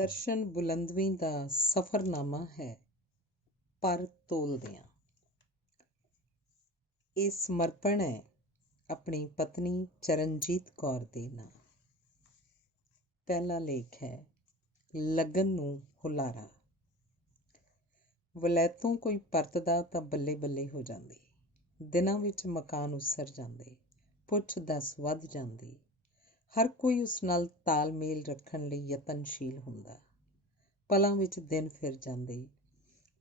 ਦਰਸ਼ਨ ਬੁਲੰਦਵੀਂ ਦਾ ਸਫ਼ਰਨਾਮਾ ਹੈ ਪਰ ਤੋਲਦਿਆਂ। ਇਹ ਸਮਰਪਣ ਹੈ ਆਪਣੀ ਪਤਨੀ ਚਰਨਜੀਤ ਕੌਰ ਦੇ ਨਾਂ। ਪਹਿਲਾ ਲੇਖ ਹੈ ਲਗਨ ਨੂੰ ਹੁਲਾਰਾ। ਵਲੈਤੋਂ ਕੋਈ ਪਰਤਦਾ ਤਾਂ ਬੱਲੇ ਬੱਲੇ ਹੋ ਜਾਂਦੀ। ਦਿਨਾਂ ਵਿੱਚ ਮਕਾਨ ਉਸਰ ਜਾਂਦੇ, ਪੁੱਛ ਦੱਸ ਵੱਧ ਜਾਂਦੀ। ਹਰ ਕੋਈ ਉਸ ਨਾਲ ਤਾਲਮੇਲ ਰੱਖਣ ਲਈ ਯਤਨਸ਼ੀਲ ਹੁੰਦਾ। ਪਲਾਂ ਵਿੱਚ ਦਿਨ ਫਿਰ ਜਾਂਦੇ।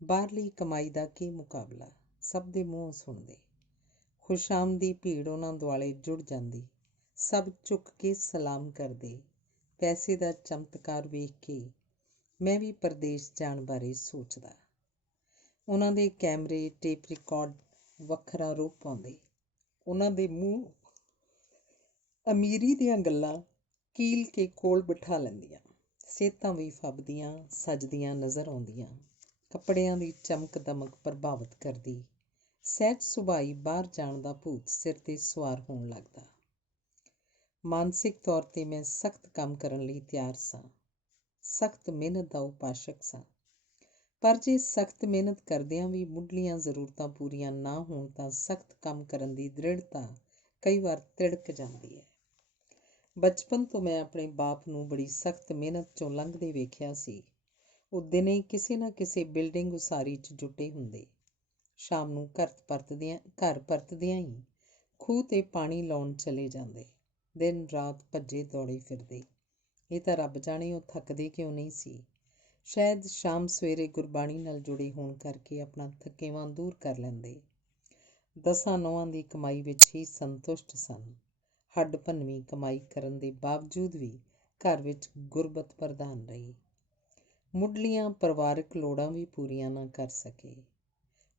ਬਾਹਰਲੀ ਕਮਾਈ ਦਾ ਕੀ ਮੁਕਾਬਲਾ, ਸਭ ਦੇ ਮੂੰਹੋਂ ਸੁਣਦੇ। ਖੁਸ਼ਾਮ ਦੀ ਭੀੜ ਉਹਨਾਂ ਦੁਆਲੇ ਜੁੜ ਜਾਂਦੀ। ਸਭ ਝੁੱਕ ਕੇ ਸਲਾਮ ਕਰਦੇ। ਪੈਸੇ ਦਾ ਚਮਤਕਾਰ ਵੇਖ ਕੇ ਮੈਂ ਵੀ ਪਰਦੇਸ ਜਾਣ ਬਾਰੇ ਸੋਚਦਾ। ਉਹਨਾਂ ਦੇ ਕੈਮਰੇ, ਟੇਪ ਰਿਕਾਰਡ ਵੱਖਰਾ ਰੂਪ ਪਾਉਂਦੇ। ਉਹਨਾਂ ਦੇ ਮੂੰਹ ਅਮੀਰੀ ਦੀਆਂ ਗੱਲਾਂ ਕੀਲ ਕੇ ਕੋਲ ਬਿਠਾ ਲੈਂਦੀਆਂ। ਸਿਹਤਾਂ ਵੀ ਫੱਬਦੀਆਂ ਸੱਜਦੀਆਂ ਨਜ਼ਰ ਆਉਂਦੀਆਂ। ਕੱਪੜਿਆਂ ਦੀ ਚਮਕ ਦਮਕ ਪ੍ਰਭਾਵਿਤ ਕਰਦੀ। ਸਹਿਜ ਸੁਭਾਈ ਬਾਹਰ ਜਾਣ ਦਾ ਭੂਤ ਸਿਰ 'ਤੇ ਸਵਾਰ ਹੋਣ ਲੱਗਦਾ। ਮਾਨਸਿਕ ਤੌਰ 'ਤੇ ਮੈਂ ਸਖਤ ਕੰਮ ਕਰਨ ਲਈ ਤਿਆਰ ਸਾਂ। ਸਖਤ ਮਿਹਨਤ ਦਾ ਉਪਾਸ਼ਕ ਸਾਂ। ਪਰ ਜੇ ਸਖਤ ਮਿਹਨਤ ਕਰਦਿਆਂ ਵੀ ਮੁੱਢਲੀਆਂ ਜ਼ਰੂਰਤਾਂ ਪੂਰੀਆਂ ਨਾ ਹੋਣ ਤਾਂ ਸਖਤ ਕੰਮ ਕਰਨ ਦੀ ਦ੍ਰਿੜਤਾ ਕਈ ਵਾਰ ਤਿੜਕ ਜਾਂਦੀ ਹੈ। ਬਚਪਨ ਤੋਂ ਮੈਂ ਆਪਣੇ ਬਾਪ ਨੂੰ ਬੜੀ ਸਖਤ ਮਿਹਨਤ 'ਚੋਂ ਲੰਘਦੇ ਵੇਖਿਆ ਸੀ। ਉਹ ਦਿਨੇ ਕਿਸੇ ਨਾ ਕਿਸੇ ਬਿਲਡਿੰਗ ਉਸਾਰੀ 'ਚ ਜੁਟੇ ਹੁੰਦੇ। ਸ਼ਾਮ ਨੂੰ ਘਰ ਪਰਤਦਿਆਂ ਹੀ ਖੂਹ 'ਤੇ ਪਾਣੀ ਲਾਉਣ ਚਲੇ ਜਾਂਦੇ। ਦਿਨ ਰਾਤ ਭੱਜੇ ਦੌੜੇ ਫਿਰਦੇ। ਇਹ ਤਾਂ ਰੱਬ ਜਾਣੇ ਉਹ ਥੱਕਦੇ ਕਿਉਂ ਨਹੀਂ ਸੀ। ਸ਼ਾਇਦ ਸ਼ਾਮ ਸਵੇਰੇ ਗੁਰਬਾਣੀ ਨਾਲ ਜੁੜੇ ਹੋਣ ਕਰਕੇ ਆਪਣਾ ਥਕੇਵਾਂ ਦੂਰ ਕਰ ਲੈਂਦੇ। 10 ਨਹੁੰਆਂ ਦੀ ਕਮਾਈ ਵਿੱਚ ਹੀ ਸੰਤੁਸ਼ਟ ਸਨ। ਹੱਡ ਭੰਨਵੀਂ ਕਮਾਈ ਕਰਨ ਦੇ ਬਾਵਜੂਦ ਵੀ ਘਰ ਵਿੱਚ ਗੁਰਬਤ ਪ੍ਰਧਾਨ ਰਹੀ। ਮੁੱਢਲੀਆਂ ਪਰਿਵਾਰਕ ਲੋੜਾਂ ਵੀ ਪੂਰੀਆਂ ਨਾ ਕਰ ਸਕੇ।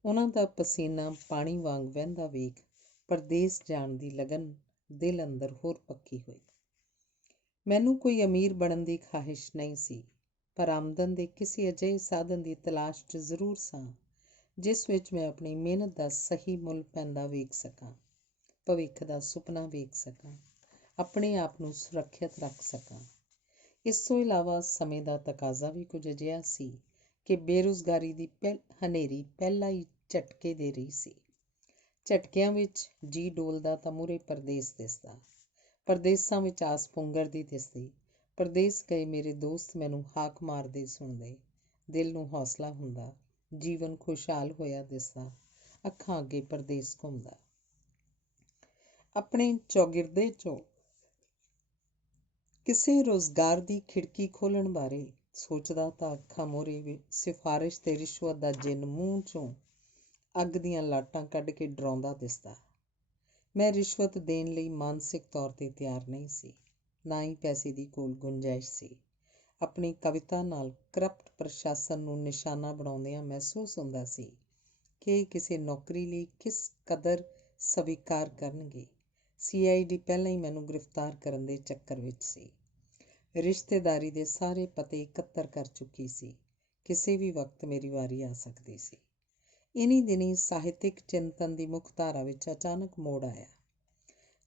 ਉਹਨਾਂ ਦਾ ਪਸੀਨਾ ਪਾਣੀ ਵਾਂਗ ਵਹਿੰਦਾ ਵੇਖ ਪਰਦੇਸ ਜਾਣ ਦੀ ਲਗਨ ਦਿਲ ਅੰਦਰ ਹੋਰ ਪੱਕੀ ਹੋਈ। ਮੈਨੂੰ ਕੋਈ ਅਮੀਰ ਬਣਨ ਦੀ ਖਾਹਿਸ਼ ਨਹੀਂ ਸੀ, ਪਰ ਆਮਦਨ ਦੇ ਕਿਸੇ ਅਜਿਹੇ ਸਾਧਨ ਦੀ ਤਲਾਸ਼ 'ਚ ਜ਼ਰੂਰ ਸਾਂ ਜਿਸ ਵਿੱਚ ਮੈਂ ਆਪਣੀ ਮਿਹਨਤ ਦਾ ਸਹੀ ਮੁੱਲ ਪੈਂਦਾ ਵੇਖ ਸਕਾਂ, ਭਵਿੱਖ ਦਾ ਸੁਪਨਾ ਵੇਖ ਸਕਾਂ, ਆਪਣੇ ਆਪ ਨੂੰ ਸੁਰੱਖਿਅਤ ਰੱਖ ਸਕਾਂ। ਇਸ ਤੋਂ ਇਲਾਵਾ ਸਮੇਂ ਦਾ ਤਕਾਜ਼ਾ ਵੀ ਕੁਝ ਅਜਿਹਾ ਸੀ ਕਿ ਬੇਰੁਜ਼ਗਾਰੀ ਦੀ ਹਨੇਰੀ ਪਹਿਲਾਂ ਹੀ ਝਟਕੇ ਦੇ ਰਹੀ ਸੀ। ਝਟਕਿਆਂ ਵਿੱਚ ਜੀ ਡੋਲਦਾ ਤਾਂ ਮੂਹਰੇ ਪਰਦੇਸ ਦਿਸਦਾ। ਪਰਦੇਸਾਂ ਵਿੱਚ ਆਸ ਪੁੰਗਰਦੀ ਦਿਸਦੀ। ਪਰਦੇਸ ਗਏ ਮੇਰੇ ਦੋਸਤ ਮੈਨੂੰ ਹਾਕ ਮਾਰਦੇ ਸੁਣਦੇ। ਦਿਲ ਨੂੰ ਹੌਸਲਾ ਹੁੰਦਾ। ਜੀਵਨ ਖੁਸ਼ਹਾਲ ਹੋਇਆ ਦਿਸਦਾ। ਅੱਖਾਂ ਅੱਗੇ ਪਰਦੇਸ ਘੁੰਮਦਾ। ਆਪਣੇ ਚੌਗਿਰਦੇ 'ਚੋਂ ਕਿਸੇ ਰੁਜ਼ਗਾਰ ਦੀ ਖਿੜਕੀ ਖੋਲ੍ਹਣ ਬਾਰੇ ਸੋਚਦਾ ਤਾਂ ਅੱਖਾਂ ਮੂਹਰੇ ਸਿਫਾਰਿਸ਼ ਤੇ ਰਿਸ਼ਵਤ ਦਾ ਜਿੰਨ ਮੂੰਹ 'ਚੋਂ ਅੱਗ ਦੀਆਂ ਲਾਟਾਂ ਕੱਢ ਕੇ ਡਰਾਉਂਦਾ ਦਿਸਦਾ। ਮੈਂ ਰਿਸ਼ਵਤ ਦੇਣ ਲਈ ਮਾਨਸਿਕ ਤੌਰ 'ਤੇ ਤਿਆਰ ਨਹੀਂ ਸੀ, ਨਾ ਹੀ ਪੈਸੇ ਦੀ ਕੋਲ ਗੁੰਜਾਇਸ਼ ਸੀ। ਆਪਣੀ ਕਵਿਤਾ ਨਾਲ ਕਰਪਟ ਪ੍ਰਸ਼ਾਸਨ ਨੂੰ ਨਿਸ਼ਾਨਾ ਬਣਾਉਂਦਿਆਂ ਮਹਿਸੂਸ ਹੁੰਦਾ ਸੀ ਕਿ ਇਹ ਕਿਸੇ ਨੌਕਰੀ ਲਈ ਕਿਸ ਕਦਰ ਸਵੀਕਾਰ ਕਰਨਗੇ। CID ਪਹਿਲਾਂ ਹੀ ਮੈਨੂੰ ਗ੍ਰਿਫਤਾਰ ਕਰਨ ਦੇ ਚੱਕਰ ਵਿੱਚ ਸੀ। ਰਿਸ਼ਤੇਦਾਰੀ ਦੇ ਸਾਰੇ ਪਤੇ ਇਕੱਤਰ ਕਰ ਚੁੱਕੀ ਸੀ। ਕਿਸੇ ਵੀ ਵਕਤ ਮੇਰੀ ਵਾਰੀ ਆ ਸਕਦੀ ਸੀ। ਇਨ੍ਹੀਂ ਦਿਨੀਂ ਸਾਹਿਤਕ ਚਿੰਤਨ ਦੀ ਮੁੱਖ ਧਾਰਾ ਵਿੱਚ ਅਚਾਨਕ ਮੋੜ ਆਇਆ।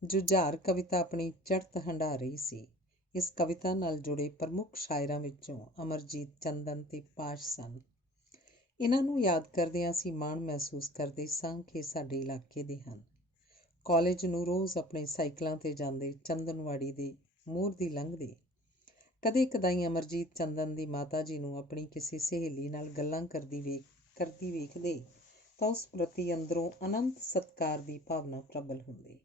ਜੁਝਾਰ ਕਵਿਤਾ ਆਪਣੀ ਚੜ੍ਹਤ ਹੰਢਾ ਰਹੀ ਸੀ। ਇਸ ਕਵਿਤਾ ਨਾਲ ਜੁੜੇ ਪ੍ਰਮੁੱਖ ਸ਼ਾਇਰਾਂ ਵਿੱਚੋਂ ਅਮਰਜੀਤ, ਚੰਦਨ ਤੇ ਪਾਸ਼ ਸਨ। ਇਹਨਾਂ ਨੂੰ ਯਾਦ ਕਰਦਿਆਂ ਅਸੀਂ ਮਾਣ ਮਹਿਸੂਸ ਕਰਦੇ ਸਾਂ ਕਿ ਸਾਡੇ ਇਲਾਕੇ ਦੇ ਹਨ। ਕਾਲਜ ਨੂੰ ਰੋਜ਼ ਆਪਣੇ ਸਾਈਕਲਾਂ 'ਤੇ ਜਾਂਦੇ ਚੰਦਨਵਾੜੀ ਦੇ ਮੂਹਰ ਦੀ ਲੰਘਦੇ। ਕਦੇ ਕਦਾਈ ਅਮਰਜੀਤ ਚੰਦਨ ਦੀ ਮਾਤਾ ਜੀ ਨੂੰ ਆਪਣੀ ਕਿਸੇ ਸਹੇਲੀ ਨਾਲ ਗੱਲਾਂ ਕਰਦੀ ਵੇਖਦੇ ਤਾਂ ਉਸ ਪ੍ਰਤੀ ਅੰਦਰੋਂ ਅਨੰਤ ਸਤਿਕਾਰ ਦੀ ਭਾਵਨਾ ਪ੍ਰਬਲ ਹੁੰਦੀ।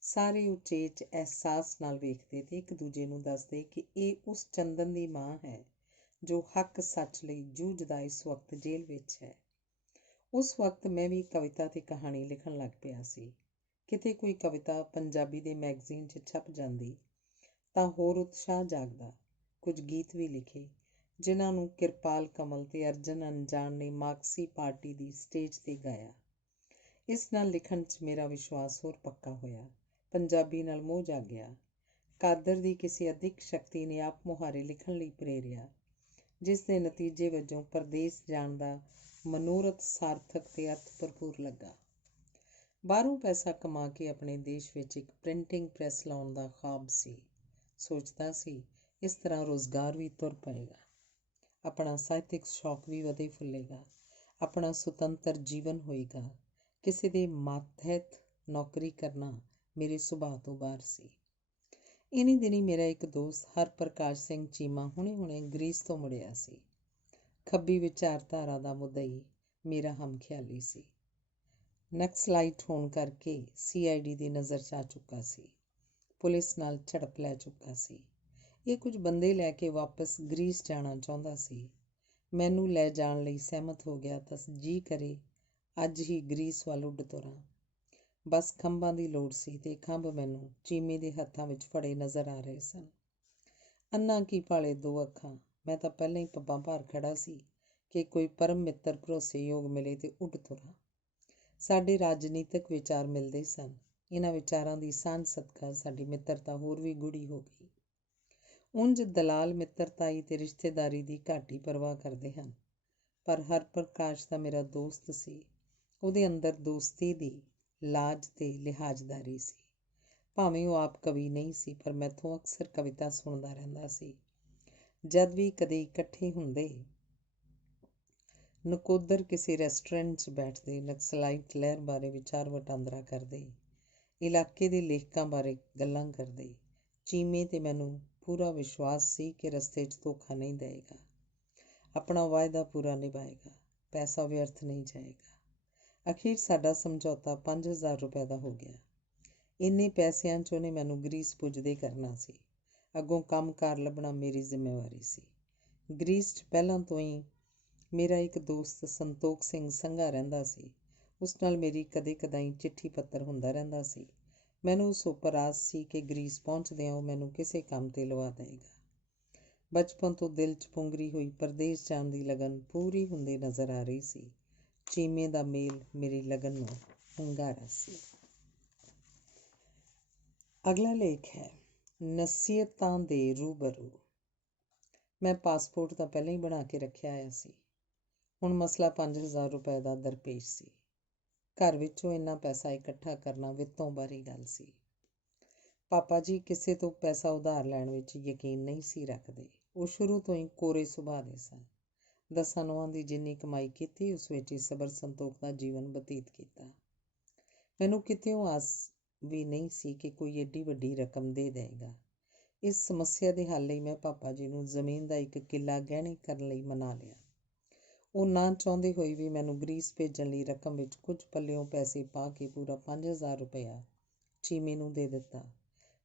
ਸਾਰੇ ਉਚੇਚ ਅਹਿਸਾਸ ਨਾਲ ਵੇਖਦੇ ਤੇ ਇੱਕ ਦੂਜੇ ਨੂੰ ਦੱਸਦੇ ਕਿ ਇਹ ਉਸ ਚੰਦਨ ਦੀ ਮਾਂ ਹੈ ਜੋ ਹੱਕ ਸੱਚ ਲਈ ਜੂਝਦਾ ਇਸ ਵਕਤ ਜੇਲ੍ਹ ਵਿੱਚ ਹੈ। ਉਸ ਵਕਤ ਮੈਂ ਵੀ ਕਵਿਤਾ ਤੇ ਕਹਾਣੀ ਲਿਖਣ ਲੱਗ ਪਿਆ ਸੀ। ਕਿਤੇ ਕੋਈ ਕਵਿਤਾ ਪੰਜਾਬੀ ਦੇ ਮੈਗਜ਼ੀਨ 'ਚ ਛਪ ਜਾਂਦੀ ਤਾਂ ਹੋਰ ਉਤਸ਼ਾਹ ਜਾਗਦਾ। ਕੁਝ ਗੀਤ ਵੀ ਲਿਖੇ ਜਿਨ੍ਹਾਂ ਨੂੰ ਕਿਰਪਾਲ ਕਮਲ ਤੇ ਅਰਜਨ ਅਨਜਾਨ ਨੇ ਮਾਰਕਸੀ ਪਾਰਟੀ ਦੀ ਸਟੇਜ 'ਤੇ ਗਾਇਆ। ਇਸ ਨਾਲ ਲਿਖਣ 'ਚ ਮੇਰਾ ਵਿਸ਼ਵਾਸ ਹੋਰ ਪੱਕਾ ਹੋਇਆ। ਪੰਜਾਬੀ ਨਾਲ ਮੋਹ ਜਾਗਿਆ। ਕਾਦਰ ਦੀ ਕਿਸੇ ਅਦਿੱਖ ਸ਼ਕਤੀ ਨੇ ਆਪ ਮੁਹਾਰੇ ਲਿਖਣ ਲਈ ਪ੍ਰੇਰਿਆ, ਜਿਸ ਦੇ ਨਤੀਜੇ ਵਜੋਂ ਪਰਦੇਸ ਜਾਣ ਦਾ ਮਨੋਰਥ ਸਾਰਥਕ ਤੇ ਅਰਥ ਭਰਪੂਰ ਲੱਗਾ। ਬਾਹਰੋਂ ਪੈਸਾ ਕਮਾ ਕੇ ਆਪਣੇ ਦੇਸ਼ ਵਿੱਚ ਇੱਕ ਪ੍ਰਿੰਟਿੰਗ ਪ੍ਰੈਸ ਲਾਉਣ ਦਾ ਖ਼ਾਬ ਸੀ। ਸੋਚਦਾ ਸੀ ਇਸ ਤਰ੍ਹਾਂ ਰੁਜ਼ਗਾਰ ਵੀ ਤੁਰ ਪਏਗਾ, ਆਪਣਾ ਸਾਹਿਤਕ ਸ਼ੌਕ ਵੀ ਵਧੇ ਫੁੱਲੇਗਾ, ਆਪਣਾ ਸੁਤੰਤਰ ਜੀਵਨ ਹੋਏਗਾ। ਕਿਸੇ ਦੇ ਮਾਤਹਿਤ ਨੌਕਰੀ ਕਰਨਾ ਮੇਰੇ ਸੁਭਾਅ ਤੋਂ ਬਾਹਰ ਸੀ। ਇਨੀ ਦਿਨੀ ਮੇਰਾ ਇੱਕ ਦੋਸਤ ਹਰਪ੍ਰਕਾਸ਼ ਸਿੰਘ ਚੀਮਾ ਹੁਣੇ ਗ੍ਰੀਸ ਤੋਂ ਮੁੜਿਆ ਸੀ। ਖੱਬੀ ਵਿਚਾਰਧਾਰਾ ਦਾ ਮੁੱਦਈ ਮੇਰਾ ਹਮਖਿਆਲੀ ਸੀ। ਨਕਸਲਾਈਟ ਹੋਣ ਕਰਕੇ CID ਦੀ ਨਜ਼ਰ 'ਚ ਆ ਚੁੱਕਾ ਸੀ। ਪੁਲਿਸ ਨਾਲ ਝੜਪ ਲੈ ਚੁੱਕਾ ਸੀ। ਇਹ ਕੁਝ ਬੰਦੇ ਲੈ ਕੇ ਵਾਪਸ ਗ੍ਰੀਸ ਜਾਣਾ ਚਾਹੁੰਦਾ ਸੀ। ਮੈਨੂੰ ਲੈ ਜਾਣ ਲਈ ਸਹਿਮਤ ਹੋ ਗਿਆ ਤਾਂ ਜੀ ਕਰੇ ਅੱਜ ਹੀ ਗ੍ਰੀਸ ਵੱਲ ਉੱਡ ਤੁਰਾਂ। ਬਸ ਖੰਭਾਂ ਦੀ ਲੋੜ ਸੀ ਤੇ ਖੰਭ ਮੈਨੂੰ ਚੀਮੇ ਦੇ ਹੱਥਾਂ ਵਿੱਚ ਫੜੇ ਨਜ਼ਰ ਆ ਰਹੇ ਸਨ। ਅੰਨਾ ਕੀ ਭਾਲੇ ਦੋ ਅੱਖਾਂ, ਮੈਂ ਤਾਂ ਪਹਿਲਾਂ ਹੀ ਪੱਬਾਂ ਭਾਰ ਖੜਾ ਸੀ ਕਿ ਕੋਈ ਪਰਮ ਮਿੱਤਰ ਭਰੋਸੇਯੋਗ ਮਿਲੇ ਤੇ ਉੱਡ ਤੁਰਾਂ। ਸਾਡੇ ਰਾਜਨੀਤਿਕ ਵਿਚਾਰ ਮਿਲਦੇ ਸਨ। ਇਹਨਾਂ ਵਿਚਾਰਾਂ ਦੀ ਸਾਂਝ ਸਦਕਾ ਸਾਡੀ ਮਿੱਤਰਤਾ ਹੋਰ ਵੀ ਗੂੜ੍ਹੀ ਹੋ ਗਈ। ਉਂਝ ਦਲਾਲ ਮਿੱਤਰਤਾਈ ਤੇ ਰਿਸ਼ਤੇਦਾਰੀ ਦੀ ਘੱਟ ਹੀ ਪਰਵਾਹ ਕਰਦੇ ਹਨ, ਪਰ ਹਰਪ੍ਰਕਾਸ਼ ਤਾਂ ਮੇਰਾ ਦੋਸਤ ਸੀ। ਉਹਦੇ ਅੰਦਰ ਦੋਸਤੀ ਦੀ ਲਾਜ ਤੇ ਲਿਹਾਜ਼ਦਾਰੀ ਸੀ। ਭਾਵੇਂ ਉਹ ਆਪ ਕਵੀ ਨਹੀਂ ਸੀ, ਪਰ ਮੈਥੋਂ ਅਕਸਰ ਕਵਿਤਾ ਸੁਣਦਾ ਰਹਿੰਦਾ ਸੀ। ਜਦ ਵੀ ਕਦੇ ਇਕੱਠੇ ਹੁੰਦੇ, ਨਕੋਦਰ ਕਿਸੇ ਰੈਸਟੋਰੈਂਟ 'ਚ ਬੈਠਦੇ, ਨਕਸਲਾਈਟ ਲਹਿਰ ਬਾਰੇ ਵਿਚਾਰ ਵਟਾਂਦਰਾ ਕਰਦੇ, ਇਲਾਕੇ ਦੇ ਲੇਖਕਾਂ ਬਾਰੇ ਗੱਲਾਂ ਕਰਦੇ। ਚੀਮੇ ਤੇ ਮੈਨੂੰ ਪੂਰਾ ਵਿਸ਼ਵਾਸ ਸੀ ਕਿ ਰਸਤੇ 'ਚ ਧੋਖਾ ਨਹੀਂ ਦੇਵੇਗਾ, ਆਪਣਾ ਵਾਅਦਾ ਪੂਰਾ ਨਿਭਾਏਗਾ, ਪੈਸਾ ਵਿਅਰਥ ਨਹੀਂ ਜਾਏਗਾ। ਅਖੀਰ ਸਾਡਾ ਸਮਝੌਤਾ 5000 ਰੁਪਏ ਦਾ ਹੋ ਗਿਆ। ਇੰਨੇ ਪੈਸਿਆਂ 'ਚ ਉਹਨੇ ਮੈਨੂੰ ਗ੍ਰੀਸ ਪੁੱਜਦੇ ਕਰਨਾ ਸੀ। ਅੱਗੋਂ ਕੰਮ-ਕਾਰ ਲੱਭਣਾ ਮੇਰੀ ਜ਼ਿੰਮੇਵਾਰੀ ਸੀ। ਗ੍ਰੀਸ 'ਚ ਪਹਿਲਾਂ ਤੋਂ ਹੀ ਮੇਰਾ ਇੱਕ ਦੋਸਤ ਸੰਤੋਖ ਸਿੰਘ ਸੰਘਾ ਰਹਿੰਦਾ ਸੀ। ਉਸ ਨਾਲ ਮੇਰੀ ਕਦੇ-ਕਦਾਈ ਚਿੱਠੀ ਪੱਤਰ ਹੁੰਦਾ ਰਹਿੰਦਾ ਸੀ। ਮੈਨੂੰ ਉਸ ਉੱਪਰ ਆਸ ਸੀ ਕਿ ਗ੍ਰੀਸ ਪਹੁੰਚਦਿਆਂ ਉਹ ਮੈਨੂੰ ਕਿਸੇ ਕੰਮ 'ਤੇ ਲਵਾ ਦੇਵੇਗਾ। ਬਚਪਨ ਤੋਂ ਦਿਲ 'ਚ ਪੁੰਗਰੀ ਹੋਈ ਪਰਦੇਸ ਜਾਣ ਦੀ ਲਗਨ ਪੂਰੀ ਹੁੰਦੀ ਨਜ਼ਰ ਆ ਰਹੀ ਸੀ। ਚੀਮੇ ਦਾ ਮੇਲ ਮੇਰੀ ਲਗਨ ਨੂੰ ਹੁੰਗਾਰਾ ਸੀ। ਅਗਲਾ ਲੇਖ ਹੈ ਨਸੀਹਤਾਂ ਦੇ ਰੂਬਰੂ। ਮੈਂ ਪਾਸਪੋਰਟ ਤਾਂ ਪਹਿਲਾਂ ਹੀ ਬਣਾ ਕੇ ਰੱਖਿਆ ਆਇਆ ਸੀ। ਹੁਣ ਮਸਲਾ 5000 ਰੁਪਏ ਦਾ ਦਰਪੇਸ਼ ਸੀ। ਘਰ ਵਿੱਚੋਂ ਇੰਨਾ ਪੈਸਾ ਇਕੱਠਾ ਕਰਨਾ ਵਿਤੋਂ ਬਾਹਰੀ ਗੱਲ ਸੀ। ਪਾਪਾ ਜੀ ਕਿਸੇ ਤੋਂ ਪੈਸਾ ਉਧਾਰ ਲੈਣ ਵਿੱਚ ਯਕੀਨ ਨਹੀਂ ਸੀ ਰੱਖਦੇ। ਉਹ ਸ਼ੁਰੂ ਤੋਂ ਹੀ ਕੋਰੇ ਸੁਭਾਅ ਦੇ ਸਨ। 10 ਨੌਹਾਂ ਦੀ ਜਿੰਨੀ ਕਮਾਈ ਕੀਤੀ, ਉਸ ਵਿੱਚ ਹੀ ਸਬਰ ਸੰਤੋਖ ਦਾ ਜੀਵਨ ਬਤੀਤ ਕੀਤਾ। ਮੈਨੂੰ ਕਿਤਿਓਂ ਆਸ ਵੀ ਨਹੀਂ ਸੀ ਕਿ ਕੋਈ ਏਡੀ ਵੱਡੀ ਰਕਮ ਦੇ ਦੇਵੇਗਾ। ਇਸ ਸਮੱਸਿਆ ਦੇ ਹੱਲ ਲਈ ਮੈਂ ਪਾਪਾ ਜੀ ਨੂੰ ਜ਼ਮੀਨ ਦਾ ਇੱਕ ਕਿੱਲਾ ਗਹਿਣੇ ਕਰਨ ਲਈ ਮਨਾ ਲਿਆ। ਉਹ ਨਾ ਚਾਹੁੰਦੇ ਹੋਏ ਵੀ ਮੈਨੂੰ ਗ੍ਰੀਸ ਭੇਜਣ ਲਈ ਰਕਮ ਵਿੱਚ ਕੁਝ ਪੱਲਿਓਂ ਪੈਸੇ ਪਾ ਕੇ ਪੂਰਾ 5000 ਰੁਪਇਆ ਚੀਮੇ ਨੂੰ ਦੇ ਦਿੱਤਾ।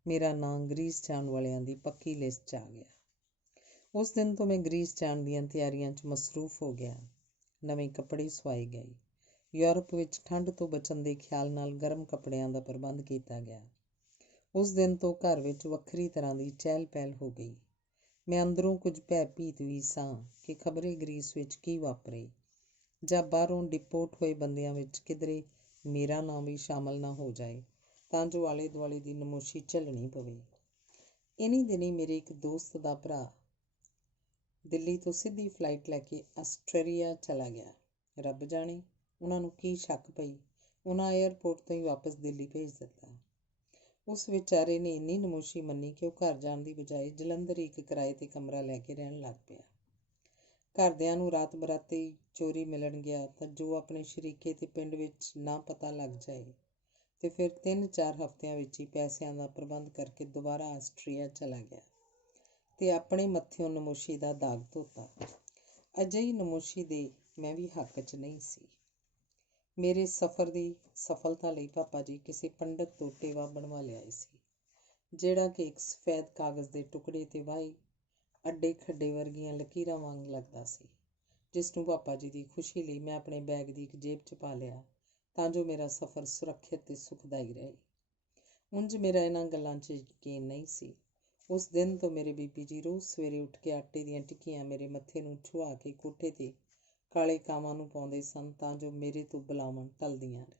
ਮੇਰਾ ਨਾਂ ਗ੍ਰੀਸ ਜਾਣ ਵਾਲਿਆਂ ਦੀ ਪੱਕੀ ਲਿਸਟ 'ਚ ਆ ਗਿਆ। ਉਸ ਦਿਨ ਤੋਂ ਮੈਂ ਗ੍ਰੀਸ ਜਾਣ ਦੀਆਂ ਤਿਆਰੀਆਂ 'ਚ ਮਸਰੂਫ ਹੋ ਗਿਆ। ਨਵੇਂ ਕੱਪੜੇ ਸਵਾਏ ਗਏ। ਯੂਰਪ ਵਿੱਚ ਠੰਡ ਤੋਂ ਬਚਣ ਦੇ ਖਿਆਲ ਨਾਲ ਗਰਮ ਕੱਪੜਿਆਂ ਦਾ ਪ੍ਰਬੰਧ ਕੀਤਾ ਗਿਆ। ਉਸ ਦਿਨ ਤੋਂ ਘਰ ਵਿੱਚ ਵੱਖਰੀ ਤਰ੍ਹਾਂ ਦੀ ਚਹਿਲ ਪਹਿਲ ਹੋ ਗਈ। ਮੈਂ ਅੰਦਰੋਂ ਕੁਝ ਭੈ-ਭੀਤ ਵੀ ਸਾਂ ਕਿ ਖਬਰੇ ਗ੍ਰੀਸ ਵਿੱਚ ਕੀ ਵਾਪਰੇ, ਜਾਂ ਬਾਹਰੋਂ ਡਿਪੋਰਟ ਹੋਏ ਬੰਦਿਆਂ ਵਿੱਚ ਕਿਧਰੇ ਮੇਰਾ ਨਾਂ ਵੀ ਸ਼ਾਮਲ ਨਾ ਹੋ ਜਾਏ, ਤਾਂ ਜੋ ਆਲੇ ਦੁਆਲੇ ਦੀ ਨਮੋਸ਼ੀ ਝੱਲਣੀ ਪਵੇ। ਇਨੀ ਦਿਨੀ ਮੇਰੇ ਇੱਕ ਦੋਸਤ ਦਾ ਭਰਾ ਦਿੱਲੀ ਤੋਂ ਸਿੱਧੀ ਫਲਾਈਟ ਲੈ ਕੇ ਆਸਟ੍ਰੇਲੀਆ ਚਲਾ ਗਿਆ। ਰੱਬ ਜਾਣੇ ਉਹਨਾਂ ਨੂੰ ਕੀ ਸ਼ੱਕ ਪਈ, ਉਹਨਾਂ ਏਅਰਪੋਰਟ ਤੋਂ ਹੀ ਵਾਪਸ ਦਿੱਲੀ ਭੇਜ ਦਿੱਤਾ। ਉਸ ਵਿਚਾਰੇ ਨੇ ਇੰਨੀ ਨਮੋਸ਼ੀ ਮੰਨੀ ਕਿ ਉਹ ਘਰ ਜਾਣ ਦੀ ਬਜਾਏ ਜਲੰਧਰ ਹੀ ਇੱਕ ਕਿਰਾਏ 'ਤੇ ਕਮਰਾ ਲੈ ਕੇ ਰਹਿਣ ਲੱਗ ਪਿਆ। ਘਰਦਿਆਂ ਨੂੰ ਰਾਤ ਬਰਾਤੇ ਚੋਰੀ ਮਿਲਣ ਗਿਆ ਤਾਂ ਜੋ ਆਪਣੇ ਸ਼ਰੀਕੇ ਤੇ ਪਿੰਡ ਵਿੱਚ ਨਾ ਪਤਾ ਲੱਗ ਜਾਏ, ਤੇ ਫਿਰ 3-4 ਹਫ਼ਤਿਆਂ ਵਿੱਚ ਹੀ ਪੈਸਿਆਂ ਦਾ ਪ੍ਰਬੰਧ ਕਰਕੇ ਦੁਬਾਰਾ ਆਸਟ੍ਰੇਲੀਆ ਚਲਾ ਗਿਆ ਤੇ ਆਪਣੇ ਮੱਥਿਓਂ ਨਮੋਸ਼ੀ ਦਾ ਦਾਗ ਧੋਤਾ। ਅਜਿਹੀ ਨਮੋਸ਼ੀ ਦੇ ਮੈਂ ਵੀ ਹੱਕ 'ਚ ਨਹੀਂ ਸੀ। ਮੇਰੇ ਸਫ਼ਰ ਦੀ ਸਫਲਤਾ ਲਈ ਪਾਪਾ ਜੀ ਕਿਸੇ ਪੰਡਤ ਤੋਂ ਟੇਵਾ ਬਣਵਾ ਲਿਆਏ ਸੀ, ਜਿਹੜਾ ਕਿ ਇੱਕ ਸਫੈਦ ਕਾਗਜ਼ ਦੇ ਟੁਕੜੇ 'ਤੇ ਵਾਹੀ ਅੱਡੇ ਖੱਡੇ ਵਰਗੀਆਂ ਲਕੀਰਾਂ ਵਾਂਗ ਲੱਗਦਾ ਸੀ, ਜਿਸ ਨੂੰ ਪਾਪਾ ਜੀ ਦੀ ਖੁਸ਼ੀ ਲਈ ਮੈਂ ਆਪਣੇ ਬੈਗ ਦੀ ਇੱਕ ਜੇਬ 'ਚ ਪਾ ਲਿਆ ਤਾਂ ਜੋ ਮੇਰਾ ਸਫ਼ਰ ਸੁਰੱਖਿਅਤ ਤੇ ਸੁਖਦਾਈ ਰਹੇ। ਉਂਝ ਮੇਰਾ ਇਹਨਾਂ ਗੱਲਾਂ 'ਚ ਯਕੀਨ ਨਹੀਂ ਸੀ। ਉਸ ਦਿਨ ਤੋਂ ਮੇਰੇ ਬੀਬੀ ਜੀ ਰੋਜ਼ ਸਵੇਰੇ ਉੱਠ ਕੇ ਆਟੇ ਦੀਆਂ ਟਿੱਕੀਆਂ ਮੇਰੇ ਮੱਥੇ ਨੂੰ ਛੁਹਾ ਕੇ ਕੋਠੇ 'ਤੇ ਕਾਲੇ ਕਾਵਾਂ ਨੂੰ ਪਾਉਂਦੇ ਸਨ ਤਾਂ ਜੋ ਮੇਰੇ ਤੋਂ ਬਲਾਵਾਂ ਟਲਦੀਆਂ ਰਹੇ।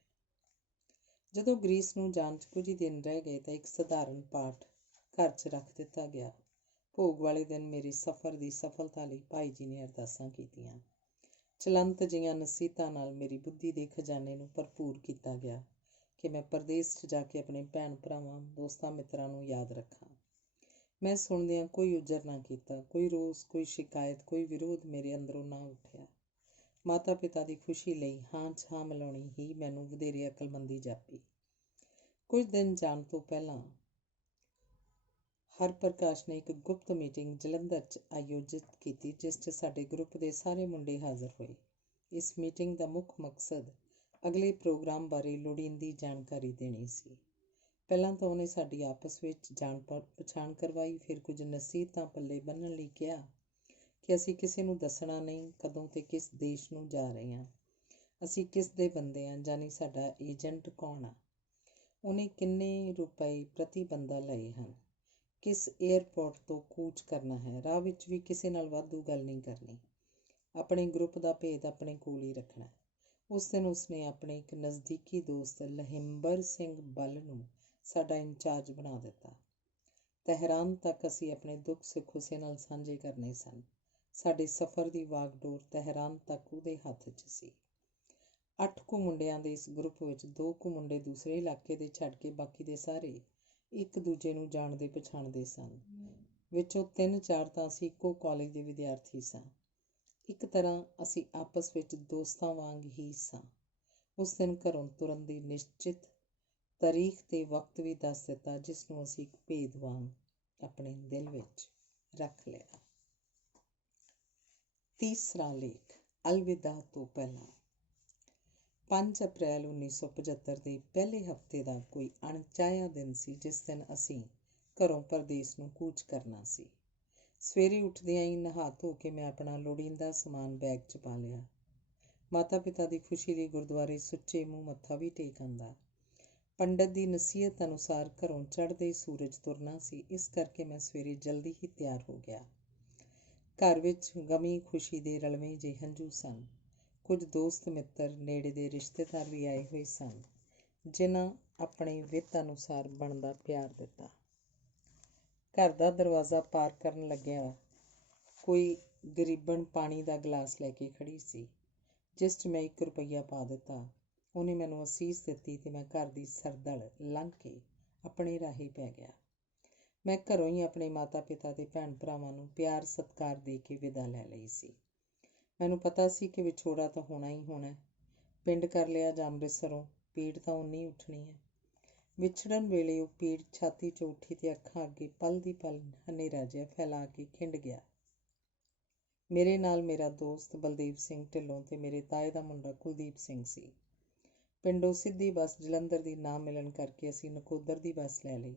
ਜਦੋਂ ਗ੍ਰੀਸ ਨੂੰ ਜਾਣ 'ਚ ਕੁਝ ਹੀ ਦਿਨ ਰਹਿ ਗਏ ਤਾਂ ਇੱਕ ਸਧਾਰਨ ਪਾਠ ਘਰ 'ਚ ਰੱਖ ਦਿੱਤਾ ਗਿਆ। ਭੋਗ ਵਾਲੇ ਦਿਨ ਮੇਰੇ ਸਫ਼ਰ ਦੀ ਸਫਲਤਾ ਲਈ ਭਾਈ ਜੀ ਨੇ ਅਰਦਾਸਾਂ ਕੀਤੀਆਂ। ਚਲੰਤ ਜਿਹੀਆਂ ਨਸੀਹਤਾਂ ਨਾਲ ਮੇਰੀ ਬੁੱਧੀ ਦੇ ਖਜ਼ਾਨੇ ਨੂੰ ਭਰਪੂਰ ਕੀਤਾ ਗਿਆ ਕਿ ਮੈਂ ਪਰਦੇਸ 'ਚ ਜਾ ਕੇ ਆਪਣੇ ਭੈਣ ਭਰਾਵਾਂ, ਦੋਸਤਾਂ ਮਿੱਤਰਾਂ ਨੂੰ ਯਾਦ ਰੱਖਾਂ। ਮੈਂ ਸੁਣਦਿਆਂ ਕੋਈ ਉਜਰ ਨਾ ਕੀਤਾ, ਕੋਈ ਰੋਸ, ਕੋਈ ਸ਼ਿਕਾਇਤ, ਕੋਈ ਵਿਰੋਧ ਮੇਰੇ ਅੰਦਰੋਂ ਨਾ ਉੱਠਿਆ। ਮਾਤਾ ਪਿਤਾ ਦੀ ਖੁਸ਼ੀ ਲਈ ਹਾਂ 'ਚ ਹਾਂ ਮਿਲਾਉਣੀ ਹੀ ਮੈਨੂੰ ਵਧੇਰੇ ਅਕਲਮੰਦੀ ਜਾਪੀ। ਕੁਝ ਦਿਨ ਜਾਣ ਤੋਂ ਪਹਿਲਾਂ ਹਰਪ੍ਰਕਾਸ਼ ਨੇ ਇੱਕ ਗੁਪਤ ਮੀਟਿੰਗ ਜਲੰਧਰ 'ਚ ਆਯੋਜਿਤ ਕੀਤੀ, ਜਿਸ 'ਚ ਸਾਡੇ ਗਰੁੱਪ ਦੇ ਸਾਰੇ ਮੁੰਡੇ ਹਾਜ਼ਰ ਹੋਏ। ਇਸ ਮੀਟਿੰਗ ਦਾ ਮੁੱਖ ਮਕਸਦ ਅਗਲੇ ਪ੍ਰੋਗਰਾਮ ਬਾਰੇ ਲੋੜੀਂਦੀ ਜਾਣਕਾਰੀ ਦੇਣੀ ਸੀ। ਪਹਿਲਾਂ ਤਾਂ ਉਹਨੇ ਸਾਡੀ ਆਪਸ ਵਿੱਚ ਜਾਣ ਪਛਾਣ ਕਰਵਾਈ, ਫਿਰ ਕੁਝ ਨਸੀਹਤਾਂ ਪੱਲੇ ਬੰਨ੍ਹਣ ਲਈ ਕਿਹਾ ਕਿ ਅਸੀਂ ਕਿਸੇ ਨੂੰ ਦੱਸਣਾ ਨਹੀਂ ਕਦੋਂ ਤੇ ਕਿਸ ਦੇਸ਼ ਨੂੰ ਜਾ ਰਹੇ ਹਾਂ, ਅਸੀਂ ਕਿਸ ਦੇ ਬੰਦੇ ਹਾਂ, ਯਾਨੀ ਸਾਡਾ ਏਜੰਟ ਕੌਣ ਆ, ਉਹਨੇ ਕਿੰਨੇ ਰੁਪਏ ਪ੍ਰਤੀ ਬੰਦਾ ਲਏ ਹਨ, ਕਿਸ ਏਅਰਪੋਰਟ ਤੋਂ ਕੂਚ ਕਰਨਾ ਹੈ, ਰਾਹ ਵਿੱਚ ਵੀ ਕਿਸੇ ਨਾਲ ਵਾਧੂ ਗੱਲ ਨਹੀਂ ਕਰਨੀ, ਆਪਣੇ ਗਰੁੱਪ ਦਾ ਭੇਦ ਆਪਣੇ ਕੋਲ ਹੀ ਰੱਖਣਾ। ਉਸ ਦਿਨ ਉਸਨੇ ਆਪਣੇ ਇੱਕ ਨਜ਼ਦੀਕੀ ਦੋਸਤ ਲਹਿੰਬਰ ਸਿੰਘ ਬੱਲ ਨੂੰ ਸਾਡਾ ਇੰਚਾਰਜ ਬਣਾ ਦਿੱਤਾ। ਤਹਿਰਾਨ ਤੱਕ ਅਸੀਂ ਆਪਣੇ ਦੁੱਖ ਸੁੱਖ ਉਸੇ ਨਾਲ ਸਾਂਝੇ ਕਰਨੇ ਸਨ। ਸਾਡੇ ਸਫ਼ਰ ਦੀ ਵਾਗਡੋਰ ਤਹਿਰਾਨ ਤੱਕ ਉਹਦੇ ਹੱਥ 'ਚ ਸੀ। 8 ਕੁ ਮੁੰਡਿਆਂ ਦੇ ਇਸ ਗਰੁੱਪ ਵਿੱਚ 2 ਕੁ ਮੁੰਡੇ ਦੂਸਰੇ ਇਲਾਕੇ ਦੇ ਛੱਡ ਕੇ ਬਾਕੀ ਦੇ ਸਾਰੇ ਇੱਕ ਦੂਜੇ ਨੂੰ ਜਾਣਦੇ ਪਛਾਣਦੇ ਸਨ। ਵਿੱਚੋਂ 3-4 ਤਾਂ ਅਸੀਂ ਇੱਕੋ ਕਾਲਜ ਦੇ ਵਿਦਿਆਰਥੀ ਸਾਂ। ਇੱਕ ਤਰ੍ਹਾਂ ਅਸੀਂ ਆਪਸ ਵਿੱਚ ਦੋਸਤਾਂ ਵਾਂਗ ਹੀ ਸਾਂ। ਉਸ ਦਿਨ ਘਰੋਂ ਤੁਰਨ ਦੀ ਨਿਸ਼ਚਿਤ ਤਾਰੀਖ ਤੇ ਵਕਤ ਵੀ ਦੱਸ ਦਿੱਤਾ, ਜਿਸ ਨੂੰ ਅਸੀਂ ਇੱਕ ਭੇਦ ਵਾਂਗ ਆਪਣੇ ਦਿਲ ਵਿੱਚ ਰੱਖ ਲਿਆ। ਤੀਸਰਾ ਲੇਖ, ਅਲਵਿਦਾ ਤੋਂ ਪਹਿਲਾਂ। 5 ਅਪ੍ਰੈਲ 1975 ਦੇ ਪਹਿਲੇ ਹਫ਼ਤੇ ਦਾ ਕੋਈ ਅਣਚਾਹਿਆ ਦਿਨ ਸੀ, ਜਿਸ ਦਿਨ ਅਸੀਂ ਘਰੋਂ ਪਰਦੇਸ ਨੂੰ ਕੂਚ ਕਰਨਾ ਸੀ। ਸਵੇਰੇ ਉੱਠਦਿਆਂ ਹੀ ਨਹਾ ਧੋ ਕੇ ਮੈਂ ਆਪਣਾ ਲੋੜੀਂਦਾ ਸਮਾਨ ਬੈਗ 'ਚ ਪਾ ਲਿਆ। ਮਾਤਾ ਪਿਤਾ ਦੀ ਖੁਸ਼ੀ ਲਈ ਗੁਰਦੁਆਰੇ ਸੁੱਚੇ ਮੂੰਹ ਮੱਥਾ ਵੀ ਟੇਕ ਆਂਦਾ। ਪੰਡਤ ਦੀ ਨਸੀਹਤ ਅਨੁਸਾਰ ਘਰੋਂ ਚੜ੍ਹਦੇ ਸੂਰਜ ਤੁਰਨਾ ਸੀ, ਇਸ ਕਰਕੇ ਮੈਂ ਸਵੇਰੇ ਜਲਦੀ ਹੀ ਤਿਆਰ ਹੋ ਗਿਆ। ਘਰ ਵਿੱਚ ਗਮੀ ਖੁਸ਼ੀ ਦੇ ਰਲਵੇਂ ਜਿਹੇ ਹੰਝੂ ਸਨ। ਕੁਝ ਦੋਸਤ ਮਿੱਤਰ, ਨੇੜੇ ਦੇ ਰਿਸ਼ਤੇਦਾਰ ਵੀ ਆਏ ਹੋਏ ਸਨ, ਜਿਨ੍ਹਾਂ ਆਪਣੇ ਵਿੱਤ ਅਨੁਸਾਰ ਬਣਦਾ ਪਿਆਰ ਦਿੱਤਾ। ਘਰ ਦਾ ਦਰਵਾਜ਼ਾ ਪਾਰ ਕਰਨ ਲੱਗਿਆ ਕੋਈ ਗਰੀਬਣ ਪਾਣੀ ਦਾ ਗਲਾਸ ਲੈ ਕੇ ਖੜ੍ਹੀ ਸੀ, ਜਿਸ 'ਚ ਮੈਂ 1 ਰੁਪਈਆ ਪਾ ਦਿੱਤਾ। ਉਹਨੇ ਮੈਨੂੰ ਅਸੀਸ ਦਿੱਤੀ ਤੇ ਮੈਂ ਘਰ ਦੀ ਸਰਦਲ ਲੰਘ ਕੇ ਆਪਣੇ ਰਾਹੀ ਪੈ ਗਿਆ। ਮੈਂ ਘਰੋਂ ਹੀ ਆਪਣੇ ਮਾਤਾ ਪਿਤਾ ਤੇ ਭੈਣ ਭਰਾਵਾਂ ਨੂੰ ਪਿਆਰ ਸਤਿਕਾਰ ਦੇ ਕੇ ਵਿਦਾ ਲੈ ਲਈ ਸੀ। ਮੈਨੂੰ ਪਤਾ ਸੀ ਕਿ ਵਿਛੋੜਾ ਤਾਂ ਹੋਣਾ ਹੀ ਹੋਣਾ। ਪਿੰਡ ਕਰ ਲਿਆ ਜਾਂ ਅੰਮ੍ਰਿਤਸਰੋਂ, ਪੀੜ ਤਾਂ ਓਨੀ ਉੱਠਣੀ ਹੈ। ਵਿਛੜਨ ਵੇਲੇ ਉਹ ਪੀੜ ਛਾਤੀ 'ਚੋਂ ਉੱਠੀ ਤੇ ਅੱਖਾਂ ਅੱਗੇ ਪਲ ਦੀ ਪਲ ਹਨੇਰਾ ਜਿਹਾ ਫੈਲਾ ਕੇ ਖਿੰਡ ਗਿਆ। ਮੇਰੇ ਨਾਲ ਮੇਰਾ ਦੋਸਤ ਬਲਦੇਵ ਸਿੰਘ ਢਿੱਲੋਂ ਤੇ ਮੇਰੇ ਤਾਏ ਦਾ ਮੁੰਡਾ ਕੁਲਦੀਪ ਸਿੰਘ ਸੀ। ਪਿੰਡੋਂ ਸਿੱਧੀ ਬੱਸ ਜਲੰਧਰ ਦੀ ਨਾ ਮਿਲਣ ਕਰਕੇ ਅਸੀਂ ਨਕੋਦਰ ਦੀ ਬੱਸ ਲੈ ਲਈ।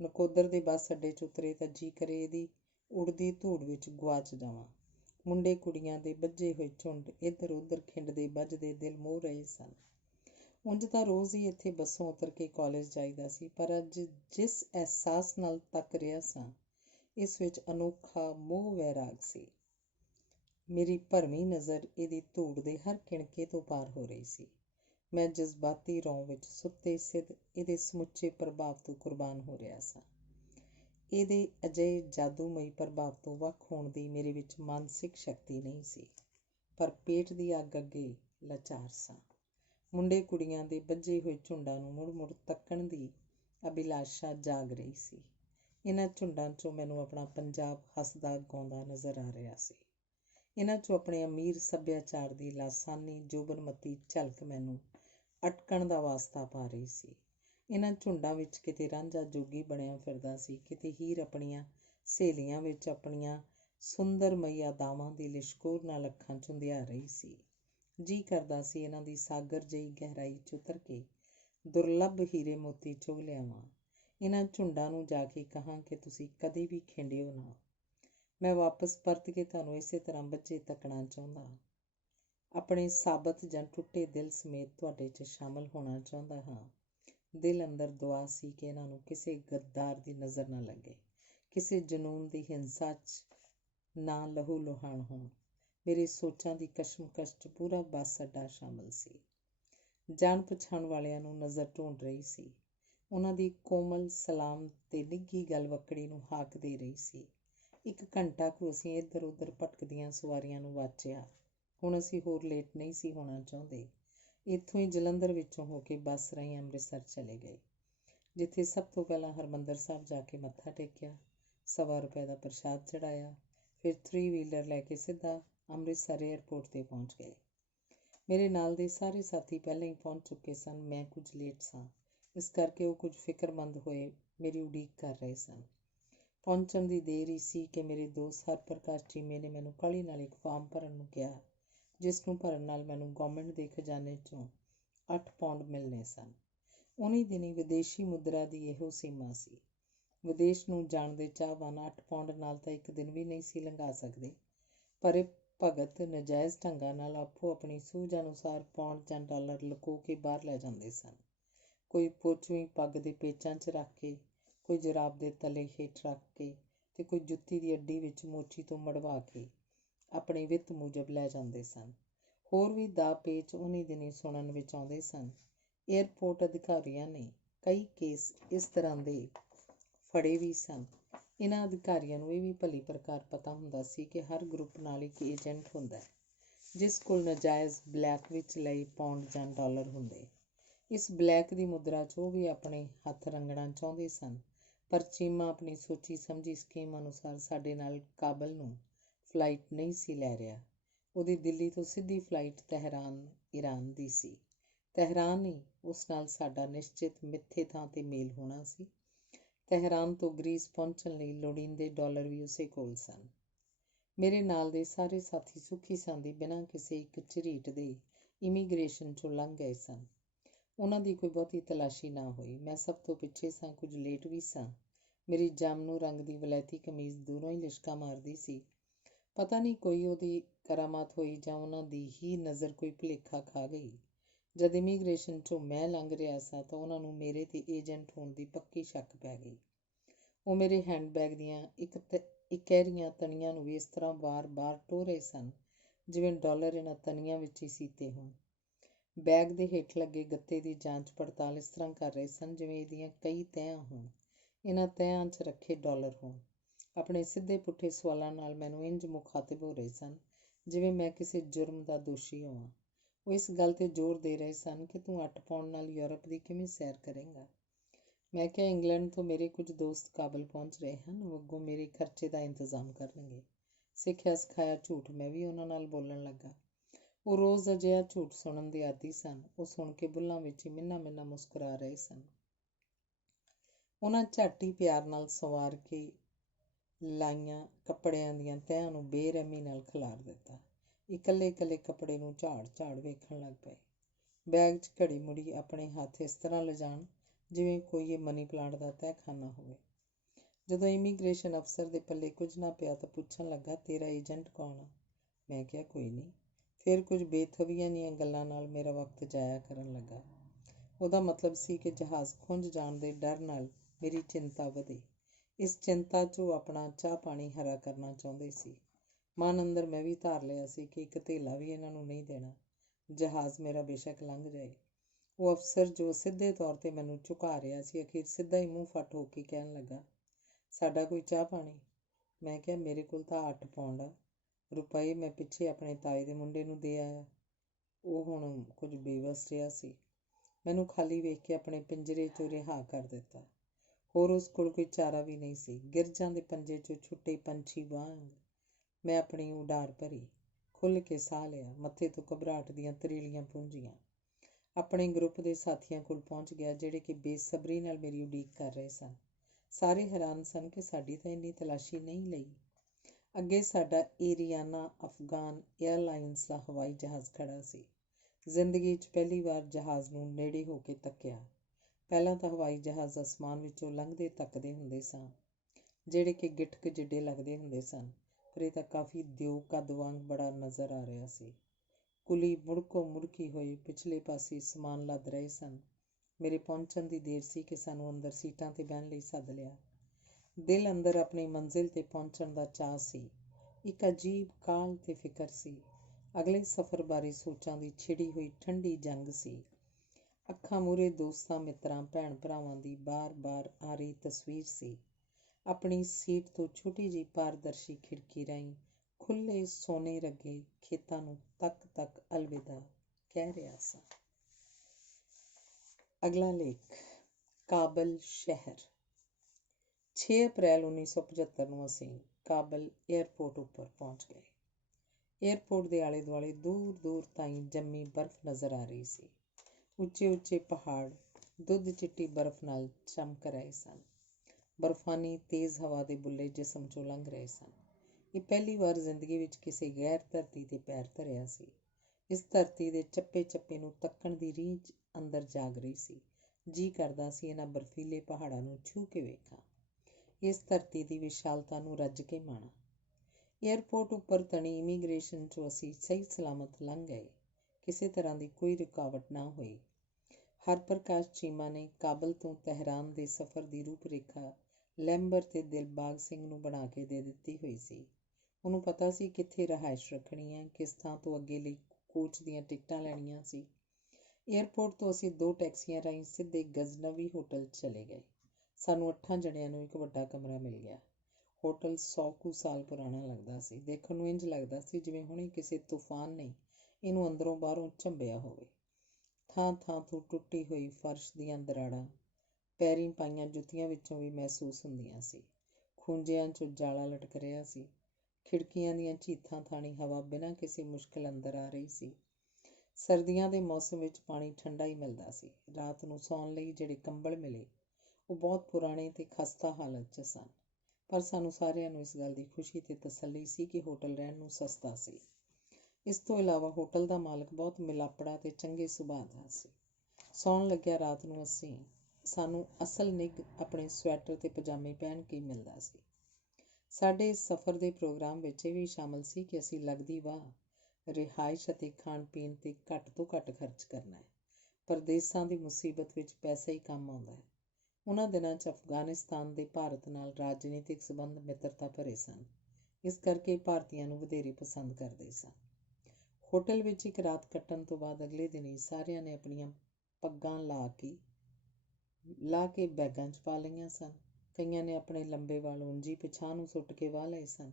ਨਕੋਦਰ ਦੇ ਬੱਸ ਅੱਡੇ 'ਚ ਉਤਰੇ ਤਾਂ ਜੀ ਕਰੇ ਇਹਦੀ ਉੜਦੀ ਧੂੜ ਵਿੱਚ ਗੁਆਚ ਜਾਵਾਂ। ਮੁੰਡੇ ਕੁੜੀਆਂ ਦੇ ਬੱਝੇ ਹੋਏ ਝੁੰਡ ਇੱਧਰ ਉੱਧਰ ਖਿੰਡਦੇ ਵੱਜਦੇ ਦਿਲ ਮੋਹ ਰਹੇ ਸਨ। ਉਂਝ ਤਾਂ ਰੋਜ਼ ਹੀ ਇੱਥੇ ਬੱਸੋਂ ਉਤਰ ਕੇ ਕਾਲਜ ਜਾਈਦਾ ਸੀ, ਪਰ ਅੱਜ ਜਿਸ ਅਹਿਸਾਸ ਨਾਲ ਤੱਕ ਰਿਹਾ ਸਾਂ, ਇਸ ਵਿੱਚ ਅਨੋਖਾ ਮੋਹ ਵੈਰਾਗ ਸੀ। ਮੇਰੀ ਭਰਵੀਂ ਨਜ਼ਰ ਇਹਦੀ ਧੂੜ ਦੇ ਹਰ ਕਿਣਕੇ ਤੋਂ ਪਾਰ ਹੋ ਰਹੀ ਸੀ। ਮੈਂ ਜਜ਼ਬਾਤੀ ਰੌਂ ਵਿੱਚ ਸੁੱਤੇ ਸਿੱਧ ਇਹਦੇ ਸਮੁੱਚੇ ਪ੍ਰਭਾਵ ਤੋਂ ਕੁਰਬਾਨ ਹੋ ਰਿਹਾ ਸਾਂ। ਇਹਦੇ ਅਜਿਹੇ ਜਾਦੂਮਈ ਪ੍ਰਭਾਵ ਤੋਂ ਵੱਖ ਹੋਣ ਦੀ ਮੇਰੇ ਵਿੱਚ ਮਾਨਸਿਕ ਸ਼ਕਤੀ ਨਹੀਂ ਸੀ, ਪਰ ਪੇਟ ਦੀ ਅੱਗ ਅੱਗੇ ਲਾਚਾਰ ਸਾਂ। ਮੁੰਡੇ ਕੁੜੀਆਂ ਦੇ ਬੱਝੇ ਹੋਏ ਝੁੰਡਾਂ ਨੂੰ ਮੁੜ ਮੁੜ ਤੱਕਣ ਦੀ ਅਭਿਲਾਸ਼ਾ ਜਾਗ ਰਹੀ ਸੀ। ਇਹਨਾਂ ਝੁੰਡਾਂ 'ਚੋਂ ਮੈਨੂੰ ਆਪਣਾ ਪੰਜਾਬ ਹੱਸਦਾ ਗਾਉਂਦਾ ਨਜ਼ਰ ਆ ਰਿਹਾ ਸੀ। ਇਹਨਾਂ 'ਚੋਂ ਆਪਣੇ ਅਮੀਰ ਸੱਭਿਆਚਾਰ ਦੀ ਲਾਸਾਨੀ ਜੋਬਨਮਤੀ ਝਲਕ ਮੈਨੂੰ ਅਟਕਣ ਦਾ ਵਾਸਤਾ ਪਾ ਰਹੀ ਸੀ। ਇਹਨਾਂ ਝੁੰਡਾਂ ਵਿੱਚ ਕਿਤੇ ਰਾਂਝਾ ਜੋਗੀ ਬਣਿਆ ਫਿਰਦਾ ਸੀ, ਕਿਤੇ ਹੀਰ ਆਪਣੀਆਂ ਸਹੇਲੀਆਂ ਵਿੱਚ ਆਪਣੀਆਂ ਸੁੰਦਰਮਈ ਅਦਾਵਾਂ ਦੀ ਲਿਸ਼ਕੋਰ ਨਾਲ ਅੱਖਾਂ ਚੁੰਧਿਆ ਰਹੀ ਸੀ। ਜੀ ਕਰਦਾ ਸੀ ਇਹਨਾਂ ਦੀ ਸਾਗਰ ਜਿਹੀ ਗਹਿਰਾਈ 'ਚ ਉਤਰ ਕੇ ਦੁਰਲੱਭ ਹੀਰੇ ਮੋਤੀ ਚੁਗ ਲਿਆਵਾਂ। ਇਹਨਾਂ ਝੁੰਡਾਂ ਨੂੰ ਜਾ ਕੇ ਕਹਾਂ ਕਿ ਤੁਸੀਂ ਕਦੇ ਵੀ ਖਿੰਡਿਓ ਨਾ। ਮੈਂ ਵਾਪਸ ਪਰਤ ਕੇ ਤੁਹਾਨੂੰ ਇਸੇ ਤਰ੍ਹਾਂ ਬੱਝੇ ਤੱਕਣਾ ਚਾਹੁੰਦਾ। ਆਪਣੇ ਸਾਬਤ ਜਾਂ ਟੁੱਟੇ ਦਿਲ ਸਮੇਤ ਤੁਹਾਡੇ 'ਚ ਸ਼ਾਮਲ ਹੋਣਾ ਚਾਹੁੰਦਾ ਹਾਂ। ਦਿਲ ਅੰਦਰ ਦੁਆ ਸੀ ਕਿ ਇਹਨਾਂ ਨੂੰ ਕਿਸੇ ਗੱਦਾਰ ਦੀ ਨਜ਼ਰ ਨਾ ਲੱਗੇ, ਕਿਸੇ ਜਨੂੰਨ ਦੀ ਹਿੰਸਾ 'ਚ ਨਾ ਲਹੂ ਲੁਹਾਣ ਹੋਣ। ਮੇਰੇ ਸੋਚਾਂ ਦੀ ਕਸ਼ਮਕਸ਼ 'ਚ ਪੂਰਾ ਬੱਸ ਅੱਡਾ ਸ਼ਾਮਲ ਸੀ। ਜਾਣ ਪਛਾਣ ਵਾਲਿਆਂ ਨੂੰ ਨਜ਼ਰ ਢੂੰਡ ਰਹੀ ਸੀ। ਉਹਨਾਂ ਦੀ ਕੋਮਲ ਸਲਾਮ ਤੇ ਨਿੱਘੀ ਗਲਵੱਕੜੀ ਨੂੰ ਹਾਕ ਦੇ ਰਹੀ ਸੀ। 1 ਘੰਟਾ ਕੁ ਅਸੀਂ ਇੱਧਰ ਉੱਧਰ ਭਟਕਦੀਆਂ ਸਵਾਰੀਆਂ ਨੂੰ ਵਾਚਿਆ। ਹੁਣ ਅਸੀਂ ਹੋਰ ਲੇਟ ਨਹੀਂ ਸੀ ਹੋਣਾ ਚਾਹੁੰਦੇ। ਇੱਥੋਂ ਹੀ ਜਲੰਧਰ ਵਿੱਚੋਂ ਹੋ ਕੇ ਬੱਸ ਰਾਹੀਂ ਅੰਮ੍ਰਿਤਸਰ ਚਲੇ ਗਏ, ਜਿੱਥੇ ਸਭ ਤੋਂ ਪਹਿਲਾਂ ਹਰਿਮੰਦਰ ਸਾਹਿਬ ਜਾ ਕੇ ਮੱਥਾ ਟੇਕਿਆ। 1.25 ਰੁਪਏ ਦਾ ਪ੍ਰਸ਼ਾਦ ਚੜਾਇਆ। ਫਿਰ 3 ਵੀਲਰ ਲੈ ਕੇ ਸਿੱਧਾ ਅੰਮ੍ਰਿਤਸਰ ਏਅਰਪੋਰਟ 'ਤੇ ਪਹੁੰਚ ਗਏ। ਮੇਰੇ ਨਾਲ ਦੇ ਸਾਰੇ ਸਾਥੀ ਪਹਿਲਾਂ ਹੀ ਪਹੁੰਚ ਚੁੱਕੇ ਸਨ। ਮੈਂ ਕੁਝ ਲੇਟ ਸਾਂ, ਇਸ ਕਰਕੇ ਉਹ ਕੁਝ ਫਿਕਰਮੰਦ ਹੋਏ ਮੇਰੀ ਉਡੀਕ ਕਰ ਰਹੇ ਸਨ। ਪਹੁੰਚਣ ਦੀ ਦੇਰ ਹੀ ਸੀ ਕਿ ਮੇਰੇ ਦੋਸਤ ਹਰਪ੍ਰਕਾਸ਼ ਚੀਮੇ ਨੇ ਮੈਨੂੰ ਕਾਹਲੀ ਨਾਲ ਇੱਕ ਫਾਰਮ ਭਰਨ ਨੂੰ ਕਿਹਾ, ਜਿਸ ਨੂੰ ਭਰਨ ਨਾਲ ਮੈਨੂੰ ਗੌਰਮੈਂਟ ਦੇ ਖਜ਼ਾਨੇ 'ਚੋਂ 8 ਪੌਂਡ ਮਿਲਣੇ ਸਨ। ਉਨ੍ਹੀਂ ਦਿਨੀਂ ਵਿਦੇਸ਼ੀ ਮੁਦਰਾ ਦੀ ਇਹੋ ਸੀਮਾ ਸੀ। ਵਿਦੇਸ਼ ਨੂੰ ਜਾਣ ਦੇ ਚਾਹਵਾਨ 8 ਪੌਂਡ ਨਾਲ ਤਾਂ ਇੱਕ ਦਿਨ ਵੀ ਨਹੀਂ ਸੀ ਲੰਘਾ ਸਕਦੇ, ਪਰ ਇਹ ਭਗਤ ਨਜਾਇਜ਼ ਢੰਗਾਂ ਨਾਲ ਆਪੋ ਆਪਣੀ ਸੂਝ ਅਨੁਸਾਰ ਪੌਂਡ ਜਾਂ ਡਾਲਰ ਲੁਕੋ ਕੇ ਬਾਹਰ ਲੈ ਜਾਂਦੇ ਸਨ। ਕੋਈ ਪੋਚਵੀਂ ਪੱਗ ਦੇ ਪੇਚਾਂ 'ਚ ਰੱਖ ਕੇ, ਕੋਈ ਜੁਰਾਬ ਦੇ ਤਲੇ ਹੇਠ ਰੱਖ ਕੇ ਤੇ ਕੋਈ ਜੁੱਤੀ ਦੀ ਅੱਡੀ ਵਿੱਚ ਮੋਚੀ ਤੋਂ ਮੜਵਾ ਕੇ ਆਪਣੀ ਵਿੱਤ ਮੁਜਬ ਲੈ ਜਾਂਦੇ ਸਨ। ਹੋਰ ਵੀ ਦਾਅ ਪੇਚ ਉਨ੍ਹੀਂ ਦਿਨੀਂ ਸੁਣਨ ਵਿੱਚ ਆਉਂਦੇ ਸਨ। ਏਅਰਪੋਰਟ ਅਧਿਕਾਰੀਆਂ ਨੇ ਕਈ ਕੇਸ ਇਸ ਤਰ੍ਹਾਂ ਦੇ ਫੜੇ ਵੀ ਸਨ। ਇਹਨਾਂ ਅਧਿਕਾਰੀਆਂ ਨੂੰ ਇਹ ਵੀ ਭਲੀ ਪ੍ਰਕਾਰ ਪਤਾ ਹੁੰਦਾ ਸੀ ਕਿ ਹਰ ਗਰੁੱਪ ਨਾਲ ਇੱਕ ਏਜੰਟ ਹੁੰਦਾ, ਜਿਸ ਕੋਲ ਨਜਾਇਜ਼ ਬਲੈਕ ਵਿੱਚ ਲਏ ਪੌਂਡ ਜਾਂ ਡਾਲਰ ਹੁੰਦੇ। ਇਸ ਬਲੈਕ ਦੀ ਮੁਦਰਾ 'ਚ ਉਹ ਵੀ ਆਪਣੇ ਹੱਥ ਰੰਗਣਾ ਚਾਹੁੰਦੇ ਸਨ, ਪਰ ਚੀਮਾ ਆਪਣੀ ਸੋਚੀ ਸਮਝੀ ਸਕੀਮ ਅਨੁਸਾਰ ਸਾਡੇ ਨਾਲ ਕਾਬਲ ਨੂੰ ਫਲਾਈਟ ਨਹੀਂ ਸੀ ਲੈ ਰਿਹਾ। ਉਹਦੀ ਦਿੱਲੀ ਤੋਂ ਸਿੱਧੀ ਫਲਾਈਟ ਤਹਿਰਾਨ, ਈਰਾਨ ਦੀ ਸੀ। ਤਹਿਰਾਨ ਹੀ ਉਸ ਨਾਲ ਸਾਡਾ ਨਿਸ਼ਚਿਤ ਮਿੱਥੇ ਥਾਂ 'ਤੇ ਮੇਲ ਹੋਣਾ ਸੀ। ਤਹਿਰਾਨ ਤੋਂ ਗਰੀਸ ਪਹੁੰਚਣ ਲਈ ਲੋੜੀਂਦੇ ਡਾਲਰ ਵੀ ਉਸੇ ਕੋਲ ਸਨ। ਮੇਰੇ ਨਾਲ ਦੇ ਸਾਰੇ ਸਾਥੀ ਸੁੱਖੀ ਸਾਂਦੀ ਬਿਨਾਂ ਕਿਸੇ ਇੱਕ ਝਰੀਟ ਦੇ ਇਮੀਗ੍ਰੇਸ਼ਨ 'ਚੋਂ ਲੰਘ ਗਏ ਸਨ। ਉਹਨਾਂ ਦੀ ਕੋਈ ਬਹੁਤੀ ਤਲਾਸ਼ੀ ਨਾ ਹੋਈ। ਮੈਂ ਸਭ ਤੋਂ ਪਿੱਛੇ ਸਾਂ, ਕੁਝ ਲੇਟ ਵੀ ਸਾਂ। ਮੇਰੀ ਜਾਮਨੂ ਰੰਗ ਦੀ ਵਲੈਤੀ ਕਮੀਜ਼ ਦੂਰੋਂ ਹੀ ਲਿਸ਼ਕਾਂ ਮਾਰਦੀ ਸੀ। ਪਤਾ ਨਹੀਂ ਕੋਈ ਉਹਦੀ ਕਰਾਮਾਤ ਹੋਈ ਜਾਂ ਉਹਨਾਂ ਦੀ ਹੀ ਨਜ਼ਰ ਕੋਈ ਭੁਲੇਖਾ ਖਾ ਗਈ। ਜਦ ਇਮੀਗ੍ਰੇਸ਼ਨ 'ਚੋਂ ਮੈਂ ਲੰਘ ਰਿਹਾ ਸਾਂ ਤਾਂ ਉਹਨਾਂ ਨੂੰ ਮੇਰੇ 'ਤੇ ਏਜੰਟ ਹੋਣ ਦੀ ਪੱਕੀ ਸ਼ੱਕ ਪੈ ਗਈ। ਉਹ ਮੇਰੇ ਹੈਂਡਬੈਗ ਦੀਆਂ ਇਕਹਿਰੀਆਂ ਤਣੀਆਂ ਨੂੰ ਵੀ ਇਸ ਤਰ੍ਹਾਂ ਵਾਰ-ਵਾਰ ਟੋਹ ਰਹੇ ਸਨ, ਜਿਵੇਂ ਡਾਲਰ ਇਹਨਾਂ ਤਣੀਆਂ ਵਿੱਚ ਹੀ ਸੀਤੇ ਹੋਣ। ਬੈਗ ਦੇ ਹੇਠ ਲੱਗੇ ਗੱਤੇ ਦੀ ਜਾਂਚ ਪੜਤਾਲ ਇਸ ਤਰ੍ਹਾਂ ਕਰ ਰਹੇ ਸਨ ਜਿਵੇਂ ਇਹਦੀਆਂ ਕਈ ਤਹਿਆਂ ਹੋਣ, ਇਹਨਾਂ ਤਹਿਆਂ 'ਚ ਰੱਖੇ ਡਾਲਰ ਹੋਣ। ਆਪਣੇ ਸਿੱਧੇ ਪੁੱਠੇ ਸਵਾਲਾਂ ਨਾਲ ਮੈਨੂੰ ਇੰਝ ਮੁਖਾਤਿਬ ਹੋ ਰਹੇ ਸਨ ਜਿਵੇਂ ਮੈਂ ਕਿਸੇ ਜੁਰਮ ਦਾ ਦੋਸ਼ੀ ਹੋਵਾਂ। ਉਹ ਇਸ ਗੱਲ 'ਤੇ ਜ਼ੋਰ ਦੇ ਰਹੇ ਸਨ ਕਿ ਤੂੰ 8 ਪੌਂਡ ਨਾਲ ਯੂਰਪ ਦੀ ਕਿਵੇਂ ਸੈਰ ਕਰੇਂਗਾ। ਮੈਂ ਕਿਹਾ, ਇੰਗਲੈਂਡ ਤੋਂ ਮੇਰੇ ਕੁਝ ਦੋਸਤ ਕਾਬਲ ਪਹੁੰਚ ਰਹੇ ਹਨ, ਉਹ ਅੱਗੋਂ ਮੇਰੇ ਖਰਚੇ ਦਾ ਇੰਤਜ਼ਾਮ ਕਰਨਗੇ। ਸਿੱਖਿਆ ਸਿਖਾਇਆ ਝੂਠ ਮੈਂ ਵੀ ਉਹਨਾਂ ਨਾਲ ਬੋਲਣ ਲੱਗਾ। ਉਹ ਰੋਜ਼ ਅਜਿਹਾ ਝੂਠ ਸੁਣਨ ਦੇ ਆਦੀ ਸਨ। ਉਹ ਸੁਣ ਕੇ ਬੁੱਲ੍ਹਾਂ ਵਿੱਚ ਹੀ ਮਿੰਨਾ ਮੁਸਕਰਾ ਰਹੇ ਸਨ। ਉਹਨਾਂ ਝੱਟ ਹੀ ਪਿਆਰ ਨਾਲ ਸੰਵਾਰ ਕੇ ਲਾਈਆਂ ਕੱਪੜਿਆਂ ਦੀਆਂ ਤਹਿਆਂ ਨੂੰ ਬੇਰਹਿਮੀ ਨਾਲ ਖਿਲਾਰ ਦਿੱਤਾ। ਇਕੱਲੇ ਕੱਪੜੇ ਨੂੰ ਝਾੜ ਵੇਖਣ ਲੱਗ ਪਏ। ਬੈਗ 'ਚ ਘੜੀ ਮੁੜੀ ਆਪਣੇ ਹੱਥ ਇਸ ਤਰ੍ਹਾਂ ਲਿਜਾਣ ਜਿਵੇਂ ਕੋਈ ਇਹ ਮਨੀ ਪਲਾਂਟ ਦਾ ਤਹਿਖਾਨਾ ਹੋਵੇ। ਜਦੋਂ ਇਮੀਗ੍ਰੇਸ਼ਨ ਅਫਸਰ ਦੇ ਪੱਲੇ ਕੁਝ ਨਾ ਪਿਆ ਤਾਂ ਪੁੱਛਣ ਲੱਗਾ, ਤੇਰਾ ਏਜੰਟ ਕੌਣ ਆ? ਮੈਂ ਕਿਹਾ, ਕੋਈ ਨਹੀਂ। ਫਿਰ ਕੁਝ ਬੇਥਵੀਆਂ ਜਿਹੀਆਂ ਗੱਲਾਂ ਨਾਲ ਮੇਰਾ ਵਕਤ ਜਾਇਆ ਕਰਨ ਲੱਗਾ। ਉਹਦਾ ਮਤਲਬ ਸੀ ਕਿ ਜਹਾਜ਼ ਖੁੰਝ ਜਾਣ ਦੇ ਡਰ ਨਾਲ ਮੇਰੀ ਚਿੰਤਾ ਵਧੇ। ਇਸ ਚਿੰਤਾ 'ਚ ਉਹ ਆਪਣਾ ਚਾਹ ਪਾਣੀ ਹਰਾ ਕਰਨਾ ਚਾਹੁੰਦੇ ਸੀ। ਮਨ ਅੰਦਰ ਮੈਂ ਵੀ ਧਾਰ ਲਿਆ ਸੀ ਕਿ ਇੱਕ ਧੇਲਾ ਵੀ ਇਹਨਾਂ ਨੂੰ ਨਹੀਂ ਦੇਣਾ। ਜਹਾਜ਼ ਮੇਰਾ ਬੇਸ਼ੱਕ ਲੰਘ ਜਾਏ। ਉਹ ਅਫਸਰ ਜੋ ਸਿੱਧੇ ਤੌਰ 'ਤੇ ਮੈਨੂੰ ਝੁਕਾ ਰਿਹਾ ਸੀ, ਅਖੀਰ ਸਿੱਧਾ ਹੀ ਮੂੰਹ ਫੱਟ ਹੋ ਕੇ ਕਹਿਣ ਲੱਗਾ, ਸਾਡਾ ਕੋਈ ਚਾਹ ਪਾਣੀ? ਮੈਂ ਕਿਹਾ, ਮੇਰੇ ਕੋਲ ਤਾਂ 8 ਪੌਂਡ ਆ। ਰੁਪਏ ਮੈਂ ਪਿੱਛੇ ਆਪਣੇ ਤਾਏ ਦੇ ਮੁੰਡੇ ਨੂੰ ਦੇ ਆਇਆ। ਉਹ ਹੁਣ ਕੁਝ ਬੇਵੱਸ ਰਿਹਾ ਸੀ। ਮੈਨੂੰ ਖਾਲੀ ਵੇਖ ਕੇ ਆਪਣੇ ਪਿੰਜਰੇ 'ਚੋਂ ਰਿਹਾ ਕਰ ਦਿੱਤਾ। ਹੋਰ ਉਸ ਕੋਲ ਕੋਈ ਚਾਰਾ ਵੀ ਨਹੀਂ ਸੀ। ਗਿਰਜਾਂ ਦੇ ਪੰਜੇ 'ਚੋਂ ਛੁੱਟੇ ਪੰਛੀ ਵਾਂਗ ਮੈਂ ਆਪਣੀ ਉਡਾਰ ਭਰੀ, ਖੁੱਲ੍ਹ ਕੇ ਸਾਹ ਲਿਆ, ਮੱਥੇ ਤੋਂ ਘਬਰਾਹਟ ਦੀਆਂ ਤਰੇਲੀਆਂ ਪੂੰਝੀਆਂ। ਆਪਣੇ ਗਰੁੱਪ ਦੇ ਸਾਥੀਆਂ ਕੋਲ ਪਹੁੰਚ ਗਿਆ, ਜਿਹੜੇ ਕਿ ਬੇਸਬਰੀ ਨਾਲ ਮੇਰੀ ਉਡੀਕ ਕਰ ਰਹੇ ਸਨ। ਸਾਰੇ ਹੈਰਾਨ ਸਨ ਕਿ ਸਾਡੀ ਤਾਂ ਇੰਨੀ ਤਲਾਸ਼ੀ ਨਹੀਂ ਲਈ। ਅੱਗੇ ਸਾਡਾ ਏਰੀਆਨਾ ਅਫਗਾਨ ਏਅਰਲਾਈਨਸ ਦਾ ਹਵਾਈ ਜਹਾਜ਼ ਖੜ੍ਹਾ ਸੀ। ਜ਼ਿੰਦਗੀ 'ਚ ਪਹਿਲੀ ਵਾਰ ਜਹਾਜ਼ ਨੂੰ ਨੇੜੇ ਹੋ ਕੇ ਤੱਕਿਆ। ਪਹਿਲਾਂ ਤਾਂ ਹਵਾਈ ਜਹਾਜ਼ ਅਸਮਾਨ ਵਿੱਚੋਂ ਲੰਘਦੇ ਤੱਕਦੇ ਹੁੰਦੇ ਸਾਂ, ਜਿਹੜੇ ਕਿ ਗਿੱਠਕ ਜਿੱਡੇ ਲੱਗਦੇ ਹੁੰਦੇ ਸਨ, ਪਰ ਇਹ ਤਾਂ ਕਾਫੀ ਦਿਓ ਕੱਦ ਵਾਂਗ ਬੜਾ ਨਜ਼ਰ ਆ ਰਿਹਾ ਸੀ। ਕੁਲੀ ਮੁੜਕੋ ਮੁੜਕੀ ਹੋਈ ਪਿਛਲੇ ਪਾਸੇ ਸਮਾਨ ਲੱਦ ਰਹੇ ਸਨ। ਮੇਰੇ ਪਹੁੰਚਣ ਦੀ ਦੇਰ ਸੀ ਕਿ ਸਾਨੂੰ ਅੰਦਰ ਸੀਟਾਂ 'ਤੇ ਬਹਿਣ ਲਈ ਸੱਦ ਲਿਆ। ਦਿਲ ਅੰਦਰ ਆਪਣੀ ਮੰਜ਼ਿਲ 'ਤੇ ਪਹੁੰਚਣ ਦਾ ਚਾਅ ਸੀ। ਇੱਕ ਅਜੀਬ ਕਾਹਲ ਤੇ ਫਿਕਰ ਸੀ। ਅਗਲੇ ਸਫ਼ਰ ਬਾਰੇ ਸੋਚਾਂ ਦੀ ਛਿੜੀ ਹੋਈ ਠੰਡੀ ਜੰਗ ਸੀ। ਅੱਖਾਂ ਮੂਹਰੇ ਦੋਸਤਾਂ ਮਿੱਤਰਾਂ ਭੈਣ ਭਰਾਵਾਂ ਦੀ ਬਾਰ-ਬਾਰ ਆ ਰਹੀ ਤਸਵੀਰ ਸੀ। ਆਪਣੀ ਸੀਟ ਤੋਂ ਛੋਟੀ ਜਿਹੀ ਪਾਰਦਰਸ਼ੀ ਖਿੜਕੀ ਰਾਹੀਂ ਖੁੱਲ੍ਹੇ ਸੋਨੇ ਰੰਗੇ ਖੇਤਾਂ ਨੂੰ ਤੱਕ ਅਲਵਿਦਾ ਕਹਿ ਰਿਹਾ ਸਾਂ। ਅਗਲਾ ਲੇਖ, ਕਾਬਲ ਸ਼ਹਿਰ। 6 ਅਪ੍ਰੈਲ 1975 ਨੂੰ ਅਸੀਂ ਕਾਬਲ ਏਅਰਪੋਰਟ ਉੱਪਰ ਪਹੁੰਚ ਗਏ। ਏਅਰਪੋਰਟ ਦੇ ਆਲੇ ਦੁਆਲੇ ਦੂਰ ਦੂਰ ਤਾਈਂ ਜੰਮੀ ਬਰਫ਼ ਨਜ਼ਰ ਆ ਰਹੀ ਸੀ। ਉੱਚੇ ਉੱਚੇ ਪਹਾੜ ਦੁੱਧ ਚਿੱਟੀ ਬਰਫ਼ ਨਾਲ ਚਮਕ ਰਹੇ ਸਨ। ਬਰਫਾਨੀ ਤੇਜ਼ ਹਵਾ ਦੇ ਬੁੱਲੇ ਜਿਸਮ 'ਚੋਂ ਲੰਘ ਰਹੇ ਸਨ। ਇਹ ਪਹਿਲੀ ਵਾਰ ਜ਼ਿੰਦਗੀ ਵਿੱਚ ਕਿਸੇ ਗੈਰ ਧਰਤੀ 'ਤੇ ਪੈਰ ਧਰਿਆ ਸੀ। ਇਸ ਧਰਤੀ ਦੇ ਚੱਪੇ ਚੱਪੇ ਨੂੰ ਤੱਕਣ ਦੀ ਰੀਝ ਅੰਦਰ ਜਾਗ ਰਹੀ ਸੀ। ਜੀਅ ਕਰਦਾ ਸੀ ਇਹਨਾਂ ਬਰਫੀਲੇ ਪਹਾੜਾਂ ਨੂੰ ਛੂਹ ਕੇ ਵੇਖਾਂ, ਇਸ ਧਰਤੀ ਦੀ ਵਿਸ਼ਾਲਤਾ ਨੂੰ ਰੱਜ ਕੇ ਮਾਣਾਂ। ਏਅਰਪੋਰਟ ਉੱਪਰ ਤਣੀ ਇਮੀਗ੍ਰੇਸ਼ਨ 'ਚੋਂ ਅਸੀਂ ਸਹੀ ਸਲਾਮਤ ਲੰਘ ਗਏ। ਕਿਸੇ ਤਰ੍ਹਾਂ ਦੀ ਕੋਈ ਰੁਕਾਵਟ ਨਾ ਹੋਈ। ਹਰਪ੍ਰਕਾਸ਼ ਚੀਮਾ ਨੇ ਕਾਬਲ ਤੋਂ ਤਹਿਰਾਨ ਦੇ ਸਫ਼ਰ ਦੀ ਰੂਪ-ਰੇਖਾ ਲੈਂਬਰ ਤੇ ਦਿਲਬਾਗ ਸਿੰਘ ਨੂੰ ਬਣਾ ਕੇ ਦੇ ਦਿੱਤੀ ਹੋਈ ਸੀ। ਉਹਨੂੰ ਪਤਾ ਸੀ ਕਿੱਥੇ ਰਿਹਾਇਸ਼ ਰੱਖਣੀ ਹੈ, ਕਿਸ ਥਾਂ ਤੋਂ ਅੱਗੇ ਲਈ ਕੋਚ ਦੀਆਂ ਟਿਕਟਾਂ ਲੈਣੀਆਂ ਸੀ। ਏਅਰਪੋਰਟ ਤੋਂ ਅਸੀਂ 2 ਟੈਕਸੀਆਂ ਰਾਹੀਂ ਸਿੱਧੇ ਗਜ਼ਨਵੀ ਹੋਟਲ ਚਲੇ ਗਏ। ਸਾਨੂੰ 8 ਜਣਿਆਂ ਨੂੰ ਇੱਕ ਵੱਡਾ ਕਮਰਾ ਮਿਲ ਗਿਆ। ਹੋਟਲ 100 ਕੁ ਸਾਲ ਪੁਰਾਣਾ ਲੱਗਦਾ ਸੀ। ਦੇਖਣ ਨੂੰ ਇੰਝ ਲੱਗਦਾ ਸੀ ਜਿਵੇਂ ਹੁਣੇ ਕਿਸੇ ਤੂਫਾਨ ਨੇ ਇਹਨੂੰ ਅੰਦਰੋਂ ਬਾਹਰੋਂ ਝੰਬਿਆ ਹੋਵੇ। ਥਾਂ ਥਾਂ ਤੋਂ ਟੁੱਟੀ ਹੋਈ ਫਰਸ਼ ਦੀਆਂ ਦਰਾੜਾਂ ਪੈਰੀਂ ਪਾਈਆਂ ਜੁੱਤੀਆਂ ਵਿੱਚੋਂ ਵੀ ਮਹਿਸੂਸ ਹੁੰਦੀਆਂ ਸੀ। ਖੂੰਜਿਆਂ 'ਚੋਂ ਜਾਲਾ ਲਟਕ ਰਿਹਾ ਸੀ। ਖਿੜਕੀਆਂ ਦੀਆਂ ਚੀਥਾਂ ਥਾਣੀ ਹਵਾ ਬਿਨਾਂ ਕਿਸੇ ਮੁਸ਼ਕਲ ਅੰਦਰ ਆ ਰਹੀ ਸੀ। ਸਰਦੀਆਂ ਦੇ ਮੌਸਮ ਵਿੱਚ ਪਾਣੀ ਠੰਡਾ ਹੀ ਮਿਲਦਾ ਸੀ। ਰਾਤ ਨੂੰ ਸੌਣ ਲਈ ਜਿਹੜੇ ਕੰਬਲ ਮਿਲੇ ਉਹ ਬਹੁਤ ਪੁਰਾਣੇ ਤੇ ਖਸਤਾ ਹਾਲਤ 'ਚ ਸਨ, ਪਰ ਸਾਨੂੰ ਸਾਰਿਆਂ ਨੂੰ ਇਸ ਗੱਲ ਦੀ ਖੁਸ਼ੀ ਤੇ ਤਸੱਲੀ ਸੀ ਕਿ ਹੋਟਲ ਰਹਿਣ ਨੂੰ ਸਸਤਾ ਸੀ। ਇਸ ਤੋਂ ਇਲਾਵਾ ਹੋਟਲ ਦਾ ਮਾਲਕ ਬਹੁਤ ਮਿਲਾਪੜਾ ਤੇ ਚੰਗੇ ਸੁਭਾਅ ਦਾ ਸੀ। ਸੌਣ ਲੱਗਿਆ ਰਾਤ ਨੂੰ ਸਾਨੂੰ ਅਸਲ ਨਿੱਘ ਆਪਣੇ ਸਵੈਟਰ ਤੇ ਪਜਾਮੇ ਪਹਿਨ ਕੇ ਮਿਲਦਾ ਸੀ। ਸਾਡੇ ਇਸ ਸਫ਼ਰ ਦੇ ਪ੍ਰੋਗਰਾਮ ਵਿੱਚ ਇਹ ਵੀ ਸ਼ਾਮਲ ਸੀ ਕਿ ਅਸੀਂ ਲੱਗਦੀ ਵਾਹ ਰਿਹਾਇਸ਼ ਅਤੇ ਖਾਣ ਪੀਣ 'ਤੇ ਘੱਟ ਤੋਂ ਘੱਟ ਖਰਚ ਕਰਨਾ ਹੈ। ਪਰਦੇਸਾਂ ਦੀ ਮੁਸੀਬਤ ਵਿੱਚ ਪੈਸਾ ਹੀ ਕੰਮ ਆਉਂਦਾ ਹੈ। ਉਹਨਾਂ ਦਿਨਾਂ 'ਚ ਅਫ਼ਗਾਨਿਸਤਾਨ ਦੇ ਭਾਰਤ ਨਾਲ ਰਾਜਨੀਤਿਕ ਸੰਬੰਧ ਮਿੱਤਰਤਾ ਭਰੇ ਸਨ। ਇਸ ਕਰਕੇ ਭਾਰਤੀਆਂ ਨੂੰ ਵਧੇਰੇ ਪਸੰਦ ਕਰਦੇ ਸਨ। ਹੋਟਲ ਵਿੱਚ ਇੱਕ ਰਾਤ ਕੱਟਣ ਤੋਂ ਬਾਅਦ ਅਗਲੇ ਦਿਨ ਹੀ ਸਾਰਿਆਂ ਨੇ ਆਪਣੀਆਂ ਪੱਗਾਂ ਲਾ ਕੇ ਬੈਗਾਂ 'ਚ ਪਾ ਲਈਆਂ ਸਨ। ਕਈਆਂ ਨੇ ਆਪਣੇ ਲੰਬੇ ਵਾਲ ਉਂਝ ਹੀ ਪਿਛਾਂਹ ਨੂੰ ਸੁੱਟ ਕੇ ਵਾਹ ਲਏ ਸਨ।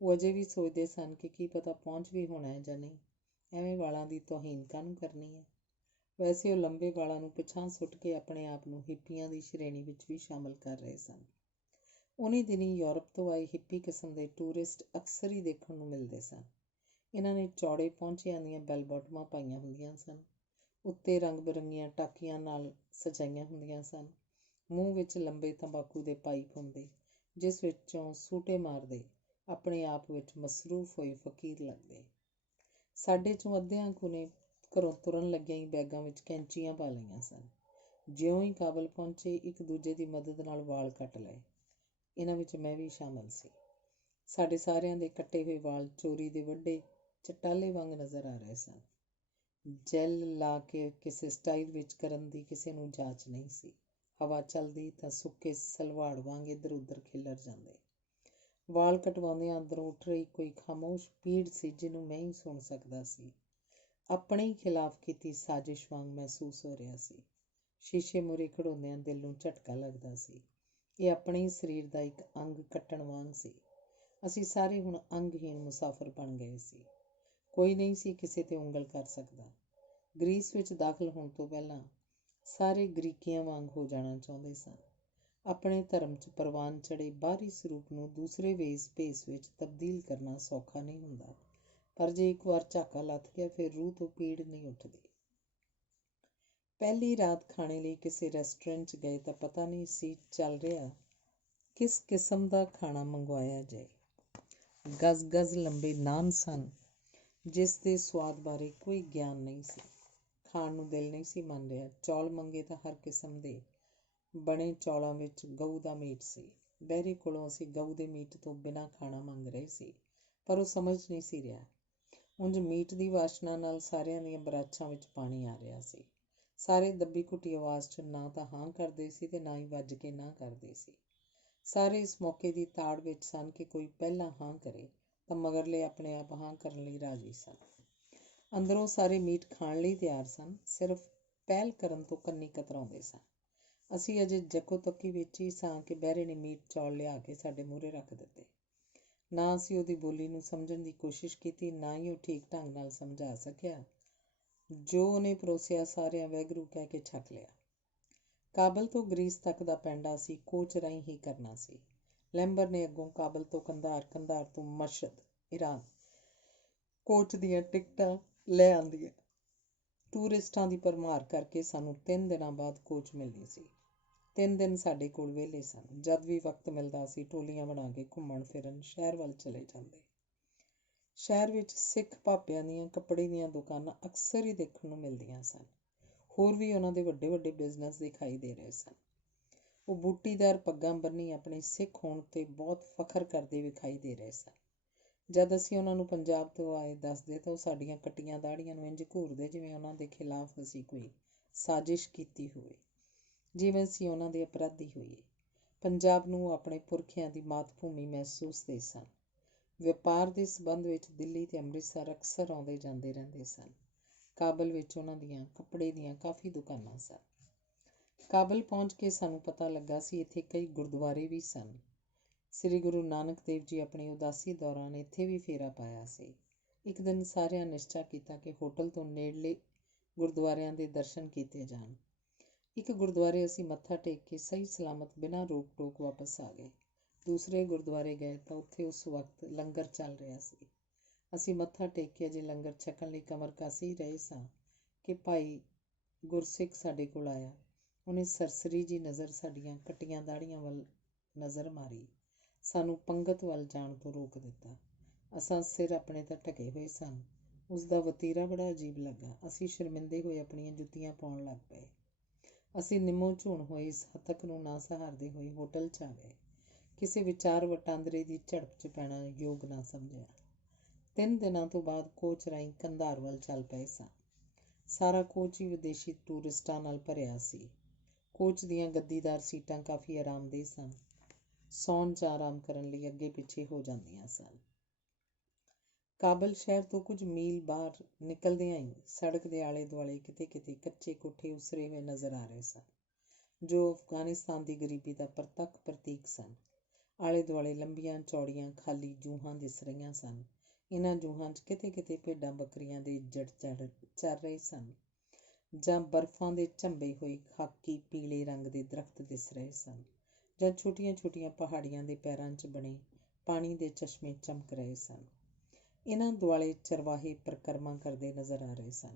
ਉਹ ਅਜੇ ਵੀ ਸੋਚਦੇ ਸਨ ਕਿ ਕੀ ਪਤਾ ਪਹੁੰਚ ਵੀ ਹੋਣਾ ਹੈ ਜਾਂ ਨਹੀਂ। ਐਵੇਂ ਵਾਲਾਂ ਦੀ ਤੋਹੀਨ ਕਾਹਨੂੰ ਕਰਨੀ ਹੈ। ਵੈਸੇ ਉਹ ਲੰਬੇ ਵਾਲਾਂ ਨੂੰ ਪਿਛਾਂਹ ਸੁੱਟ ਕੇ ਆਪਣੇ ਆਪ ਨੂੰ ਹਿੱਪੀਆਂ ਦੀ ਸ਼੍ਰੇਣੀ ਵਿੱਚ ਵੀ ਸ਼ਾਮਲ ਕਰ ਰਹੇ ਸਨ। ਉਨ੍ਹੀਂ ਦਿਨੀਂ ਯੂਰਪ ਤੋਂ ਆਏ ਹਿੱਪੀ ਕਿਸਮ ਦੇ ਟੂਰਿਸਟ ਅਕਸਰ ਹੀ ਦੇਖਣ ਨੂੰ ਮਿਲਦੇ ਸਨ। ਇਹਨਾਂ ਨੇ ਚੌੜੇ ਪਹੁੰਚਿਆਂ ਦੀਆਂ ਬੈਲ ਬਾਟਮਾਂ ਪਾਈਆਂ ਹੁੰਦੀਆਂ ਸਨ। ਉੱਤੇ ਰੰਗ ਬਿਰੰਗੀਆਂ ਟਾਕੀਆਂ ਨਾਲ ਸਜਾਈਆਂ ਹੁੰਦੀਆਂ ਸਨ। ਮੂੰਹ ਵਿੱਚ ਲੰਬੇ ਤੰਬਾਕੂ ਦੇ ਪਾਈਪ ਹੁੰਦੇ, ਜਿਸ ਵਿੱਚੋਂ ਸੂਟੇ ਮਾਰਦੇ ਆਪਣੇ ਆਪ ਵਿੱਚ ਮਸਰੂਫ ਹੋਏ ਫ਼ਕੀਰ ਲੱਗਦੇ। ਸਾਡੇ 'ਚੋਂ ਅੱਧਿਆਂ ਕੁ ਨੇ ਘਰੋਂ ਤੁਰਨ ਲੱਗਿਆਂ ਹੀ ਬੈਗਾਂ ਵਿੱਚ ਕੈਂਚੀਆਂ ਪਾ ਲਈਆਂ ਸਨ। ਜਿਉਂ ਹੀ ਕਾਬਲ ਪਹੁੰਚੇ ਇੱਕ ਦੂਜੇ ਦੀ ਮਦਦ ਨਾਲ ਵਾਲ ਕੱਟ ਲਏ। ਇਹਨਾਂ ਵਿੱਚ ਮੈਂ ਵੀ ਸ਼ਾਮਲ ਸੀ। ਸਾਡੇ ਸਾਰਿਆਂ ਦੇ ਕੱਟੇ ਹੋਏ ਵਾਲ ਚੋਰੀ ਦੇ ਵੱਡੇ ਚਟਾਲੇ ਵਾਂਗ ਨਜ਼ਰ ਆ ਰਹੇ ਸਨ। ਜੈਲ ਲਾ ਕੇ ਕਿਸੇ ਸਟਾਈਲ ਵਿੱਚ ਕਰਨ ਦੀ ਕਿਸੇ ਨੂੰ ਜਾਚ ਨਹੀਂ ਸੀ। ਹਵਾ ਚੱਲਦੀ ਤਾਂ ਸੁੱਕੇ ਸਲਵਾੜ ਵਾਂਗ ਇੱਧਰ ਉੱਧਰ ਖਿੱਲਰ ਜਾਂਦੇ। ਵਾਲ ਕਟਵਾਉਂਦਿਆਂ ਅੰਦਰੋਂ ਉੱਠ ਰਹੀ ਕੋਈ ਖਾਮੋਸ਼ ਪੀੜ ਸੀ ਜਿਹਨੂੰ ਮੈਂ ਹੀ ਸੁਣ ਸਕਦਾ ਸੀ। ਆਪਣੇ ਹੀ ਖਿਲਾਫ ਕੀਤੀ ਸਾਜ਼ਿਸ਼ ਵਾਂਗ ਮਹਿਸੂਸ ਹੋ ਰਿਹਾ ਸੀ। ਸ਼ੀਸ਼ੇ ਮੂਹਰੇ ਖੜੋਂਦਿਆਂ ਦਿਲ ਨੂੰ ਝਟਕਾ ਲੱਗਦਾ ਸੀ। ਇਹ ਆਪਣੇ ਹੀ ਸਰੀਰ ਦਾ ਇੱਕ ਅੰਗ ਕੱਟਣ ਵਾਂਗ ਸੀ। ਅਸੀਂ ਸਾਰੇ ਹੁਣ ਅੰਗਹੀਣ ਮੁਸਾਫਰ ਬਣ ਗਏ ਸੀ। ਕੋਈ ਨਹੀਂ ਸੀ ਕਿਸੇ 'ਤੇ ਉਂਗਲ ਕਰ ਸਕਦਾ। ਗਰੀਸ ਵਿੱਚ ਦਾਖਲ ਹੋਣ ਤੋਂ ਪਹਿਲਾਂ ਸਾਰੇ ਗਰੀਕੀਆਂ ਵਾਂਗ ਹੋ ਜਾਣਾ ਚਾਹੁੰਦੇ ਸਨ। ਆਪਣੇ ਧਰਮ 'ਚ ਪ੍ਰਵਾਨ ਚੜ੍ਹੇ ਬਾਹਰੀ ਸਰੂਪ ਨੂੰ ਦੂਸਰੇ ਵੇਸ ਭੇਸ ਵਿੱਚ ਤਬਦੀਲ ਕਰਨਾ ਸੌਖਾ ਨਹੀਂ ਹੁੰਦਾ, ਪਰ ਜੇ ਇੱਕ ਵਾਰ ਝਾਕਾ ਲੱਥ ਗਿਆ ਫਿਰ ਰੂਹ ਤੋਂ ਪੀੜ ਨਹੀਂ ਉੱਠਦੀ। ਪਹਿਲੀ ਰਾਤ ਖਾਣੇ ਲਈ ਕਿਸੇ ਰੈਸਟੋਰੈਂਟ 'ਚ ਗਏ ਤਾਂ ਪਤਾ ਨਹੀਂ ਸੀ ਚੱਲ ਰਿਹਾ ਕਿਸ ਕਿਸਮ ਦਾ ਖਾਣਾ ਮੰਗਵਾਇਆ ਜਾਏ। ਗਜ਼-ਗਜ਼ ਲੰਬੇ ਨਾਨ ਸਨ ਜਿਸ ਦੇ ਸੁਆਦ ਬਾਰੇ ਕੋਈ ਗਿਆਨ ਨਹੀਂ ਸੀ। ਖਾਣ ਨੂੰ ਦਿਲ ਨਹੀਂ ਸੀ ਮੰਨ ਰਿਹਾ। ਚੌਲ ਮੰਗੇ ਤਾਂ ਹਰ ਕਿਸਮ ਦੇ ਬਣੇ ਚੌਲਾਂ ਵਿੱਚ ਗਊ ਦਾ ਮੀਟ ਸੀ। ਬਹਿਰੇ ਕੋਲੋਂ ਅਸੀਂ ਗਊ ਦੇ ਮੀਟ ਤੋਂ ਬਿਨਾਂ ਖਾਣਾ ਮੰਗ ਰਹੇ ਸੀ, ਪਰ ਉਹ ਸਮਝ ਨਹੀਂ ਸੀ ਰਿਹਾ। ਉਂਝ ਮੀਟ ਦੀ ਵਾਸ਼ਨਾ ਨਾਲ ਸਾਰਿਆਂ ਦੀਆਂ ਬਰਾਛਾਂ ਵਿੱਚ ਪਾਣੀ ਆ ਰਿਹਾ ਸੀ। ਸਾਰੇ ਦੱਬੀ ਘੁੱਟੀ ਆਵਾਜ਼ 'ਚ ਨਾ ਤਾਂ ਹਾਂ ਕਰਦੇ ਸੀ ਤੇ ਨਾ ਹੀ ਵੱਜ ਕੇ ਨਾ ਕਰਦੇ ਸੀ। ਸਾਰੇ ਇਸ ਮੌਕੇ ਦੀ ਤਾੜ ਵਿੱਚ ਸਨ ਕਿ ਕੋਈ ਪਹਿਲਾਂ ਹਾਂ ਕਰੇ ਤਾਂ ਮਗਰਲੇ ਆਪਣੇ ਆਪ ਹਾਂ ਕਰਨ ਲਈ ਰਾਜ਼ੀ ਸਨ। ਅੰਦਰੋਂ ਸਾਰੇ ਮੀਟ ਖਾਣ ਲਈ ਤਿਆਰ ਸਨ, ਸਿਰਫ ਪਹਿਲ ਕਰਨ ਤੋਂ ਕੰਨੀ ਕਤਰਾਉਂਦੇ ਸਨ। ਅਸੀਂ ਅਜੇ ਜੱਕੋ-ਤੱਕੀ ਵਿੱਚ ਹੀ ਸਾਂ ਕਿ ਬਹਿਰੇ ਨੇ ਮੀਟ ਚੌਲ ਲਿਆ ਕੇ ਸਾਡੇ ਮੂਹਰੇ ਰੱਖ ਦਿੱਤੇ। ਨਾ ਅਸੀਂ ਉਹਦੀ ਬੋਲੀ ਨੂੰ ਸਮਝਣ ਦੀ ਕੋਸ਼ਿਸ਼ ਕੀਤੀ, ਨਾ ਹੀ ਉਹ ਠੀਕ ਢੰਗ ਨਾਲ ਸਮਝਾ ਸਕਿਆ। ਜੋ ਉਹਨੇ ਪਰੋਸਿਆ ਸਾਰਿਆਂ ਵਾਹਿਗੁਰੂ ਕਹਿ ਕੇ ਛਕ ਲਿਆ। ਕਾਬਲ ਤੋਂ ਗ੍ਰੀਸ ਤੱਕ ਦਾ ਪੈਂਡਾ ਅਸੀਂ ਕੋਚ ਰਾਹੀਂ ਹੀ ਕਰਨਾ ਸੀ। ਲੈਂਬਰ ਨੇ ਅੱਗੋਂ ਕਾਬਲ ਤੋਂ ਕੰਧਾਰ, ਕੰਧਾਰ ਤੋਂ ਮਸ਼ਹਦ, ਈਰਾਨ ਕੋਚ ਦੀਆਂ ਟਿਕਟਾਂ ਲੈ ਆਂਦੀਆਂ। ਟੂਰਿਸਟਾਂ ਦੀ ਭਰਮਾਰ ਕਰਕੇ ਸਾਨੂੰ 3 ਦਿਨਾਂ ਬਾਅਦ ਕੋਚ ਮਿਲਣੀ ਸੀ। 3 ਦਿਨ ਸਾਡੇ ਕੋਲ ਵਿਹਲੇ ਸਨ। ਜਦ ਵੀ ਵਕਤ ਮਿਲਦਾ ਅਸੀਂ ਟੋਲੀਆਂ ਬਣਾ ਕੇ ਘੁੰਮਣ ਫਿਰਨ ਸ਼ਹਿਰ ਵੱਲ ਚਲੇ ਜਾਂਦੇ। ਸ਼ਹਿਰ ਵਿੱਚ ਸਿੱਖ ਭਾਪਿਆਂ ਦੀਆਂ ਕੱਪੜੇ ਦੀਆਂ ਦੁਕਾਨਾਂ ਅਕਸਰ ਹੀ ਦੇਖਣ ਨੂੰ ਮਿਲਦੀਆਂ ਸਨ। ਹੋਰ ਵੀ ਉਹਨਾਂ ਦੇ ਵੱਡੇ ਵੱਡੇ ਬਿਜ਼ਨਸ ਦਿਖਾਈ ਦੇ ਰਹੇ ਸਨ। ਉਹ ਬੂਟੀਦਾਰ ਪੱਗਾਂ ਬੰਨ੍ਹੀ ਆਪਣੇ ਸਿੱਖ ਹੋਣ 'ਤੇ ਬਹੁਤ ਫਖਰ ਕਰਦੇ ਵਿਖਾਈ ਦੇ ਰਹੇ ਸਨ। ਜਦ ਅਸੀਂ ਉਹਨਾਂ ਨੂੰ ਪੰਜਾਬ ਤੋਂ ਆਏ ਦੱਸਦੇ ਤਾਂ ਉਹ ਸਾਡੀਆਂ ਕੱਟੀਆਂ ਦਾੜ੍ਹੀਆਂ ਨੂੰ ਇੰਝ ਘੂਰਦੇ ਜਿਵੇਂ ਉਹਨਾਂ ਦੇ ਖਿਲਾਫ ਅਸੀਂ ਕੋਈ ਸਾਜ਼ਿਸ਼ ਕੀਤੀ ਹੋਵੇ, ਜਿਵੇਂ ਅਸੀਂ ਉਹਨਾਂ ਦੇ ਅਪਰਾਧੀ ਹੋਈਏ। ਪੰਜਾਬ ਨੂੰ ਉਹ ਆਪਣੇ ਪੁਰਖਿਆਂ ਦੀ ਮਾਤ ਭੂਮੀ ਮਹਿਸੂਸਦੇ ਸਨ। ਵਪਾਰ ਦੇ ਸਬੰਧ ਵਿੱਚ ਦਿੱਲੀ ਤੇ ਅੰਮ੍ਰਿਤਸਰ ਅਕਸਰ ਆਉਂਦੇ ਜਾਂਦੇ ਰਹਿੰਦੇ ਸਨ। ਕਾਬਲ ਵਿੱਚ ਉਹਨਾਂ ਦੀਆਂ ਕੱਪੜੇ ਦੀਆਂ ਕਾਫੀ ਦੁਕਾਨਾਂ ਸਨ। ਕਾਬਲ ਪਹੁੰਚ ਕੇ ਸਾਨੂੰ ਪਤਾ ਲੱਗਾ ਸੀ ਇੱਥੇ ਕਈ ਗੁਰਦੁਆਰੇ ਵੀ ਸਨ। ਸ੍ਰੀ ਗੁਰੂ ਨਾਨਕ ਦੇਵ ਜੀ ਆਪਣੀ ਉਦਾਸੀ ਦੌਰਾਨ ਇੱਥੇ ਵੀ ਫੇਰਾ ਪਾਇਆ ਸੀ। ਇੱਕ ਦਿਨ ਸਾਰਿਆਂ ਨਿਸ਼ਚਾ ਕੀਤਾ ਕਿ ਹੋਟਲ ਤੋਂ ਨੇੜਲੇ ਗੁਰਦੁਆਰਿਆਂ ਦੇ ਦਰਸ਼ਨ ਕੀਤੇ ਜਾਣ। ਇੱਕ ਗੁਰਦੁਆਰੇ ਅਸੀਂ ਮੱਥਾ ਟੇਕ ਕੇ ਸਹੀ ਸਲਾਮਤ ਬਿਨਾਂ ਰੋਕ ਟੋਕ ਵਾਪਸ ਆ ਗਏ। ਦੂਸਰੇ ਗੁਰਦੁਆਰੇ ਗਏ ਤਾਂ ਉੱਥੇ ਉਸ ਵਕਤ ਲੰਗਰ ਚੱਲ ਰਿਹਾ ਸੀ। ਅਸੀਂ ਮੱਥਾ ਟੇਕ ਕੇ ਅਜੇ ਲੰਗਰ ਛਕਣ ਲਈ ਕਮਰ ਕੱਸ ਹੀ ਰਹੇ ਸਾਂ ਕਿ ਭਾਈ ਗੁਰਸਿੱਖ ਸਾਡੇ ਕੋਲ ਆਇਆ। ਉਹਨੇ ਸਰਸਰੀ ਜੀ ਨਜ਼ਰ ਸਾਡੀਆਂ ਕੱਟੀਆਂ ਦਾੜ੍ਹੀਆਂ ਵੱਲ ਨਜ਼ਰ ਮਾਰੀ, ਸਾਨੂੰ ਪੰਗਤ ਵੱਲ ਜਾਣ ਤੋਂ ਰੋਕ ਦਿੱਤਾ। ਅਸਾਂ ਸਿਰ ਆਪਣੇ ਤਾਂ ਢਕੇ ਹੋਏ ਸਨ। ਉਸ ਦਾ ਵਤੀਰਾ ਬੜਾ ਅਜੀਬ ਲੱਗਾ। ਅਸੀਂ ਸ਼ਰਮਿੰਦੇ ਹੋਏ ਆਪਣੀਆਂ ਜੁੱਤੀਆਂ ਪਾਉਣ ਲੱਗ ਪਏ। ਅਸੀਂ ਨਿੰਮੋ ਝੂਣ ਹੋਏ ਇਸ ਹੱਤਕ ਨੂੰ ਨਾ ਸਹਾਰਦੇ ਹੋਏ ਹੋਟਲ 'ਚ ਆ ਗਏ। ਕਿਸੇ ਵਿਚਾਰ ਵਟਾਂਦਰੇ ਦੀ ਝੜਪ 'ਚ ਪੈਣਾ ਯੋਗ ਨਾ ਸਮਝਿਆ। 3 ਦਿਨਾਂ ਤੋਂ ਬਾਅਦ ਕੋਚ ਰਾਹੀਂ ਕੰਧਾਰ ਵੱਲ ਚੱਲ ਪਏ ਸਾਂ। ਸਾਰਾ ਕੋਚ ਹੀ ਵਿਦੇਸ਼ੀ ਟੂਰਿਸਟਾਂ ਨਾਲ ਭਰਿਆ ਸੀ। ਕੋਚ ਦੀਆਂ ਗੱਦੀਦਾਰ ਸੀਟਾਂ ਕਾਫੀ ਆਰਾਮਦੇਹ ਸਨ। ਸੌਣ ਜਾਂ ਆਰਾਮ ਕਰਨ ਲਈ ਅੱਗੇ ਪਿੱਛੇ ਹੋ ਜਾਂਦੀਆਂ ਸਨ। ਕਾਬਲ ਸ਼ਹਿਰ ਤੋਂ ਕੁਝ ਮੀਲ ਬਾਹਰ ਨਿਕਲਦਿਆਂ ਹੀ ਸੜਕ ਦੇ ਆਲੇ ਦੁਆਲੇ ਕਿਤੇ ਕਿਤੇ ਕੱਚੇ ਕੋਠੇ ਉਸਰੇ ਹੋਏ ਨਜ਼ਰ ਆ ਰਹੇ ਸਨ, ਜੋ ਅਫਗਾਨਿਸਤਾਨ ਦੀ ਗਰੀਬੀ ਦਾ ਪ੍ਰਤੱਖ ਪ੍ਰਤੀਕ ਸਨ। ਆਲੇ ਦੁਆਲੇ ਲੰਬੀਆਂ ਚੌੜੀਆਂ ਖਾਲੀ ਜੂਹਾਂ ਦਿਸ ਰਹੀਆਂ ਸਨ। ਇਹਨਾਂ ਜੂਹਾਂ 'ਚ ਕਿਤੇ ਕਿਤੇ ਭੇਡਾਂ ਬੱਕਰੀਆਂ ਦੇ ਇੱਜੜ ਚੱਲ ਰਹੇ ਸਨ ਜਾਂ ਬਰਫ਼ਾਂ ਦੇ ਝੰਬੇ ਹੋਏ ਖਾਕੀ ਪੀਲੇ ਰੰਗ ਦੇ ਦਰਖਤ ਦਿਸ ਰਹੇ ਸਨ ਜਾਂ ਛੋਟੀਆਂ ਛੋਟੀਆਂ ਪਹਾੜੀਆਂ ਦੇ ਪੈਰਾਂ 'ਚ ਬਣੇ ਪਾਣੀ ਦੇ ਚਸ਼ਮੇ ਚਮਕ ਰਹੇ ਸਨ। ਇਹਨਾਂ ਦੁਆਲੇ ਚਰਵਾਹੇ ਪਰਿਕਰਮਾ ਕਰਦੇ ਨਜ਼ਰ ਆ ਰਹੇ ਸਨ।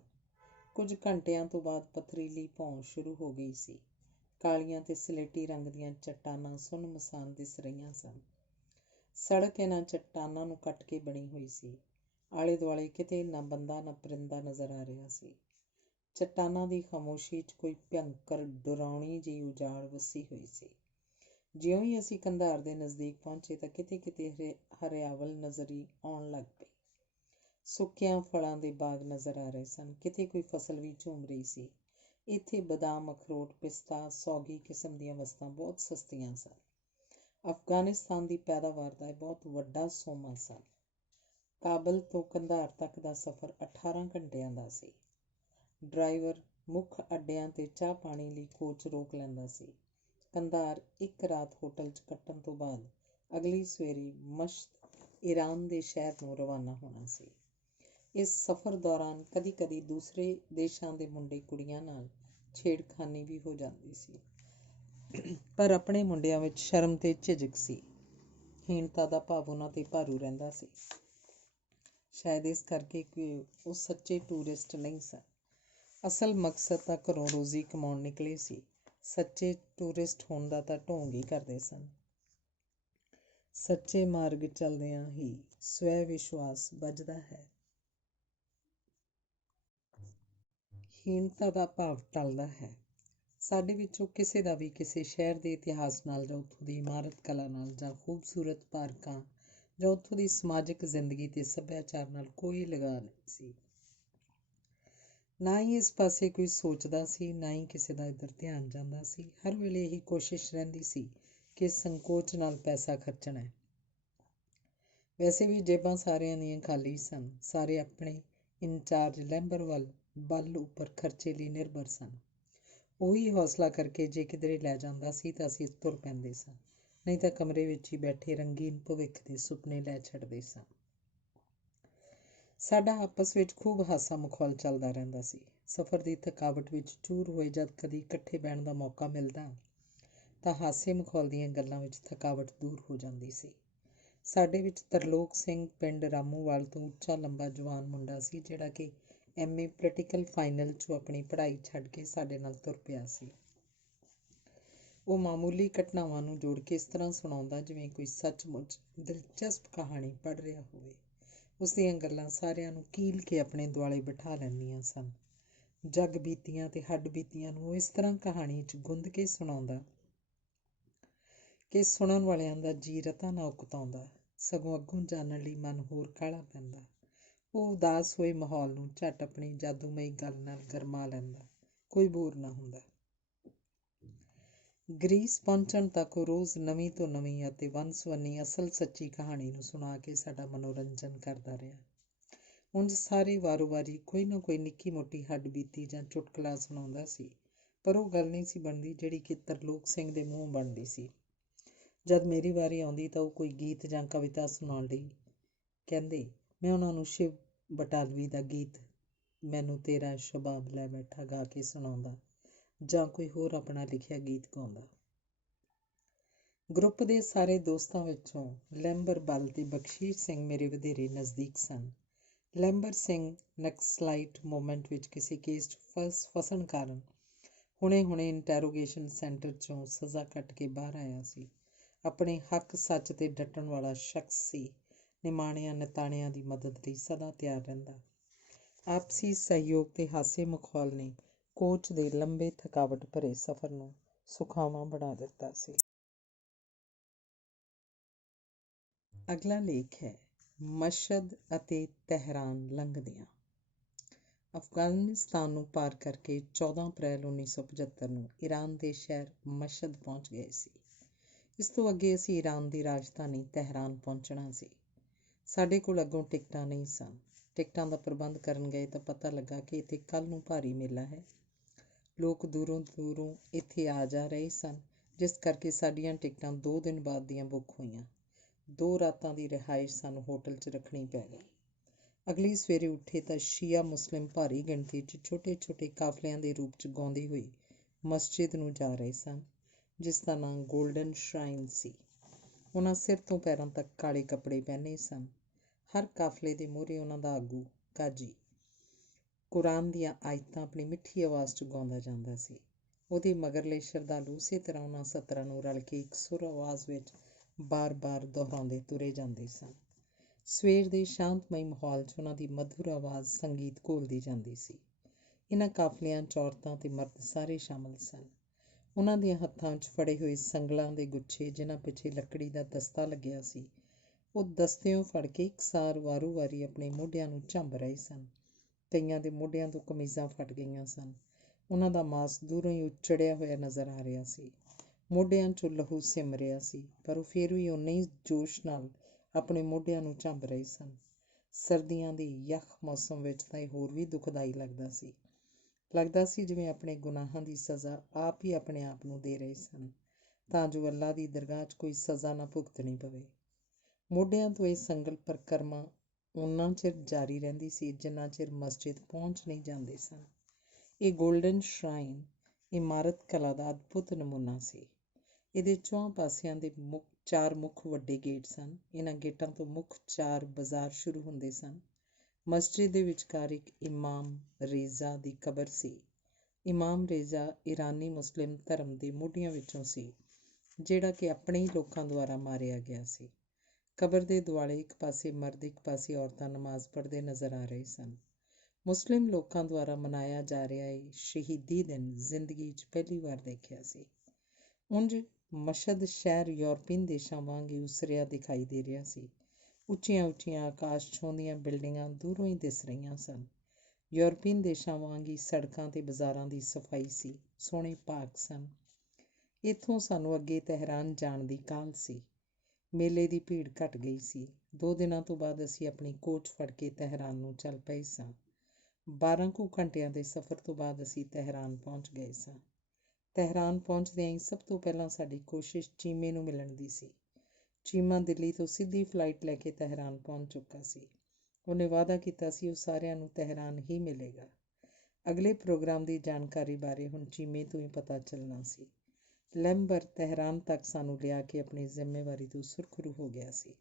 ਕੁਝ ਘੰਟਿਆਂ ਤੋਂ ਬਾਅਦ ਪਥਰੀਲੀ ਭੌਂ ਸ਼ੁਰੂ ਹੋ ਗਈ ਸੀ। ਕਾਲੀਆਂ ਤੇ ਸਲੇਟੀ ਰੰਗ ਦੀਆਂ ਚੱਟਾਨਾਂ ਸੁੰਨਮਸਾਨ ਦਿਸ ਰਹੀਆਂ ਸਨ। ਸੜਕ ਇਹਨਾਂ ਚੱਟਾਨਾਂ ਨੂੰ ਕੱਟ ਕੇ ਬਣੀ ਹੋਈ ਸੀ। ਆਲੇ ਦੁਆਲੇ ਕਿਤੇ ਨਾ ਬੰਦਾ ਨਾ ਪਰਿੰਦਾ ਨਜ਼ਰ ਆ ਰਿਹਾ ਸੀ। ਚੱਟਾਨਾਂ ਦੀ ਖਾਮੋਸ਼ੀ 'ਚ ਕੋਈ ਭਿਅੰਕਰ ਡਰਾਉਣੀ ਜਿਹੀ ਉਜਾੜ ਵਸੀ ਹੋਈ ਸੀ। ਜਿਉਂ ਹੀ ਅਸੀਂ ਕੰਧਾਰ ਦੇ ਨਜ਼ਦੀਕ ਪਹੁੰਚੇ ਤਾਂ ਕਿਤੇ ਕਿਤੇ ਹਰਿਆਵਲ ਨਜ਼ਰੀ ਆਉਣ ਲੱਗ ਪਈ। ਸੁੱਕਿਆਂ ਫਲਾਂ ਦੇ ਬਾਗ ਨਜ਼ਰ ਆ ਰਹੇ ਸਨ। ਕਿਤੇ ਕੋਈ ਫਸਲ ਵੀ ਝੂਮ ਰਹੀ ਸੀ। ਇੱਥੇ ਬਦਾਮ, ਅਖਰੋਟ, ਪਿਸਤਾ, ਸੌਗੀ ਕਿਸਮ ਦੀਆਂ ਵਸਤਾਂ ਬਹੁਤ ਸਸਤੀਆਂ ਸਨ। ਅਫਗਾਨਿਸਤਾਨ ਦੀ ਪੈਦਾਵਾਰ ਦਾ ਇਹ ਬਹੁਤ ਵੱਡਾ ਸੋਮਾ ਸਨ। ਕਾਬਲ ਤੋਂ ਕੰਧਾਰ ਤੱਕ ਦਾ ਸਫ਼ਰ 18 ਘੰਟਿਆਂ ਦਾ ਸੀ। ਡਰਾਈਵਰ ਮੁੱਖ ਅੱਡਿਆਂ 'ਤੇ ਚਾਹ ਪਾਣੀ ਲਈ ਕੋਚ ਰੋਕ ਲੈਂਦਾ ਸੀ। ਕੰਧਾਰ ਇੱਕ ਰਾਤ ਹੋਟਲ 'ਚ ਕੱਟਣ ਤੋਂ ਬਾਅਦ ਅਗਲੀ ਸਵੇਰੇ ਮਸ਼ਹਦ, ਈਰਾਨ ਦੇ ਸ਼ਹਿਰ ਨੂੰ ਰਵਾਨਾ ਹੋਣਾ ਸੀ। ਇਸ ਸਫ਼ਰ ਦੌਰਾਨ ਕਦੀ ਕਦੀ ਦੂਸਰੇ ਦੇਸ਼ਾਂ ਦੇ ਮੁੰਡੇ ਕੁੜੀਆਂ ਨਾਲ ਛੇੜਖਾਨੀ ਵੀ ਹੋ ਜਾਂਦੀ ਸੀ, ਪਰ ਆਪਣੇ ਮੁੰਡਿਆਂ ਵਿੱਚ ਸ਼ਰਮ ਤੇ ਝਿਜਕ ਸੀ। ਹੀਣਤਾ ਦਾ ਭਾਵ ਉਹਨਾਂ 'ਤੇ ਭਾਰੂ ਰਹਿੰਦਾ ਸੀ। ਸ਼ਾਇਦ ਇਸ ਕਰਕੇ ਕਿ ਉਹ ਸੱਚੇ ਟੂਰਿਸਟ ਨਹੀਂ ਸਨ। ਅਸਲ ਮਕਸਦ ਤਾਂ ਘਰੋਂ ਰੋਜ਼ੀ ਕਮਾਉਣ ਨਿਕਲੇ ਸੀ। ਸੱਚੇ ਟੂਰਿਸਟ ਹੋਣ ਦਾ ਤਾਂ ਢੋਂਗ ਹੀ ਕਰਦੇ ਸਨ। ਸੱਚੇ ਮਾਰਗ ਚੱਲਦਿਆਂ ਹੀ ਸਵੈ ਵਿਸ਼ਵਾਸ ਵੱਜਦਾ ਹੈ। ਹੀਣਤਾ ਦਾ ਭਾਵ ਟਲਦਾ ਹੈ। ਸਾਡੇ ਵਿੱਚੋਂ ਕਿਸੇ ਦਾ ਵੀ ਕਿਸੇ ਸ਼ਹਿਰ ਦੇ ਇਤਿਹਾਸ ਨਾਲ ਜਾਂ ਉੱਥੋਂ ਦੀ ਇਮਾਰਤ ਕਲਾ ਨਾਲ ਜਾਂ ਖੂਬਸੂਰਤ ਪਾਰਕਾਂ ਜਾਂ ਉੱਥੋਂ ਦੀ ਸਮਾਜਿਕ ਜ਼ਿੰਦਗੀ ਤੇ ਸੱਭਿਆਚਾਰ ਨਾਲ ਕੋਈ ਲਗਾਅ ਨਹੀਂ ਸੀ। ਨਾ ਹੀ ਇਸ ਪਾਸੇ ਕੋਈ ਸੋਚਦਾ ਸੀ, ਨਾ ਹੀ ਕਿਸੇ ਦਾ ਇੱਧਰ ਧਿਆਨ ਜਾਂਦਾ ਸੀ। ਹਰ ਵੇਲੇ ਇਹੀ ਕੋਸ਼ਿਸ਼ ਰਹਿੰਦੀ ਸੀ ਕਿ ਸੰਕੋਚ ਨਾਲ ਪੈਸਾ ਖਰਚਣਾ ਹੈ। ਵੈਸੇ ਵੀ ਜੇਬਾਂ ਸਾਰਿਆਂ ਦੀਆਂ ਖਾਲੀ ਸਨ। ਸਾਰੇ ਆਪਣੇ ਇੰਚਾਰਜ ਲੈਂਬਰ ਬਲ ਉੱਪਰ ਖਰਚੇ ਲਈ ਨਿਰਭਰ ਸਨ। ਉਹੀ ਹੌਸਲਾ ਕਰਕੇ ਜੇ ਕਿਧਰੇ ਲੈ ਜਾਂਦਾ ਸੀ ਤਾਂ ਅਸੀਂ ਤੁਰ ਪੈਂਦੇ ਸਾਂ, ਨਹੀਂ ਤਾਂ ਕਮਰੇ ਵਿੱਚ ਹੀ ਬੈਠੇ ਰੰਗੀਨ ਭਵਿੱਖ ਦੇ ਸੁਪਨੇ ਲੈ ਛੱਡਦੇ ਸਾਂ। ਸਾਡਾ ਆਪਸ ਵਿੱਚ ਖੂਬ ਹਾਸਾ ਮਖੌਲ ਚੱਲਦਾ ਰਹਿੰਦਾ ਸੀ। ਸਫ਼ਰ ਦੀ ਥਕਾਵਟ ਵਿੱਚ ਚੂਰ ਹੋਏ ਜਦ ਕਦੀ ਇਕੱਠੇ ਬਹਿਣ ਦਾ ਮੌਕਾ ਮਿਲਦਾ ਤਾਂ ਹਾਸੇ ਮਖੌਲ ਦੀਆਂ ਗੱਲਾਂ ਵਿੱਚ ਥਕਾਵਟ ਦੂਰ ਹੋ ਜਾਂਦੀ ਸੀ। ਸਾਡੇ ਵਿੱਚ ਤਰਲੋਕ ਸਿੰਘ ਪਿੰਡ ਰਾਮੂਵਾਲ ਤੋਂ ਉੱਚਾ ਲੰਬਾ ਜਵਾਨ ਮੁੰਡਾ ਸੀ, ਜਿਹੜਾ ਕਿ MA ਪੋਲੀਟੀਕਲ ਫਾਈਨਲ 'ਚੋਂ ਆਪਣੀ ਪੜ੍ਹਾਈ ਛੱਡ ਕੇ ਸਾਡੇ ਨਾਲ ਤੁਰ ਪਿਆ ਸੀ। ਉਹ ਮਾਮੂਲੀ ਘਟਨਾਵਾਂ ਨੂੰ ਜੋੜ ਕੇ ਇਸ ਤਰ੍ਹਾਂ ਸੁਣਾਉਂਦਾ ਜਿਵੇਂ ਕੋਈ ਸੱਚਮੁੱਚ ਦਿਲਚਸਪ ਕਹਾਣੀ ਪੜ੍ਹ ਰਿਹਾ ਹੋਵੇ। ਉਸ ਦੀਆਂ ਗੱਲਾਂ ਸਾਰਿਆਂ ਨੂੰ ਕੀਲ ਕੇ ਆਪਣੇ ਦੁਆਲੇ ਬਿਠਾ ਲੈਂਦੀਆਂ ਸਨ। ਜੱਗ ਬੀਤੀਆਂ ਤੇ ਹੱਡ ਬੀਤੀਆਂ ਨੂੰ ਉਹ ਇਸ ਤਰ੍ਹਾਂ ਕਹਾਣੀ 'ਚ ਗੁੰਦ ਕੇ ਸੁਣਾਉਂਦਾ ਕਿ ਸੁਣਨ ਵਾਲਿਆਂ ਦਾ ਜੀ ਰਤਾ ਨਾ ਉਕਤਾਉਂਦਾ, ਸਗੋਂ ਅੱਗੋਂ ਜਾਣਨ ਲਈ ਮਨ ਹੋਰ ਕਾਹਲਾ ਪੈਂਦਾ। ਉਹ ਉਦਾਸ ਹੋਏ ਮਾਹੌਲ ਨੂੰ ਝੱਟ ਆਪਣੀ ਜਾਦੂਮਈ ਗੱਲ ਨਾਲ ਗਰਮਾ ਲੈਂਦਾ, ਕੋਈ ਬੋਰ ਨਾ ਹੁੰਦਾ। ਗ੍ਰੀਸ ਪਹੁੰਚਣ ਤੱਕ ਉਹ ਰੋਜ਼ ਨਵੀਂ ਤੋਂ ਨਵੀਂ ਅਤੇ ਵੰਨ-ਸੁਵੰਨੀ ਅਸਲ ਸੱਚੀ ਕਹਾਣੀ ਨੂੰ ਸੁਣਾ ਕੇ ਸਾਡਾ ਮਨੋਰੰਜਨ ਕਰਦਾ ਰਿਹਾ। ਉਂਝ ਸਾਰੇ ਵਾਰੋ-ਵਾਰੀ ਕੋਈ ਨਾ ਕੋਈ ਨਿੱਕੀ ਮੋਟੀ ਹੱਡ ਬੀਤੀ ਜਾਂ ਚੁਟਕਲਾ ਸੁਣਾਉਂਦਾ ਸੀ, ਪਰ ਉਹ ਗੱਲ ਨਹੀਂ ਸੀ ਬਣਦੀ ਜਿਹੜੀ ਕਿ ਤਰਲੋਕ ਸਿੰਘ ਦੇ ਮੂੰਹੋਂ ਬਣਦੀ ਸੀ। ਜਦ ਮੇਰੀ ਵਾਰੀ ਆਉਂਦੀ ਤਾਂ ਉਹ ਕੋਈ ਗੀਤ ਜਾਂ ਕਵਿਤਾ ਸੁਣਾਉਣ ਲਈ ਕਹਿੰਦੇ, ਮੈਂ ਉਹਨਾਂ ਨੂੰ ਸ਼ਿਵ ਬਟਾਲਵੀ ਦਾ ਗੀਤ ਮੈਨੂੰ ਤੇਰਾ ਸ਼ਬਾਬ ਲੈ ਬੈਠਾ ਗਾ ਕੇ ਸੁਣਾਉਂਦਾ ਜਾਂ ਕੋਈ ਹੋਰ ਆਪਣਾ ਲਿਖਿਆ ਗੀਤ ਗਾਉਂਦਾ। ਗਰੁੱਪ ਦੇ ਸਾਰੇ ਦੋਸਤਾਂ ਵਿੱਚੋਂ ਲੈਂਬਰ ਬਲ ਤੇ ਬਖਸ਼ੀਸ਼ ਸਿੰਘ ਮੇਰੇ ਵਧੇਰੇ ਨਜ਼ਦੀਕ ਸਨ। ਲੈਂਬਰ ਸਿੰਘ ਨਕਸਲਾਈਟ ਮੂਵਮੈਂਟ ਵਿੱਚ ਕਿਸੇ ਕੇਸ 'ਚ ਫਸਣ ਕਾਰਨ ਹੁਣੇ ਇੰਟੈਰੋਗੇਸ਼ਨ ਸੈਂਟਰ 'ਚੋਂ ਸਜ਼ਾ ਕੱਟ ਕੇ ਬਾਹਰ ਆਇਆ ਸੀ। ਆਪਣੇ ਹੱਕ ਸੱਚ 'ਤੇ ਡਟਣ ਵਾਲਾ ਸ਼ਖਸ ਸੀ। ਨਿਮਾਣਿਆਂ ਨਿਤਾਣਿਆਂ ਦੀ ਮਦਦ ਲਈ ਸਦਾ ਤਿਆਰ ਰਹਿੰਦਾ। ਆਪਸੀ ਸਹਿਯੋਗ ਤੇ ਹਾਸੇ ਮਖੌਲ ਨੇ ਕੋਚ ਦੇ ਲੰਬੇ ਥਕਾਵਟ ਭਰੇ ਸਫ਼ਰ ਨੂੰ ਸੁਖਾਵਾਂ ਬਣਾ ਦਿੱਤਾ ਸੀ। ਅਗਲਾ ਲੇਖ ਹੈ ਮਸ਼ਹਦ ਅਤੇ ਤਹਿਰਾਨ ਲੰਘਦਿਆਂ। ਅਫਗਾਨਿਸਤਾਨ ਨੂੰ ਪਾਰ ਕਰਕੇ 14 ਅਪ੍ਰੈਲ 1975 ਨੂੰ ਈਰਾਨ ਦੇ ਸ਼ਹਿਰ ਮਸ਼ਹਦ ਪਹੁੰਚ ਗਏ ਸੀ। ਇਸ ਤੋਂ ਅੱਗੇ ਅਸੀਂ ਈਰਾਨ ਦੀ ਰਾਜਧਾਨੀ ਤਹਿਰਾਨ ਪਹੁੰਚਣਾ ਸੀ। ਸਾਡੇ ਕੋਲ ਅੱਗੋਂ ਟਿਕਟਾਂ ਨਹੀਂ ਸਨ। ਟਿਕਟਾਂ ਦਾ ਪ੍ਰਬੰਧ ਕਰਨ ਗਏ ਤਾਂ ਪਤਾ ਲੱਗਾ ਕਿ ਇੱਥੇ ਕੱਲ੍ਹ ਨੂੰ ਭਾਰੀ ਮੇਲਾ ਹੈ। ਲੋਕ ਦੂਰੋਂ ਦੂਰੋਂ ਇੱਥੇ ਆ ਜਾ ਰਹੇ ਸਨ, ਜਿਸ ਕਰਕੇ ਸਾਡੀਆਂ ਟਿਕਟਾਂ 2 ਦਿਨ ਬਾਅਦ ਦੀਆਂ ਬੁੱਕ ਹੋਈਆਂ। 2 ਰਾਤਾਂ ਦੀ ਰਿਹਾਇਸ਼ ਸਾਨੂੰ ਹੋਟਲ 'ਚ ਰੱਖਣੀ ਪੈ ਗਈ। ਅਗਲੀ ਸਵੇਰੇ ਉੱਠੇ ਤਾਂ ਸ਼ੀਆ ਮੁਸਲਿਮ ਭਾਰੀ ਗਿਣਤੀ 'ਚ ਛੋਟੇ-ਛੋਟੇ ਕਾਫਲਿਆਂ ਦੇ ਰੂਪ 'ਚ ਗਾਉਂਦੀ ਹੋਈ ਮਸਜਿਦ ਨੂੰ ਜਾ ਰਹੇ ਸਨ, ਜਿਸ ਦਾ ਨਾਂ ਗੋਲਡਨ ਸ਼ਰਾਈਨ ਸੀ। ਉਹਨਾਂ ਸਿਰ ਤੋਂ ਪੈਰਾਂ ਤੱਕ ਕਾਲੇ ਕੱਪੜੇ ਪਹਿਨੇ ਸਨ। ਹਰ ਕਾਫਲੇ ਦੇ ਮੂਹਰੇ ਉਹਨਾਂ ਦਾ ਆਗੂ ਕਾਜੀ ਕੁਰਾਨ ਦੀਆਂ ਆਇਤਾਂ ਆਪਣੀ ਮਿੱਠੀ ਆਵਾਜ਼ 'ਚ ਗਾਉਂਦਾ ਜਾਂਦਾ ਸੀ। ਉਹਦੇ ਮਗਰਲੇ ਸ਼ਰਧਾਲੂ ਉਸੇ ਤਰ੍ਹਾਂ ਉਹਨਾਂ ਸਤਰਾਂ ਨੂੰ ਰਲ ਕੇ ਇਕਸੁਰ ਆਵਾਜ਼ ਵਿੱਚ ਬਾਰ-ਬਾਰ ਦੁਹਰਾਉਂਦੇ ਤੁਰੇ ਜਾਂਦੇ ਸਨ। ਸਵੇਰ ਦੇ ਸ਼ਾਂਤਮਈ ਮਾਹੌਲ 'ਚ ਉਹਨਾਂ ਦੀ ਮਧੁਰ ਆਵਾਜ਼ ਸੰਗੀਤ ਘੋਲਦੀ ਜਾਂਦੀ ਸੀ। ਇਹਨਾਂ ਕਾਫਲਿਆਂ 'ਚ ਔਰਤਾਂ ਤੇ ਮਰਦ ਸਾਰੇ ਸ਼ਾਮਲ ਸਨ। ਉਹਨਾਂ ਦੀਆਂ ਹੱਥਾਂ ਵਿੱਚ ਫੜੇ ਹੋਏ ਸੰਗਲਾਂ ਦੇ ਗੁੱਛੇ, ਜਿਨ੍ਹਾਂ ਪਿੱਛੇ ਲੱਕੜੀ ਦਾ ਦਸਤਾ ਲੱਗਿਆ ਸੀ, ਉਹ ਦਸਤਿਓਂ ਫੜ ਕੇ ਇਕਸਾਰ ਵਾਰੋ-ਵਾਰੀ ਆਪਣੇ ਮੋਢਿਆਂ ਨੂੰ ਝੰਬ ਰਹੇ ਸਨ। ਕਈਆਂ ਦੇ ਮੋਢਿਆਂ ਤੋਂ ਕਮੀਜ਼ਾਂ ਫਟ ਗਈਆਂ ਸਨ। ਉਹਨਾਂ ਦਾ ਮਾਸ ਦੂਰੋਂ ਹੀ ਉੱਚੜਿਆ ਹੋਇਆ ਨਜ਼ਰ ਆ ਰਿਹਾ ਸੀ। ਮੋਢਿਆਂ 'ਚੋਂ ਲਹੂ ਸਿੰਮ ਰਿਹਾ ਸੀ, ਪਰ ਉਹ ਫਿਰ ਵੀ ਓਨੇ ਹੀ ਜੋਸ਼ ਨਾਲ ਆਪਣੇ ਮੋਢਿਆਂ ਨੂੰ ਝੰਬ ਰਹੇ ਸਨ। ਸਰਦੀਆਂ ਦੇ ਯਖ ਮੌਸਮ ਵਿੱਚ ਤਾਂ ਇਹ ਹੋਰ ਵੀ ਦੁਖਦਾਈ ਲੱਗਦਾ ਸੀ। ਲੱਗਦਾ ਸੀ ਜਿਵੇਂ ਆਪਣੇ ਗੁਨਾਹਾਂ ਦੀ ਸਜ਼ਾ ਆਪ ਹੀ ਆਪਣੇ ਆਪ ਨੂੰ ਦੇ ਰਹੇ ਸਨ, ਤਾਂ ਜੋ ਅੱਲਾ ਦੀ ਦਰਗਾਹ 'ਚ ਕੋਈ ਸਜ਼ਾ ਨਾ ਭੁਗਤਣੀ ਪਵੇ। ਮੋਢਿਆਂ ਤੋਂ ਇਹ ਸੰਗਲ ਪਰਿਕਰਮਾ ਓਨਾ ਚਿਰ ਜਾਰੀ ਰਹਿੰਦੀ ਸੀ ਜਿੰਨਾ ਚਿਰ ਮਸਜਿਦ ਪਹੁੰਚ ਨਹੀਂ ਜਾਂਦੇ ਸਨ। ਇਹ ਗੋਲਡਨ ਸ਼ਰਾਈਨ ਇਮਾਰਤ ਕਲਾ ਦਾ ਅਦਭੁਤ ਨਮੂਨਾ ਸੀ। ਇਹਦੇ 4 ਪਾਸਿਆਂ ਦੇ 4 ਮੁੱਖ ਵੱਡੇ ਗੇਟ ਸਨ। ਇਹਨਾਂ ਗੇਟਾਂ ਤੋਂ ਮੁੱਖ 4 ਬਾਜ਼ਾਰ ਸ਼ੁਰੂ ਹੁੰਦੇ ਸਨ। ਮਸਜਿਦ ਦੇ ਵਿਚਕਾਰ ਇੱਕ ਇਮਾਮ ਰੇਜ਼ਾ ਦੀ ਕਬਰ ਸੀ। ਇਮਾਮ ਰੇਜ਼ਾ ਈਰਾਨੀ ਮੁਸਲਿਮ ਧਰਮ ਦੇ ਮੋਢੀਆਂ ਵਿੱਚੋਂ ਸੀ, ਜਿਹੜਾ ਕਿ ਆਪਣੇ ਹੀ ਲੋਕਾਂ ਦੁਆਰਾ ਮਾਰਿਆ ਗਿਆ ਸੀ। ਕਬਰ ਦੇ ਦੁਆਲੇ ਇੱਕ ਪਾਸੇ ਮਰਦ, ਇੱਕ ਪਾਸੇ ਔਰਤਾਂ ਨਮਾਜ਼ ਪੜ੍ਹਦੇ ਨਜ਼ਰ ਆ ਰਹੇ ਸਨ। ਮੁਸਲਿਮ ਲੋਕਾਂ ਦੁਆਰਾ ਮਨਾਇਆ ਜਾ ਰਿਹਾ ਇਹ ਸ਼ਹੀਦੀ ਦਿਨ ਜ਼ਿੰਦਗੀ 'ਚ ਪਹਿਲੀ ਵਾਰ ਦੇਖਿਆ ਸੀ। ਉਂਝ ਮਸ਼ਹਦ ਸ਼ਹਿਰ ਯੂਰਪੀਨ ਦੇਸ਼ਾਂ ਵਾਂਗ ਹੀ ਉਸਰਿਆ ਦਿਖਾਈ ਦੇ ਰਿਹਾ ਸੀ। ਉੱਚੀਆਂ-ਉੱਚੀਆਂ ਆਕਾਸ਼ ਛੂੰਹਦੀਆਂ ਬਿਲਡਿੰਗਾਂ ਦੂਰੋਂ ਹੀ ਦਿਸ ਰਹੀਆਂ ਸਨ। ਯੂਰਪੀਨ ਦੇਸ਼ਾਂ ਵਾਂਗ ਹੀ ਸੜਕਾਂ ਤੇ ਬਾਜ਼ਾਰਾਂ ਦੀ ਸਫਾਈ ਸੀ, ਸੋਹਣੇ ਪਾਰਕ ਸਨ। ਇੱਥੋਂ ਸਾਨੂੰ ਅੱਗੇ ਤਹਿਰਾਨ ਜਾਣ ਦੀ ਕਾਹਲ ਸੀ। ਮੇਲੇ ਦੀ ਭੀੜ ਘਟ ਗਈ ਸੀ। 2 ਦਿਨਾਂ ਤੋਂ ਬਾਅਦ ਅਸੀਂ ਆਪਣੀ ਕੋਚ ਫੜ ਕੇ ਤਹਿਰਾਨ ਨੂੰ ਚੱਲ ਪਏ ਸਾਂ। 12 ਕੁ ਘੰਟਿਆਂ ਦੇ ਸਫ਼ਰ ਤੋਂ ਬਾਅਦ ਅਸੀਂ ਤਹਿਰਾਨ ਪਹੁੰਚ ਗਏ ਸਾਂ। ਤਹਿਰਾਨ ਪਹੁੰਚਦਿਆਂ ਹੀ ਸਭ ਤੋਂ ਪਹਿਲਾਂ ਸਾਡੀ ਕੋਸ਼ਿਸ਼ ਚੀਮੇ ਨੂੰ ਮਿਲਣ ਦੀ ਸੀ। ਚੀਮਾ ਦਿੱਲੀ ਤੋਂ ਸਿੱਧੀ ਫਲਾਈਟ ਲੈ ਕੇ ਤਹਿਰਾਨ ਪਹੁੰਚ ਚੁੱਕਾ ਸੀ। ਉਹਨੇ ਵਾਅਦਾ ਕੀਤਾ ਸੀ ਉਹ ਸਾਰਿਆਂ ਨੂੰ ਤਹਿਰਾਨ ਹੀ ਮਿਲੇਗਾ। ਅਗਲੇ ਪ੍ਰੋਗਰਾਮ ਦੀ ਜਾਣਕਾਰੀ ਬਾਰੇ ਹੁਣ ਚੀਮੇ ਤੋਂ ਹੀ ਪਤਾ ਚੱਲਣਾ ਸੀ। ਲੈਂਬਰ ਤਹਿਰਾਨ ਤੱਕ ਸਾਨੂੰ ਲਿਆ ਕੇ ਆਪਣੀ ਜ਼ਿੰਮੇਵਾਰੀ ਤੋਂ ਸੁਰਖਰੂ ਹੋ ਗਿਆ ਸੀ।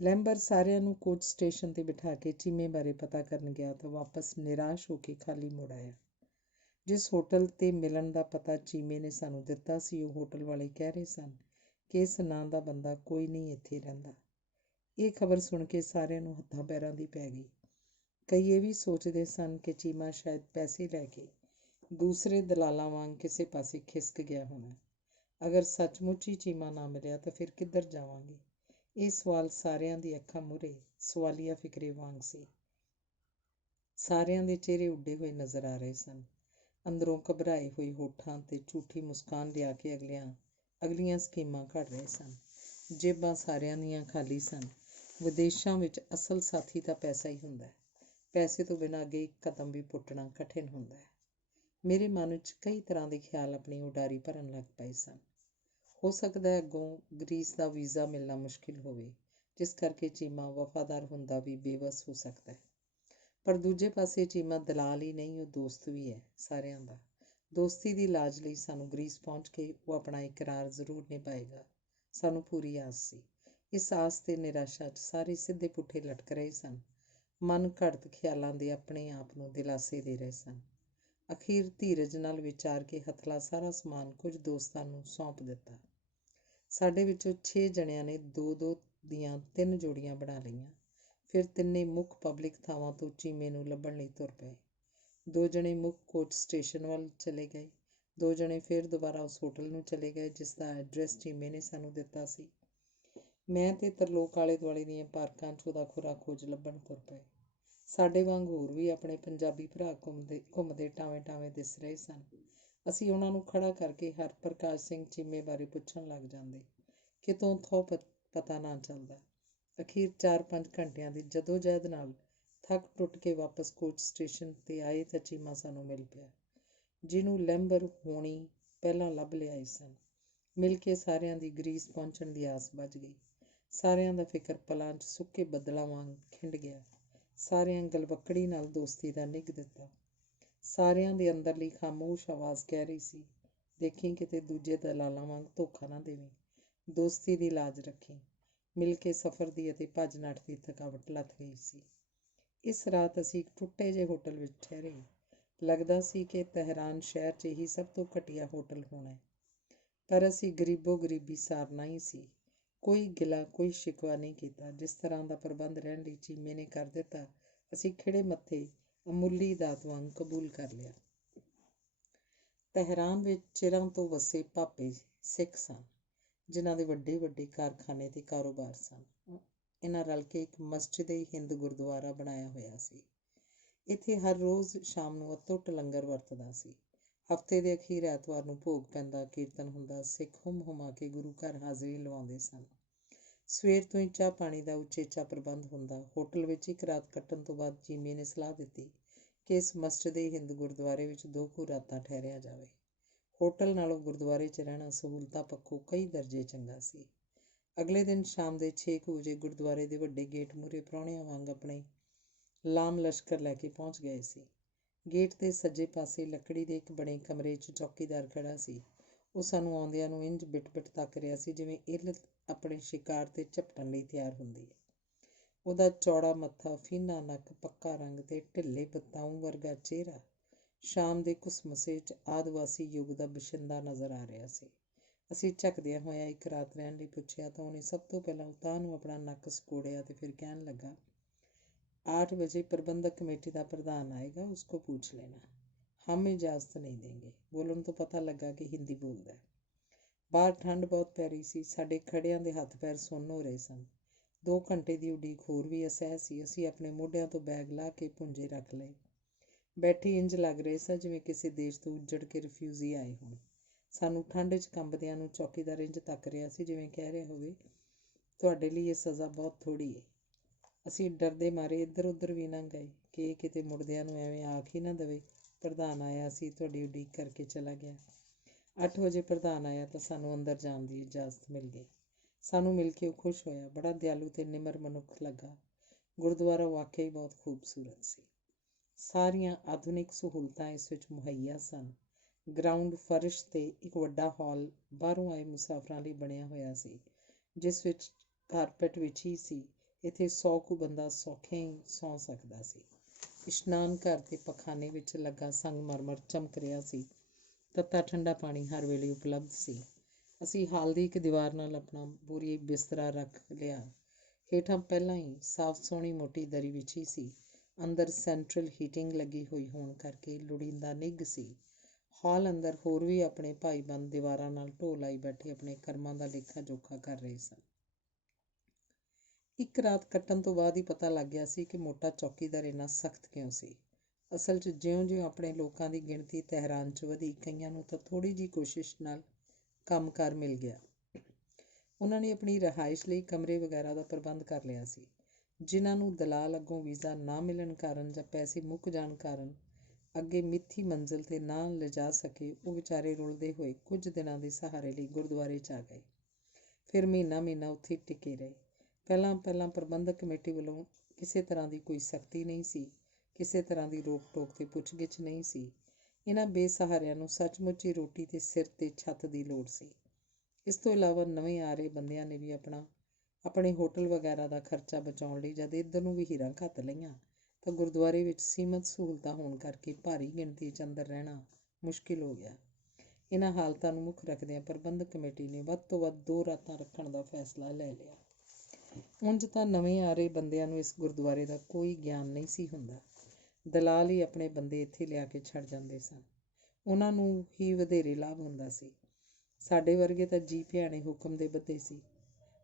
ਲੈਂਬਰ ਸਾਰਿਆਂ ਨੂੰ ਕੋਚ ਸਟੇਸ਼ਨ 'ਤੇ ਬਿਠਾ ਕੇ ਚੀਮੇ ਬਾਰੇ ਪਤਾ ਕਰਨ ਗਿਆ ਤਾਂ ਵਾਪਸ ਨਿਰਾਸ਼ ਹੋ ਕੇ ਖਾਲੀ ਮੁੜ ਆਇਆ। ਜਿਸ ਹੋਟਲ 'ਤੇ ਮਿਲਣ ਦਾ ਪਤਾ ਚੀਮੇ ਨੇ ਸਾਨੂੰ ਦਿੱਤਾ ਸੀ, ਉਹ ਹੋਟਲ ਵਾਲੇ ਕਹਿ ਰਹੇ ਸਨ ਕਿ ਇਸ ਨਾਂ ਦਾ ਬੰਦਾ ਕੋਈ ਨਹੀਂ ਇੱਥੇ ਰਹਿੰਦਾ। ਇਹ ਖਬਰ ਸੁਣ ਕੇ ਸਾਰਿਆਂ ਨੂੰ ਹੱਥਾਂ ਪੈਰਾਂ ਦੀ ਪੈ ਗਈ। ਕਈ ਇਹ ਵੀ ਸੋਚਦੇ ਸਨ ਕਿ ਚੀਮਾ ਸ਼ਾਇਦ ਪੈਸੇ ਲੈ ਕੇ ਦੂਸਰੇ ਦਲਾਲਾਂ ਵਾਂਗ ਕਿਸੇ ਪਾਸੇ ਖਿਸਕ ਗਿਆ ਹੋਣਾ। ਅਗਰ ਸੱਚਮੁੱਚ ਹੀ ਚੀਮਾ ਨਾ ਮਿਲਿਆ ਤਾਂ ਫਿਰ ਕਿੱਧਰ ਜਾਵਾਂਗੇ? ਇਹ ਸਵਾਲ ਸਾਰਿਆਂ ਦੀ ਅੱਖਾਂ ਮੂਹਰੇ ਸਵਾਲੀਆ ਫਿਕਰੇ ਵਾਂਗ ਸੀ। ਸਾਰਿਆਂ ਦੇ ਚਿਹਰੇ ਉੱਡੇ ਹੋਏ ਨਜ਼ਰ ਆ ਰਹੇ ਸਨ। ਅੰਦਰੋਂ ਘਬਰਾਏ ਹੋਏ ਹੋਠਾਂ 'ਤੇ ਝੂਠੀ ਮੁਸਕਾਨ ਲਿਆ ਕੇ ਅਗਲੀਆਂ ਸਕੀਮਾਂ ਘੜ ਰਹੇ ਸਨ। ਜੇਬਾਂ ਸਾਰਿਆਂ ਦੀਆਂ ਖਾਲੀ ਸਨ। ਵਿਦੇਸ਼ਾਂ ਵਿੱਚ ਅਸਲ ਸਾਥੀ ਤਾਂ ਪੈਸਾ ਹੀ ਹੁੰਦਾ ਹੈ। ਪੈਸੇ ਤੋਂ ਬਿਨਾਂ ਅੱਗੇ ਇੱਕ ਕਦਮ ਵੀ ਪੁੱਟਣਾ ਕਠਿਨ ਹੁੰਦਾ ਹੈ। ਮੇਰੇ ਮਨ ਵਿੱਚ ਕਈ ਤਰ੍ਹਾਂ ਦੇ ਖਿਆਲ ਆਪਣੀ ਉਡਾਰੀ ਭਰਨ ਲੱਗ ਪਏ ਸਨ। ਹੋ ਸਕਦਾ ਹੈ ਅੱਗੋਂ ਗਰੀਸ ਦਾ ਵੀਜ਼ਾ ਮਿਲਣਾ ਮੁਸ਼ਕਿਲ ਹੋਵੇ, ਜਿਸ ਕਰਕੇ ਚੀਮਾ ਵਫ਼ਾਦਾਰ ਹੁੰਦਾ ਵੀ ਬੇਵੱਸ ਹੋ ਸਕਦਾ ਹੈ। ਪਰ ਦੂਜੇ ਪਾਸੇ ਚੀਮਾ ਦਲਾਲ ਹੀ ਨਹੀਂ, ਉਹ ਦੋਸਤ ਵੀ ਹੈ ਸਾਰਿਆਂ ਦਾ। ਦੋਸਤੀ ਦੀ ਲਾਜ ਲਈ ਸਾਨੂੰ ਗਰੀਸ ਪਹੁੰਚ ਕੇ ਉਹ ਆਪਣਾ ਇਕਰਾਰ ਜ਼ਰੂਰ ਨਿਭਾਏਗਾ, ਸਾਨੂੰ ਪੂਰੀ ਆਸ ਸੀ। ਇਸ ਆਸ ਤੇ ਨਿਰਾਸ਼ਾ 'ਚ ਸਾਰੇ ਸਿੱਧੇ ਪੁੱਠੇ ਲਟਕ ਰਹੇ ਸਨ। ਮਨ ਘੜਤ ਖਿਆਲਾਂ ਦੇ ਆਪਣੇ ਆਪ ਨੂੰ ਦਿਲਾਸੇ ਦੇ ਰਹੇ ਸਨ। ਅਖੀਰ ਧੀਰਜ ਨਾਲ ਵਿਚਾਰ ਕੇ ਹਥਲਾ ਸਾਰਾ ਸਮਾਨ ਕੁਝ ਦੋਸਤਾਂ ਨੂੰ ਸੌਂਪ ਦਿੱਤਾ। ਸਾਡੇ ਵਿੱਚੋਂ 6 ਜਣਿਆਂ ਨੇ 2-2 ਦੀਆਂ 3 ਜੋੜੀਆਂ ਬਣਾ ਲਈਆਂ। ਫਿਰ ਤਿੰਨੇ ਮੁੱਖ ਪਬਲਿਕ ਥਾਵਾਂ ਤੋਂ ਚੀਮੇ ਨੂੰ ਲੱਭਣ ਲਈ ਤੁਰ ਪਏ। 2 ਜਣੇ ਮੁੱਖ ਕੋਚ ਸਟੇਸ਼ਨ ਵੱਲ ਚਲੇ ਗਏ। 2 ਜਣੇ ਫਿਰ ਦੁਬਾਰਾ ਉਸ ਹੋਟਲ ਨੂੰ ਚਲੇ ਗਏ ਜਿਸ ਦਾ ਐਡਰੈਸ ਚੀਮੇ ਨੇ ਸਾਨੂੰ ਦਿੱਤਾ ਸੀ। ਮੈਂ ਤੇ ਤਰਲੋਕ ਆਲੇ ਦੁਆਲੇ ਦੀਆਂ ਪਾਰਕਾਂ 'ਚ ਉਹਦਾ ਖੁਰਾ ਖੋਜ ਲੱਭਣ ਤੁਰ ਪਏ। ਸਾਡੇ ਵਾਂਗ ਹੋਰ ਵੀ ਆਪਣੇ ਪੰਜਾਬੀ ਭਰਾ ਘੁੰਮਦੇ ਟਾਵੇਂ ਦਿਸ ਰਹੇ ਸਨ। ਅਸੀਂ ਉਹਨਾਂ ਨੂੰ ਖੜ੍ਹਾ ਕਰਕੇ ਹਰਪ੍ਰਕਾਸ਼ ਸਿੰਘ ਚੀਮੇ ਬਾਰੇ ਪੁੱਛਣ ਲੱਗ ਜਾਂਦੇ। ਕਿਤੋਂ ਥਹੁ ਪਤਾ ਨਾ ਚੱਲਦਾ। ਅਖੀਰ 4-5 ਘੰਟਿਆਂ ਦੀ ਜਦੋਜਹਿਦ ਨਾਲ ਥੱਕ ਟੁੱਟ ਕੇ ਵਾਪਸ ਕੋਚ ਸਟੇਸ਼ਨ 'ਤੇ ਆਏ ਤਾਂ ਚੀਮਾ ਸਾਨੂੰ ਮਿਲ ਪਿਆ, ਜਿਹਨੂੰ ਲੈਂਬਰ ਹੋਣੀ ਪਹਿਲਾਂ ਲੱਭ ਲਿਆਏ ਸਨ। ਮਿਲ ਕੇ ਸਾਰਿਆਂ ਦੀ ਗਰੀਸ ਪਹੁੰਚਣ ਦੀ ਆਸ ਬੱਝ ਗਈ। ਸਾਰਿਆਂ ਦਾ ਫਿਕਰ ਪਲਾਂ 'ਚ ਸੁੱਕੇ ਬੱਦਲਾਂ ਵਾਂਗ ਖਿੰਡ ਗਿਆ। ਸਾਰਿਆਂ ਗਲਵੱਕੜੀ ਨਾਲ ਦੋਸਤੀ ਦਾ ਨਿੱਘ ਦਿੱਤਾ। ਸਾਰਿਆਂ ਦੇ ਅੰਦਰਲੀ ਖਾਮੋਸ਼ ਆਵਾਜ਼ ਕਹਿ ਰਹੀ ਸੀ, ਦੇਖੀ ਕਿਤੇ ਦੂਜੇ ਦਲਾਲਾਂ ਵਾਂਗ ਧੋਖਾ ਨਾ ਦੇਵੀਂ, ਦੋਸਤੀ ਦੀ ਲਾਜ ਰੱਖੀਂ। ਮਿਲ ਕੇ ਸਫ਼ਰ ਦੀ ਅਤੇ ਭੱਜ ਨੱਠ ਦੀ ਥਕਾਵਟ ਲੱਥ ਗਈ ਸੀ। ਇਸ ਰਾਤ ਅਸੀਂ ਇੱਕ ਟੁੱਟੇ ਜਿਹੇ ਹੋਟਲ ਵਿੱਚ ਠਹਿਰੇ। ਲੱਗਦਾ ਸੀ ਕਿ ਤਹਿਰਾਨ ਸ਼ਹਿਰ 'ਚ ਹੀ ਸਭ ਤੋਂ ਘਟੀਆ ਹੋਟਲ ਹੋਣਾ, ਪਰ ਅਸੀਂ ਗਰੀਬੋ ਗਰੀਬੀ ਸਾਰਨਾ ਹੀ ਸੀ। ਕੋਈ ਗਿਲਾ ਕੋਈ ਸ਼ਿਕਵਾ ਨਹੀਂ ਕੀਤਾ। ਜਿਸ ਤਰ੍ਹਾਂ ਦਾ ਪ੍ਰਬੰਧ ਰਹਿਣ ਲਈ ਚੀਮੇ ਨੇ ਕਰ ਦਿੱਤਾ, ਅਸੀਂ ਖਿੜੇ ਮੱਥੇ ਅਮੁੱਲੀ ਦਾਤ ਵਾਂਗ ਕਬੂਲ ਕਰ ਲਿਆ। ਤਹਿਰਾਨ ਵਿੱਚ ਚਿਰਾਂ ਤੋਂ ਵਸੇ ਭਾਪੇ ਸਿੱਖ ਸਨ, ਜਿਨ੍ਹਾਂ ਦੇ ਵੱਡੇ ਵੱਡੇ ਕਾਰਖਾਨੇ ਤੇ ਕਾਰੋਬਾਰ ਸਨ। ਇਹਨਾਂ ਰਲ ਕੇ ਇੱਕ ਮਸਜਿਦ-ਏ-ਹਿੰਦ ਗੁਰਦੁਆਰਾ ਬਣਾਇਆ ਹੋਇਆ ਸੀ। ਇੱਥੇ ਹਰ ਰੋਜ਼ ਸ਼ਾਮ ਨੂੰ ਅਤੁੱਟ ਲੰਗਰ ਵਰਤਦਾ ਸੀ। ਹਫ਼ਤੇ ਦੇ ਅਖੀਰ ਐਤਵਾਰ ਨੂੰ ਭੋਗ ਪੈਂਦਾ, ਕੀਰਤਨ ਹੁੰਦਾ, ਸਿੱਖ ਹੁੰਮ-ਹੁਮਾ ਕੇ ਗੁਰੂ ਘਰ ਹਾਜ਼ਰੀ ਲਵਾਉਂਦੇ ਸਨ। ਸਵੇਰ ਤੋਂ ਹੀ ਚਾਹ ਪਾਣੀ ਦਾ ਉਚੇਚਾ ਪ੍ਰਬੰਧ ਹੁੰਦਾ। ਹੋਟਲ ਵਿੱਚ ਇੱਕ ਰਾਤ ਕੱਟਣ ਤੋਂ ਬਾਅਦ ਚੀਮੇ ਨੇ ਸਲਾਹ ਦਿੱਤੀ ਕਿ ਇਸ ਮਸਜਿਦ-ਏ-ਹਿੰਦ ਗੁਰਦੁਆਰੇ ਵਿੱਚ 2 ਕੁ ਰਾਤਾਂ ਠਹਿਰਿਆ ਜਾਵੇ। ਹੋਟਲ ਨਾਲੋਂ ਗੁਰਦੁਆਰੇ 'ਚ ਰਹਿਣਾ ਸਹੂਲਤਾਂ ਪੱਖੋਂ ਕਈ ਦਰਜੇ ਚੰਗਾ ਸੀ। ਅਗਲੇ ਦਿਨ ਸ਼ਾਮ ਦੇ 6 ਕੁ ਵਜੇ ਗੁਰਦੁਆਰੇ ਦੇ ਵੱਡੇ ਗੇਟ ਮੂਹਰੇ ਪ੍ਰਾਹੁਣਿਆਂ ਵਾਂਗ ਆਪਣੇ ਲਾਮ ਲਸ਼ਕਰ ਲੈ ਕੇ ਪਹੁੰਚ ਗਏ ਸੀ। ਗੇਟ ਦੇ ਸੱਜੇ ਪਾਸੇ ਲੱਕੜੀ ਦੇ ਇੱਕ ਬਣੇ ਕਮਰੇ 'ਚ ਚੌਕੀਦਾਰ ਖੜ੍ਹਾ ਸੀ। ਉਹ ਸਾਨੂੰ ਆਉਂਦਿਆਂ ਨੂੰ ਇੰਝ ਬਿਟ-ਬਿਟ ਤੱਕ ਰਿਹਾ ਸੀ ਜਿਵੇਂ ਇੱਲ ਆਪਣੇ ਸ਼ਿਕਾਰ 'ਤੇ ਝਪਟਣ ਲਈ ਤਿਆਰ ਹੁੰਦੀ ਹੈ। ਉਹਦਾ ਚੌੜਾ ਮੱਥਾ, ਫੀਨਾ ਨੱਕ, ਪੱਕਾ ਰੰਗ ਤੇ ਢਿੱਲੇ ਬਤਾਊਂ ਵਰਗਾ ਚਿਹਰਾ ਸ਼ਾਮ ਦੇ ਘੁਸਮਸੇ 'ਚ ਆਦਿਵਾਸੀ ਯੁੱਗ ਦਾ ਬਸ਼ਿੰਦਾ ਨਜ਼ਰ ਆ ਰਿਹਾ ਸੀ। ਅਸੀਂ ਝਕਦਿਆਂ ਹੋਇਆਂ ਇੱਕ ਰਾਤ ਰਹਿਣ ਲਈ ਪੁੱਛਿਆ ਤਾਂ ਉਹਨੇ ਸਭ ਤੋਂ ਪਹਿਲਾਂ ਉਤਾਂਹ ਨੂੰ ਆਪਣਾ ਨੱਕ ਸਕੋੜਿਆ ਤੇ ਫਿਰ ਕਹਿਣ ਲੱਗਾ, 8 ਵਜੇ ਪ੍ਰਬੰਧਕ ਕਮੇਟੀ ਦਾ ਪ੍ਰਧਾਨ ਆਏਗਾ, ਉਸਕੋ पूछ लेना, हम इजाज़त नहीं देंगे। ਬੋਲਣ ਤੋਂ ਪਤਾ ਲੱਗਾ ਕਿ ਹਿੰਦੀ ਬੋਲਦਾ ਹੈ। ਬਾਹਰ ਠੰਡ ਬਹੁਤ ਪੈ ਰਹੀ ਸੀ। ਸਾਡੇ ਖੜਿਆਂ ਦੇ ਹੱਥ ਪੈਰ ਸੁੰਨ ਹੋ ਰਹੇ ਸਨ। 2 ਘੰਟੇ ਦੀ ਉਡੀਕ ਹੋਰ ਵੀ ਅਸਹਿ ਸੀ। ਅਸੀਂ ਆਪਣੇ ਮੋਢਿਆਂ ਤੋਂ ਬੈਗ ਲਾਹ ਕੇ ਭੁੰਜੇ ਰੱਖ ਲਏ। ਬੈਠੇ ਇੰਝ ਲੱਗ ਰਹੇ ਸਾਂ ਜਿਵੇਂ ਕਿਸੇ ਦੇਸ਼ ਤੋਂ ਉੱਜੜ ਕੇ ਰਿਫਿਊਜੀ ਆਏ ਹੋਣ। ਸਾਨੂੰ ਠੰਡ 'ਚ ਕੰਬਦਿਆਂ ਨੂੰ ਚੌਕੀਦਾਰ ਇੰਝ ਤੱਕ ਰਿਹਾ ਸੀ ਜਿਵੇਂ ਕਹਿ ਰਿਹਾ ਹੋਵੇ, ਤੁਹਾਡੇ ਲਈ ਇਹ ਸਜ਼ਾ ਬਹੁਤ ਥੋੜ੍ਹੀ ਹੈ। ਅਸੀਂ ਡਰਦੇ ਮਾਰੇ ਇੱਧਰ ਉੱਧਰ ਵੀ ਨਾ ਗਏ ਕਿ ਇਹ ਕਿਤੇ ਮੁੜਦਿਆਂ ਨੂੰ ਐਵੇਂ ਆਖ ਹੀ ਨਾ ਦੇਵੇ, ਪ੍ਰਧਾਨ ਆਇਆ ਸੀ, ਤੁਹਾਡੀ ਉਡੀਕ ਕਰਕੇ ਚਲਾ ਗਿਆ। 8 ਵਜੇ ਪ੍ਰਧਾਨ ਆਇਆ ਤਾਂ ਸਾਨੂੰ ਅੰਦਰ ਜਾਣ ਦੀ ਇਜਾਜ਼ਤ ਮਿਲ ਗਈ। ਸਾਨੂੰ ਮਿਲ ਕੇ ਉਹ ਖੁਸ਼ ਹੋਇਆ। ਬੜਾ ਦਿਆਲੂ ਤੇ ਨਿਮਰ ਮਨੁੱਖ ਲੱਗਾ। ਗੁਰਦੁਆਰਾ ਵਾਕਿਆ ਹੀ ਬਹੁਤ ਖੂਬਸੂਰਤ ਸੀ। ਸਾਰੀਆਂ ਆਧੁਨਿਕ ਸਹੂਲਤਾਂ ਇਸ ਵਿੱਚ ਮੁਹੱਈਆ ਸਨ। ਗਰਾਊਂਡ ਫਰਸ਼ 'ਤੇ ਇੱਕ ਵੱਡਾ ਹਾਲ ਬਾਹਰੋਂ ਆਏ ਮੁਸਾਫਰਾਂ ਲਈ ਬਣਿਆ ਹੋਇਆ ਸੀ, ਜਿਸ ਵਿੱਚ ਕਾਰਪੈਟ ਵਿਛੀ ਸੀ। ਇੱਥੇ 100 ਕੁ ਬੰਦਾ ਸੌਖਿਆਂ ਹੀ ਸੌਂ ਸਕਦਾ ਸੀ। ਇਸ਼ਨਾਨ ਘਰ ਦੇ ਪਖਾਨੇ ਵਿੱਚ ਲੱਗਾ ਸੰਗਮਰਮਰ ਚਮਕ ਰਿਹਾ ਸੀ। ਤੱਤਾ ਠੰਡਾ ਪਾਣੀ ਹਰ ਵੇਲੇ ਉਪਲਬਧ ਸੀ। ਅਸੀਂ ਹਾਲ ਦੀ ਇੱਕ ਦੀਵਾਰ ਨਾਲ ਆਪਣਾ ਬੋਰੀ ਬਿਸਤਰਾ ਰੱਖ ਲਿਆ। ਹੇਠਾਂ ਪਹਿਲਾਂ ਹੀ ਸਾਫ਼ ਸੋਹਣੀ ਮੋਟੀ ਦਰੀ ਵਿਛੀ ਸੀ। ਅੰਦਰ ਸੈਂਟਰਲ ਹੀਟਿੰਗ ਲੱਗੀ ਹੋਈ ਹੋਣ ਕਰਕੇ ਲੋੜੀਂਦਾ ਨਿੱਘ ਸੀ। ਹਾਲ ਅੰਦਰ ਹੋਰ ਵੀ ਆਪਣੇ ਭਾਈਬੰਦ ਦੀਵਾਰਾਂ ਨਾਲ ਢੋਹ ਲਾਈ ਬੈਠੇ ਆਪਣੇ ਕਰਮਾਂ ਦਾ ਲੇਖਾ ਜੋਖਾ ਕਰ ਰਹੇ ਸਨ। ਇੱਕ ਰਾਤ ਕੱਟਣ ਤੋਂ ਬਾਅਦ ਹੀ ਪਤਾ ਲੱਗ ਗਿਆ ਸੀ ਕਿ ਮੋਟਾ ਚੌਕੀਦਾਰ ਇੰਨਾ ਸਖਤ ਕਿਉਂ ਸੀ। ਅਸਲ 'ਚ ਜਿਉਂ-ਜਿਉਂ ਆਪਣੇ ਲੋਕਾਂ ਦੀ ਗਿਣਤੀ ਤਹਿਰਾਨ 'ਚ ਵਧੀ, ਕਈਆਂ ਨੂੰ ਤਾਂ ਥੋੜ੍ਹੀ ਜਿਹੀ ਕੋਸ਼ਿਸ਼ ਨਾਲ ਕੰਮਕਾਰ ਮਿਲ ਗਿਆ। ਉਹਨਾਂ ਨੇ ਆਪਣੀ ਰਿਹਾਇਸ਼ ਲਈ ਕਮਰੇ ਵਗੈਰਾ ਦਾ ਪ੍ਰਬੰਧ ਕਰ ਲਿਆ ਸੀ। ਜਿਨ੍ਹਾਂ ਨੂੰ ਦਲਾਲ ਅੱਗੋਂ ਵੀਜ਼ਾ ਨਾ ਮਿਲਣ ਕਾਰਨ ਜਾਂ ਪੈਸੇ ਮੁੱਕ ਜਾਣ ਕਾਰਨ ਅੱਗੇ ਮਿੱਥੀ ਮੰਜ਼ਿਲ 'ਤੇ ਨਾ ਲਿਜਾ ਸਕੇ, ਉਹ ਵਿਚਾਰੇ ਰੁਲਦੇ ਹੋਏ ਕੁਝ ਦਿਨਾਂ ਦੇ ਸਹਾਰੇ ਲਈ ਗੁਰਦੁਆਰੇ 'ਚ ਆ ਗਏ। ਫਿਰ ਮਹੀਨਾ ਉੱਥੇ ਟਿਕੇ ਰਹੇ। ਪਹਿਲਾਂ ਪ੍ਰਬੰਧਕ ਕਮੇਟੀ ਵੱਲੋਂ ਕਿਸੇ ਤਰ੍ਹਾਂ ਦੀ ਕੋਈ ਸਖਤੀ ਨਹੀਂ ਸੀ, ਕਿਸੇ ਤਰ੍ਹਾਂ ਦੀ ਰੋਕ-ਟੋਕ ਤੇ ਪੁੱਛ-ਗਿੱਛ ਨਹੀਂ ਸੀ। ਇਹਨਾਂ ਬੇਸਹਾਰਿਆਂ ਨੂੰ ਸੱਚਮੁੱਚ ਹੀ ਰੋਟੀ ਤੇ ਸਿਰ 'ਤੇ ਛੱਤ ਦੀ ਲੋੜ ਸੀ। ਇਸ ਤੋਂ ਇਲਾਵਾ ਨਵੇਂ ਆ ਰਹੇ ਬੰਦਿਆਂ ਨੇ ਵੀ ਆਪਣੇ ਹੋਟਲ ਵਗੈਰਾ ਦਾ ਖਰਚਾ ਬਚਾਉਣ ਲਈ ਜਦ ਇੱਧਰ ਨੂੰ ਵੀ ਹੀਰਾਂ ਘੱਤ ਲਈਆਂ, ਤਾਂ ਗੁਰਦੁਆਰੇ ਵਿੱਚ ਸੀਮਤ ਸਹੂਲਤਾਂ ਹੋਣ ਕਰਕੇ ਭਾਰੀ ਗਿਣਤੀ 'ਚ ਅੰਦਰ ਰਹਿਣਾ ਮੁਸ਼ਕਿਲ ਹੋ ਗਿਆ। ਇਹਨਾਂ ਹਾਲਤਾਂ ਨੂੰ ਮੁੱਖ ਰੱਖਦਿਆਂ ਪ੍ਰਬੰਧਕ ਕਮੇਟੀ ਨੇ ਵੱਧ ਤੋਂ ਵੱਧ 2 ਰਾਤਾਂ ਰੱਖਣ ਦਾ ਫੈਸਲਾ ਲੈ ਲਿਆ। ਉਂਝ ਤਾਂ ਨਵੇਂ ਆ ਰਹੇ ਬੰਦਿਆਂ ਨੂੰ ਇਸ ਗੁਰਦੁਆਰੇ ਦਾ ਕੋਈ ਗਿਆਨ ਨਹੀਂ ਸੀ ਹੁੰਦਾ। ਦਲਾਲ ਹੀ ਆਪਣੇ ਬੰਦੇ ਇੱਥੇ ਲਿਆ ਕੇ ਛੱਡ ਜਾਂਦੇ ਸਨ। ਉਹਨਾਂ ਨੂੰ ਹੀ ਵਧੇਰੇ ਲਾਭ ਹੁੰਦਾ ਸੀ। ਸਾਡੇ ਵਰਗੇ ਤਾਂ ਜੀ ਭਿਆਣੇ ਹੁਕਮ ਦੇ ਬੱਧੇ ਸੀ।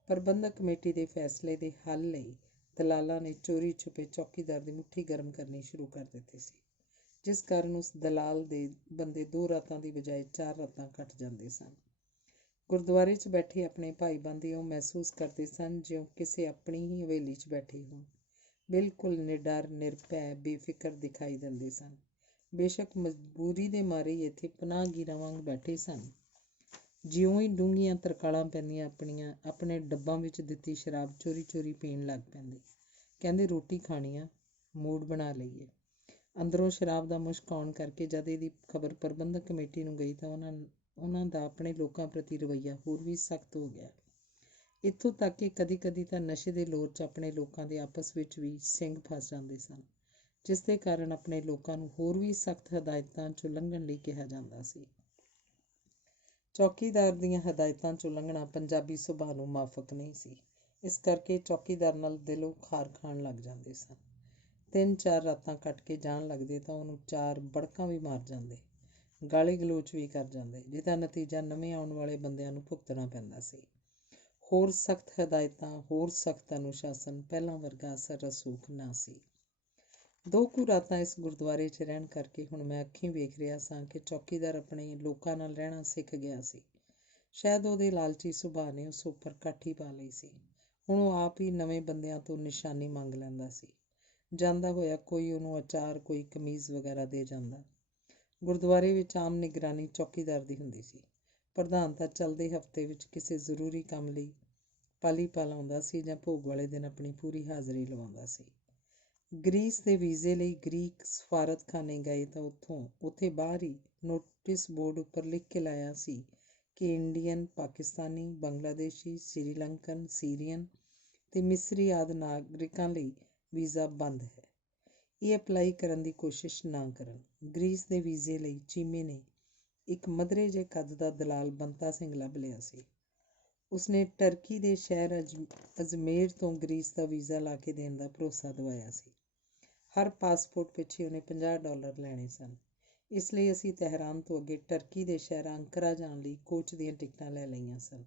ਪ੍ਰਬੰਧਕ ਕਮੇਟੀ ਦੇ ਫੈਸਲੇ ਦੇ ਹੱਲ ਲਈ ਦਲਾਲਾਂ ਨੇ ਚੋਰੀ ਛੁਪੇ ਚੌਕੀਦਾਰ ਦੀ ਮੁੱਠੀ ਗਰਮ ਕਰਨੀ ਸ਼ੁਰੂ ਕਰ ਦਿੱਤੀ ਸੀ, ਜਿਸ ਕਾਰਨ ਉਸ ਦਲਾਲ ਦੇ ਬੰਦੇ 2 ਰਾਤਾਂ ਦੀ ਬਜਾਏ 4 ਰਾਤਾਂ ਕੱਟ ਜਾਂਦੇ ਸਨ। ਗੁਰਦੁਆਰੇ 'ਚ ਬੈਠੇ ਆਪਣੇ ਭਾਈਬੰਦ ਇਉਂ ਮਹਿਸੂਸ ਕਰਦੇ ਸਨ ਜਿਉਂ ਕਿਸੇ ਆਪਣੀ ਹੀ ਹਵੇਲੀ 'ਚ ਬੈਠੇ ਹੋਣ। ਬਿਲਕੁਲ ਨਿਡਰ, ਨਿਰਭੈ, ਬੇਫਿਕਰ ਦਿਖਾਈ ਦਿੰਦੇ ਸਨ। ਬੇਸ਼ੱਕ ਮਜਬੂਰੀ ਦੇ ਮਾਰੇ ਹੀ ਇੱਥੇ ਪਨਾਹਗੀਰਾਂ ਵਾਂਗ ਬੈਠੇ ਸਨ। ਜਿਉਂ ਹੀ ਡੂੰਘੀਆਂ ਤਰਕਾਲਾਂ ਪੈਂਦੀਆਂ ਆਪਣੇ ਡੱਬਾਂ ਵਿੱਚ ਦਿੱਤੀ ਸ਼ਰਾਬ ਚੋਰੀ ਪੀਣ ਲੱਗ ਪੈਂਦੇ। ਕਹਿੰਦੇ ਰੋਟੀ ਖਾਣੀ ਆ, ਮੂਡ ਬਣਾ ਲਈਏ। ਅੰਦਰੋਂ ਸ਼ਰਾਬ ਦਾ ਮੁਸ਼ਕ ਆਉਣ ਕਰਕੇ ਜਦ ਇਹਦੀ ਖਬਰ ਪ੍ਰਬੰਧਕ ਕਮੇਟੀ ਨੂੰ ਗਈ ਤਾਂ ਉਹਨਾਂ ਦਾ ਆਪਣੇ ਲੋਕਾਂ ਪ੍ਰਤੀ ਰਵੱਈਆ ਹੋਰ ਵੀ ਸਖਤ ਹੋ ਗਿਆ। ਇੱਥੋਂ ਤੱਕ ਕਿ ਕਦੀ-ਕਦੀ ਤਾਂ ਨਸ਼ੇ ਦੇ ਲੋਰ 'ਚ ਆਪਣੇ ਲੋਕਾਂ ਦੇ ਆਪਸ ਵਿੱਚ ਵੀ ਸਿੰਗ ਫਸ ਜਾਂਦੇ ਸਨ, ਜਿਸ ਦੇ ਕਾਰਨ ਆਪਣੇ ਲੋਕਾਂ ਨੂੰ ਹੋਰ ਵੀ ਸਖਤ ਹਦਾਇਤਾਂ 'ਚੋਂ ਲੰਘਣ ਲਈ ਕਿਹਾ ਜਾਂਦਾ ਸੀ। ਚੌਕੀਦਾਰ ਦੀਆਂ ਹਦਾਇਤਾਂ 'ਚੋਂ ਲੰਘਣਾ ਪੰਜਾਬੀ ਸੁਭਾਅ ਨੂੰ ਮਾਫਕ ਨਹੀਂ ਸੀ। ਇਸ ਕਰਕੇ ਚੌਕੀਦਾਰ ਨਾਲ ਦਿਲੋਂ ਖਾਰ ਖਾਣ ਲੱਗ ਜਾਂਦੇ ਸਨ। 3-4 ਰਾਤਾਂ ਕੱਟ ਕੇ ਜਾਣ ਲੱਗਦੇ ਤਾਂ ਉਹਨੂੰ 4 ਬੜਕਾਂ ਵੀ ਮਾਰ ਜਾਂਦੇ, ਗਾਲੀ ਗਲੋਚ ਵੀ ਕਰ ਜਾਂਦੇ, ਜਿਹਦਾ ਨਤੀਜਾ ਨਵੇਂ ਆਉਣ ਵਾਲੇ ਬੰਦਿਆਂ ਨੂੰ ਭੁਗਤਣਾ ਪੈਂਦਾ ਸੀ। ਹੋਰ ਸਖਤ ਹਦਾਇਤਾਂ, ਹੋਰ ਸਖਤ ਅਨੁਸ਼ਾਸਨ, ਪਹਿਲਾਂ ਵਰਗਾ ਅਸਰ ਰਸੂਖ ਨਾ ਸੀ। 2 ਕੁ ਰਾਤਾਂ ਇਸ ਗੁਰਦੁਆਰੇ 'ਚ ਰਹਿਣ ਕਰਕੇ ਹੁਣ ਮੈਂ ਅੱਖੀਂ ਵੇਖ ਰਿਹਾ ਸਾਂ ਕਿ ਚੌਕੀਦਾਰ ਆਪਣੇ ਲੋਕਾਂ ਨਾਲ ਰਹਿਣਾ ਸਿੱਖ ਗਿਆ ਸੀ। ਸ਼ਾਇਦ ਉਹਦੇ ਲਾਲਚੀ ਸੁਭਾਅ ਨੇ ਉਸ ਉੱਪਰ ਕਾਠੀ ਪਾ ਲਈ ਸੀ। ਹੁਣ ਉਹ ਆਪ ਹੀ ਨਵੇਂ ਬੰਦਿਆਂ ਤੋਂ ਨਿਸ਼ਾਨੀ ਮੰਗ ਲੈਂਦਾ ਸੀ। ਜਾਂਦਾ ਹੋਇਆ ਕੋਈ ਉਹਨੂੰ ਅਚਾਰ, ਕੋਈ ਕਮੀਜ਼ ਵਗੈਰਾ ਦੇ ਜਾਂਦਾ। ਗੁਰਦੁਆਰੇ ਵਿੱਚ ਆਮ ਨਿਗਰਾਨੀ ਚੌਕੀਦਾਰ ਦੀ ਹੁੰਦੀ ਸੀ। ਪ੍ਰਧਾਨ ਤਾਂ ਚੱਲਦੇ ਹਫ਼ਤੇ ਵਿੱਚ ਕਿਸੇ ਜ਼ਰੂਰੀ ਕੰਮ ਲਈ ਪਾਲੀ-ਪਾਲ ਆਉਂਦਾ ਸੀ ਜਾਂ ਭੋਗ ਵਾਲੇ ਦਿਨ ਆਪਣੀ ਪੂਰੀ ਹਾਜ਼ਰੀ ਲਵਾਉਂਦਾ ਸੀ। ਗਰੀਸ ਦੇ ਵੀਜ਼ੇ ਲਈ ਗ੍ਰੀਕ ਸਫਾਰਤਖਾਨੇ ਗਏ ਤਾਂ ਉੱਥੇ ਬਾਹਰ ਹੀ ਨੋਟਿਸ ਬੋਰਡ ਉੱਪਰ ਲਿਖ ਕੇ ਲਾਇਆ ਸੀ ਕਿ ਇੰਡੀਅਨ, ਪਾਕਿਸਤਾਨੀ, ਬੰਗਲਾਦੇਸ਼ੀ, ਸ੍ਰੀਲੰਕਨ, ਸੀਰੀਅਨ ਤੇ ਮਿਸਰੀ ਆਦਿ ਨਾਗਰਿਕਾਂ ਲਈ ਵੀਜ਼ਾ ਬੰਦ ਹੈ। ਇਹ ਅਪਲਾਈ ਕਰਨ ਦੀ ਕੋਸ਼ਿਸ਼ ਨਾ ਕਰਨ। ਗਰੀਸ ਦੇ ਵੀਜ਼ੇ ਲਈ ਚੀਮੇ ਨੇ ਇੱਕ ਮਧਰੇ ਜਿਹੇ ਕੱਦ ਦਾ ਦਲਾਲ ਬੰਤਾ ਸਿੰਘ ਲੱਭ ਲਿਆ ਸੀ। ਉਸਨੇ ਟਰਕੀ ਦੇ ਸ਼ਹਿਰ ਅਜਮੇਰ ਤੋਂ ਗਰੀਸ ਦਾ ਵੀਜ਼ਾ ਲਾ ਕੇ ਦੇਣ ਦਾ ਭਰੋਸਾ ਦਿਵਾਇਆ ਸੀ। ਹਰ ਪਾਸਪੋਰਟ ਪਿੱਛੇ ਉਹਨੇ $50 ਲੈਣੇ ਸਨ। ਇਸ ਲਈ ਅਸੀਂ ਤਹਿਰਾਨ ਤੋਂ ਅੱਗੇ ਟਰਕੀ ਦੇ ਸ਼ਹਿਰ ਅੰਕਰਾ ਜਾਣ ਲਈ ਕੋਚ ਦੀਆਂ ਟਿਕਟਾਂ ਲੈ ਲਈਆਂ ਸਨ।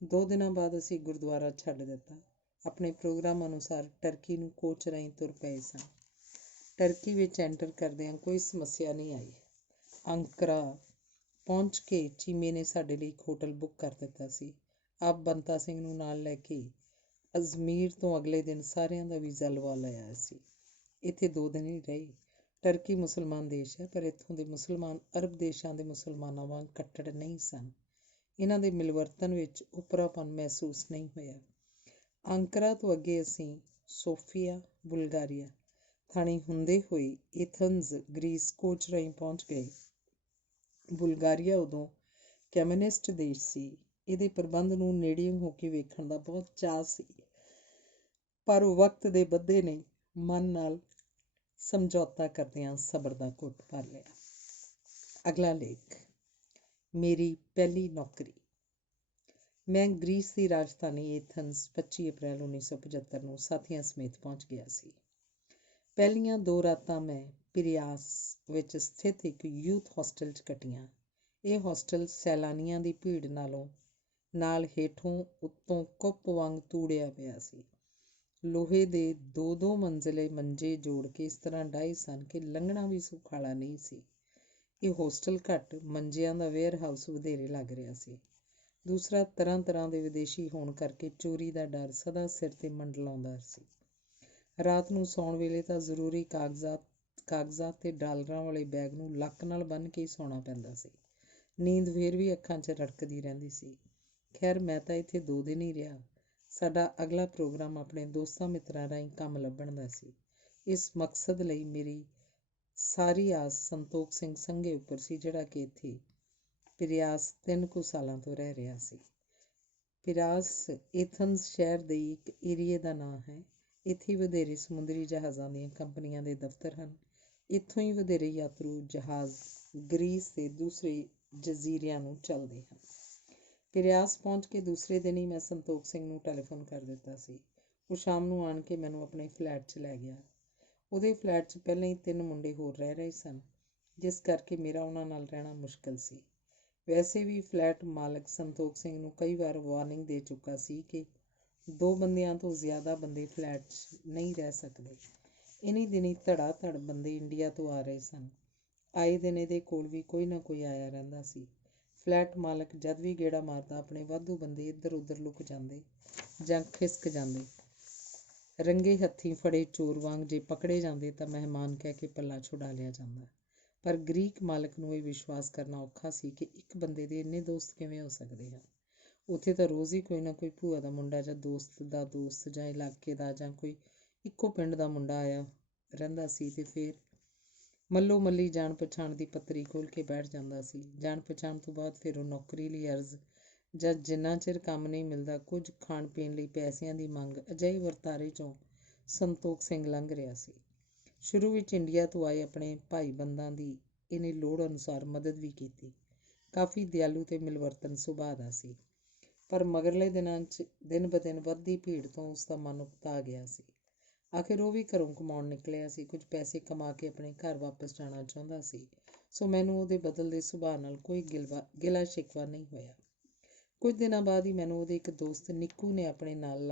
2 ਦਿਨਾਂ ਬਾਅਦ ਅਸੀਂ ਗੁਰਦੁਆਰਾ ਛੱਡ ਦਿੱਤਾ। ਆਪਣੇ ਪ੍ਰੋਗਰਾਮ ਅਨੁਸਾਰ ਟਰਕੀ ਨੂੰ ਕੋਚ ਰਾਹੀਂ ਤੁਰ ਪਏ ਸਾਂ। ਟਰਕੀ ਵਿੱਚ ਐਂਟਰ ਕਰਦਿਆਂ ਕੋਈ ਸਮੱਸਿਆ ਨਹੀਂ ਆਈ। ਅੰਕਰਾ ਪਹੁੰਚ ਕੇ ਚੀਮੇ ਨੇ ਸਾਡੇ ਲਈ ਇੱਕ ਹੋਟਲ ਬੁੱਕ ਕਰ ਦਿੱਤਾ ਸੀ। ਆਪ ਬੰਤਾ ਸਿੰਘ ਨੂੰ ਨਾਲ ਲੈ ਕੇ ਅਜ਼ਮੀਰ ਤੋਂ ਅਗਲੇ ਦਿਨ ਸਾਰਿਆਂ ਦਾ ਵੀਜ਼ਾ ਲਵਾ ਲਿਆ ਸੀ। ਇੱਥੇ 2 ਦਿਨ ਹੀ ਰਹੇ। ਟਰਕੀ ਮੁਸਲਮਾਨ ਦੇਸ਼ ਹੈ, ਪਰ ਇੱਥੋਂ ਦੇ ਮੁਸਲਮਾਨ ਅਰਬ ਦੇਸ਼ਾਂ ਦੇ ਮੁਸਲਮਾਨਾਂ ਵਾਂਗ ਕੱਟੜ ਨਹੀਂ ਸਨ। ਇਹਨਾਂ ਦੇ ਮਿਲਵਰਤਨ ਵਿੱਚ ਉਪਰਾਪਨ ਮਹਿਸੂਸ ਨਹੀਂ ਹੋਇਆ। ਅੰਕਰਾ ਤੋਂ ਅੱਗੇ ਅਸੀਂ ਸੋਫੀਆ, ਬੁਲਗਾਰੀਆ ਥਾਣੀ ਹੁੰਦੇ ਹੋਏ ਏਥਨਜ਼ ਗ੍ਰੀਸ ਕੋਚ ਰਾਹੀਂ ਪਹੁੰਚ ਗਏ। ਬੁਲਗਾਰੀਆ ਉਦੋਂ ਕਮਿਊਨਿਸਟ ਦੇਸ਼ ਸੀ। ਇਹਦੇ ਪ੍ਰਬੰਧ ਨੂੰ ਨੇੜਿਓਂ ਹੋ ਕੇ ਵੇਖਣ ਦਾ ਬਹੁਤ ਚਾਅ ਸੀ, ਪਰ ਉਹ ਵਕਤ ਦੇ ਬੱਧੇ ਨੇ ਮਨ ਨਾਲ ਸਮਝੌਤਾ ਕਰਦਿਆਂ ਸਬਰ ਦਾ ਘੁੱਟ ਭਰ ਲਿਆ। ਅਗਲਾ ਲੇਖ। ਮੇਰੀ ਪਹਿਲੀ ਨੌਕਰੀ। ਮੈਂ ਗ੍ਰੀਸ ਦੀ ਰਾਜਧਾਨੀ ਏਥਨਜ਼ 25 ਅਪ੍ਰੈਲ 1975 ਨੂੰ ਸਾਥੀਆਂ ਸਮੇਤ ਪਹੁੰਚ ਗਿਆ ਸੀ। ਪਹਿਲੀਆਂ 2 ਰਾਤਾਂ ਮੈਂ ਪਿਰਿਆਸ ਵਿੱਚ ਸਥਿਤ ਇੱਕ ਯੂਥ ਹੋਸਟਲ 'ਚ ਕੱਟੀਆਂ। ਇਹ ਹੋਸਟਲ ਸੈਲਾਨੀਆਂ ਦੀ ਭੀੜ ਨਾਲ ਹੇਠੋਂ ਉੱਤੋਂ ਕੁੱਪ ਵਾਂਗ ਤੂੜਿਆ ਪਿਆ ਸੀ। ਲੋਹੇ ਦੇ 2-2 ਮੰਜ਼ਲੇ ਮੰਜੇ ਜੋੜ ਕੇ ਇਸ ਤਰ੍ਹਾਂ ਡਾਹੇ ਸਨ ਕਿ ਲੰਘਣਾ ਵੀ ਸੁਖਾਲਾ ਨਹੀਂ ਸੀ। ਇਹ ਹੋਸਟਲ ਘੱਟ, ਮੰਜਿਆਂ ਦਾ ਵੇਅਰ ਹਾਊਸ ਵਧੇਰੇ ਲੱਗ ਰਿਹਾ ਸੀ। ਦੂਸਰਾ, ਤਰ੍ਹਾਂ ਦੇ ਵਿਦੇਸ਼ੀ ਹੋਣ ਕਰਕੇ ਚੋਰੀ ਦਾ ਡਰ ਸਦਾ ਸਿਰ 'ਤੇ ਮੰਡਲਾਉਂਦਾ ਸੀ। ਰਾਤ ਨੂੰ ਸੌਣ ਵੇਲੇ ਤਾਂ ਜ਼ਰੂਰੀ ਕਾਗਜ਼ਾਤ ਤੇ ਡਾਲਰਾਂ ਵਾਲੇ ਬੈਗ ਨੂੰ ਲੱਕ ਨਾਲ ਬੰਨ੍ਹ ਕੇ ਹੀ ਸੌਣਾ ਪੈਂਦਾ ਸੀ। ਨੀਂਦ ਫੇਰ ਵੀ ਅੱਖਾਂ 'ਚ ਰੜਕਦੀ ਰਹਿੰਦੀ ਸੀ। ਖੈਰ, ਮੈਂ ਤਾਂ ਇੱਥੇ 2 ਦਿਨ ਹੀ ਰਿਹਾ। ਸਾਡਾ ਅਗਲਾ ਪ੍ਰੋਗਰਾਮ ਆਪਣੇ ਦੋਸਤਾਂ ਮਿੱਤਰਾਂ ਰਾਹੀਂ ਕੰਮ ਲੱਭਣ ਦਾ ਸੀ। ਇਸ ਮਕਸਦ ਲਈ ਮੇਰੀ ਸਾਰੀ ਆਸ ਸੰਤੋਖ ਸਿੰਘ ਸੰਘੇ ਉੱਪਰ ਸੀ, ਜਿਹੜਾ ਕਿ ਇੱਥੇ ਪਿਰਿਆਸ 3 ਕੁ ਸਾਲਾਂ ਤੋਂ ਰਹਿ ਰਿਹਾ ਸੀ। ਪਿਰਾਸ ਏਥਨਜ਼ ਸ਼ਹਿਰ ਦੇ ਇੱਕ ਏਰੀਏ ਦਾ ਨਾਂ ਹੈ। ਇੱਥੇ ਵਧੇਰੇ ਸਮੁੰਦਰੀ ਜਹਾਜ਼ਾਂ ਦੀਆਂ ਕੰਪਨੀਆਂ ਦੇ ਦਫ਼ਤਰ ਹਨ। ਇੱਥੋਂ ਹੀ ਵਧੇਰੇ ਯਾਤਰੂ ਜਹਾਜ਼ ਗ੍ਰੀਸ ਦੇ ਦੂਸਰੇ ਜਜ਼ੀਰਿਆਂ ਨੂੰ ਚੱਲਦੇ ਹਨ। ਪਿਰਿਆਸ ਪਹੁੰਚ ਕੇ ਦੂਸਰੇ ਦਿਨ ਹੀ ਮੈਂ ਸੰਤੋਖ ਸਿੰਘ ਨੂੰ ਟੈਲੀਫੋਨ ਕਰ ਦਿੱਤਾ ਸੀ। ਉਹ ਸ਼ਾਮ ਨੂੰ ਆਣ ਕੇ ਮੈਨੂੰ ਆਪਣੇ ਫਲੈਟ 'ਚ ਲੈ ਗਿਆ। ਉਹਦੇ ਫਲੈਟ 'ਚ ਪਹਿਲਾਂ ਹੀ 3 ਮੁੰਡੇ ਹੋਰ ਰਹਿ ਰਹੇ ਸਨ, ਜਿਸ ਕਰਕੇ ਮੇਰਾ ਉਹਨਾਂ ਨਾਲ ਰਹਿਣਾ ਮੁਸ਼ਕਲ ਸੀ। ਵੈਸੇ ਵੀ ਫਲੈਟ ਮਾਲਕ ਸੰਤੋਖ ਸਿੰਘ ਨੂੰ ਕਈ ਵਾਰ ਵਾਰਨਿੰਗ ਦੇ ਚੁੱਕਾ ਸੀ ਕਿ 2 ਬੰਦਿਆਂ ਤੋਂ ਜ਼ਿਆਦਾ ਬੰਦੇ ਫਲੈਟ 'ਚ ਨਹੀਂ ਰਹਿ ਸਕਦੇ। ਇਨ੍ਹੀਂ ਦਿਨੀਂ ਧੜਾ-ਧੜ ਬੰਦੇ ਇੰਡੀਆ ਤੋਂ ਆ ਰਹੇ ਸਨ। ਆਏ ਦਿਨ ਇਹਦੇ ਕੋਲ ਵੀ ਕੋਈ ਨਾ ਕੋਈ ਆਇਆ ਰਹਿੰਦਾ ਸੀ। ਫਲੈਟ ਮਾਲਕ ਜਦ ਵੀ ਗੇੜਾ ਮਾਰਦਾ, ਆਪਣੇ ਵਾਧੂ ਬੰਦੇ ਇੱਧਰ-ਉੱਧਰ ਲੁਕ ਜਾਂਦੇ ਜਾਂ ਖਿਸਕ ਜਾਂਦੇ। ਰੰਗੇ ਹੱਥੀਂ ਫੜੇ ਚੋਰ ਵਾਂਗ ਜੇ ਪਕੜੇ ਜਾਂਦੇ ਤਾਂ ਮਹਿਮਾਨ ਕਹਿ ਕੇ ਪੱਲਾ ਛੁਡਾ ਲਿਆ ਜਾਂਦਾ। ਪਰ ਗ੍ਰੀਕ ਮਾਲਕ ਨੂੰ ਇਹ ਵਿਸ਼ਵਾਸ ਕਰਨਾ ਔਖਾ ਸੀ ਕਿ ਇੱਕ ਬੰਦੇ ਦੇ ਇੰਨੇ ਦੋਸਤ ਕਿਵੇਂ ਹੋ ਸਕਦੇ ਹਨ। ਉੱਥੇ ਤਾਂ ਰੋਜ਼ ਹੀ ਕੋਈ ਨਾ ਕੋਈ ਭੂਆ ਦਾ ਮੁੰਡਾ ਜਾਂ ਦੋਸਤ ਦਾ ਦੋਸਤ ਜਾਂ ਇਲਾਕੇ ਦਾ ਜਾਂ ਕੋਈ ਇੱਕੋ ਪਿੰਡ ਦਾ ਮੁੰਡਾ ਆਇਆ ਰਹਿੰਦਾ ਸੀ ਤੇ ਫਿਰ ਮੱਲੋ ਮੱਲੀ ਜਾਣ ਪਛਾਣ ਦੀ ਪੱਤਰੀ ਖੋਲ੍ਹ ਕੇ ਬੈਠ ਜਾਂਦਾ ਸੀ। ਜਾਣ ਪਛਾਣ ਤੋਂ ਬਾਅਦ ਫਿਰ ਉਹ ਨੌਕਰੀ ਲਈ ਅਰਜ਼ ਜਾਂ ਜਿੰਨਾ ਚਿਰ ਕੰਮ ਨਹੀਂ ਮਿਲਦਾ ਕੁਝ ਖਾਣ ਪੀਣ ਲਈ ਪੈਸਿਆਂ ਦੀ ਮੰਗ, ਅਜਿਹੇ ਵਰਤਾਰੇ 'ਚੋਂ ਸੰਤੋਖ ਸਿੰਘ ਲੰਘ ਰਿਹਾ ਸੀ। ਸ਼ੁਰੂ ਵਿੱਚ ਇੰਡੀਆ ਤੋਂ ਆਏ ਆਪਣੇ ਭਾਈਬੰਦਾਂ ਦੀ ਇਹਨੇ ਲੋੜ ਅਨੁਸਾਰ ਮਦਦ ਵੀ ਕੀਤੀ। ਕਾਫੀ ਦਿਆਲੂ ਤੇ ਮਿਲਵਰਤਨ ਸੁਭਾਅ ਦਾ ਸੀ। ਪਰ ਮਗਰਲੇ ਦਿਨਾਂ 'ਚ ਦਿਨ ਬ ਦਿਨ ਵੱਧਦੀ ਭੀੜ ਤੋਂ ਉਸਦਾ ਮਨ ਉਕਤਾ ਗਿਆ ਸੀ। ਆਖਿਰ ਉਹ ਵੀ ਘਰੋਂ ਕਮਾਉਣ ਨਿਕਲਿਆ ਸੀ, ਕੁਝ ਪੈਸੇ ਕਮਾ ਕੇ ਆਪਣੇ ਘਰ ਵਾਪਸ ਜਾਣਾ ਚਾਹੁੰਦਾ ਸੀ। ਸੋ ਮੈਨੂੰ ਉਹਦੇ ਬਦਲਦੇ ਸੁਭਾਅ ਨਾਲ ਕੋਈ ਗਿਲਾ ਸ਼ਿਕਵਾ ਨਹੀਂ ਹੋਇਆ। ਕੁਝ ਦਿਨਾਂ ਬਾਅਦ ਹੀ ਮੈਨੂੰ ਉਹਦੇ ਇੱਕ ਦੋਸਤ ਨਿੱਕੂ ਨੇ ਆਪਣੇ ਨਾਲ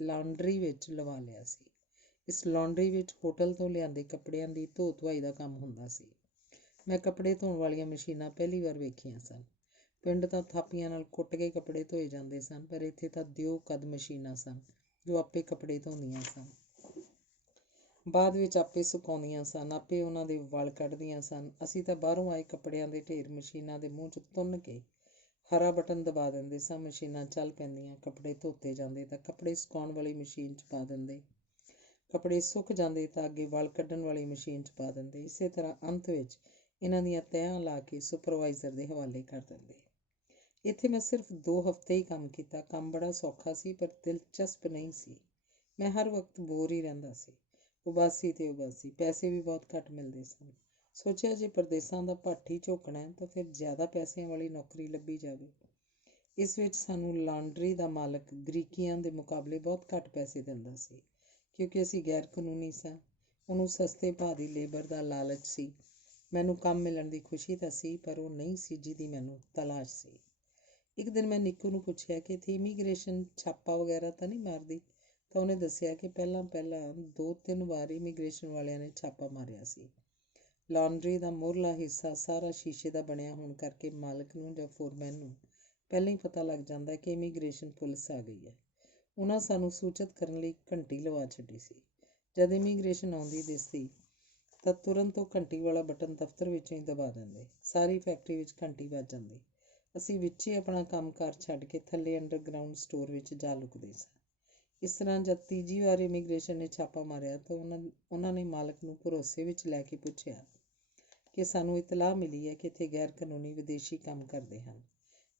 ਲਾਂਡਰੀ ਵਿੱਚ ਲਵਾ ਲਿਆ ਸੀ। ਇਸ ਲਾਂਡਰੀ ਵਿੱਚ ਹੋਟਲ ਤੋਂ ਲਿਆਂਦੇ ਕੱਪੜਿਆਂ ਦੀ ਧੋ ਧੁਆਈ ਦਾ ਕੰਮ ਹੁੰਦਾ ਸੀ। ਮੈਂ ਕੱਪੜੇ ਧੋਣ ਵਾਲੀਆਂ ਮਸ਼ੀਨਾਂ ਪਹਿਲੀ ਵਾਰ ਵੇਖੀਆਂ ਸਨ। ਪਿੰਡ ਤਾਂ ਥਾਪੀਆਂ ਨਾਲ ਕੁੱਟ ਕੇ ਕੱਪੜੇ ਧੋਏ ਜਾਂਦੇ ਸਨ, ਪਰ ਇੱਥੇ ਤਾਂ ਦਿਓ ਕਦ ਮਸ਼ੀਨਾਂ ਸਨ ਜੋ ਆਪੇ ਕੱਪੜੇ ਧੋਂਦੀਆਂ ਸਨ। ਬਾਅਦ ਵਿੱਚ ਆਪੇ ਸੁਕਾਉਂਦੀਆਂ ਸਨ, ਆਪੇ ਉਹਨਾਂ ਦੇ ਵਲ ਕੱਢਦੀਆਂ ਸਨ। ਅਸੀਂ ਤਾਂ ਬਾਹਰੋਂ ਆਏ ਕੱਪੜਿਆਂ ਦੇ ਢੇਰ ਮਸ਼ੀਨਾਂ ਦੇ ਮੂੰਹ 'ਚ ਤੁੰਨ ਕੇ ਹਰਾ ਬਟਨ ਦਬਾ ਦਿੰਦੇ ਸਾਂ। ਮਸ਼ੀਨਾਂ ਚੱਲ ਪੈਂਦੀਆਂ, ਕੱਪੜੇ ਧੋਤੇ ਜਾਂਦੇ ਤਾਂ ਕੱਪੜੇ ਸੁਕਾਉਣ ਵਾਲੀ ਮਸ਼ੀਨ 'ਚ ਪਾ ਦਿੰਦੇ। ਕੱਪੜੇ ਸੁੱਕ ਜਾਂਦੇ ਤਾਂ ਅੱਗੇ ਵਲ ਕੱਢਣ ਵਾਲੀ ਮਸ਼ੀਨ 'ਚ ਪਾ ਦਿੰਦੇ। ਇਸੇ ਤਰ੍ਹਾਂ ਅੰਤ ਵਿੱਚ ਇਹਨਾਂ ਦੀਆਂ ਤਹਿਆਂ ਲਾ ਕੇ ਸੁਪਰਵਾਈਜ਼ਰ ਦੇ ਹਵਾਲੇ ਕਰ ਦਿੰਦੇ। ਇੱਥੇ ਮੈਂ ਸਿਰਫ 2 ਹਫ਼ਤੇ ਹੀ ਕੰਮ ਕੀਤਾ। ਕੰਮ ਬੜਾ ਸੌਖਾ ਸੀ, ਪਰ ਦਿਲਚਸਪ ਨਹੀਂ ਸੀ। ਮੈਂ ਹਰ ਵਕਤ ਬੋਰ ਹੀ ਰਹਿੰਦਾ ਸੀ। ਉਬਾਸੀ ਤੇ ਉਬਾਸੀ। ਪੈਸੇ ਵੀ ਬਹੁਤ ਘੱਟ ਮਿਲਦੇ ਸਨ। ਸੋਚਿਆ ਜੇ ਪਰਦੇਸਾਂ ਦਾ ਭੱਠ ਹੀ ਝੋਕਣਾ ਹੈ ਤਾਂ ਫਿਰ ਜ਼ਿਆਦਾ ਪੈਸਿਆਂ ਵਾਲੀ ਨੌਕਰੀ ਲੱਭੀ ਜਾਵੇ। ਇਸ ਵਿੱਚ ਸਾਨੂੰ ਲਾਂਡਰੀ ਦਾ ਮਾਲਕ ਗ੍ਰੀਕੀਆਂ ਦੇ ਮੁਕਾਬਲੇ ਬਹੁਤ ਘੱਟ ਪੈਸੇ ਦਿੰਦਾ ਸੀ, ਕਿਉਂਕਿ ਅਸੀਂ ਗੈਰ ਕਾਨੂੰਨੀ ਸਾਂ। ਉਹਨੂੰ ਸਸਤੇ ਭਾਅ ਦੀ ਲੇਬਰ ਦਾ ਲਾਲਚ ਸੀ। ਮੈਨੂੰ ਕੰਮ ਮਿਲਣ ਦੀ ਖੁਸ਼ੀ ਤਾਂ ਸੀ, ਪਰ ਉਹ ਨਹੀਂ ਸੀ ਜਿਹਦੀ ਮੈਨੂੰ ਤਲਾਸ਼ ਸੀ। ਇੱਕ ਦਿਨ ਮੈਂ ਨਿੱਕੂ ਨੂੰ ਪੁੱਛਿਆ ਕਿ ਇੱਥੇ ਇਮੀਗ੍ਰੇਸ਼ਨ ਛਾਪਾ ਵਗੈਰਾ ਤਾਂ ਨਹੀਂ ਮਾਰਦੀ, ਤਾਂ ਉਹਨੇ ਦੱਸਿਆ ਕਿ ਪਹਿਲਾਂ 2-3 ਵਾਰ ਇਮੀਗ੍ਰੇਸ਼ਨ ਵਾਲਿਆਂ ਨੇ ਛਾਪਾ ਮਾਰਿਆ ਸੀ। ਲਾਂਡਰੀ ਦਾ ਮੂਹਰਲਾ ਹਿੱਸਾ ਸਾਰਾ ਸ਼ੀਸ਼ੇ ਦਾ ਬਣਿਆ ਹੋਣ ਕਰਕੇ ਮਾਲਕ ਨੂੰ ਜਾਂ ਫੋਰਮੈਨ ਨੂੰ ਪਹਿਲਾਂ ਹੀ ਪਤਾ ਲੱਗ ਜਾਂਦਾ ਕਿ ਇਮੀਗ੍ਰੇਸ਼ਨ ਪੁਲਿਸ ਆ ਗਈ ਹੈ। ਉਹਨਾਂ ਸਾਨੂੰ ਸੂਚਿਤ ਕਰਨ ਲਈ ਘੰਟੀ ਲਵਾ ਛੱਡੀ ਸੀ। ਜਦ ਇਮੀਗ੍ਰੇਸ਼ਨ ਆਉਂਦੀ ਦਿਸਦੀ ਤਾਂ ਤੁਰੰਤ ਉਹ ਘੰਟੀ ਵਾਲਾ ਬਟਨ ਦਫ਼ਤਰ ਵਿੱਚੋਂ ਹੀ ਦਬਾ ਦਿੰਦੇ। ਸਾਰੀ ਫੈਕਟਰੀ ਵਿੱਚ ਘੰਟੀ ਵੱਜ ਜਾਂਦੀ। ਅਸੀਂ ਵਿੱਚ ਹੀ ਆਪਣਾ ਕੰਮ ਕਾਰ ਛੱਡ ਕੇ ਥੱਲੇ ਅੰਡਰਗਰਾਊਂਡ ਸਟੋਰ ਵਿੱਚ ਜਾ ਲੁਕਦੇ ਸਾਂ। ਇਸ ਤਰ੍ਹਾਂ ਜਦ ਤੀਜੀ ਵਾਰ ਇਮੀਗ੍ਰੇਸ਼ਨ ਨੇ ਛਾਪਾ ਮਾਰਿਆ ਤਾਂ ਉਹਨਾਂ ਨੇ ਮਾਲਕ ਨੂੰ ਭਰੋਸੇ ਵਿੱਚ ਲੈ ਕੇ ਪੁੱਛਿਆ ਕਿ ਸਾਨੂੰ ਇਤਲਾਹ ਮਿਲੀ ਹੈ ਕਿ ਇੱਥੇ ਗੈਰ ਕਾਨੂੰਨੀ ਵਿਦੇਸ਼ੀ ਕੰਮ ਕਰਦੇ ਹਨ।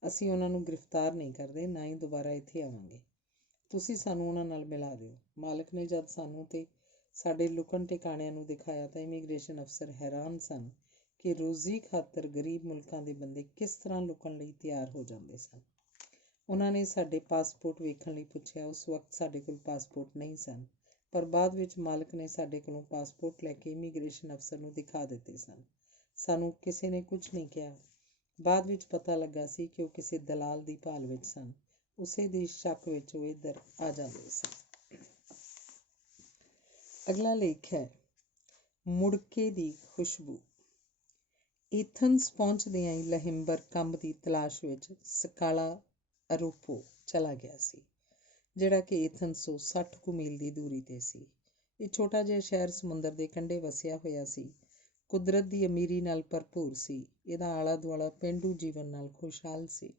ਅਸੀਂ ਉਹਨਾਂ ਨੂੰ ਗ੍ਰਿਫਤਾਰ ਨਹੀਂ ਕਰਦੇ, ਨਾ ਹੀ ਦੁਬਾਰਾ ਇੱਥੇ ਆਵਾਂਗੇ। ਤੁਸੀਂ ਸਾਨੂੰ ਉਹਨਾਂ ਨਾਲ ਮਿਲਾ ਦਿਓ। ਮਾਲਕ ਨੇ ਜਦ ਸਾਨੂੰ ਤੇ ਸਾਡੇ ਲੁਕਣ ਟਿਕਾਣਿਆਂ ਨੂੰ ਦਿਖਾਇਆ ਤਾਂ ਇਮੀਗ੍ਰੇਸ਼ਨ ਅਫਸਰ ਹੈਰਾਨ ਸਨ ਕਿ ਰੋਜ਼ੀ ਖਾਤਰ ਗਰੀਬ ਮੁਲਕਾਂ ਦੇ ਬੰਦੇ ਕਿਸ ਤਰ੍ਹਾਂ ਲੁਕਣ ਲਈ ਤਿਆਰ ਹੋ ਜਾਂਦੇ ਸਨ। ਉਹਨਾਂ ਨੇ ਸਾਡੇ ਪਾਸਪੋਰਟ ਵੇਖਣ ਲਈ ਪੁੱਛਿਆ। ਉਸ ਵਕਤ ਸਾਡੇ ਕੋਲ ਪਾਸਪੋਰਟ ਨਹੀਂ ਸਨ, ਪਰ ਬਾਅਦ ਵਿੱਚ ਮਾਲਕ ਨੇ ਸਾਡੇ ਕੋਲੋਂ ਪਾਸਪੋਰਟ ਲੈ ਕੇ ਇਮੀਗ੍ਰੇਸ਼ਨ ਅਫਸਰ ਨੂੰ ਦਿਖਾ ਦਿੱਤੇ ਸਨ। ਸਾਨੂੰ ਕਿਸੇ ਨੇ ਕੁਝ ਨਹੀਂ ਕਿਹਾ। ਬਾਅਦ ਵਿੱਚ ਪਤਾ ਲੱਗਾ ਸੀ ਕਿ ਉਹ ਕਿਸੇ ਦਲਾਲ ਦੀ ਭਾਲ ਵਿੱਚ ਸਨ। ਉਸੇ ਦੀ ਸ਼ੱਕ ਵਿੱਚ ਉਹ ਇੱਧਰ ਆ ਜਾਂਦੇ ਸਨ। ਅਗਲਾ ਲੇਖ ਹੈ ਮੁੜਕੇ ਦੀ ਖੁਸ਼ਬੂ। ਏਥਨਸ ਪਹੁੰਚਦਿਆਂ ਹੀ ਲਹਿੰਬਰ ਕੰਬ ਦੀ ਤਲਾਸ਼ ਵਿੱਚ ਸਕਾਲਾ ਅਰੂਪੋ ਚਲਾ ਗਿਆ ਸੀ, ਜਿਹੜਾ ਕਿ ਏਥਨਸ ਤੋਂ 60 ਕੁ ਮੀਲ ਦੀ ਦੂਰੀ 'ਤੇ ਸੀ। ਇਹ ਛੋਟਾ ਜਿਹਾ ਸ਼ਹਿਰ ਸਮੁੰਦਰ ਦੇ ਕੰਢੇ ਵਸਿਆ ਹੋਇਆ ਸੀ। ਕੁਦਰਤ ਦੀ ਅਮੀਰੀ ਨਾਲ ਭਰਪੂਰ ਸੀ। ਇਹਦਾ ਆਲਾ ਦੁਆਲਾ ਪੇਂਡੂ ਜੀਵਨ ਨਾਲ ਖੁਸ਼ਹਾਲ ਸੀ।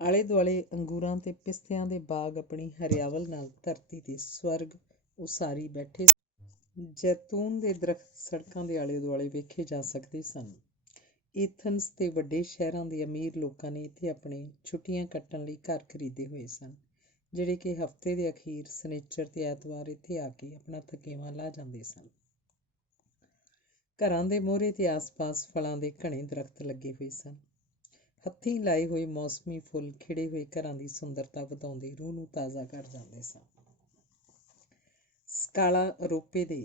ਆਲੇ ਦੁਆਲੇ ਅੰਗੂਰਾਂ ਤੇ ਪਿਸਤਿਆਂ ਦੇ ਬਾਗ ਆਪਣੀ ਹਰਿਆਵਲ ਨਾਲ ਧਰਤੀ 'ਤੇ ਸਵਰਗ ਉਸਾਰੀ ਬੈਠੇ। ਜੈਤੂਨ ਦੇ ਦਰਖਤ ਸੜਕਾਂ ਦੇ ਆਲੇ ਦੁਆਲੇ ਵੇਖੇ ਜਾ ਸਕਦੇ ਸਨ। ਏਥਨਸ ਤੇ ਵੱਡੇ ਸ਼ਹਿਰਾਂ ਦੇ ਅਮੀਰ ਲੋਕਾਂ ਨੇ ਇੱਥੇ ਆਪਣੇ ਛੁੱਟੀਆਂ ਕੱਟਣ ਲਈ ਘਰ ਖਰੀਦੇ ਹੋਏ ਸਨ, ਜਿਹੜੇ ਕਿ ਹਫ਼ਤੇ ਦੇ ਅਖੀਰ ਸਨਿਚਰ ਤੇ ਐਤਵਾਰ ਇੱਥੇ ਆ ਕੇ ਆਪਣਾ ਥਕੇਵਾਂ ਲਾਹ ਜਾਂਦੇ ਸਨ। ਘਰਾਂ ਦੇ ਮੂਹਰੇ ਤੇ ਆਸ-ਪਾਸ ਫਲਾਂ ਦੇ ਘਣੇ ਦਰਖਤ ਲੱਗੇ ਹੋਏ ਸਨ। ਹੱਥੀਂ ਲਾਏ ਹੋਏ ਮੌਸਮੀ ਫੁੱਲ ਖਿੜੇ ਹੋਏ ਘਰਾਂ ਦੀ ਸੁੰਦਰਤਾ ਵਧਾਉਂਦੇ ਰੂਹ ਨੂੰ ਤਾਜ਼ਾ ਕਰ ਜਾਂਦੇ ਸਨ। ਸਕਾਲਾ ਅਰੂਪੋ ਦੇ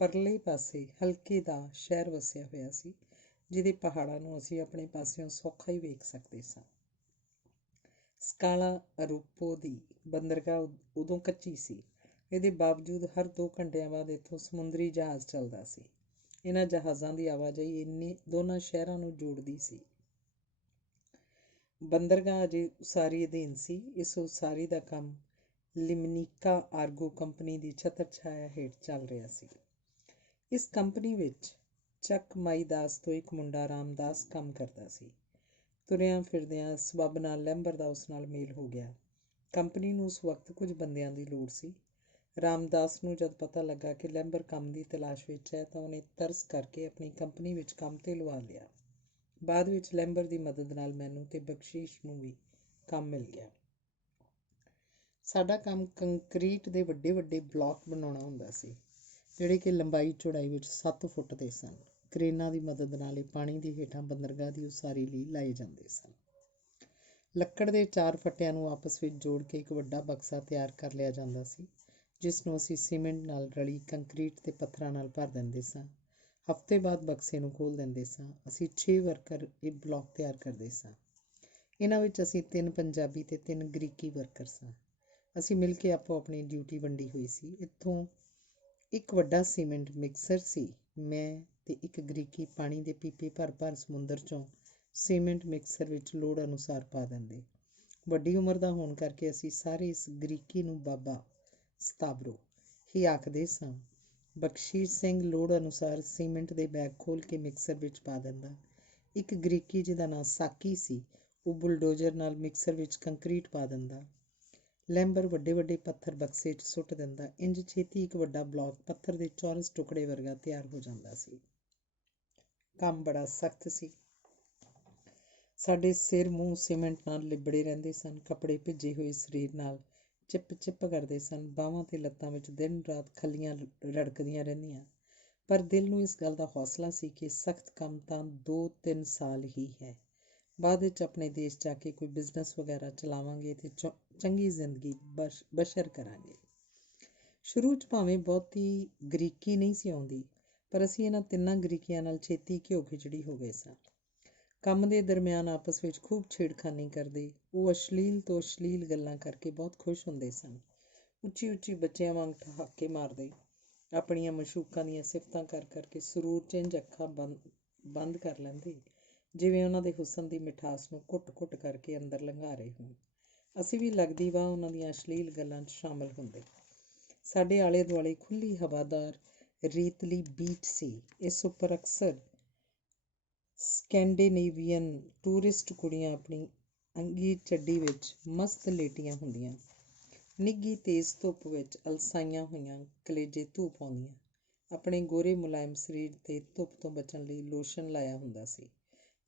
ਪਰਲੇ ਪਾਸੇ ਹਲਕੇ ਦਾ ਸ਼ਹਿਰ ਵਸਿਆ ਹੋਇਆ ਸੀ, ਜਿਹਦੇ ਪਹਾੜਾਂ ਨੂੰ ਅਸੀਂ ਆਪਣੇ ਪਾਸਿਓਂ ਸੌਖਾ ਹੀ ਵੇਖ ਸਕਦੇ ਸਾਂ। ਸਕਾਲਾ ਅਰੂਪੋ ਦੀ ਬੰਦਰਗਾਹ ਉਦੋਂ ਕੱਚੀ ਸੀ। ਇਹਦੇ ਬਾਵਜੂਦ ਹਰ 2 ਘੰਟਿਆਂ ਬਾਅਦ ਇੱਥੋਂ ਸਮੁੰਦਰੀ ਜਹਾਜ਼ ਚੱਲਦਾ ਸੀ। ਇਹਨਾਂ ਜਹਾਜ਼ਾਂ ਦੀ ਆਵਾਜਾਈ ਦੋਨਾਂ ਸ਼ਹਿਰਾਂ ਨੂੰ ਜੋੜਦੀ ਸੀ। ਬੰਦਰਗਾਹ ਅਜੇ ਉਸਾਰੀ ਅਧੀਨ ਸੀ। ਇਸ ਉਸਾਰੀ ਦਾ ਕੰਮ ਲਿਮਨਿਕਾ ਆਰਗੋ ਕੰਪਨੀ ਦੀ ਛਤਰ ਛਾਇਆ ਹੇਠ ਚੱਲ ਰਿਹਾ ਸੀ। ਇਸ ਕੰਪਨੀ ਵਿੱਚ ਚੱਕ ਮਾਈਦਾਸ ਤੋਂ ਇੱਕ ਮੁੰਡਾ ਰਾਮਦਾਸ ਕੰਮ ਕਰਦਾ ਸੀ। ਤੁਰਿਆਂ ਫਿਰਦਿਆਂ ਸਬੱਬ ਨਾਲ ਲੈਂਬਰ ਦਾ ਉਸ ਨਾਲ ਮੇਲ ਹੋ ਗਿਆ। ਕੰਪਨੀ ਨੂੰ ਉਸ ਵਕਤ ਕੁਝ ਬੰਦਿਆਂ ਦੀ ਲੋੜ ਸੀ। ਰਾਮਦਾਸ ਨੂੰ ਜਦ ਪਤਾ ਲੱਗਾ ਕਿ ਲੈਂਬਰ ਕੰਮ ਦੀ ਤਲਾਸ਼ ਵਿੱਚ ਹੈ ਤਾਂ ਉਹਨੇ ਤਰਸ ਕਰਕੇ ਆਪਣੀ ਕੰਪਨੀ ਵਿੱਚ ਕੰਮ 'ਤੇ ਲਵਾ ਲਿਆ। ਬਾਅਦ ਵਿੱਚ ਲੈਂਬਰ ਦੀ ਮਦਦ ਨਾਲ ਮੈਨੂੰ ਤੇ ਬਖਸ਼ੀਸ਼ ਨੂੰ ਵੀ ਕੰਮ ਮਿਲ ਗਿਆ। ਸਾਡਾ ਕੰਮ ਕੰਕਰੀਟ ਦੇ ਵੱਡੇ ਵੱਡੇ ਬਲਾਕ ਬਣਾਉਣਾ ਹੁੰਦਾ ਸੀ, ਜਿਹੜੇ ਕਿ ਲੰਬਾਈ ਚੌੜਾਈ ਵਿੱਚ 7 ਫੁੱਟ ਦੇ ਸਨ। ਕਰੇਨਾਂ ਦੀ ਮਦਦ ਨਾਲ ਇਹ ਪਾਣੀ ਦੇ ਹੇਠਾਂ ਬੰਦਰਗਾਹ ਦੀ ਉਸਾਰੀ ਲਈ ਲਾਏ ਜਾਂਦੇ ਸਨ। ਲੱਕੜ ਦੇ 4 ਫੱਟਿਆਂ ਨੂੰ ਆਪਸ ਵਿੱਚ ਜੋੜ ਕੇ ਇੱਕ ਵੱਡਾ ਬਕਸਾ ਤਿਆਰ ਕਰ ਲਿਆ ਜਾਂਦਾ ਸੀ, ਜਿਸ ਨੂੰ ਅਸੀਂ ਸੀਮੈਂਟ ਨਾਲ ਰਲੀ ਕੰਕਰੀਟ ਤੇ ਪੱਥਰਾਂ ਨਾਲ ਭਰ ਦਿੰਦੇ ਸਾਂ। ਹਫ਼ਤੇ ਬਾਅਦ ਬਕਸੇ ਨੂੰ ਖੋਲ੍ਹ ਦਿੰਦੇ ਸਾਂ। ਅਸੀਂ 6 ਵਰਕਰ ਇਹ ਬਲਾਕ ਤਿਆਰ ਕਰਦੇ ਸਾਂ। ਇਹਨਾਂ ਵਿੱਚ ਅਸੀਂ 3 ਪੰਜਾਬੀ ਤੇ 3 ਗ੍ਰੀਕੀ ਵਰਕਰ ਸਾਂ। ਅਸੀਂ ਮਿਲ ਕੇ ਆਪੋ ਆਪਣੀ ਡਿਊਟੀ ਵੰਡੀ ਹੋਈ ਸੀ। ਇੱਥੋਂ ਇੱਕ ਵੱਡਾ ਸੀਮੈਂਟ ਮਿਕਸਰ ਸੀ। ਮੈਂ ਤੇ ਇੱਕ ਗ੍ਰੀਕੀ ਪਾਣੀ ਦੇ ਪੀਪੇ ਭਰ ਭਰ ਸਮੁੰਦਰ 'ਚੋਂ ਸੀਮੈਂਟ ਮਿਕਸਰ ਵਿੱਚ ਲੋੜ ਅਨੁਸਾਰ ਪਾ ਦਿੰਦੇ। ਵੱਡੀ ਉਮਰ ਦਾ ਹੋਣ ਕਰਕੇ ਅਸੀਂ ਸਾਰੇ ਇਸ ਗ੍ਰੀਕੀ ਨੂੰ ਬਾਬਾ ਸਤਾਵਰੋ ਹੀ ਆਖਦੇ ਸਾਂ। ਬਖਸ਼ੀਸ਼ ਸਿੰਘ ਲੋੜ ਅਨੁਸਾਰ ਸੀਮੈਂਟ ਦੇ ਬੈਗ ਖੋਲ੍ਹ ਕੇ ਮਿਕਸਰ ਵਿੱਚ ਪਾ ਦਿੰਦਾ। ਇੱਕ ਗ੍ਰੀਕੀ ਜਿਹਦਾ ਨਾਂ ਸਾਕੀ ਸੀ, ਉਹ ਬੁਲਡੋਜ਼ਰ ਨਾਲ ਮਿਕਸਰ ਵਿੱਚ ਕੰਕਰੀਟ ਪਾ ਦਿੰਦਾ। ਲੈਂਬਰ ਵੱਡੇ ਵੱਡੇ ਪੱਥਰ ਬਕਸੇ 'ਚ ਸੁੱਟ ਦਿੰਦਾ। ਇੰਝ ਛੇਤੀ ਇੱਕ ਵੱਡਾ ਬਲਾਕ ਪੱਥਰ ਦੇ ਚੌਰਸ ਟੁਕੜੇ ਵਰਗਾ ਤਿਆਰ ਹੋ ਜਾਂਦਾ ਸੀ। ਕੰਮ ਬੜਾ ਸਖਤ ਸੀ। ਸਾਡੇ ਸਿਰ ਮੂੰਹ ਸੀਮੈਂਟ ਨਾਲ ਲਿਬੜੇ ਰਹਿੰਦੇ ਸਨ। ਕੱਪੜੇ ਭਿੱਜੇ ਹੋਏ ਸਰੀਰ ਨਾਲ ਚਿੱਪ ਚਿੱਪ ਕਰਦੇ ਸਨ। ਬਾਹਾਂ ਤੇ ਲੱਤਾਂ ਵਿੱਚ ਦਿਨ ਰਾਤ ਖੱਲੀਆਂ ਰੜਕਦੀਆਂ ਰਹਿੰਦੀਆਂ, ਪਰ ਦਿਲ ਨੂੰ ਇਸ ਗੱਲ ਦਾ ਹੌਸਲਾ ਸੀ ਕਿ ਸਖਤ ਕੰਮ ਤਾਂ 2-3 ਸਾਲ ਹੀ ਹੈ। ਬਾਅਦ ਵਿੱਚ ਆਪਣੇ ਦੇਸ਼ ਜਾ ਕੇ ਕੋਈ ਬਿਜ਼ਨਸ ਵਗੈਰਾ ਚਲਾਵਾਂਗੇ ਤੇ ਚੰਗੀ ਜ਼ਿੰਦਗੀ ਬਸ਼ਰ ਕਰਾਂਗੇ। ਸ਼ੁਰੂ 'ਚ ਭਾਵੇਂ ਬਹੁਤੀ ਗ੍ਰੀਕੀ ਨਹੀਂ ਸੀ ਆਉਂਦੀ, ਪਰ ਅਸੀਂ ਇਹਨਾਂ 3 ਗ੍ਰੀਕੀਆਂ ਨਾਲ ਛੇਤੀ ਘਿਓ ਖਿਚੜੀ ਹੋ ਗਏ ਸਾਂ। ਕੰਮ ਦੇ ਦਰਮਿਆਨ ਆਪਸ ਵਿੱਚ ਖੂਬ ਛੇੜਖਾਨੀ ਕਰਦੇ। ਉਹ ਅਸ਼ਲੀਲ ਤੋਂ ਅਸ਼ਲੀਲ ਗੱਲਾਂ ਕਰਕੇ ਬਹੁਤ ਖੁਸ਼ ਹੁੰਦੇ ਸਨ। ਉੱਚੀ ਉੱਚੀ ਬੱਚਿਆਂ ਵਾਂਗ ਠਹਾਕੇ ਮਾਰਦੇ। ਆਪਣੀਆਂ ਮਸ਼ੂਕਾਂ ਦੀਆਂ ਸਿਫਤਾਂ ਕਰ ਕਰਕੇ ਸਰੂਰ 'ਚ ਇੰਝ ਅੱਖਾਂ ਬੰਦ ਕਰ ਲੈਂਦੇ, ਜਿਵੇਂ ਉਹਨਾਂ ਦੇ ਹੁਸਨ ਦੀ ਮਿਠਾਸ ਨੂੰ ਘੁੱਟ ਘੁੱਟ ਕਰਕੇ ਅੰਦਰ ਲੰਘਾ ਰਹੇ ਹੋਣ। ਅਸੀਂ ਵੀ ਲੱਗਦੀ ਵਾਹ ਉਹਨਾਂ ਦੀਆਂ ਅਸ਼ਲੀਲ ਗੱਲਾਂ 'ਚ ਸ਼ਾਮਲ ਹੁੰਦੇ। ਸਾਡੇ ਆਲੇ ਦੁਆਲੇ ਖੁੱਲ੍ਹੀ ਹਵਾਦਾਰ ਰੇਤਲੀ ਬੀਚ ਸੀ। ਇਸ ਉੱਪਰ ਅਕਸਰ ਸਕੈਂਡੀਨੇਵੀਅਨ ਟੂਰਿਸਟ ਕੁੜੀਆਂ ਆਪਣੀ ਅੰਗੀ ਚੱਡੀ ਵਿੱਚ ਮਸਤ ਲੇਟੀਆਂ ਹੁੰਦੀਆਂ। ਨਿੱਘੀ ਤੇਜ਼ ਧੁੱਪ ਵਿੱਚ ਅਲਸਾਈਆਂ ਹੋਈਆਂ ਕਲੇਜੇ ਧੂ ਪਾਉਂਦੀਆਂ। ਆਪਣੇ ਗੋਰੇ ਮੁਲਾਇਮ ਸਰੀਰ 'ਤੇ ਧੁੱਪ ਤੋਂ ਬਚਣ ਲਈ ਲੋਸ਼ਨ ਲਾਇਆ ਹੁੰਦਾ ਸੀ,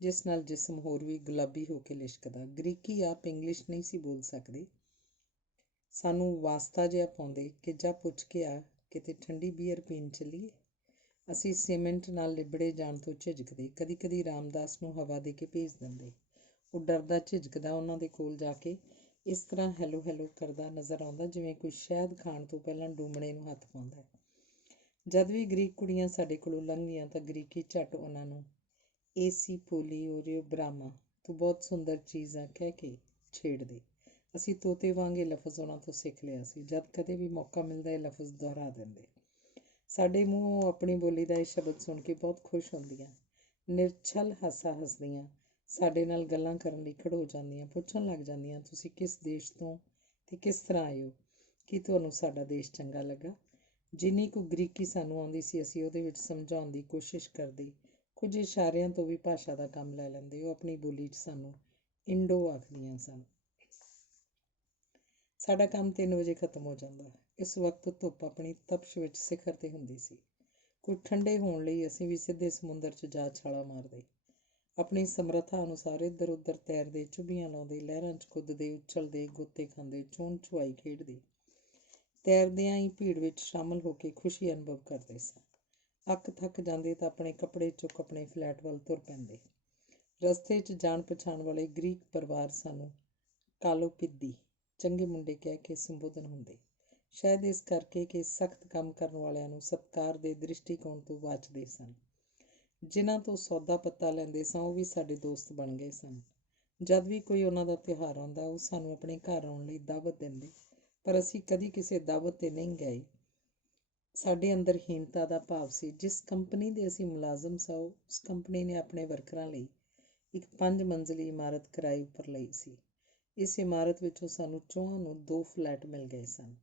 ਜਿਸ ਨਾਲ ਜਿਸਮ ਹੋਰ ਵੀ ਗੁਲਾਬੀ ਹੋ ਕੇ ਲਿਸ਼ਕਦਾ। ਗ੍ਰੀਕੀ ਆਪ ਇੰਗਲਿਸ਼ ਨਹੀਂ ਸੀ ਬੋਲ ਸਕਦੇ। ਸਾਨੂੰ ਵਾਸਤਾ ਜਿਹਾ ਪਾਉਂਦੇ ਕਿ ਜਾ ਪੁੱਛ ਕੇ ਆ, ਕਿਤੇ ਠੰਡੀ ਬੀਅਰ ਪੀਣ ਚੱਲੀਏ। ਅਸੀਂ ਸੀਮੈਂਟ ਨਾਲ ਲਿਬੜੇ ਜਾਣ ਤੋਂ ਝਿਜਕਦੇ। ਕਦੀ ਕਦੀ ਰਾਮਦਾਸ ਨੂੰ ਹਵਾ ਦੇ ਕੇ ਭੇਜ ਦਿੰਦੇ। ਉਹ ਡਰਦਾ ਝਿਜਕਦਾ ਉਹਨਾਂ ਦੇ ਕੋਲ ਜਾ ਕੇ ਇਸ ਤਰ੍ਹਾਂ ਹੈਲੋ ਹੈਲੋ ਕਰਦਾ ਨਜ਼ਰ ਆਉਂਦਾ, ਜਿਵੇਂ ਕੋਈ ਸ਼ਹਿਦ ਖਾਣ ਤੋਂ ਪਹਿਲਾਂ ਡੂਮਣੇ ਨੂੰ ਹੱਥ ਪਾਉਂਦਾ। ਜਦ ਵੀ ਗ੍ਰੀਕ ਕੁੜੀਆਂ ਸਾਡੇ ਕੋਲੋਂ ਲੰਘਦੀਆਂ ਤਾਂ ਗ੍ਰੀਕੀ ਝੱਟ ਉਹਨਾਂ ਨੂੰ ਏਸੀ ਪੋਲੀ ਓਰੀਓ ਬ੍ਰਾਹਮਾ, ਤੂੰ ਬਹੁਤ ਸੁੰਦਰ ਚੀਜ਼ ਆ, ਕਹਿ ਕੇ ਛੇੜਦੇ। ਅਸੀਂ ਤੋਤੇ ਵਾਂਗ ਇਹ ਲਫ਼ਜ਼ ਉਹਨਾਂ ਤੋਂ ਸਿੱਖ ਲਿਆ ਸੀ। ਜਦ ਕਦੇ ਵੀ ਮੌਕਾ ਮਿਲਦਾ ਇਹ ਲਫ਼ਜ਼ ਦੁਹਰਾ ਦਿੰਦੇ। ਸਾਡੇ ਮੂੰਹੋਂ ਆਪਣੀ ਬੋਲੀ ਦਾ ਇਹ ਸ਼ਬਦ ਸੁਣ ਕੇ ਬਹੁਤ ਖੁਸ਼ ਹੁੰਦੀਆਂ। ਨਿਰਛਲ ਹਾਸਾ ਹੱਸਦੀਆਂ ਸਾਡੇ ਨਾਲ ਗੱਲਾਂ ਕਰਨ ਲਈ ਖੜੋ ਜਾਂਦੀਆਂ। ਪੁੱਛਣ ਲੱਗ ਜਾਂਦੀਆਂ, ਤੁਸੀਂ ਕਿਸ ਦੇਸ਼ ਤੋਂ ਤੇ ਕਿਸ ਤਰ੍ਹਾਂ ਆਏ ਹੋ? ਕੀ ਤੁਹਾਨੂੰ ਸਾਡਾ ਦੇਸ਼ ਚੰਗਾ ਲੱਗਾ? ਜਿੰਨੀ ਕੁ ਗ੍ਰੀਕੀ ਸਾਨੂੰ ਆਉਂਦੀ ਸੀ ਅਸੀਂ ਉਹਦੇ ਵਿੱਚ ਸਮਝਾਉਣ ਦੀ ਕੋਸ਼ਿਸ਼ ਕਰਦੇ। ਕੁਝ ਇਸ਼ਾਰਿਆਂ ਤੋਂ ਵੀ ਭਾਸ਼ਾ ਦਾ ਕੰਮ ਲੈ ਲੈਂਦੇ। ਉਹ ਆਪਣੀ ਬੋਲੀ 'ਚ ਸਾਨੂੰ ਇੰਡੋ ਆਖਦੀਆਂ ਸਨ। ਸਾਡਾ ਕੰਮ 3 ਵਜੇ ਖਤਮ ਹੋ ਜਾਂਦਾ। ਇਸ ਵਕਤ ਧੁੱਪ ਆਪਣੀ ਤਪਸ਼ ਵਿੱਚ ਸਿਖਰ 'ਤੇ ਹੁੰਦੀ ਸੀ। ਕੁਝ ਠੰਡੇ ਹੋਣ ਲਈ ਅਸੀਂ ਵੀ ਸਿੱਧੇ ਸਮੁੰਦਰ 'ਚ ਜਾ ਛਾਲਾਂ ਮਾਰਦੇ। ਆਪਣੀ ਸਮਰੱਥਾ ਅਨੁਸਾਰ ਇੱਧਰ ਉੱਧਰ ਤੈਰਦੇ, ਚੁੱਭੀਆਂ ਲਾਉਂਦੇ, ਲਹਿਰਾਂ 'ਚ ਕੁੱਦਦੇ, ਉਛਲਦੇ, ਗੋਤੇ ਖਾਂਦੇ, ਚੋਣ ਚੁਆਈ ਖੇਡਦੇ। ਤੈਰਦਿਆਂ ਹੀ ਭੀੜ ਵਿੱਚ ਸ਼ਾਮਲ ਹੋ ਕੇ ਖੁਸ਼ੀ ਅਨੁਭਵ ਕਰਦੇ ਸਾਂ। ਅੱਕ ਥੱਕ ਜਾਂਦੇ ਤਾਂ ਆਪਣੇ ਕੱਪੜੇ ਚੁੱਕ ਆਪਣੇ ਫਲੈਟ ਵੱਲ ਤੁਰ ਪੈਂਦੇ। ਰਸਤੇ 'ਚ ਜਾਣ ਪਛਾਣ ਵਾਲੇ ਗ੍ਰੀਕ ਪਰਿਵਾਰ ਸਾਨੂੰ ਕਾਲੋਪਿਦੀ, ਚੰਗੇ ਮੁੰਡੇ ਕਹਿ ਕੇ ਸੰਬੋਧਨ ਹੁੰਦੇ, ਸ਼ਾਇਦ ਇਸ ਕਰਕੇ ਕਿ ਸਖਤ ਕੰਮ ਕਰਨ ਵਾਲਿਆਂ ਨੂੰ ਸਤਿਕਾਰ ਦੇ ਦ੍ਰਿਸ਼ਟੀਕੋਣ ਤੋਂ ਵਾਚਦੇ ਸਨ। ਜਿਨ੍ਹਾਂ ਤੋਂ ਸੌਦਾ ਪੱਤਾ ਲੈਂਦੇ ਸਾਂ ਉਹ ਵੀ ਸਾਡੇ ਦੋਸਤ ਬਣ ਗਏ ਸਨ। ਜਦ ਵੀ ਕੋਈ ਉਹਨਾਂ ਦਾ ਤਿਉਹਾਰ ਆਉਂਦਾ ਉਹ ਸਾਨੂੰ ਆਪਣੇ ਘਰ ਆਉਣ ਲਈ ਦਾਵਤ ਦਿੰਦੇ, ਪਰ ਅਸੀਂ ਕਦੀ ਕਿਸੇ ਦਾਵਤ 'ਤੇ ਨਹੀਂ ਗਏ। ਸਾਡੇ ਅੰਦਰ ਹੀਣਤਾ ਦਾ ਭਾਵ ਸੀ। ਜਿਸ ਕੰਪਨੀ ਦੇ ਅਸੀਂ ਮੁਲਾਜ਼ਮ ਸਾਂ ਉਸ ਕੰਪਨੀ ਨੇ ਆਪਣੇ ਵਰਕਰਾਂ ਲਈ ਇੱਕ 5 ਮੰਜ਼ਲੀ ਇਮਾਰਤ ਕਿਰਾਏ ਉੱਪਰ ਲਈ ਸੀ। ਇਸ ਇਮਾਰਤ ਵਿੱਚੋਂ ਸਾਨੂੰ ਚੌਹਾਂ ਨੂੰ 2 ਫਲੈਟ ਮਿਲ ਗਏ ਸਨ।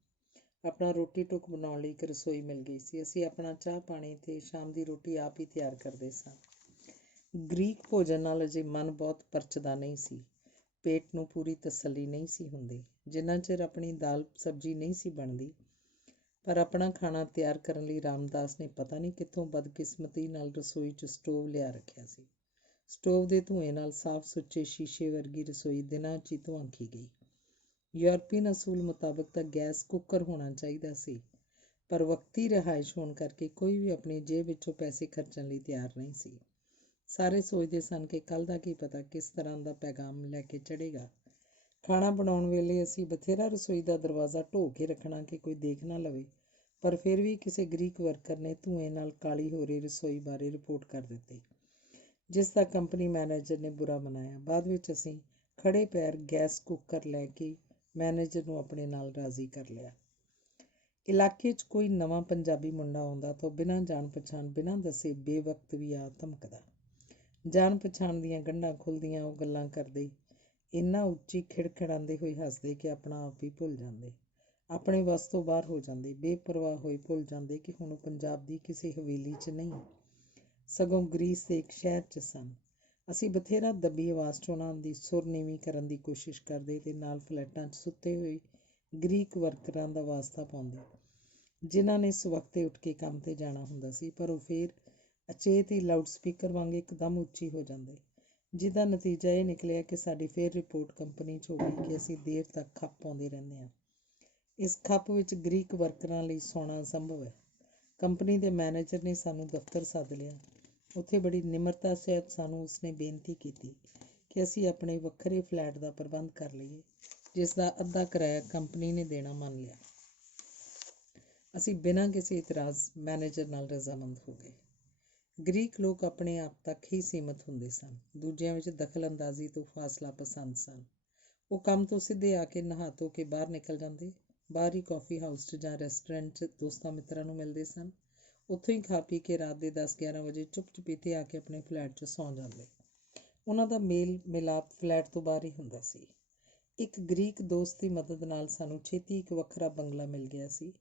ਆਪਣਾ ਰੋਟੀ ਟੁੱਕ ਬਣਾਉਣ ਲਈ ਇੱਕ ਰਸੋਈ ਮਿਲ ਗਈ ਸੀ। ਅਸੀਂ ਆਪਣਾ ਚਾਹ ਪਾਣੀ ਅਤੇ ਸ਼ਾਮ ਦੀ ਰੋਟੀ ਆਪ ਹੀ ਤਿਆਰ ਕਰਦੇ ਸਾਂ। ਗ੍ਰੀਕ ਭੋਜਨ ਨਾਲ ਅਜੇ ਮਨ ਬਹੁਤ ਪਰਚਦਾ ਨਹੀਂ ਸੀ। ਪੇਟ ਨੂੰ ਪੂਰੀ ਤਸੱਲੀ ਨਹੀਂ ਸੀ ਹੁੰਦੀ ਜਿੰਨਾ ਚਿਰ ਆਪਣੀ ਦਾਲ ਸਬਜ਼ੀ ਨਹੀਂ ਸੀ ਬਣਦੀ। ਪਰ ਆਪਣਾ ਖਾਣਾ ਤਿਆਰ ਕਰਨ ਲਈ ਰਾਮਦਾਸ ਨੇ ਪਤਾ ਨਹੀਂ ਕਿੱਥੋਂ ਬਦਕਿਸਮਤੀ ਨਾਲ ਰਸੋਈ 'ਚ ਸਟੋਵ ਲਿਆ ਰੱਖਿਆ ਸੀ। ਸਟੋਵ ਦੇ ਧੂੰਏਂ ਨਾਲ ਸਾਫ਼ ਸੁੱਚੇ ਸ਼ੀਸ਼ੇ ਵਰਗੀ ਰਸੋਈ ਦਿਨਾਂ 'ਚ ਹੀ ਧੁਆਂਕੀ ਗਈ। ਯੂਰਪੀਅਨ ਅਸੂਲ ਮੁਤਾਬਕ ਤਾਂ ਗੈਸ ਕੁੱਕਰ ਹੋਣਾ ਚਾਹੀਦਾ ਸੀ, ਪਰ ਵਕਤੀ ਰਿਹਾਇਸ਼ ਹੋਣ ਕਰਕੇ ਕੋਈ ਵੀ ਆਪਣੀ ਜੇਬ ਵਿੱਚੋਂ ਪੈਸੇ ਖਰਚਣ ਲਈ ਤਿਆਰ ਨਹੀਂ ਸੀ। ਸਾਰੇ ਸੋਚਦੇ ਸਨ ਕਿ ਕੱਲ੍ਹ ਦਾ ਕੀ ਪਤਾ ਕਿਸ ਤਰ੍ਹਾਂ ਦਾ ਪੈਗਾਮ ਲੈ ਕੇ ਚੜ੍ਹੇਗਾ। ਖਾਣਾ ਬਣਾਉਣ ਵੇਲੇ ਅਸੀਂ ਬਥੇਰਾ ਰਸੋਈ ਦਾ ਦਰਵਾਜ਼ਾ ਢੋਹ ਕੇ ਰੱਖਣਾ ਕਿ ਕੋਈ ਦੇਖ ਨਾ ਲਵੇ, ਪਰ ਫਿਰ ਵੀ ਕਿਸੇ ਗ੍ਰੀਕ ਵਰਕਰ ਨੇ ਧੂੰਏਂ ਨਾਲ ਕਾਲੀ ਹੋ ਰਹੀ ਰਸੋਈ ਬਾਰੇ ਰਿਪੋਰਟ ਕਰ ਦਿੱਤੀ, ਜਿਸ ਦਾ ਕੰਪਨੀ ਮੈਨੇਜਰ ਨੇ ਬੁਰਾ ਮਨਾਇਆ। ਬਾਅਦ ਵਿੱਚ ਅਸੀਂ ਖੜ੍ਹੇ ਪੈਰ ਗੈਸ ਕੁੱਕਰ ਲੈ ਕੇ ਮੈਨੇਜਰ ਨੂੰ ਆਪਣੇ ਨਾਲ ਰਾਜ਼ੀ ਕਰ ਲਿਆ। ਇਲਾਕੇ 'ਚ ਕੋਈ ਨਵਾਂ ਪੰਜਾਬੀ ਮੁੰਡਾ ਆਉਂਦਾ ਤਾਂ ਉਹ ਬਿਨਾਂ ਜਾਣ ਪਛਾਣ, ਬਿਨਾਂ ਦੱਸੇ ਬੇਵਕਤ ਵੀ ਆ ਧਮਕਦਾ। ਜਾਣ ਪਛਾਣ ਦੀਆਂ ਗੰਢਾਂ ਖੁੱਲ੍ਹਦੀਆਂ ਉਹ ਗੱਲਾਂ ਕਰਦੇ, ਇੰਨਾ ਉੱਚੀ ਖਿੜਖਿੜਾਉਂਦੇ ਹੋਏ ਹੱਸਦੇ ਕਿ ਆਪਣਾ ਆਪ ਹੀ ਭੁੱਲ ਜਾਂਦੇ, ਆਪਣੇ ਵੱਸ ਤੋਂ ਬਾਹਰ ਹੋ ਜਾਂਦੇ। ਬੇਪਰਵਾਹ ਹੋਏ ਭੁੱਲ ਜਾਂਦੇ ਕਿ ਹੁਣ ਉਹ ਪੰਜਾਬ ਦੀ ਕਿਸੇ ਹਵੇਲੀ 'ਚ ਨਹੀਂ, ਸਗੋਂ ਗਰੀਸ ਦੇ ਇੱਕ ਸ਼ਹਿਰ 'ਚ ਸਨ। ਅਸੀਂ ਬਥੇਰਾ ਦੱਬੀ ਆਵਾਜ਼ 'ਚ ਉਹਨਾਂ ਦੀ ਸੁਰ ਨੀਵੀਂ ਕਰਨ ਦੀ ਕੋਸ਼ਿਸ਼ ਕਰਦੇ ਅਤੇ ਨਾਲ ਫਲੈਟਾਂ 'ਚ ਸੁੱਤੇ ਹੋਏ ਗ੍ਰੀਕ ਵਰਕਰਾਂ ਦਾ ਵਾਸਤਾ ਪਾਉਂਦੇ, ਜਿਨ੍ਹਾਂ ਨੇ ਸਵਖਤੇ ਉੱਠ ਕੇ ਕੰਮ 'ਤੇ ਜਾਣਾ ਹੁੰਦਾ ਸੀ। ਪਰ ਉਹ ਫਿਰ ਅਚੇਤ ਹੀ ਲਾਊਡ ਸਪੀਕਰ ਵਾਂਗ ਇੱਕਦਮ ਉੱਚੀ ਹੋ ਜਾਂਦੇ, ਜਿਹਦਾ ਨਤੀਜਾ ਇਹ ਨਿਕਲਿਆ ਕਿ ਸਾਡੀ ਫਿਰ ਰਿਪੋਰਟ ਕੰਪਨੀ 'ਚ ਹੋ ਗਈ ਕਿ ਅਸੀਂ ਦੇਰ ਤੱਕ ਖੱਪ ਪਾਉਂਦੇ ਰਹਿੰਦੇ ਹਾਂ। ਇਸ ਖੱਪ ਵਿੱਚ ਗ੍ਰੀਕ ਵਰਕਰਾਂ ਲਈ ਸੌਣਾ ਅਸੰਭਵ ਹੈ। ਕੰਪਨੀ ਦੇ ਮੈਨੇਜਰ ਨੇ ਸਾਨੂੰ ਦਫ਼ਤਰ ਸੱਦ ਲਿਆ। ਉੱਥੇ ਬੜੀ ਨਿਮਰਤਾ ਸਹਿਤ ਸਾਨੂੰ ਉਸਨੇ ਬੇਨਤੀ ਕੀਤੀ ਕਿ ਅਸੀਂ ਆਪਣੇ ਵੱਖਰੇ ਫਲੈਟ ਦਾ ਪ੍ਰਬੰਧ ਕਰ ਲਈਏ, ਜਿਸ ਦਾ ਅੱਧਾ ਕਿਰਾਇਆ ਕੰਪਨੀ ਨੇ ਦੇਣਾ ਮੰਨ ਲਿਆ। ਅਸੀਂ ਬਿਨਾਂ ਕਿਸੇ ਇਤਰਾਜ਼ ਮੈਨੇਜਰ ਨਾਲ ਰਜ਼ਾਮੰਦ ਹੋ ਗਏ। ਗ੍ਰੀਕ ਲੋਕ ਆਪਣੇ ਆਪ ਤੱਕ ਹੀ ਸੀਮਤ ਹੁੰਦੇ ਸਨ, ਦੂਜਿਆਂ ਵਿੱਚ ਦਖਲ ਅੰਦਾਜ਼ੀ ਤੋਂ ਫਾਸਲਾ ਪਸੰਦ ਸਨ। ਉਹ ਕੰਮ ਤੋਂ ਸਿੱਧੇ ਆ ਕੇ ਨਹਾ ਧੋ ਕੇ ਬਾਹਰ ਨਿਕਲ ਜਾਂਦੇ, ਬਾਹਰ ਹੀ ਕਾਫੀ ਹਾਊਸ 'ਚ ਜਾਂ ਰੈਸਟੋਰੈਂਟ 'ਚ ਦੋਸਤਾਂ ਮਿੱਤਰਾਂ ਨੂੰ ਮਿਲਦੇ ਸਨ। ਉੱਥੋਂ ਹੀ ਖਾ ਪੀ ਕੇ ਰਾਤ ਦੇ 10-11 ਵਜੇ ਚੁੱਪ ਚੁਪੀਤੇ ਆ ਕੇ ਆਪਣੇ ਫਲੈਟ 'ਚ ਸੌਂ ਜਾਂਦੇ। ਉਹਨਾਂ ਦਾ ਮੇਲ ਮਿਲਾਪ ਫਲੈਟ ਤੋਂ ਬਾਹਰ ਹੀ ਹੁੰਦਾ ਸੀ। ਇੱਕ ਗ੍ਰੀਕ ਦੋਸਤ ਦੀ ਮਦਦ ਨਾਲ ਸਾਨੂੰ ਛੇਤੀ ਇੱਕ ਵੱਖਰਾ ਬੰਗਲਾ ਮਿਲ ਗਿਆ ਸੀ।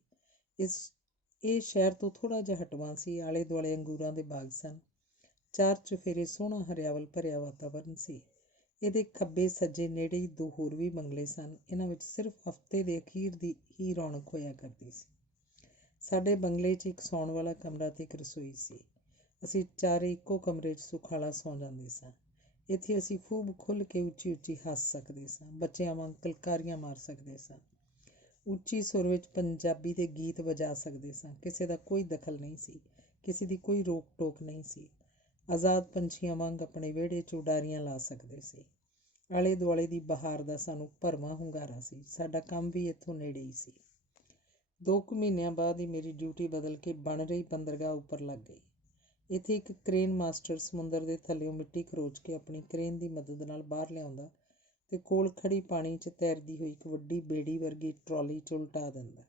ਇਹ ਸ਼ਹਿਰ ਤੋਂ ਥੋੜ੍ਹਾ ਜਿਹਾ ਹਟਵਾਂ ਸੀ। ਆਲੇ ਦੁਆਲੇ ਅੰਗੂਰਾਂ ਦੇ ਬਾਗ ਸਨ। ਚਾਰ ਚੁਫੇਰੇ ਸੋਹਣਾ ਹਰਿਆਵਲ ਭਰਿਆ ਵਾਤਾਵਰਨ ਸੀ। ਇਹਦੇ ਖੱਬੇ ਸੱਜੇ ਨੇੜੇ ਹੀ 2 ਹੋਰ ਵੀ ਬੰਗਲੇ ਸਨ। ਇਹਨਾਂ ਵਿੱਚ ਸਿਰਫ ਹਫ਼ਤੇ ਦੇ ਅਖੀਰ ਦੀ ਹੀ ਰੌਣਕ ਹੋਇਆ ਕਰਦੀ ਸੀ। ਸਾਡੇ ਬੰਗਲੇ 'ਚ ਇੱਕ ਸੌਣ ਵਾਲਾ ਕਮਰਾ ਅਤੇ ਇੱਕ ਰਸੋਈ ਸੀ। ਅਸੀਂ ਚਾਰੇ ਇੱਕੋ ਕਮਰੇ 'ਚ ਸੁਖਾਲਾ ਸੌਂ ਜਾਂਦੇ ਸਾਂ। ਇੱਥੇ ਅਸੀਂ ਖੂਬ ਖੁੱਲ੍ਹ ਕੇ ਉੱਚੀ ਉੱਚੀ ਹੱਸ ਸਕਦੇ ਸਾਂ, ਬੱਚਿਆਂ ਵਾਂਗ ਕਿਲਕਾਰੀਆਂ ਮਾਰ ਸਕਦੇ ਸਾਂ, ਉੱਚੀ ਸੁਰ ਵਿੱਚ ਪੰਜਾਬੀ ਦੇ ਗੀਤ ਵਜਾ ਸਕਦੇ ਸਾਂ। ਕਿਸੇ ਦਾ ਕੋਈ ਦਖਲ ਨਹੀਂ ਸੀ, ਕਿਸੇ ਦੀ ਕੋਈ ਰੋਕ ਟੋਕ ਨਹੀਂ ਸੀ। ਆਜ਼ਾਦ ਪੰਛੀਆਂ ਵਾਂਗ ਆਪਣੇ ਵਿਹੜੇ 'ਚ ਉਡਾਰੀਆਂ ਲਾ ਸਕਦੇ ਸੀ। ਆਲੇ ਦੁਆਲੇ ਦੀ ਬਹਾਰ ਦਾ ਸਾਨੂੰ ਭਰਵਾਂ ਹੁੰਗਾਰਾ ਸੀ। ਸਾਡਾ ਕੰਮ ਵੀ ਇੱਥੋਂ ਨੇੜੇ ਹੀ ਸੀ। 2 ਕੁ ਮਹੀਨਿਆਂ ਬਾਅਦ ਹੀ ਮੇਰੀ ਡਿਊਟੀ ਬਦਲ ਕੇ ਬਣ ਰਹੀ ਬੰਦਰਗਾਹ ਉੱਪਰ ਲੱਗ ਗਈ। ਇੱਥੇ ਇੱਕ ਕ੍ਰੇਨ ਮਾਸਟਰ ਸਮੁੰਦਰ ਦੇ ਥੱਲਿਓਂ ਮਿੱਟੀ ਖਰੋਚ ਕੇ ਆਪਣੀ ਕ੍ਰੇਨ ਦੀ ਮਦਦ ਨਾਲ ਬਾਹਰ ਲਿਆਉਂਦਾ ਅਤੇ ਕੋਲ ਖੜ੍ਹੀ ਪਾਣੀ 'ਚ ਤੈਰਦੀ ਹੋਈ ਇੱਕ ਵੱਡੀ ਬੇੜੀ ਵਰਗੀ ਟਰਾਲੀ 'ਚ ਉਲਟਾ ਦਿੰਦਾ।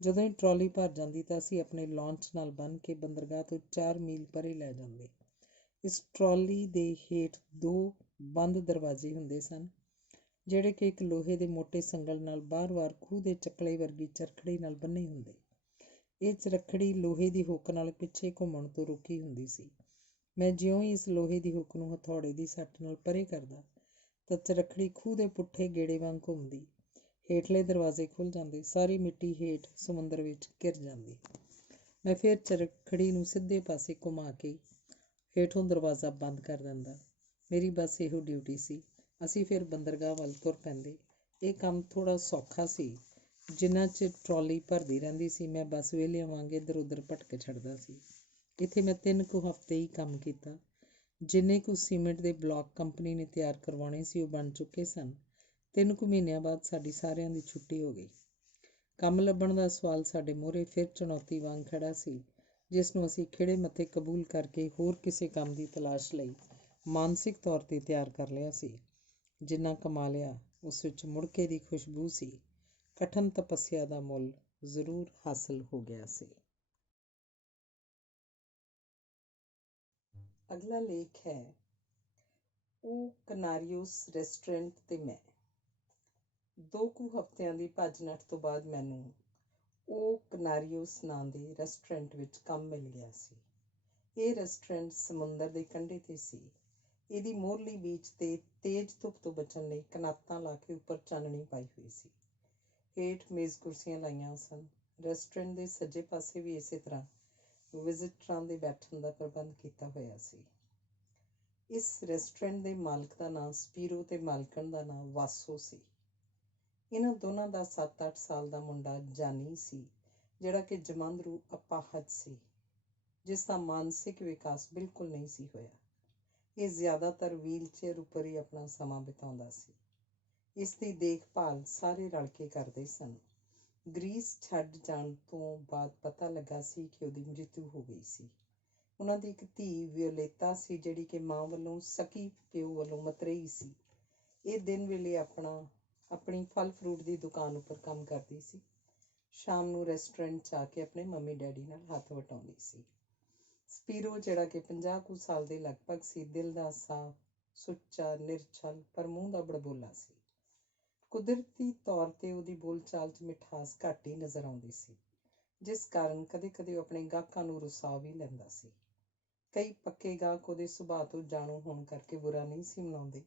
ਜਦੋਂ ਹੀ ਟਰਾਲੀ ਭਰ ਜਾਂਦੀ ਤਾਂ ਅਸੀਂ ਆਪਣੇ ਲਾਂਚ ਨਾਲ ਬੰਨ੍ਹ ਕੇ ਬੰਦਰਗਾਹ ਤੋਂ 4 ਮੀਲ ਪਰੇ ਲੈ ਜਾਂਦੇ। ਇਸ ਟਰਾਲੀ ਦੇ ਹੇਠ 2 ਬੰਦ ਦਰਵਾਜ਼ੇ ਹੁੰਦੇ ਸਨ, ਜਿਹੜੇ ਕਿ ਇੱਕ ਲੋਹੇ ਦੇ ਮੋਟੇ ਸੰਗਲ ਨਾਲ ਬਾਰ-ਬਾਰ ਖੂਹ ਦੇ ਚੱਕਲੇ ਵਰਗੀ ਚਰਖੜੀ ਨਾਲ ਬੰਨ੍ਹੇ ਹੁੰਦੇ। ਇਹ ਚਰਖੜੀ ਲੋਹੇ ਦੀ ਹੁੱਕ ਨਾਲ ਪਿੱਛੇ ਘੁੰਮਣ ਤੋਂ ਰੁਕੀ ਹੁੰਦੀ ਸੀ। ਮੈਂ ਜਿਉਂ ਹੀ ਇਸ ਲੋਹੇ ਦੀ ਹੁੱਕ ਨੂੰ ਹਥੌੜੇ ਦੀ ਸੱਟ ਨਾਲ ਪਰੇ ਕਰਦਾ ਤਾਂ ਚਰਖੜੀ ਖੂਹ ਦੇ ਪੁੱਠੇ ਗੇੜੇ ਵਾਂਗ ਘੁੰਮਦੀ, ਹੇਠਲੇ ਦਰਵਾਜ਼ੇ ਖੁੱਲ੍ਹ ਜਾਂਦੇ, ਸਾਰੀ ਮਿੱਟੀ ਹੇਠ ਸਮੁੰਦਰ ਵਿੱਚ ਘਿਰ ਜਾਂਦੀ। ਮੈਂ ਫਿਰ ਚਰਖੜੀ ਨੂੰ ਸਿੱਧੇ ਪਾਸੇ ਘੁਮਾ ਕੇ ਹੇਠੋਂ ਦਰਵਾਜ਼ਾ ਬੰਦ ਕਰ ਦਿੰਦਾ। ਮੇਰੀ ਬਸ ਇਹੋ ਡਿਊਟੀ ਸੀ। ਅਸੀਂ ਫਿਰ ਬੰਦਰਗਾਹ ਵੱਲ ਤੁਰ ਪੈਂਦੇ। ਇਹ ਕੰਮ ਥੋੜ੍ਹਾ ਸੌਖਾ ਸੀ। ਜਿੰਨਾ ਚਿਰ ਟਰਾਲੀ ਭਰਦੀ ਰਹਿੰਦੀ ਸੀ, ਮੈਂ ਬਸ ਵਿਹਲਿਆਂ ਵਾਂਗ ਇੱਧਰ ਉੱਧਰ ਭਟਕ ਛੱਡਦਾ ਸੀ। ਇੱਥੇ ਮੈਂ 3 ਕੁ ਹਫ਼ਤੇ ਹੀ ਕੰਮ ਕੀਤਾ। ਜਿੰਨੇ ਕੁ ਸੀਮੈਂਟ ਦੇ ਬਲਾਕ ਕੰਪਨੀ ਨੇ ਤਿਆਰ ਕਰਵਾਉਣੇ ਸੀ, ਉਹ ਬਣ ਚੁੱਕੇ ਸਨ। 3 ਕੁ ਮਹੀਨਿਆਂ ਬਾਅਦ ਸਾਡੀ ਸਾਰਿਆਂ ਦੀ ਛੁੱਟੀ ਹੋ ਗਈ। ਕੰਮ ਲੱਭਣ ਦਾ ਸਵਾਲ ਸਾਡੇ ਮੂਹਰੇ ਫਿਰ ਚੁਣੌਤੀ ਵਾਂਗ ਖੜ੍ਹਾ ਸੀ, ਜਿਸ ਨੂੰ ਅਸੀਂ ਖਿੜੇ ਮੱਥੇ ਕਬੂਲ ਕਰਕੇ ਹੋਰ ਕਿਸੇ ਕੰਮ ਦੀ ਤਲਾਸ਼ ਲਈ ਮਾਨਸਿਕ ਤੌਰ 'ਤੇ ਤਿਆਰ ਕਰ ਲਿਆ ਸੀ। ਜਿੰਨਾ ਕਮਾ ਲਿਆ, ਉਸ ਵਿੱਚ ਮੁੜਕੇ ਦੀ ਖੁਸ਼ਬੂ ਸੀ। ਕਠਨ ਤਪੱਸਿਆ ਦਾ ਮੁੱਲ ਜ਼ਰੂਰ ਹਾਸਲ ਹੋ ਗਿਆ ਸੀ। ਅਗਲਾ ਲੇਖ ਹੈ ਉਹ ਕਨਾਰੀਓਸ ਰੈਸਟੋਰੈਂਟ ਤੇ ਮੈਂ। 2 ਕੁ ਹਫ਼ਤਿਆਂ ਦੀ ਭੱਜ ਨੱਠ ਤੋਂ ਬਾਅਦ ਮੈਨੂੰ ਉਹ ਕਨਾਰੀਓਸ ਨਾਂ ਦੇ ਰੈਸਟੋਰੈਂਟ ਵਿੱਚ ਕੰਮ ਮਿਲ ਗਿਆ ਸੀ। ਇਹ ਰੈਸਟੋਰੈਂਟ ਸਮੁੰਦਰ ਦੇ ਕੰਢੇ 'ਤੇ ਸੀ। ਇਹਦੀ ਮੋਹਰਲੀ ਬੀਚ 'ਤੇ ਤੇਜ਼ ਧੁੱਪ ਤੋਂ ਬਚਣ ਲਈ ਕਨਾਤਾਂ ਲਾ ਕੇ ਉੱਪਰ ਚਾਨਣੀ ਪਾਈ ਹੋਈ ਸੀ। ਹੇਠ ਮੇਜ਼ ਕੁਰਸੀਆਂ ਲਾਈਆਂ ਸਨ। ਰੈਸਟੋਰੈਂਟ ਦੇ ਸੱਜੇ ਪਾਸੇ ਵੀ ਇਸੇ ਤਰ੍ਹਾਂ ਵਿਜ਼ਿਟਰਾਂ ਦੇ ਬੈਠਣ ਦਾ ਪ੍ਰਬੰਧ ਕੀਤਾ ਹੋਇਆ ਸੀ। ਇਸ ਰੈਸਟੋਰੈਂਟ ਦੇ ਮਾਲਕ ਦਾ ਨਾਂ ਸਪੀਰੋ ਤੇ ਮਾਲਕਣ ਦਾ ਨਾਂ ਵਾਸੋ ਸੀ। ਇਹਨਾਂ ਦੋਨਾਂ ਦਾ 7-8 ਸਾਲ ਦਾ ਮੁੰਡਾ ਜਾਨੀ ਸੀ, ਜਿਹੜਾ ਕਿ ਜਮਾਂਦਰੂ ਅਪਾਹਜ ਸੀ, ਜਿਸ ਦਾ ਮਾਨਸਿਕ ਵਿਕਾਸ ਬਿਲਕੁਲ ਨਹੀਂ ਸੀ ਹੋਇਆ। ਇਹ ਜ਼ਿਆਦਾਤਰ ਵੀਲਚੇਅਰ ਉੱਪਰ ਹੀ ਆਪਣਾ ਸਮਾਂ ਬਿਤਾਉਂਦਾ ਸੀ। ਇਸ ਦੀ ਦੇਖਭਾਲ ਸਾਰੇ ਰਲ ਕੇ ਕਰਦੇ ਸਨ। ਗ੍ਰੀਸ ਛੱਡ ਜਾਣ ਤੋਂ ਬਾਅਦ ਪਤਾ ਲੱਗਾ ਸੀ ਕਿ ਉਹਦੀ ਮ੍ਰਿਤੂ ਹੋ ਗਈ ਸੀ। ਉਹਨਾਂ ਦੀ ਇੱਕ ਧੀ ਵਿਓਲੇਤਾ ਸੀ, ਜਿਹੜੀ ਕਿ ਮਾਂ ਵੱਲੋਂ ਸਕੀ ਪਿਓ ਵੱਲੋਂ ਮਤਰੇਈ ਸੀ। ਇਹ ਦਿਨ ਵੇਲੇ ਆਪਣੀ ਫਲ ਫਰੂਟ ਦੀ ਦੁਕਾਨ ਉੱਪਰ ਕੰਮ ਕਰਦੀ ਸੀ। ਸ਼ਾਮ ਨੂੰ ਰੈਸਟੋਰੈਂਟ 'ਚ ਆ ਕੇ ਆਪਣੇ ਮੰਮੀ ਡੈਡੀ ਨਾਲ ਹੱਥ ਵਟਾਉਂਦੀ ਸੀ। ਸਪੀਰੋ, ਜਿਹੜਾ ਕਿ 50 ਕੁ ਸਾਲ ਦੇ ਲਗਭਗ ਸੀ, ਦਿਲ ਦਾ ਸਾਫ਼, ਸੁੱਚਾ, ਨਿਰਛਲ ਪਰ ਮੂੰਹ ਦਾ ਬੜਬੋਲਾ ਸੀ। ਕੁਦਰਤੀ ਤੌਰ 'ਤੇ ਉਹਦੀ ਬੋਲਚਾਲ 'ਚ ਮਿਠਾਸ ਘੱਟ ਹੀ ਨਜ਼ਰ ਆਉਂਦੀ ਸੀ, ਜਿਸ ਕਾਰਨ ਕਦੇ-ਕਦੇ ਉਹ ਆਪਣੇ ਗਾਹਕਾਂ ਨੂੰ ਰੁਸਾ ਵੀ ਲੈਂਦਾ ਸੀ। ਕਈ ਪੱਕੇ ਗਾਹਕ ਉਹਦੇ ਸੁਭਾਅ ਤੋਂ ਜਾਣੂ ਹੋਣ ਕਰਕੇ ਬੁਰਾ ਨਹੀਂ ਸੀ ਮਨਾਉਂਦੇ।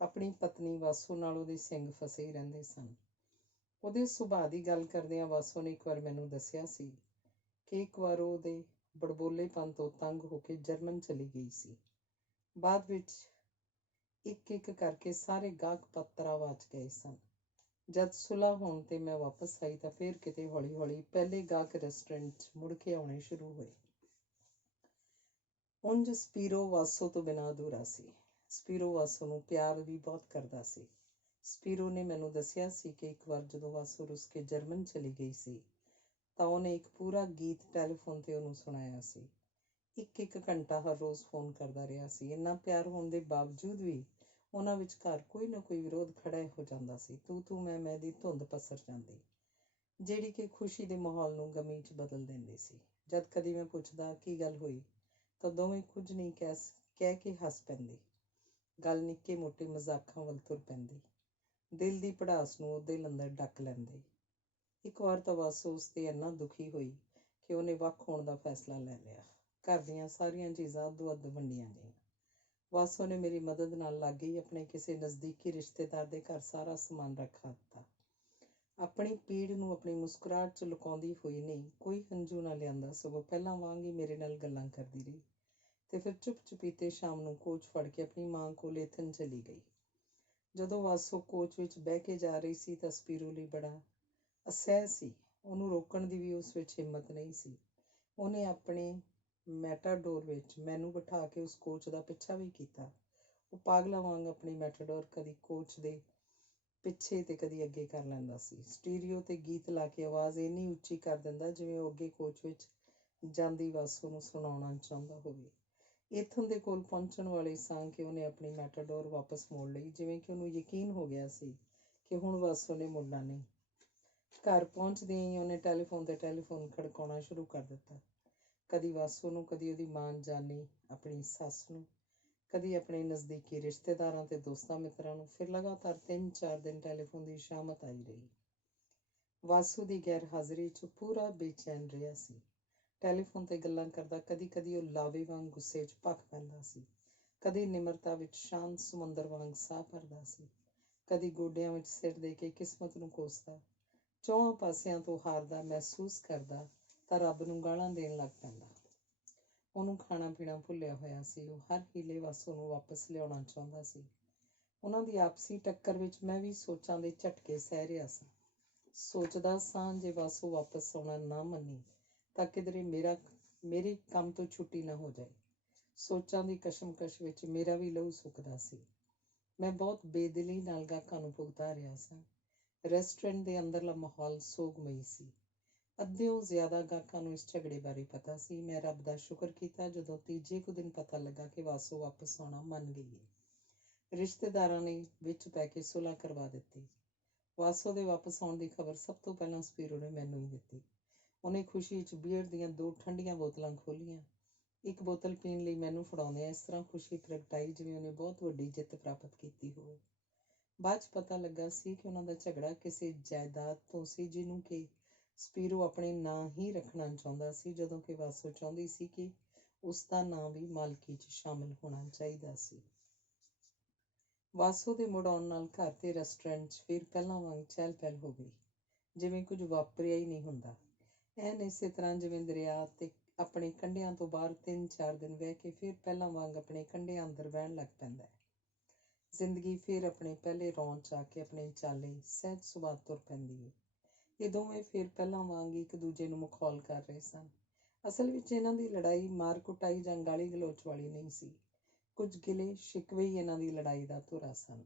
ਆਪਣੀ ਪਤਨੀ ਵਾਸੋ ਨਾਲ ਉਹਦੇ ਸਿੰਗ ਫਸੇ ਹੀ ਰਹਿੰਦੇ ਸਨ। ਉਹਦੇ ਸੁਭਾਅ ਦੀ ਗੱਲ ਕਰਦਿਆਂ ਵਾਸੋ ਨੇ ਇੱਕ ਵਾਰ ਮੈਨੂੰ ਦੱਸਿਆ ਸੀ ਕਿ ਇੱਕ ਵਾਰ ਉਹ ਉਹਦੇ ਬੜਬੋਲੇਪਨ ਤੋਂ ਤੰਗ ਹੋ ਕੇ ਜਰਮਨ ਚਲੀ ਗਈ ਸੀ। ਬਾਅਦ ਵਿੱਚ ਇੱਕ-ਇੱਕ ਕਰਕੇ ਸਾਰੇ ਗਾਹਕ ਪੱਤਰਾਵਾਚ ਗਏ ਸਨ। ਜਦ ਸੁਲ੍ਹਾ ਹੋਣ 'ਤੇ ਮੈਂ ਵਾਪਸ ਆਈ ਤਾਂ ਫਿਰ ਕਿਤੇ ਹੌਲੀ-ਹੌਲੀ ਪਹਿਲੇ ਗਾਹਕ ਰੈਸਟੋਰੈਂਟ 'ਚ ਮੁੜ ਕੇ ਆਉਣੇ ਸ਼ੁਰੂ ਹੋਏ। ਉਂਝ ਸਪੀਰੋ ਵਾਸੋ ਤੋਂ ਬਿਨਾਂ ਅਧੂਰਾ ਸੀ। ਸਪੀਰੋ ਵਾਸੋ ਨੂੰ ਪਿਆਰ ਵੀ ਬਹੁਤ ਕਰਦਾ ਸੀ। ਸਪੀਰੋ ਨੇ ਮੈਨੂੰ ਦੱਸਿਆ ਸੀ ਕਿ ਇੱਕ ਵਾਰ ਜਦੋਂ ਵਾਸੋ ਰੁੱਸ ਕੇ ਜਰਮਨ ਚਲੀ ਗਈ ਸੀ ਤਾਂ ਉਹਨੇ ਇੱਕ ਪੂਰਾ ਗੀਤ ਟੈਲੀਫੋਨ 'ਤੇ ਉਹਨੂੰ ਸੁਣਾਇਆ ਸੀ। 1-1 ਘੰਟਾ ਹਰ ਰੋਜ਼ ਫੋਨ ਕਰਦਾ ਰਿਹਾ ਸੀ। ਇੰਨਾ ਪਿਆਰ ਹੋਣ ਦੇ ਬਾਵਜੂਦ ਵੀ ਉਹਨਾਂ ਵਿਚਕਾਰ ਕੋਈ ਨਾ ਕੋਈ ਵਿਰੋਧ ਖੜ੍ਹਾ ਹੋ ਜਾਂਦਾ ਸੀ। ਤੂੰ ਮੈਂ ਦੀ ਧੁੰਦ ਪਸਰ ਜਾਂਦੀ, ਜਿਹੜੀ ਕਿ ਖੁਸ਼ੀ ਦੇ ਮਾਹੌਲ ਨੂੰ ਗਮੀ 'ਚ ਬਦਲ ਦਿੰਦੀ ਸੀ। ਜਦ ਕਦੀ ਮੈਂ ਪੁੱਛਦਾ ਕੀ ਗੱਲ ਹੋਈ ਤਾਂ ਦੋਵੇਂ ਕੁਝ ਨਹੀਂ ਕਹਿ ਕੇ ਹੱਸ ਪੈਂਦੇ। ਗੱਲ ਨਿੱਕੇ ਮੋਟੇ ਮਜ਼ਾਕਾਂ ਵੱਲ ਤੁਰ ਪੈਂਦੀ। ਦਿਲ ਦੀ ਭੜਾਸ ਨੂੰ ਉਹਦੇ ਅੰਦਰ ਡੱਕ ਲੈਂਦੇ। ਇੱਕ ਵਾਰ ਤਾਂ ਵਾਸੋ ਉਸ 'ਤੇ ਇੰਨਾ ਦੁਖੀ ਹੋਈ ਕਿ ਉਹਨੇ ਵੱਖ ਹੋਣ ਦਾ ਫੈਸਲਾ ਲੈ ਲਿਆ। ਘਰ ਦੀਆਂ ਸਾਰੀਆਂ ਚੀਜ਼ਾਂ ਅੱਧੋ ਅੱਧ ਵੰਡੀਆਂ ਗਈਆਂ। ਵਾਸੋ ਨੇ ਮੇਰੀ ਮਦਦ ਨਾਲ ਲਾਗੇ ਹੀ ਆਪਣੇ ਕਿਸੇ ਨਜ਼ਦੀਕੀ ਰਿਸ਼ਤੇਦਾਰ ਦੇ ਘਰ ਸਾਰਾ ਸਮਾਨ ਰੱਖਾ ਦਿੱਤਾ। ਆਪਣੀ ਪੀੜ ਨੂੰ ਆਪਣੀ ਮੁਸਕਰਾਹਟ 'ਚ ਲੁਕਾਉਂਦੀ ਹੋਈ ਨਹੀਂ, ਕੋਈ ਹੰਝੂ ਨਾ ਲਿਆਂਦਾ, ਸਗੋਂ ਪਹਿਲਾਂ ਵਾਂਗ ਹੀ ਮੇਰੇ ਨਾਲ ਗੱਲਾਂ ਕਰਦੀ ਰਹੀ ਤੇ ਫਿਰ ਚੁੱਪ-ਚੁਪੀਤੇ ਸ਼ਾਮ ਨੂੰ ਕੋਚ ਫੜ ਕੇ ਆਪਣੀ ਮਾਂ ਕੋਲ ਏਥਨ ਚਲੀ ਗਈ। ਜਦੋਂ ਵਾਸੋ ਕੋਚ ਵਿੱਚ ਬਹਿ ਕੇ ਜਾ ਰਹੀ ਸੀ ਤਾਂ ਸਪੀਰੋ ਲਈ ਬੜਾ ਅਸਹਿ ਸੀ। ਉਹਨੂੰ ਰੋਕਣ ਦੀ ਵੀ ਉਸ ਵਿੱਚ ਹਿੰਮਤ ਨਹੀਂ ਸੀ। ਉਹਨੇ ਆਪਣੇ ਮੈਟਾਡੋਰ ਵਿੱਚ ਮੈਨੂੰ ਬਿਠਾ ਕੇ ਉਸ ਕੋਚ ਦਾ ਪਿੱਛਾ ਵੀ ਕੀਤਾ। ਉਹ ਪਾਗਲਾਂ ਵਾਂਗ ਆਪਣੀ ਮੈਟਾਡੋਰ ਕਦੀ ਕੋਚ ਦੇ ਪਿੱਛੇ ਤੇ ਕਦੀ ਅੱਗੇ ਕਰ ਲੈਂਦਾ ਸੀ। ਸਟੀਰੀਓ ਤੇ ਗੀਤ ਲਾ ਕੇ ਆਵਾਜ਼ ਇੰਨੀ ਉੱਚੀ ਕਰ ਦਿੰਦਾ ਜਿਵੇਂ ਉਹ ਅੱਗੇ ਕੋਚ ਵਿੱਚ ਜਾਂਦੀ ਵਾਸੋ ਨੂੰ ਸੁਣਾਉਣਾ ਚਾਹੁੰਦਾ ਹੋਵੇ। ਏਥਨ ਦੇ ਕੋਲ ਪਹੁੰਚਣ ਵਾਲੇ ਸਾਂ ਕਿ ਉਹਨੇ ਆਪਣੀ ਮੈਟਾਡੋਰ ਵਾਪਸ ਮੋੜ ਲਈ, ਜਿਵੇਂ ਕਿ ਉਹਨੂੰ ਯਕੀਨ ਹੋ ਗਿਆ ਸੀ ਕਿ ਹੁਣ ਵਾਸੋ ਨੇ ਮੁੜਨਾ ਨਹੀਂ। ਘਰ ਪਹੁੰਚਦਿਆਂ ਹੀ ਉਹਨੇ ਟੈਲੀਫੋਨ ਖੜਕਾਉਣਾ ਸ਼ੁਰੂ ਕਰ ਦਿੱਤਾ। ਕਦੀ ਵਾਸੋ ਨੂੰ, ਕਦੀ ਉਹਦੀ ਮਾਂ ਜਾਨੀ, ਆਪਣੀ ਸੱਸ ਨੂੰ, ਕਦੀ ਆਪਣੇ ਨਜ਼ਦੀਕੀ ਰਿਸ਼ਤੇਦਾਰਾਂ ਤੇ ਦੋਸਤਾਂ ਮਿੱਤਰਾਂ ਨੂੰ। ਫਿਰ ਲਗਾਤਾਰ 3-4 ਦਿਨ ਟੈਲੀਫੋਨ ਦੀ ਸ਼ਾਮਤ ਆਈ ਰਹੀ। ਵਾਸੂ ਦੀ ਗੈਰ ਹਾਜ਼ਰੀ 'ਚ ਪੂਰਾ ਬੇਚੈਨ ਰਿਹਾ ਸੀ। ਟੈਲੀਫੋਨ ਤੇ ਗੱਲਾਂ ਕਰਦਾ ਕਦੀ-ਕਦੀ ਉਹ ਲਾਵੇ ਵਾਂਗ ਗੁੱਸੇ 'ਚ ਭਖ ਪੈਂਦਾ ਸੀ, ਕਦੀ ਨਿਮਰਤਾ ਵਿੱਚ ਸ਼ਾਂਤ ਸਮੁੰਦਰ ਵਾਂਗ ਸਾਹ ਭਰਦਾ ਸੀ, ਕਦੀ ਗੋਡਿਆਂ ਵਿੱਚ ਸਿਰ ਦੇ ਕੇ ਕਿਸਮਤ ਨੂੰ ਕੋਸਦਾ। ਚੌਹਾਂ ਪਾਸਿਆਂ ਤੋਂ ਹਾਰਦਾ ਮਹਿਸੂਸ ਕਰਦਾ ਤਾਂ ਰੱਬ ਨੂੰ ਗਾਲਾਂ ਦੇਣ ਲੱਗ ਪੈਂਦਾ। ਉਹਨੂੰ ਖਾਣਾ ਪੀਣਾ ਭੁੱਲਿਆ ਹੋਇਆ ਸੀ। ਉਹ ਹਰ ਹੀਲੇ ਵਾਸੋ ਨੂੰ ਵਾਪਸ ਲਿਆਉਣਾ ਚਾਹੁੰਦਾ ਸੀ। ਉਹਨਾਂ ਦੀ ਆਪਸੀ ਟੱਕਰ ਵਿੱਚ ਮੈਂ ਵੀ ਸੋਚਾਂ ਦੇ ਝਟਕੇ ਸਹਿ ਰਿਹਾ ਸਾਂ। ਸੋਚਦਾ ਸਾਂ ਜੇ ਵਾਸੋ ਵਾਪਸ ਆਉਣਾ ਨਾ ਮੰਨੀ ਤਾਂ ਕਿਧਰੇ ਮੇਰੇ ਕੰਮ ਤੋਂ ਛੁੱਟੀ ਨਾ ਹੋ ਜਾਏ। ਸੋਚਾਂ ਦੀ ਕਸ਼ਮਕਸ਼ ਵਿੱਚ ਮੇਰਾ ਵੀ ਲਹੂ ਸੁੱਕਦਾ ਸੀ। ਮੈਂ ਬਹੁਤ ਬੇਦਿਲੀ ਨਾਲ ਗਾਹਕਾਂ ਨੂੰ ਭੁਗਤਾ ਰਿਹਾ ਸਾਂ। ਰੈਸਟੋਰੈਂਟ ਦੇ ਅੰਦਰਲਾ ਮਾਹੌਲ ਸੋਗਮਈ ਸੀ। ਅੱਧਿਓਂ ਜ਼ਿਆਦਾ ਗਾਹਕਾਂ ਨੂੰ ਇਸ ਝਗੜੇ ਬਾਰੇ ਪਤਾ ਸੀ। ਮੈਂ ਰੱਬ ਦਾ ਸ਼ੁਕਰ ਕੀਤਾ ਜਦੋਂ ਤੀਜੇ ਕੁ ਦਿਨ ਪਤਾ ਲੱਗਾ ਕਿ ਵਾਸੋ ਵਾਪਸ ਆਉਣਾ ਮੰਨ ਗਈ ਹੈ। ਰਿਸ਼ਤੇਦਾਰਾਂ ਨੇ ਵਿੱਚ ਪੈ ਕੇ ਸੁਲ੍ਹਾ ਕਰਵਾ ਦਿੱਤੀ। ਵਾਸੋ ਦੇ ਵਾਪਸ ਆਉਣ ਦੀ ਖਬਰ ਸਭ ਤੋਂ ਪਹਿਲਾਂ ਸਪੀਰੋ ਨੇ ਮੈਨੂੰ ਹੀ ਦਿੱਤੀ। ਉਹਨੇ ਖੁਸ਼ੀ 'ਚ ਬੀਅਰ ਦੀਆਂ 2 ਠੰਡੀਆਂ ਬੋਤਲਾਂ ਖੋਲ੍ਹੀਆਂ। ਇੱਕ ਬੋਤਲ ਪੀਣ ਲਈ ਮੈਨੂੰ ਫੜਾਉਂਦਿਆਂ ਇਸ ਤਰ੍ਹਾਂ ਖੁਸ਼ੀ ਪ੍ਰਗਟਾਈ ਜਿਵੇਂ ਉਹਨੇ ਬਹੁਤ ਵੱਡੀ ਜਿੱਤ ਪ੍ਰਾਪਤ ਕੀਤੀ ਹੋਵੇ। ਬਾਅਦ 'ਚ ਪਤਾ ਲੱਗਾ ਸੀ ਕਿ ਉਹਨਾਂ ਦਾ ਝਗੜਾ ਕਿਸੇ ਜਾਇਦਾਦ ਤੋਂ ਸੀ ਜਿਹਨੂੰ ਕਿ ਸਪੀਰੋ ਆਪਣੇ ਨਾਂ ਹੀ ਰੱਖਣਾ ਚਾਹੁੰਦਾ ਸੀ, ਜਦੋਂ ਕਿ ਵਾਸੋ ਚਾਹੁੰਦੀ ਸੀ ਕਿ ਉਸਦਾ ਨਾਂ ਵੀ ਮਾਲਕੀ 'ਚ ਸ਼ਾਮਿਲ ਹੋਣਾ ਚਾਹੀਦਾ ਸੀ। ਵਾਸੋ ਦੇ ਮੁੜ ਆਉਣ ਨਾਲ ਘਰ ਤੇ ਰੈਸਟੋਰੈਂਟ 'ਚ ਫਿਰ ਪਹਿਲਾਂ ਵਾਂਗ ਚਹਿਲ ਪਹਿਲ ਹੋ ਗਈ, ਜਿਵੇਂ ਕੁਝ ਵਾਪਰਿਆ ਹੀ ਨਹੀਂ ਹੁੰਦਾ। ਐਨ ਇਸੇ ਤਰ੍ਹਾਂ ਜਿਵੇਂ ਦਰਿਆ ਤੇ ਆਪਣੇ ਕੰਢਿਆਂ ਤੋਂ ਬਾਹਰ 3-4 ਦਿਨ ਵਹਿ ਕੇ ਫਿਰ ਪਹਿਲਾਂ ਵਾਂਗ ਆਪਣੇ ਕੰਢਿਆਂ ਅੰਦਰ ਵਹਿਣ ਲੱਗ ਪੈਂਦਾ ਹੈ। ਜ਼ਿੰਦਗੀ ਫਿਰ ਆਪਣੇ ਪਹਿਲੇ ਰੌਂਅ 'ਚ ਆ ਕੇ ਆਪਣੇ ਚਾਲੇ ਸਹਿਜ ਸੁਭਾਅ ਤੁਰ ਪੈਂਦੀ ਹੈ। ਇਹ ਦੋਵੇਂ ਫਿਰ ਪਹਿਲਾਂ ਵਾਂਗ ਇੱਕ ਦੂਜੇ ਨੂੰ ਮਖੌਲ ਕਰ ਰਹੇ ਸਨ। ਅਸਲ ਵਿੱਚ ਇਹਨਾਂ ਦੀ ਲੜਾਈ ਮਾਰ ਕੁਟਾਈ ਜਾਂ ਗਾਲੀ ਗਲੋਚ ਵਾਲੀ ਨਹੀਂ ਸੀ। ਕੁਝ ਗਿਲੇ ਸ਼ਿਕਵੇ ਹੀ ਇਹਨਾਂ ਦੀ ਲੜਾਈ ਦਾ ਧੁਰਾ ਸਨ।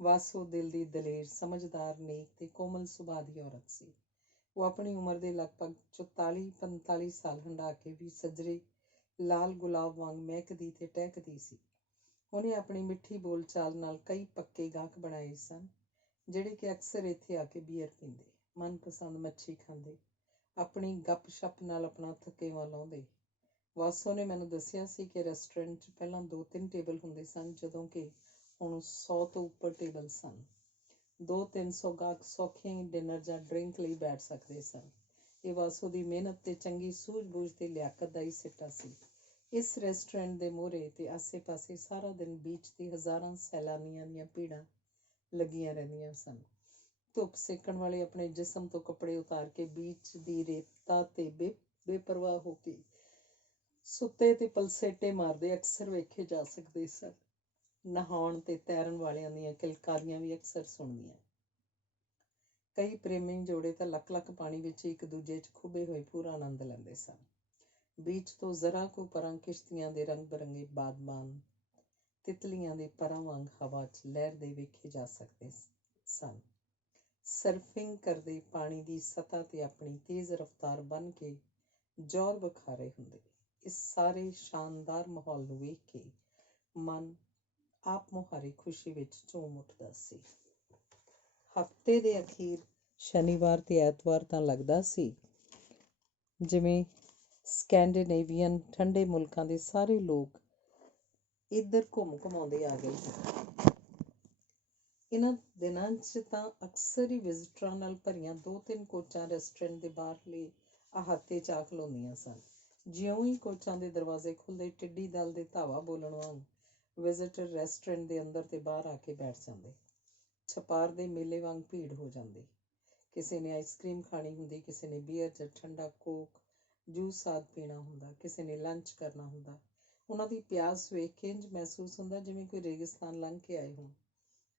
ਵਾਸੋ ਦਿਲ ਦੀ ਦਲੇਰ, ਸਮਝਦਾਰ, ਨੇਕ ਤੇ ਕੋਮਲ ਸੁਭਾਅ ਦੀ ਔਰਤ ਸੀ। ਉਹ ਆਪਣੀ ਉਮਰ ਦੇ ਲਗਭਗ 44-45 ਸਾਲ ਹੰਢਾ ਕੇ ਵੀ ਸੱਜਰੇ ਲਾਲ ਗੁਲਾਬ ਵਾਂਗ ਮਹਿਕਦੀ ਤੇ ਟਹਿਕਦੀ ਸੀ। ਉਹਨੇ ਆਪਣੀ ਮਿੱਠੀ ਬੋਲ ਚਾਲ ਨਾਲ ਕਈ ਪੱਕੇ ਗਾਹਕ ਬਣਾਏ ਸਨ, ਜਿਹੜੇ ਕਿ ਅਕਸਰ ਇੱਥੇ ਆ ਕੇ ਬੀਅਰ ਪੀਂਦੇ, ਮਨਪਸੰਦ ਮੱਛੀ ਖਾਂਦੇ, ਆਪਣੀ ਗੱਪ-ਸ਼ੱਪ ਨਾਲ ਆਪਣਾ ਥਕੇਵਾਂ ਲਾਹੁੰਦੇ। ਵਾਸੋ ਨੇ ਮੈਨੂੰ ਦੱਸਿਆ ਸੀ ਕਿ ਰੈਸਟੋਰੈਂਟ 'ਚ ਪਹਿਲਾਂ 2-3 ਟੇਬਲ ਹੁੰਦੇ ਸਨ, ਜਦੋਂ ਕਿ ਹੁਣ 100 ਤੋਂ ਉੱਪਰ ਟੇਬਲ ਸਨ। 200-300 ਗਾਹਕ ਸੌਖਿਆਂ ਹੀ ਡਿਨਰ ਜਾਂ ਡਰਿੰਕ ਲਈ ਬੈਠ ਸਕਦੇ ਸਨ। ਇਹ ਵਾਸੋ ਦੀ ਮਿਹਨਤ ਤੇ ਚੰਗੀ ਸੂਝ-ਬੂਝ ਤੇ ਲਿਆਕਤ ਦਾ ਹੀ ਸਿੱਟਾ ਸੀ। ਇਸ ਰੈਸਟੋਰੈਂਟ ਦੇ ਮੂਹਰੇ ਤੇ ਆਸੇ-ਪਾਸੇ ਸਾਰਾ ਦਿਨ ਬੀਚ 'ਤੇ ਹਜ਼ਾਰਾਂ ਸੈਲਾਨੀਆਂ ਦੀਆਂ ਭੀੜਾਂ ਲੱਗੀਆਂ ਰਹਿੰਦੀਆਂ ਸਨ। ਧੁੱਪ ਸੇਕਣ ਵਾਲੇ ਆਪਣੇ ਜਿਸਮ ਤੋਂ ਕੱਪੜੇ ਉਤਾਰ ਕੇ ਬੀਚ ਦੀ ਰੇਤਾ 'ਤੇ ਬੇਪਰਵਾਹ ਹੋ ਕੇ ਸੁੱਤੇ ਤੇ ਪਲਸੇਟੇ ਮਾਰਦੇ ਅਕਸਰ ਵੇਖੇ ਜਾ ਸਕਦੇ ਸਨ। ਨਹਾਉਣ ਤੇ ਤੈਰਨ ਵਾਲਿਆਂ ਦੀਆਂ ਕਿਲਕਾਰੀਆਂ ਵੀ ਅਕਸਰ ਸੁਣਦੀਆਂ। ਕਈ ਪ੍ਰੇਮੀ ਜੋੜੇ ਤਾਂ ਲੱਖ-ਲੱਖ ਪਾਣੀ ਵਿੱਚ ਇੱਕ ਦੂਜੇ 'ਚ ਖੁੱਭੇ ਹੋਏ ਪੂਰਾ ਆਨੰਦ ਲੈਂਦੇ ਸਨ। ਬੀਚ ਤੋਂ ਜ਼ਰਾ ਕੁ ਪਰਾਂ ਕਿਸ਼ਤੀਆਂ ਦੇ ਰੰਗ-ਬਰੰਗੇ ਬਾਦਮਾਨ ਤਿਤਲੀਆਂ ਦੇ ਪਰਾਂ ਵਾਂਗ ਹਵਾ 'ਚ ਲਹਿਰਦੇ ਵੇਖੇ ਜਾ ਸਕਦੇ ਸਨ। ਸਰਫਿੰਗ ਕਰਦੇ ਪਾਣੀ ਦੀ ਸਤ੍ਹਾ 'ਤੇ ਆਪਣੀ ਤੇਜ਼ ਰਫ਼ਤਾਰ ਬੰਨ੍ਹ ਕੇ ਜ਼ੋਰ ਵਿਖਾ ਰਹੇ ਹੁੰਦੇ। ਇਸ ਸਾਰੇ ਸ਼ਾਨਦਾਰ ਮਾਹੌਲ ਨੂੰ ਵੇਖ ਕੇ ਮਨ ਆਪ ਮੁਹਾਰੀ ਖੁਸ਼ੀ ਵਿੱਚ ਝੂਮ ਉੱਠਦਾ ਸੀ। ਹਫ਼ਤੇ ਦੇ ਅਖੀਰ ਸ਼ਨੀਵਾਰ ਤੇ ਐਤਵਾਰ ਤਾਂ ਲੱਗਦਾ ਸੀ ਜਿਵੇਂ ਸਕੈਂਡੀਨੇਵੀਅਨ ਠੰਡੇ ਮੁਲਕਾਂ ਦੇ ਸਾਰੇ ਲੋਕ ਇੱਧਰ ਘੁੰਮਾਉਂਦੇ ਆ ਗਏ ਸਨ। ਇਹਨਾਂ ਦਿਨਾਂ 'ਚ ਤਾਂ ਅਕਸਰ ਹੀ ਵਿਜ਼ਟਰਾਂ ਨਾਲ ਭਰੀਆਂ 2-3 ਕੋਚਾਂ ਰੈਸਟੋਰੈਂਟ ਦੇ ਬਾਹਰਲੇ ਅਹਾਤੇ 'ਚ ਆ ਖਲੋਂਦੀਆਂ ਸਨ, ਜਿਉਂ ਹੀ ਕੋਚਾਂ ਦੇ ਦਰਵਾਜ਼ੇ ਖੁੱਲ੍ਹਦੇ, ਟਿੱਡੀ ਦਲ ਦੇ ਧਾਵਾ ਬੋਲਣ ਵਾਂਗ ਵਿਜ਼ਿਟਰ ਰੈਸਟੋਰੈਂਟ ਦੇ ਅੰਦਰ ਤੇ ਬਾਹਰ ਆ ਕੇ ਬੈਠ ਜਾਂਦੇ। ਛਪਾਰ ਦੇ ਮੇਲੇ ਵਾਂਗ ਭੀੜ ਹੋ ਜਾਂਦੀ। ਕਿਸੇ ਨੇ ਆਈਸਕ੍ਰੀਮ ਖਾਣੀ ਹੁੰਦੀ, ਕਿਸੇ ਨੇ ਬੀਅਰ ਜਾਂ ਠੰਡਾ ਕੋਕ ਜੂਸ ਆਦਿ ਪੀਣਾ ਹੁੰਦਾ, ਕਿਸੇ ਨੇ ਲੰਚ ਕਰਨਾ ਹੁੰਦਾ। ਉਹਨਾਂ ਦੀ ਪਿਆਸ ਵੇਖ ਕੇ ਇੰਝ ਮਹਿਸੂਸ ਹੁੰਦਾ ਜਿਵੇਂ ਕੋਈ ਰੇਗਿਸਤਾਨ ਲੰਘ ਕੇ ਆਏ ਹੋਣ।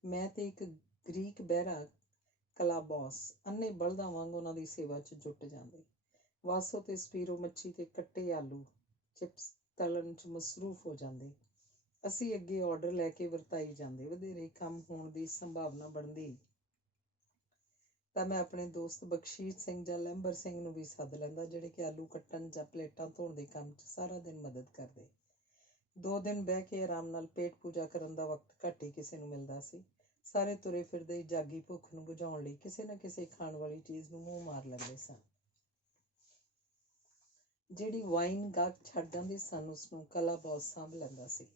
ਮੈਂ ਤੇ ਇੱਕ ਗ੍ਰੀਕ ਬਹਿਰਾ ਕਲਾਬੌਸ ਅੰਨੇ ਬਲਦਾਂ ਵਾਂਗ ਉਹਨਾਂ ਦੀ ਸੇਵਾ 'ਚ ਜੁਟ ਜਾਂਦੇ। ਵਾਸੋ ਤੇ ਸਪੀਰੋ ਮੱਛੀ ਤੇ ਕੱਟੇ ਆਲੂ ਚਿਪਸ ਤਲਣ 'ਚ ਮਸਰੂਫ ਹੋ ਜਾਂਦੇ। ਅਸੀਂ ਅੱਗੇ ਆਰਡਰ ਲੈ ਕੇ ਵਰਤਾਈ ਜਾਂਦੇ। ਵਧੇਰੇ ਕੰਮ ਹੋਣ ਦੀ ਸੰਭਾਵਨਾ ਬਣਦੀ ਤਾਂ ਮੈਂ ਆਪਣੇ ਦੋਸਤ ਬਖਸ਼ੀਸ਼ ਸਿੰਘ ਜਾਂ ਲੈਂਬਰ ਸਿੰਘ ਨੂੰ ਵੀ ਸੱਦ ਲੈਂਦਾ, ਜਿਹੜੇ ਕਿ ਆਲੂ ਕੱਟਣ ਜਾਂ ਪਲੇਟਾਂ ਧੋਣ ਦੇ ਕੰਮ 'ਚ ਸਾਰਾ ਦਿਨ ਮਦਦ ਕਰਦੇ। 2 ਦਿਨ ਬਹਿ ਕੇ ਆਰਾਮ ਨਾਲ ਪੇਟ ਪੂਜਾ ਕਰਨ ਦਾ ਵਕਤ ਘੱਟ ਹੀ ਕਿਸੇ ਨੂੰ ਮਿਲਦਾ ਸੀ। ਸਾਰੇ ਤੁਰੇ ਫਿਰਦੇ ਜਾਗੀ ਭੁੱਖ ਨੂੰ ਬੁਝਾਉਣ ਲਈ ਕਿਸੇ ਨਾ ਕਿਸੇ ਖਾਣ ਵਾਲੀ ਚੀਜ਼ ਨੂੰ ਮੂੰਹ ਮਾਰ ਲੈਂਦੇ ਸਨ। ਜਿਹੜੀ ਵਾਈਨ ਗਾਹਕ ਛੱਡ ਜਾਂਦੇ ਸਨ, ਉਸਨੂੰ ਕਲਾਬੌਸ ਸਾਂਭ ਲੈਂਦਾ ਸੀ।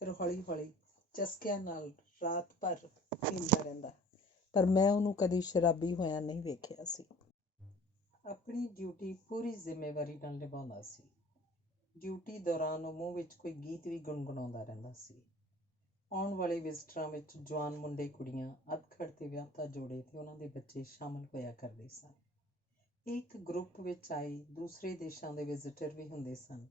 ਫਿਰ ਹੌਲੀ ਹੌਲੀ ਚਸਕਿਆਂ ਨਾਲ ਰਾਤ ਭਰ ਪੀਂਦਾ ਰਹਿੰਦਾ, ਪਰ ਮੈਂ ਉਹਨੂੰ ਕਦੀ ਸ਼ਰਾਬੀ ਹੋਇਆ ਨਹੀਂ ਵੇਖਿਆ ਸੀ। ਆਪਣੀ ਡਿਊਟੀ ਪੂਰੀ ਜ਼ਿੰਮੇਵਾਰੀ ਨਾਲ ਨਿਭਾਉਂਦਾ ਸੀ। ਡਿਊਟੀ ਦੌਰਾਨ ਉਹ ਮੂੰਹ ਵਿੱਚ ਕੋਈ ਗੀਤ ਵੀ ਗੁਣਗੁਣਾਉਂਦਾ ਰਹਿੰਦਾ ਸੀ। ਆਉਣ ਵਾਲੇ ਵਿਜ਼ਟਰਾਂ ਵਿੱਚ ਜਵਾਨ ਮੁੰਡੇ ਕੁੜੀਆਂ, ਅੱਧਖੜ ਤੇ ਵਿਆਹੁਤਾ ਜੋੜੇ ਤੇ ਉਹਨਾਂ ਦੇ ਬੱਚੇ ਸ਼ਾਮਲ ਹੋਇਆ ਕਰਦੇ ਸਨ। ਇੱਕ ਗਰੁੱਪ ਵਿੱਚ ਆਏ ਦੂਸਰੇ ਦੇਸ਼ਾਂ ਦੇ ਵਿਜ਼ਿਟਰ ਵੀ ਹੁੰਦੇ ਸਨ।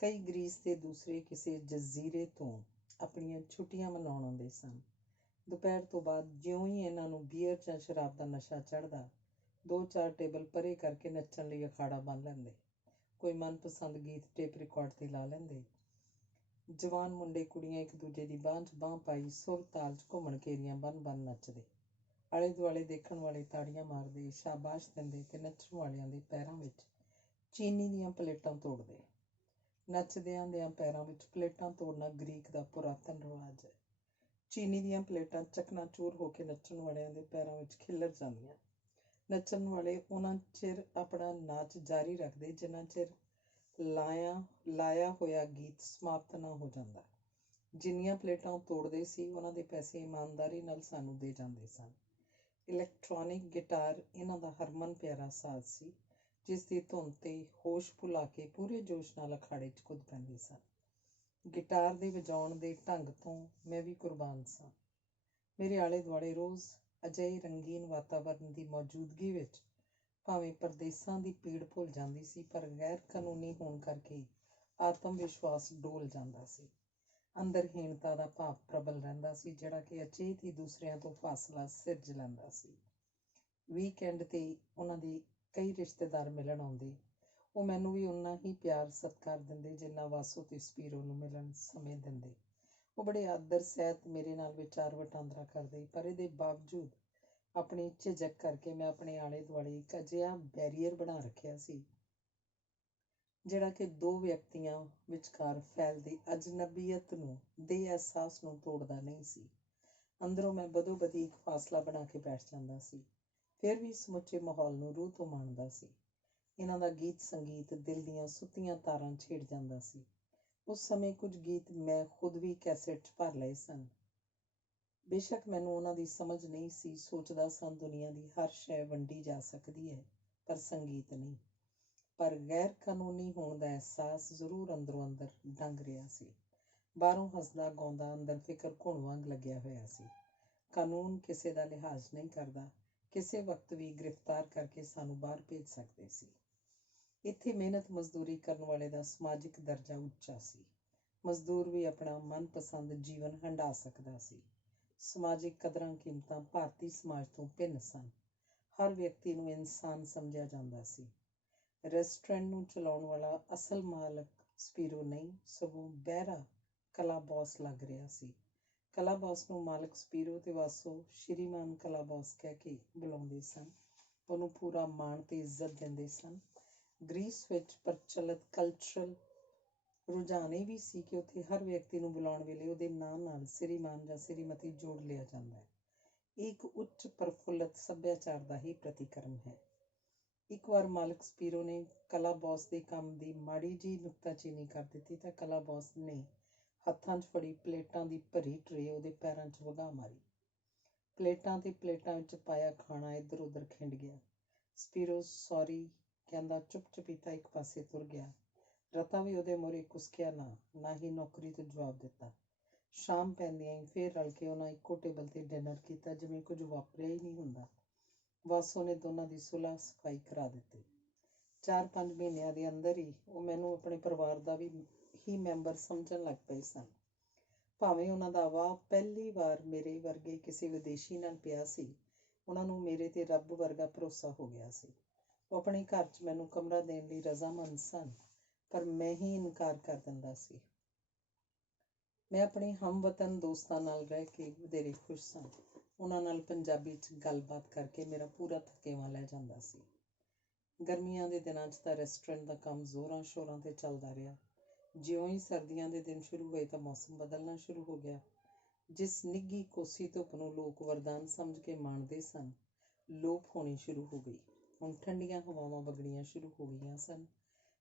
ਕਈ ਗਰੀਸ ਦੇ, ਦੂਸਰੇ ਕਿਸੇ ਜਜ਼ੀਰੇ ਤੋਂ ਆਪਣੀਆਂ ਛੁੱਟੀਆਂ ਮਨਾਉਣ ਆਉਂਦੇ ਸਨ। ਦੁਪਹਿਰ ਤੋਂ ਬਾਅਦ ਜਿਉਂ ਹੀ ਇਹਨਾਂ ਨੂੰ ਬੀਅਰ ਜਾਂ ਸ਼ਰਾਬ ਦਾ ਨਸ਼ਾ ਚੜ੍ਹਦਾ, 2-4 ਟੇਬਲ ਪਰੇ ਕਰਕੇ ਨੱਚਣ ਲਈ ਅਖਾੜਾ ਬੰਨ੍ਹ ਲੈਂਦੇ। ਕੋਈ ਮਨਪਸੰਦ ਗੀਤ ਟੇਪ ਰਿਕਾਰਡ 'ਤੇ ਲਾ ਲੈਂਦੇ। ਜਵਾਨ ਮੁੰਡੇ ਕੁੜੀਆਂ ਇੱਕ ਦੂਜੇ ਦੀ ਬਾਂਹ 'ਚ ਬਾਂਹ ਪਾਈ ਸੁਰ ਤਾਲ 'ਚ ਘੁੰਮਣ ਘੇਰੀਆਂ ਬੰਨ੍ਹ ਨੱਚਦੇ। ਆਲੇ ਦੁਆਲੇ ਦੇਖਣ ਵਾਲੇ ਤਾੜੀਆਂ ਮਾਰਦੇ, ਸ਼ਾਬਾਸ਼ ਦਿੰਦੇ ਤੇ ਨੱਚਣ ਵਾਲਿਆਂ ਦੇ ਪੈਰਾਂ ਵਿੱਚ ਚੀਨੀ ਦੀਆਂ ਪਲੇਟਾਂ ਤੋੜਦੇ। ਨੱਚਦਿਆਂ ਦਿਆਂ ਪੈਰਾਂ ਵਿੱਚ ਪਲੇਟਾਂ ਤੋੜਨਾ ਗ੍ਰੀਕ ਦਾ ਪੁਰਾਤਨ ਰਿਵਾਜ ਹੈ। ਚੀਨੀ ਦੀਆਂ ਪਲੇਟਾਂ ਚਕਨਾਚੂਰ ਹੋ ਕੇ ਨੱਚਣ ਵਾਲਿਆਂ ਦੇ ਪੈਰਾਂ ਵਿੱਚ ਖਿੱਲਰ ਜਾਂਦੀਆਂ। ਨੱਚਣ ਵਾਲੇ ਉਹਨਾਂ ਚਿਰ ਆਪਣਾ ਨਾਚ ਜਾਰੀ ਰੱਖਦੇ ਜਿੰਨਾ ਚਿਰ ਲਾਇਆ ਹੋਇਆ ਗੀਤ ਸਮਾਪਤ ਨਾ ਹੋ ਜਾਂਦਾ। ਜਿੰਨੀਆਂ ਪਲੇਟਾਂ ਉਹ ਤੋੜਦੇ ਸੀ, ਉਹਨਾਂ ਦੇ ਪੈਸੇ ਇਮਾਨਦਾਰੀ ਨਾਲ ਸਾਨੂੰ ਦੇ ਜਾਂਦੇ ਸਨ। ਇਲੈਕਟ੍ਰੋਨਿਕ ਗਿਟਾਰ ਇਹਨਾਂ ਦਾ ਹਰਮਨ ਪਿਆਰਾ ਸਾਜ਼ ਸੀ, ਜਿਸ ਦੀ ਧੁਨ 'ਤੇ ਹੋਸ਼ ਭੁਲਾ ਕੇ ਪੂਰੇ ਜੋਸ਼ ਨਾਲ ਅਖਾੜੇ 'ਚ ਕੁੱਦ ਪੈਂਦੇ ਸਨ। ਗਿਟਾਰ ਦੇ ਵਜਾਉਣ ਦੇ ਢੰਗ ਤੋਂ ਮੈਂ ਵੀ ਕੁਰਬਾਨ ਸਾਂ। ਮੇਰੇ ਆਲੇ ਦੁਆਲੇ ਰੋਜ਼ ਅਜਿਹੇ ਰੰਗੀਨ ਵਾਤਾਵਰਨ ਦੀ ਮੌਜੂਦਗੀ ਵਿੱਚ ਭਾਵੇਂ ਪਰਦੇਸਾਂ ਦੀ ਪੀੜ ਭੁੱਲ ਜਾਂਦੀ ਸੀ, ਪਰ ਗੈਰ ਕਾਨੂੰਨੀ ਹੋਣ ਕਰਕੇ ਆਤਮ ਵਿਸ਼ਵਾਸ ਡੋਲ ਜਾਂਦਾ ਸੀ। ਅੰਦਰਹੀਣਤਾ ਦਾ ਭਾਵ ਪ੍ਰਬਲ ਰਹਿੰਦਾ ਸੀ, ਜਿਹੜਾ ਕਿ ਅਚੇਤ ਹੀ ਦੂਸਰਿਆਂ ਤੋਂ ਫਾਸਲਾ ਸਿਰਜ ਲੈਂਦਾ ਸੀ। ਵੀਕਐਂਡ 'ਤੇ ਉਹਨਾਂ ਦੇ ਕਈ ਰਿਸ਼ਤੇਦਾਰ ਮਿਲਣ ਆਉਂਦੇ। ਉਹ ਮੈਨੂੰ ਵੀ ਓਨਾ ਹੀ ਪਿਆਰ ਸਤਿਕਾਰ ਦਿੰਦੇ ਜਿੰਨਾ ਵਾਸੋ ਤੇ ਸਪੀਰੋ ਨੂੰ ਮਿਲਣ ਸਮੇਂ ਦਿੰਦੇ। ਉਹ ਬੜੇ ਆਦਰ ਸਹਿਤ ਮੇਰੇ ਨਾਲ ਵਿਚਾਰ ਵਟਾਂਦਰਾ ਕਰਦੇ, ਪਰ ਇਹਦੇ ਬਾਵਜੂਦ ਆਪਣੀ ਝਿਜਕ ਕਰਕੇ ਮੈਂ ਆਪਣੇ ਆਲੇ ਦੁਆਲੇ ਇੱਕ ਅਜਿਹਾ ਬੈਰੀਅਰ ਬਣਾ ਰੱਖਿਆ ਸੀ, ਜਿਹੜਾ ਕਿ 2 ਵਿਅਕਤੀਆਂ ਵਿਚਕਾਰ ਫੈਲਦੀ ਅਜਨਬੀਅਤ ਦੇ ਅਹਿਸਾਸ ਨੂੰ ਤੋੜਦਾ ਨਹੀਂ ਸੀ। ਅੰਦਰੋਂ ਮੈਂ ਬਦੋ-ਬਦੀ ਇੱਕ ਫਾਸਲਾ ਬਣਾ ਕੇ ਬੈਠ ਜਾਂਦਾ ਸੀ, ਫਿਰ ਵੀ ਸਮੁੱਚੇ ਮਾਹੌਲ ਨੂੰ ਰੂਹ ਤੋਂ ਮਾਣਦਾ ਸੀ। ਇਹਨਾਂ ਦਾ ਗੀਤ ਸੰਗੀਤ ਦਿਲ ਦੀਆਂ ਸੁੱਤੀਆਂ ਤਾਰਾਂ ਛੇੜ ਜਾਂਦਾ ਸੀ। ਉਸ ਸਮੇਂ ਕੁਝ ਗੀਤ ਮੈਂ ਖੁਦ ਵੀ ਕੈਸੇਟ 'ਚ ਭਰ ਲਏ ਸਨ। ਬੇਸ਼ੱਕ ਮੈਨੂੰ ਉਹਨਾਂ ਦੀ ਸਮਝ ਨਹੀਂ ਸੀ। ਸੋਚਦਾ ਸਾਂ ਦੁਨੀਆ ਦੀ ਹਰ ਸ਼ੈ ਵੰਡੀ ਜਾ ਸਕਦੀ ਹੈ, ਪਰ ਸੰਗੀਤ ਨਹੀਂ। ਪਰ ਗੈਰ ਕਾਨੂੰਨੀ ਹੋਣ ਦਾ ਅਹਿਸਾਸ ਜ਼ਰੂਰ ਅੰਦਰੋਂ ਅੰਦਰ ਡੰਗ ਰਿਹਾ ਸੀ। ਬਾਹਰੋਂ ਹੱਸਦਾ ਗਾਉਂਦਾ, ਅੰਦਰ ਫਿਕਰ ਘੁਣ ਵਾਂਗ ਲੱਗਿਆ ਹੋਇਆ ਸੀ। ਕਾਨੂੰਨ ਕਿਸੇ ਦਾ ਲਿਹਾਜ਼ ਨਹੀਂ ਕਰਦਾ, ਕਿਸੇ ਵਕਤ ਵੀ ਗ੍ਰਿਫਤਾਰ ਕਰਕੇ ਸਾਨੂੰ ਬਾਹਰ ਭੇਜ ਸਕਦੇ ਸੀ। ਇੱਥੇ ਮਿਹਨਤ ਮਜ਼ਦੂਰੀ ਕਰਨ ਵਾਲੇ ਦਾ ਸਮਾਜਿਕ ਦਰਜਾ ਉੱਚਾ ਸੀ। ਮਜ਼ਦੂਰ ਵੀ ਆਪਣਾ ਮਨਪਸੰਦ ਜੀਵਨ ਹੰਢਾ ਸਕਦਾ ਸੀ। ਸਮਾਜਿਕ ਕਦਰਾਂ ਕੀਮਤਾਂ ਭਾਰਤੀ ਸਮਾਜ ਤੋਂ ਭਿੰਨ ਸਨ। ਹਰ ਵਿਅਕਤੀ ਨੂੰ ਇਨਸਾਨ ਸਮਝਿਆ ਜਾਂਦਾ ਸੀ। ਰੈਸਟੋਰੈਂਟ ਨੂੰ ਚਲਾਉਣ ਵਾਲਾ ਅਸਲ ਮਾਲਕ ਸਪੀਰੋ ਨਹੀਂ, ਸਗੋਂ ਬਹਿਰਾ ਕਲਾਬੌਸ ਲੱਗ ਰਿਹਾ ਸੀ। ਕਲਾਬੌਸ ਨੂੰ ਮਾਲਕ ਸਪੀਰੋ ਤੇ ਵਾਸੋ ਸ਼੍ਰੀਮਾਨ ਕਲਾਬੌਸ ਕਹਿ ਕੇ ਬੁਲਾਉਂਦੇ ਸਨ। ਉਹਨੂੰ ਪੂਰਾ ਮਾਣ ਤੇ ਇੱਜ਼ਤ ਦਿੰਦੇ ਸਨ। ਗ੍ਰੀਸ ਵਿੱਚ ਪ੍ਰਚਲਿਤ ਕਲਚਰਲ ਰੁਝਾਨ ਇਹ ਵੀ ਸੀ ਕਿ ਉੱਥੇ ਹਰ ਵਿਅਕਤੀ ਨੂੰ ਬੁਲਾਉਣ ਵੇਲੇ ਉਹਦੇ ਨਾਂ ਨਾਲ ਸ਼੍ਰੀਮਾਨ ਜਾਂ ਸ਼੍ਰੀਮਤੀ ਜੋੜ ਲਿਆ ਜਾਂਦਾ ਹੈ। ਇਹ ਇੱਕ ਉੱਚ ਪ੍ਰਫੁੱਲਤ ਸੱਭਿਆਚਾਰ ਦਾ ਹੀ ਪ੍ਰਤੀਕਰਮ ਹੈ। ਇੱਕ ਵਾਰ ਮਾਲਕ ਸਪੀਰੋ ਨੇ ਕਲਾਬੌਸ ਦੇ ਕੰਮ ਦੀ ਮਾੜੀ ਜਿਹੀ ਨੁਕਤਾਚੀਨੀ ਕਰ ਦਿੱਤੀ ਤਾਂ ਕਲਾਬੌਸ ਨੇ ਹੱਥਾਂ 'ਚ ਫੜੀ ਪਲੇਟਾਂ ਦੀ ਭਰੀ ਟਰੇ ਉਹਦੇ ਪੈਰਾਂ 'ਚ ਵਗਾਹ ਮਾਰੀ। ਪਲੇਟਾਂ ਤੇ ਪਲੇਟਾਂ ਵਿੱਚ ਪਾਇਆ ਖਾਣਾ ਇੱਧਰ ਉੱਧਰ ਖਿੰਡ ਗਿਆ। ਸਪੀਰੋ ਸੌਰੀ ਕਹਿੰਦਾ ਚੁੱਪ ਚਪੀਤਾ ਇੱਕ ਪਾਸੇ ਤੁਰ ਗਿਆ। ਰਤਾ ਵੀ ਉਹਦੇ ਮੂਹਰੇ ਕੁਸਕਿਆ ਨਾ ਹੀ ਨੌਕਰੀ ਤੋਂ ਜਵਾਬ ਦਿੱਤਾ। ਸ਼ਾਮ ਪੈਂਦਿਆਂ ਹੀ ਫੇਰ ਰਲ ਕੇ ਉਹਨਾਂ ਇੱਕੋ ਟੇਬਲ 'ਤੇ ਡਿਨਰ ਕੀਤਾ, ਜਿਵੇਂ ਕੁਝ ਵਾਪਰਿਆ ਹੀ ਨਹੀਂ ਹੁੰਦਾ। ਵਾਸੋ ਨੇ ਦੋਨਾਂ ਦੀ ਸੁਲ੍ਹਾ ਸਫਾਈ ਕਰਾ ਦਿੱਤੀ। 4-5 ਮਹੀਨਿਆਂ ਦੇ ਅੰਦਰ ਹੀ ਉਹ ਮੈਨੂੰ ਆਪਣੇ ਪਰਿਵਾਰ ਦਾ ਵੀ ਮੈਂਬਰ ਸਮਝਣ ਲੱਗ ਪਏ ਸਨ। ਭਾਵੇਂ ਉਹਨਾਂ ਦਾ ਵਾਹ ਪਹਿਲੀ ਵਾਰ ਮੇਰੇ ਵਰਗੇ ਕਿਸੇ ਵਿਦੇਸ਼ੀ ਨਾਲ ਪਿਆ ਸੀ, ਉਹਨਾਂ ਨੂੰ ਮੇਰੇ 'ਤੇ ਰੱਬ ਵਰਗਾ ਭਰੋਸਾ ਹੋ ਗਿਆ ਸੀ। ਉਹ ਆਪਣੇ ਘਰ 'ਚ ਮੈਨੂੰ ਕਮਰਾ ਦੇਣ ਲਈ ਰਜ਼ਾਮੰਦ ਸਨ, ਪਰ ਮੈਂ ਹੀ ਇਨਕਾਰ ਕਰ ਦਿੰਦਾ ਸੀ। ਮੈਂ ਆਪਣੇ ਹਮਵਤਨ ਦੋਸਤਾਂ ਨਾਲ ਰਹਿ ਕੇ ਵਧੇਰੇ ਖੁਸ਼ ਸਾਂ। ਉਹਨਾਂ ਨਾਲ ਪੰਜਾਬੀ 'ਚ ਗੱਲਬਾਤ ਕਰਕੇ ਮੇਰਾ ਪੂਰਾ ਥਕੇਵਾਂ ਲੈ ਜਾਂਦਾ ਸੀ। ਗਰਮੀਆਂ ਦੇ ਦਿਨਾਂ 'ਚ ਤਾਂ ਰੈਸਟੋਰੈਂਟ ਦਾ ਕੰਮ ਜ਼ੋਰਾਂ ਸ਼ੋਰਾਂ 'ਤੇ ਚੱਲਦਾ ਰਿਹਾ। ਜਿਉਂ ਹੀ ਸਰਦੀਆਂ ਦੇ ਦਿਨ ਸ਼ੁਰੂ ਹੋਏ ਤਾਂ ਮੌਸਮ ਬਦਲਣਾ ਸ਼ੁਰੂ ਹੋ ਗਿਆ। ਜਿਸ ਨਿੱਘੀ ਕੋਸੀ ਧੁੱਪ ਨੂੰ ਲੋਕ ਵਰਦਾਨ ਸਮਝ ਕੇ ਮਾਣਦੇ ਸਨ, ਲੋਪ ਹੋਣੀ ਸ਼ੁਰੂ ਹੋ ਗਈ। ਹੁਣ ਠੰਡੀਆਂ ਹਵਾਵਾਂ ਵਗਣੀਆਂ ਸ਼ੁਰੂ ਹੋ ਗਈਆਂ ਸਨ,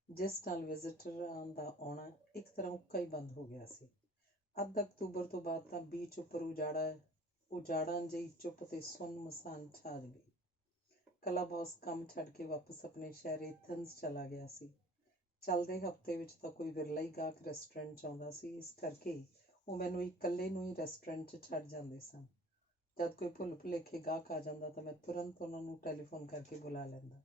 ਜਿਸ ਨਾਲ ਵਿਜ਼ਿਟਰਾਂ ਦਾ ਆਉਣਾ ਇੱਕ ਤਰ੍ਹਾਂ ਉੱਕਾ ਹੀ ਬੰਦ ਹੋ ਗਿਆ ਸੀ। ਅੱਧ ਅਕਤੂਬਰ ਤੋਂ ਬਾਅਦ ਤਾਂ ਬੀਚ ਉੱਪਰ ਉਜਾੜਾਂ ਜਿਹੀ ਚੁੱਪ ਤੇ ਸੁੰਨਮਸਾਨ ਛਾ ਗਈ। ਕਲਾਬੌਸ ਕੰਮ ਛੱਡ ਕੇ ਵਾਪਸ ਆਪਣੇ ਸ਼ਹਿਰ ਏਥਨਜ਼ ਚਲਾ ਗਿਆ ਸੀ। ਚੱਲਦੇ ਹਫ਼ਤੇ ਵਿੱਚ ਤਾਂ ਕੋਈ ਵਿਰਲਾ ਹੀ ਗਾਹਕ ਰੈਸਟੋਰੈਂਟ 'ਚ ਆਉਂਦਾ ਸੀ, ਇਸ ਕਰਕੇ ਉਹ ਮੈਨੂੰ ਇਕੱਲੇ ਨੂੰ ਹੀ ਰੈਸਟੋਰੈਂਟ 'ਚ ਛੱਡ ਜਾਂਦੇ ਸਨ। ਜਦ ਕੋਈ ਭੁੱਲ ਭੁਲੇਖੇ ਗਾਹਕ ਆ ਜਾਂਦਾ ਤਾਂ ਮੈਂ ਤੁਰੰਤ ਉਹਨਾਂ ਨੂੰ ਟੈਲੀਫੋਨ ਕਰਕੇ ਬੁਲਾ ਲੈਂਦਾ,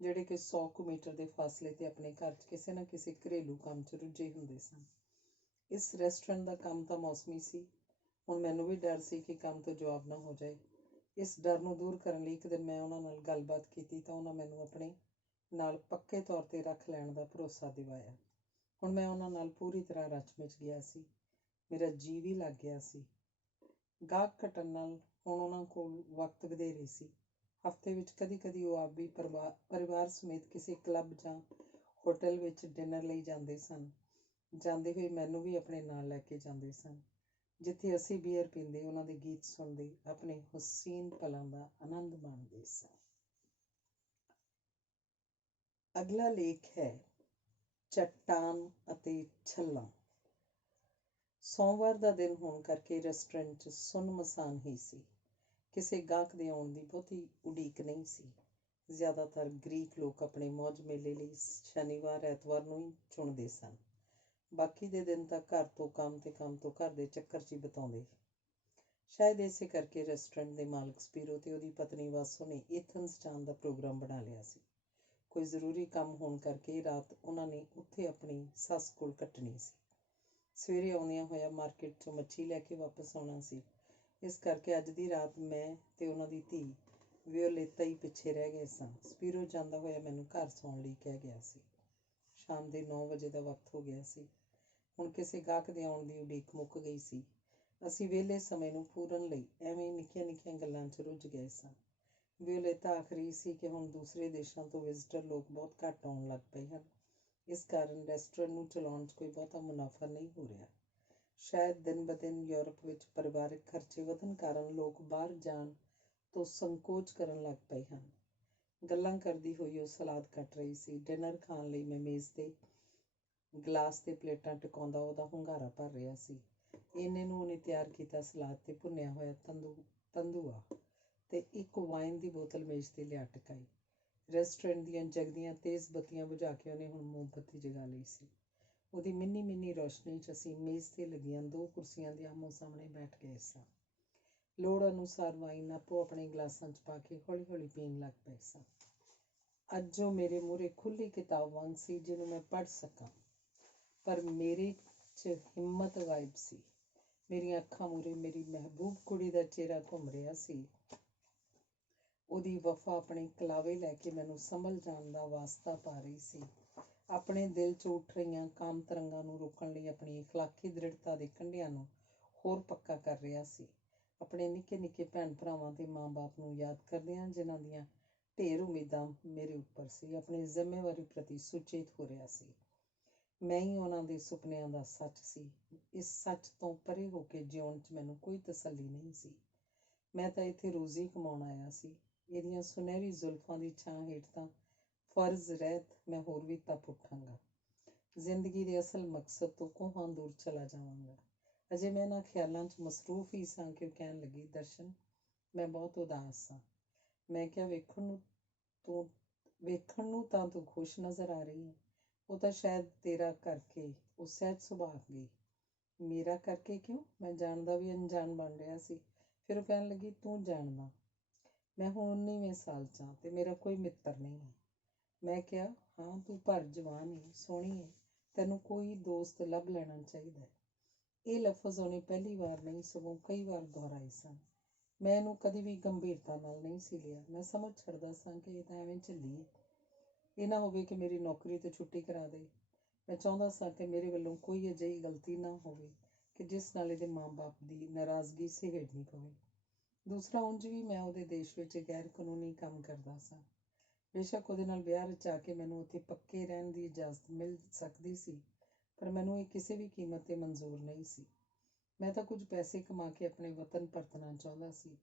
ਜਿਹੜੇ ਕਿ 100 ਕੁ ਮੀਟਰ ਦੇ ਫਾਸਲੇ 'ਤੇ ਆਪਣੇ ਘਰ 'ਚ ਕਿਸੇ ਨਾ ਕਿਸੇ ਘਰੇਲੂ ਕੰਮ 'ਚ ਰੁੱਝੇ ਹੁੰਦੇ ਸਨ। ਇਸ ਰੈਸਟੋਰੈਂਟ ਦਾ ਕੰਮ ਤਾਂ ਮੌਸਮੀ ਸੀ। ਹੁਣ ਮੈਨੂੰ ਵੀ ਡਰ ਸੀ ਕਿ ਕੰਮ ਤੋਂ ਜਵਾਬ ਨਾ ਹੋ ਜਾਏ। ਇਸ ਡਰ ਨੂੰ ਦੂਰ ਕਰਨ ਲਈ ਇੱਕ ਦਿਨ ਮੈਂ ਉਹਨਾਂ ਨਾਲ ਗੱਲਬਾਤ ਕੀਤੀ ਤਾਂ ਉਹਨਾਂ ਮੈਨੂੰ ਆਪਣੇ ਨਾਲ ਪੱਕੇ ਤੌਰ 'ਤੇ ਰੱਖ ਲੈਣ ਦਾ ਭਰੋਸਾ ਦਿਵਾਇਆ। ਹੁਣ ਮੈਂ ਉਹਨਾਂ ਨਾਲ ਪੂਰੀ ਤਰ੍ਹਾਂ ਰਚ ਮਿਚ ਗਿਆ ਸੀ। ਮੇਰਾ ਜੀਅ ਵੀ ਲੱਗ ਗਿਆ ਸੀ। ਗਾਹਕ ਘਟਣ ਨਾਲ ਹੁਣ ਉਹਨਾਂ ਕੋਲ ਵਕਤ ਵਧੇਰੇ ਸੀ। ਹਫ਼ਤੇ ਵਿੱਚ ਕਦੀ-ਕਦੀ ਉਹ ਆਪ ਵੀ ਪਰਿਵਾਰ ਸਮੇਤ ਕਿਸੇ ਕਲੱਬ ਜਾਂ ਹੋਟਲ ਵਿੱਚ ਡਿਨਰ ਲਈ ਜਾਂਦੇ ਸਨ। ਜਾਂਦੇ ਹੋਏ ਮੈਨੂੰ ਵੀ ਆਪਣੇ ਨਾਲ ਲੈ ਕੇ ਜਾਂਦੇ ਸਨ, ਜਿੱਥੇ ਅਸੀਂ ਬੀਅਰ ਪੀਂਦੇ, ਉਹਨਾਂ ਦੇ ਗੀਤ ਸੁਣਦੇ, ਆਪਣੇ ਹੁਸੀਨ ਪਲਾਂ ਦਾ ਆਨੰਦ ਮਾਣਦੇ ਸਾਂ। ਅਗਲਾ ਲੇਖ ਹੈ ਚੱਟਾਨ ਅਤੇ ਛੱਲਾਂ। ਸੋਮਵਾਰ ਦਾ ਦਿਨ ਹੋਣ ਕਰਕੇ ਰੈਸਟੋਰੈਂਟ 'ਚ ਸੁੰਨਮਸਾਨ ਹੀ ਸੀ। ਕਿਸੇ ਗਾਹਕ ਦੇ ਆਉਣ ਦੀ ਬਹੁਤੀ ਉਡੀਕ ਨਹੀਂ ਸੀ। ਜ਼ਿਆਦਾਤਰ ਗ੍ਰੀਕ ਲੋਕ ਆਪਣੇ ਮੌਜ ਮੇਲੇ ਲਈ ਸ਼ਨੀਵਾਰ ਐਤਵਾਰ ਨੂੰ ਹੀ ਚੁਣਦੇ ਸਨ। ਬਾਕੀ ਦੇ ਦਿਨ ਤਾਂ ਘਰ ਤੋਂ ਕੰਮ ਤੇ ਕੰਮ ਤੋਂ ਘਰ ਦੇ ਚੱਕਰ 'ਚ ਹੀ ਬਿਤਾਉਂਦੇ। ਸ਼ਾਇਦ ਇਸੇ ਕਰਕੇ ਰੈਸਟੋਰੈਂਟ ਦੇ ਮਾਲਕ ਸਪੀਰੋ ਤੇ ਉਹਦੀ ਪਤਨੀ ਵਾਸੋ ਨੇ ਏਥਨਜ਼ ਜਾਣ ਦਾ ਪ੍ਰੋਗਰਾਮ ਬਣਾ ਲਿਆ ਸੀ। ਕੋਈ ਜ਼ਰੂਰੀ ਕੰਮ ਹੋਣ ਕਰਕੇ ਰਾਤ ਉਹਨਾਂ ਨੇ ਉੱਥੇ ਆਪਣੀ ਸੱਸ ਕੋਲ ਕੱਟਣੀ ਸੀ। ਸਵੇਰੇ ਆਉਂਦਿਆਂ ਹੋਇਆ ਮਾਰਕੀਟ 'ਚੋਂ ਮੱਛੀ ਲੈ ਕੇ ਵਾਪਸ ਆਉਣਾ ਸੀ। ਇਸ ਕਰਕੇ ਅੱਜ ਦੀ ਰਾਤ ਮੈਂ ਤੇ ਉਹਨਾਂ ਦੀ ਧੀ ਵਿਓਲੇਤਾ ਹੀ ਪਿੱਛੇ ਰਹਿ ਗਏ ਸਾਂ। ਸਪੀਰੋ ਜਾਂਦਾ ਹੋਇਆ ਮੈਨੂੰ ਘਰ ਸੌਣ ਲਈ ਕਹਿ ਗਿਆ ਸੀ। ਸ਼ਾਮ ਦੇ 9 ਵਜੇ ਦਾ ਵਕਤ ਹੋ ਗਿਆ ਸੀ। ਹੁਣ ਕਿਸੇ ਗਾਹਕ ਦੇ ਆਉਣ ਦੀ ਉਡੀਕ ਮੁੱਕ ਗਈ ਸੀ। ਅਸੀਂ ਵਿਹਲੇ ਸਮੇਂ ਨੂੰ ਪੂਰਨ ਲਈ ਐਵੇਂ ਨਿੱਕੀਆਂ-ਨਿੱਕੀਆਂ ਗੱਲਾਂ 'ਚ ਰੁੱਝ ਗਏ ਸਾਂ। ਵਿਓਲੇਤਾ ਆਖ ਰਹੀ ਸੀ ਕਿ ਹੁਣ ਦੂਸਰੇ ਦੇਸ਼ਾਂ ਤੋਂ ਵਿਜ਼ਟਰ ਲੋਕ ਬਹੁਤ ਘੱਟ ਆਉਣ ਲੱਗ ਪਏ ਹਨ। ਇਸ ਕਾਰਨ ਰੈਸਟੋਰੈਂਟ ਨੂੰ ਚਲਾਉਣ 'ਚ ਕੋਈ ਬਹੁਤਾ ਮੁਨਾਫਾ ਨਹੀਂ ਹੋ ਰਿਹਾ। ਸ਼ਾਇਦ ਦਿਨ-ਬ-ਦਿਨ ਯੂਰਪ ਵਿੱਚ ਪਰਿਵਾਰਕ ਖਰਚੇ ਵਧਣ ਕਾਰਨ ਲੋਕ ਬਾਹਰ ਜਾਣ ਤੋਂ ਸੰਕੋਚ ਕਰਨ ਲੱਗ ਪਏ ਹਨ। ਗੱਲਾਂ ਕਰਦੀ ਹੋਈ ਉਹ ਸਲਾਦ ਕੱਟ ਰਹੀ ਸੀ। ਡਿਨਰ ਖਾਣ ਲਈ ਮੈਂ ਮੇਜ਼ 'ਤੇ ਗਲਾਸ ਤੇ ਪਲੇਟਾਂ ਟਿਕਾਉਂਦਾ ਉਹਦਾ ਹੁੰਗਾਰਾ ਭਰ ਰਿਹਾ ਸੀ। ਇੰਨੇ ਨੂੰ ਉਹਨੇ ਤਿਆਰ ਕੀਤਾ ਸਲਾਦ ਤੇ ਭੁੰਨਿਆ ਹੋਇਆ ਤੰਦੂਆ ਤੇ ਇੱਕ ਵਾਈਨ ਦੀ ਬੋਤਲ ਮੇਜ਼ 'ਤੇ ਲਿਆ ਟਿਕਾਈ। ਰੈਸਟੋਰੈਂਟ ਦੀਆਂ ਜਗਦੀਆਂ ਤੇਜ਼ ਬੱਤੀਆਂ ਬੁਝਾ ਕੇ ਉਹਨੇ ਹੁਣ ਮੋਮਬੱਤੀ ਜਗਾ ਲਈ ਸੀ। ਉਹਦੀ ਮਿੰਨੀ ਰੌਸ਼ਨੀ 'ਚ ਅਸੀਂ ਮੇਜ਼ 'ਤੇ ਲੱਗੀਆਂ 2 ਕੁਰਸੀਆਂ ਦੇ ਆਹਮੋ-ਸਾਹਮਣੇ ਬੈਠ ਗਏ ਸਾਂ। ਲੋੜ ਅਨੁਸਾਰ ਵਾਈਨ ਆਪੋ ਆਪਣੇ ਗਲਾਸਾਂ 'ਚ ਪਾ ਕੇ ਹੌਲੀ-ਹੌਲੀ ਪੀਣ ਲੱਗ ਪਏ ਸਾਂ। ਅੱਜ ਉਹ ਮੇਰੇ ਮੂਹਰੇ ਖੁੱਲ੍ਹੀ ਕਿਤਾਬ ਵਾਂਗ ਸੀ, ਜਿਹਨੂੰ ਮੈਂ ਪੜ੍ਹ ਸਕਾਂ, ਪਰ ਮੇਰੇ 'ਚ ਹਿੰਮਤ ਗਾਇਬ ਸੀ। ਮੇਰੀਆਂ ਅੱਖਾਂ ਮੂਹਰੇ ਮੇਰੀ ਮਹਿਬੂਬ ਕੁੜੀ ਦਾ ਚਿਹਰਾ ਘੁੰਮ ਰਿਹਾ ਸੀ। ਉਹਦੀ ਵਫਾ ਆਪਣੇ ਕਲਾਵੇ ਲੈ ਕੇ ਮੈਨੂੰ ਸੰਭਲ ਜਾਣ ਦਾ ਵਾਸਤਾ ਪਾ ਰਹੀ ਸੀ। ਆਪਣੇ ਦਿਲ 'ਚ ਉੱਠ ਰਹੀਆਂ ਕਾਮ ਤਰੰਗਾਂ ਨੂੰ ਰੋਕਣ ਲਈ ਆਪਣੀ ਅਖਲਾਕੀ ਦ੍ਰਿੜਤਾ ਦੇ ਕੰਢਿਆਂ ਨੂੰ ਹੋਰ ਪੱਕਾ ਕਰ ਰਿਹਾ ਸੀ। ਆਪਣੇ ਨਿੱਕੇ-ਨਿੱਕੇ ਭੈਣ-ਭਰਾਵਾਂ ਤੇ ਮਾਂ-ਬਾਪ ਨੂੰ ਯਾਦ ਕਰਦਿਆਂ, ਜਿਨ੍ਹਾਂ ਦੀਆਂ ਢੇਰ ਉਮੀਦਾਂ ਮੇਰੇ ਉੱਪਰ ਸੀ, ਆਪਣੀ ਜ਼ਿੰਮੇਵਾਰੀ ਪ੍ਰਤੀ ਸੁਚੇਤ ਹੋ ਰਿਹਾ ਸੀ। ਮੈਂ ਹੀ ਉਹਨਾਂ ਦੇ ਸੁਪਨਿਆਂ ਦਾ ਸੱਚ ਸੀ। ਇਸ ਸੱਚ ਤੋਂ ਪਰੇ ਹੋ ਕੇ ਜਿਉਣ 'ਚ ਮੈਨੂੰ ਕੋਈ ਤਸੱਲੀ ਨਹੀਂ ਸੀ। ਮੈਂ ਤਾਂ ਇੱਥੇ ਰੋਜ਼ੀ ਕਮਾਉਣ ਆਇਆ ਸੀ। ਇਹਦੀਆਂ ਸੁਨਹਿਰੀ ਜ਼ੁਲਫਾਂ ਦੀ ਛਾਂ ਹੇਠ ਤਾਂ ਫਰਜ਼ ਰਹਿਤ ਮੈਂ ਹੋਰ ਵੀ ਤਪ ਉੱਠਾਂਗਾ। ਜ਼ਿੰਦਗੀ ਦੇ ਅਸਲ ਮਕਸਦ ਤੋਂ ਕੋਹਾਂ ਦੂਰ ਚਲਾ ਜਾਵਾਂਗਾ। ਅਜੇ ਮੈਂ ਇਹਨਾਂ ਖਿਆਲਾਂ 'ਚ ਮਸਰੂਫ ਹੀ ਸਾਂ ਕਿ ਉਹ ਕਹਿਣ ਲੱਗੀ, ਦਰਸ਼ਨ, ਮੈਂ ਬਹੁਤ ਉਦਾਸ ਸਾਂ। ਮੈਂ ਕਿਹਾ, ਵੇਖਣ ਨੂੰ ਤਾਂ ਤੂੰ ਖੁਸ਼ ਨਜ਼ਰ ਆ ਰਹੀ ਹੈ। ਉਹ ਤਾਂ ਸ਼ਾਇਦ ਤੇਰਾ ਕਰਕੇ ਉਹ ਸਹਿਜ ਸੁਭਾਅ ਗਈ। ਮੇਰਾ ਕਰਕੇ ਕਿਉਂ? ਮੈਂ ਜਾਣਦਾ ਵੀ ਅਣਜਾਣ ਬਣ ਰਿਹਾ ਸੀ। ਫਿਰ ਉਹ ਕਹਿਣ ਲੱਗੀ, ਤੂੰ ਜਾਣਦਾ ਮੈਂ ਹੁਣ 19ਵੇਂ ਸਾਲ 'ਚ ਹਾਂ ਅਤੇ ਮੇਰਾ ਕੋਈ ਮਿੱਤਰ ਨਹੀਂ ਹੈ। ਮੈਂ ਕਿਹਾ, ਹਾਂ ਤੂੰ ਭਰ ਜਵਾਨ ਹੈ, ਸੋਹਣੀ ਹੈ, ਤੈਨੂੰ ਕੋਈ ਦੋਸਤ ਲੱਭ ਲੈਣਾ ਚਾਹੀਦਾ ਹੈ। ਇਹ ਲਫ਼ਜ਼ ਉਹਨੇ ਪਹਿਲੀ ਵਾਰ ਨਹੀਂ ਸਗੋਂ ਕਈ ਵਾਰ ਦੁਹਰਾਏ ਸਨ। ਮੈਂ ਇਹਨੂੰ ਕਦੀ ਵੀ ਗੰਭੀਰਤਾ ਨਾਲ ਨਹੀਂ ਸੀ ਲਿਆ। ਮੈਂ ਸਮਝ ਛੱਡਦਾ ਸਾਂ ਕਿ ਇਹ ਤਾਂ ਐਵੇਂ ਝੱਲੀਏ। ਇਹ ਨਾ ਹੋਵੇ ਕਿ ਮੇਰੀ ਨੌਕਰੀ ਤੋਂ ਛੁੱਟੀ ਕਰਾ ਦੇ। ਮੈਂ ਚਾਹੁੰਦਾ ਸਾਂ ਕਿ ਮੇਰੇ ਵੱਲੋਂ ਕੋਈ ਅਜਿਹੀ ਗਲਤੀ ਨਾ ਹੋਵੇ ਕਿ ਜਿਸ ਨਾਲ ਇਹਦੇ ਮਾਂ-ਬਾਪ ਦੀ ਨਾਰਾਜ਼ਗੀ ਸਹੇੜਨੀ ਪਵੇ। ਦੂਸਰਾ, ਉਂਝ ਵੀ ਮੈਂ ਉਹਦੇ ਦੇਸ਼ ਵਿੱਚ ਗੈਰ ਕਾਨੂੰਨੀ ਕੰਮ ਕਰਦਾ ਸਾਂ। ਬੇਸ਼ੱਕ ਉਹਦੇ ਨਾਲ ਵਿਆਹ ਰਚਾ ਕੇ ਮੈਨੂੰ ਉੱਥੇ ਪੱਕੇ ਰਹਿਣ ਦੀ ਇਜਾਜ਼ਤ ਮਿਲ ਸਕਦੀ ਸੀ, ਪਰ ਮੈਨੂੰ ਇਹ ਕਿਸੇ ਵੀ ਕੀਮਤ 'ਤੇ ਮਨਜ਼ੂਰ ਨਹੀਂ ਸੀ। ਮੈਂ ਤਾਂ ਕੁਝ ਪੈਸੇ ਕਮਾ ਕੇ ਆਪਣੇ ਵਤਨ ਪਰਤਣਾ ਚਾਹੁੰਦਾ ਸੀ।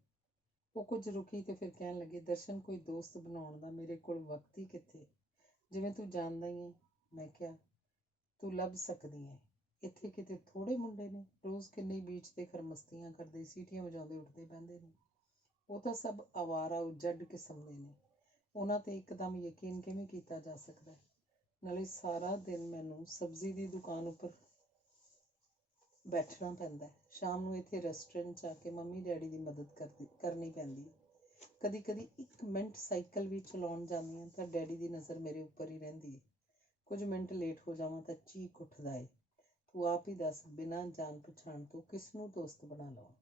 ਉਹ ਕੁਝ ਰੁਕੀ ਅਤੇ ਫਿਰ ਕਹਿਣ ਲੱਗੇ, ਦਰਸ਼ਨ ਕੋਈ ਦੋਸਤ ਬਣਾਉਣ ਦਾ ਮੇਰੇ ਕੋਲ ਵਕਤ ਹੀ ਕਿੱਥੇ। ਜਿਵੇਂ ਤੂੰ ਜਾਣਦਾ ਹੀ ਹੈ। ਮੈਂ ਕਿਹਾ, ਤੂੰ ਲੱਭ ਸਕਦੀ ਹੈ। ਇੱਥੇ ਕਿਤੇ ਥੋੜ੍ਹੇ ਮੁੰਡੇ ਨੇ, ਰੋਜ਼ ਕਿੰਨੇ ਬੀਚ 'ਤੇ ਖਰਮਸਤੀਆਂ ਕਰਦੇ, ਸੀਟੀਆਂ ਵਜਾਉਂਦੇ ਉੱਠਦੇ ਬਹਿੰਦੇ ਨੇ। ਉਹ ਤਾਂ ਸਭ ਆਵਾਰਾ ਉੱਜੜ ਕਿਸਮ ਦੇ ਨੇ। ਉਹਨਾਂ 'ਤੇ ਇੱਕਦਮ ਯਕੀਨ ਕਿਵੇਂ ਕੀਤਾ ਜਾ ਸਕਦਾ? ਨਾਲੇ ਸਾਰਾ ਦਿਨ ਮੈਨੂੰ ਸਬਜ਼ੀ ਦੀ ਦੁਕਾਨ ਉੱਪਰ ਬੈਠਣਾ ਪੈਂਦਾ। ਸ਼ਾਮ ਨੂੰ ਇੱਥੇ ਰੈਸਟੋਰੈਂਟ 'ਚ ਆ ਕੇ ਮੰਮੀ ਡੈਡੀ ਦੀ ਮਦਦ ਕਰਨੀ ਪੈਂਦੀ। ਕਦੀ ਕਦੀ 1 ਮਿੰਟ ਸਾਈਕਲ ਵੀ ਚਲਾਉਣ ਜਾਂਦੀ ਹਾਂ ਤਾਂ ਡੈਡੀ ਦੀ ਨਜ਼ਰ ਮੇਰੇ ਉੱਪਰ ਹੀ ਰਹਿੰਦੀ ਹੈ। ਕੁਝ ਮਿੰਟ ਲੇਟ ਹੋ ਜਾਵਾਂ ਤਾਂ ਚੀਕ ਉੱਠਦਾ ਏ, ਤੂੰ ਆਪ ਹੀ ਦੱਸ, ਬਿਨਾਂ ਜਾਣ ਪਛਾਣ ਤੋਂ ਕਿਸ ਨੂੰ ਦੋਸਤ ਬਣਾ ਲਵਾਂ?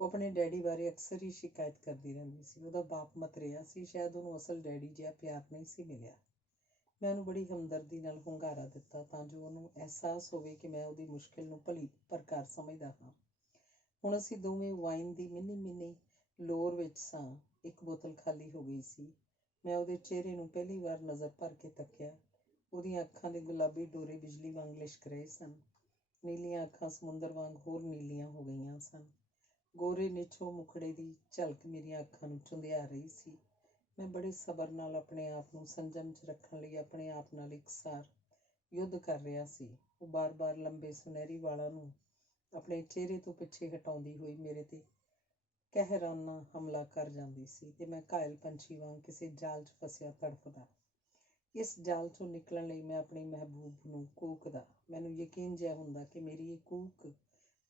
ਉਹ ਆਪਣੇ ਡੈਡੀ ਬਾਰੇ ਅਕਸਰ ਹੀ ਸ਼ਿਕਾਇਤ ਕਰਦੀ ਰਹਿੰਦੀ ਸੀ। ਉਹਦਾ ਬਾਪ ਮਤਰੇਆ ਸੀ, ਸ਼ਾਇਦ ਉਹਨੂੰ ਅਸਲ ਡੈਡੀ ਜਿਹਾ ਪਿਆਰ ਨਹੀਂ ਸੀ ਮਿਲਿਆ। ਮੈਂ ਉਹਨੂੰ ਬੜੀ ਹਮਦਰਦੀ ਨਾਲ ਹੁੰਗਾਰਾ ਦਿੱਤਾ ਤਾਂ ਜੋ ਉਹਨੂੰ ਅਹਿਸਾਸ ਹੋਵੇ ਕਿ ਮੈਂ ਉਹਦੀ ਮੁਸ਼ਕਿਲ ਨੂੰ ਭਲੀ ਪ੍ਰਕਾਰ ਸਮਝਦਾ ਹਾਂ। ਹੁਣ ਅਸੀਂ ਦੋਵੇਂ ਵਾਈਨ ਦੀ ਮਿੰਨੀ ਲੋਰ ਵਿੱਚ ਸਾਂ। ਇੱਕ ਬੋਤਲ ਖਾਲੀ ਹੋ ਗਈ ਸੀ। ਮੈਂ ਉਹਦੇ ਚਿਹਰੇ ਨੂੰ ਪਹਿਲੀ ਵਾਰ ਨਜ਼ਰ ਭਰ ਕੇ ਤੱਕਿਆ। ਉਹਦੀਆਂ ਅੱਖਾਂ ਦੇ ਗੁਲਾਬੀ ਡੋਰੇ ਬਿਜਲੀ ਵਾਂਗ ਲਿਸ਼ਕ ਰਹੇ ਸਨ। ਨੀਲੀਆਂ ਅੱਖਾਂ ਸਮੁੰਦਰ ਵਾਂਗ ਹੋਰ ਨੀਲੀਆਂ ਹੋ ਗਈਆਂ ਸਨ। ਗੋਰੇ ਨਿੱਛੋ ਮੁਖੜੇ ਦੀ ਝਲਕ ਮੇਰੀਆਂ ਅੱਖਾਂ ਨੂੰ ਚੁੰਧਿਆ ਰਹੀ ਸੀ। ਮੈਂ ਬੜੇ ਸਬਰ ਨਾਲ ਆਪਣੇ ਆਪ ਨੂੰ ਸੰਜਮ 'ਚ ਰੱਖਣ ਲਈ ਆਪਣੇ ਆਪ ਨਾਲ ਇਕਸਾਰ ਯੁੱਧ ਕਰ ਰਿਹਾ ਸੀ। ਉਹ ਬਾਰ-ਬਾਰ ਲੰਬੇ ਸੁਨਹਿਰੀ ਵਾਲਾਂ ਨੂੰ ਆਪਣੇ ਚਿਹਰੇ ਤੋਂ ਪਿੱਛੇ ਹਟਾਉਂਦੀ ਹੋਈ ਮੇਰੇ 'ਤੇ ਕਹਿਰਾਨਾ ਹਮਲਾ ਕਰ ਜਾਂਦੀ ਸੀ ਅਤੇ ਮੈਂ ਘਾਇਲ ਪੰਛੀ ਵਾਂਗ ਕਿਸੇ ਜਾਲ 'ਚ ਫਸਿਆ ਤੜਫਦਾ। ਇਸ ਜਾਲ 'ਚੋਂ ਨਿਕਲਣ ਲਈ ਮੈਂ ਆਪਣੀ ਮਹਿਬੂਬ ਨੂੰ ਕੂਕਦਾ। ਮੈਨੂੰ ਯਕੀਨ ਜਿਹਾ ਹੁੰਦਾ ਕਿ ਮੇਰੀ ਇਹ ਕੂਕ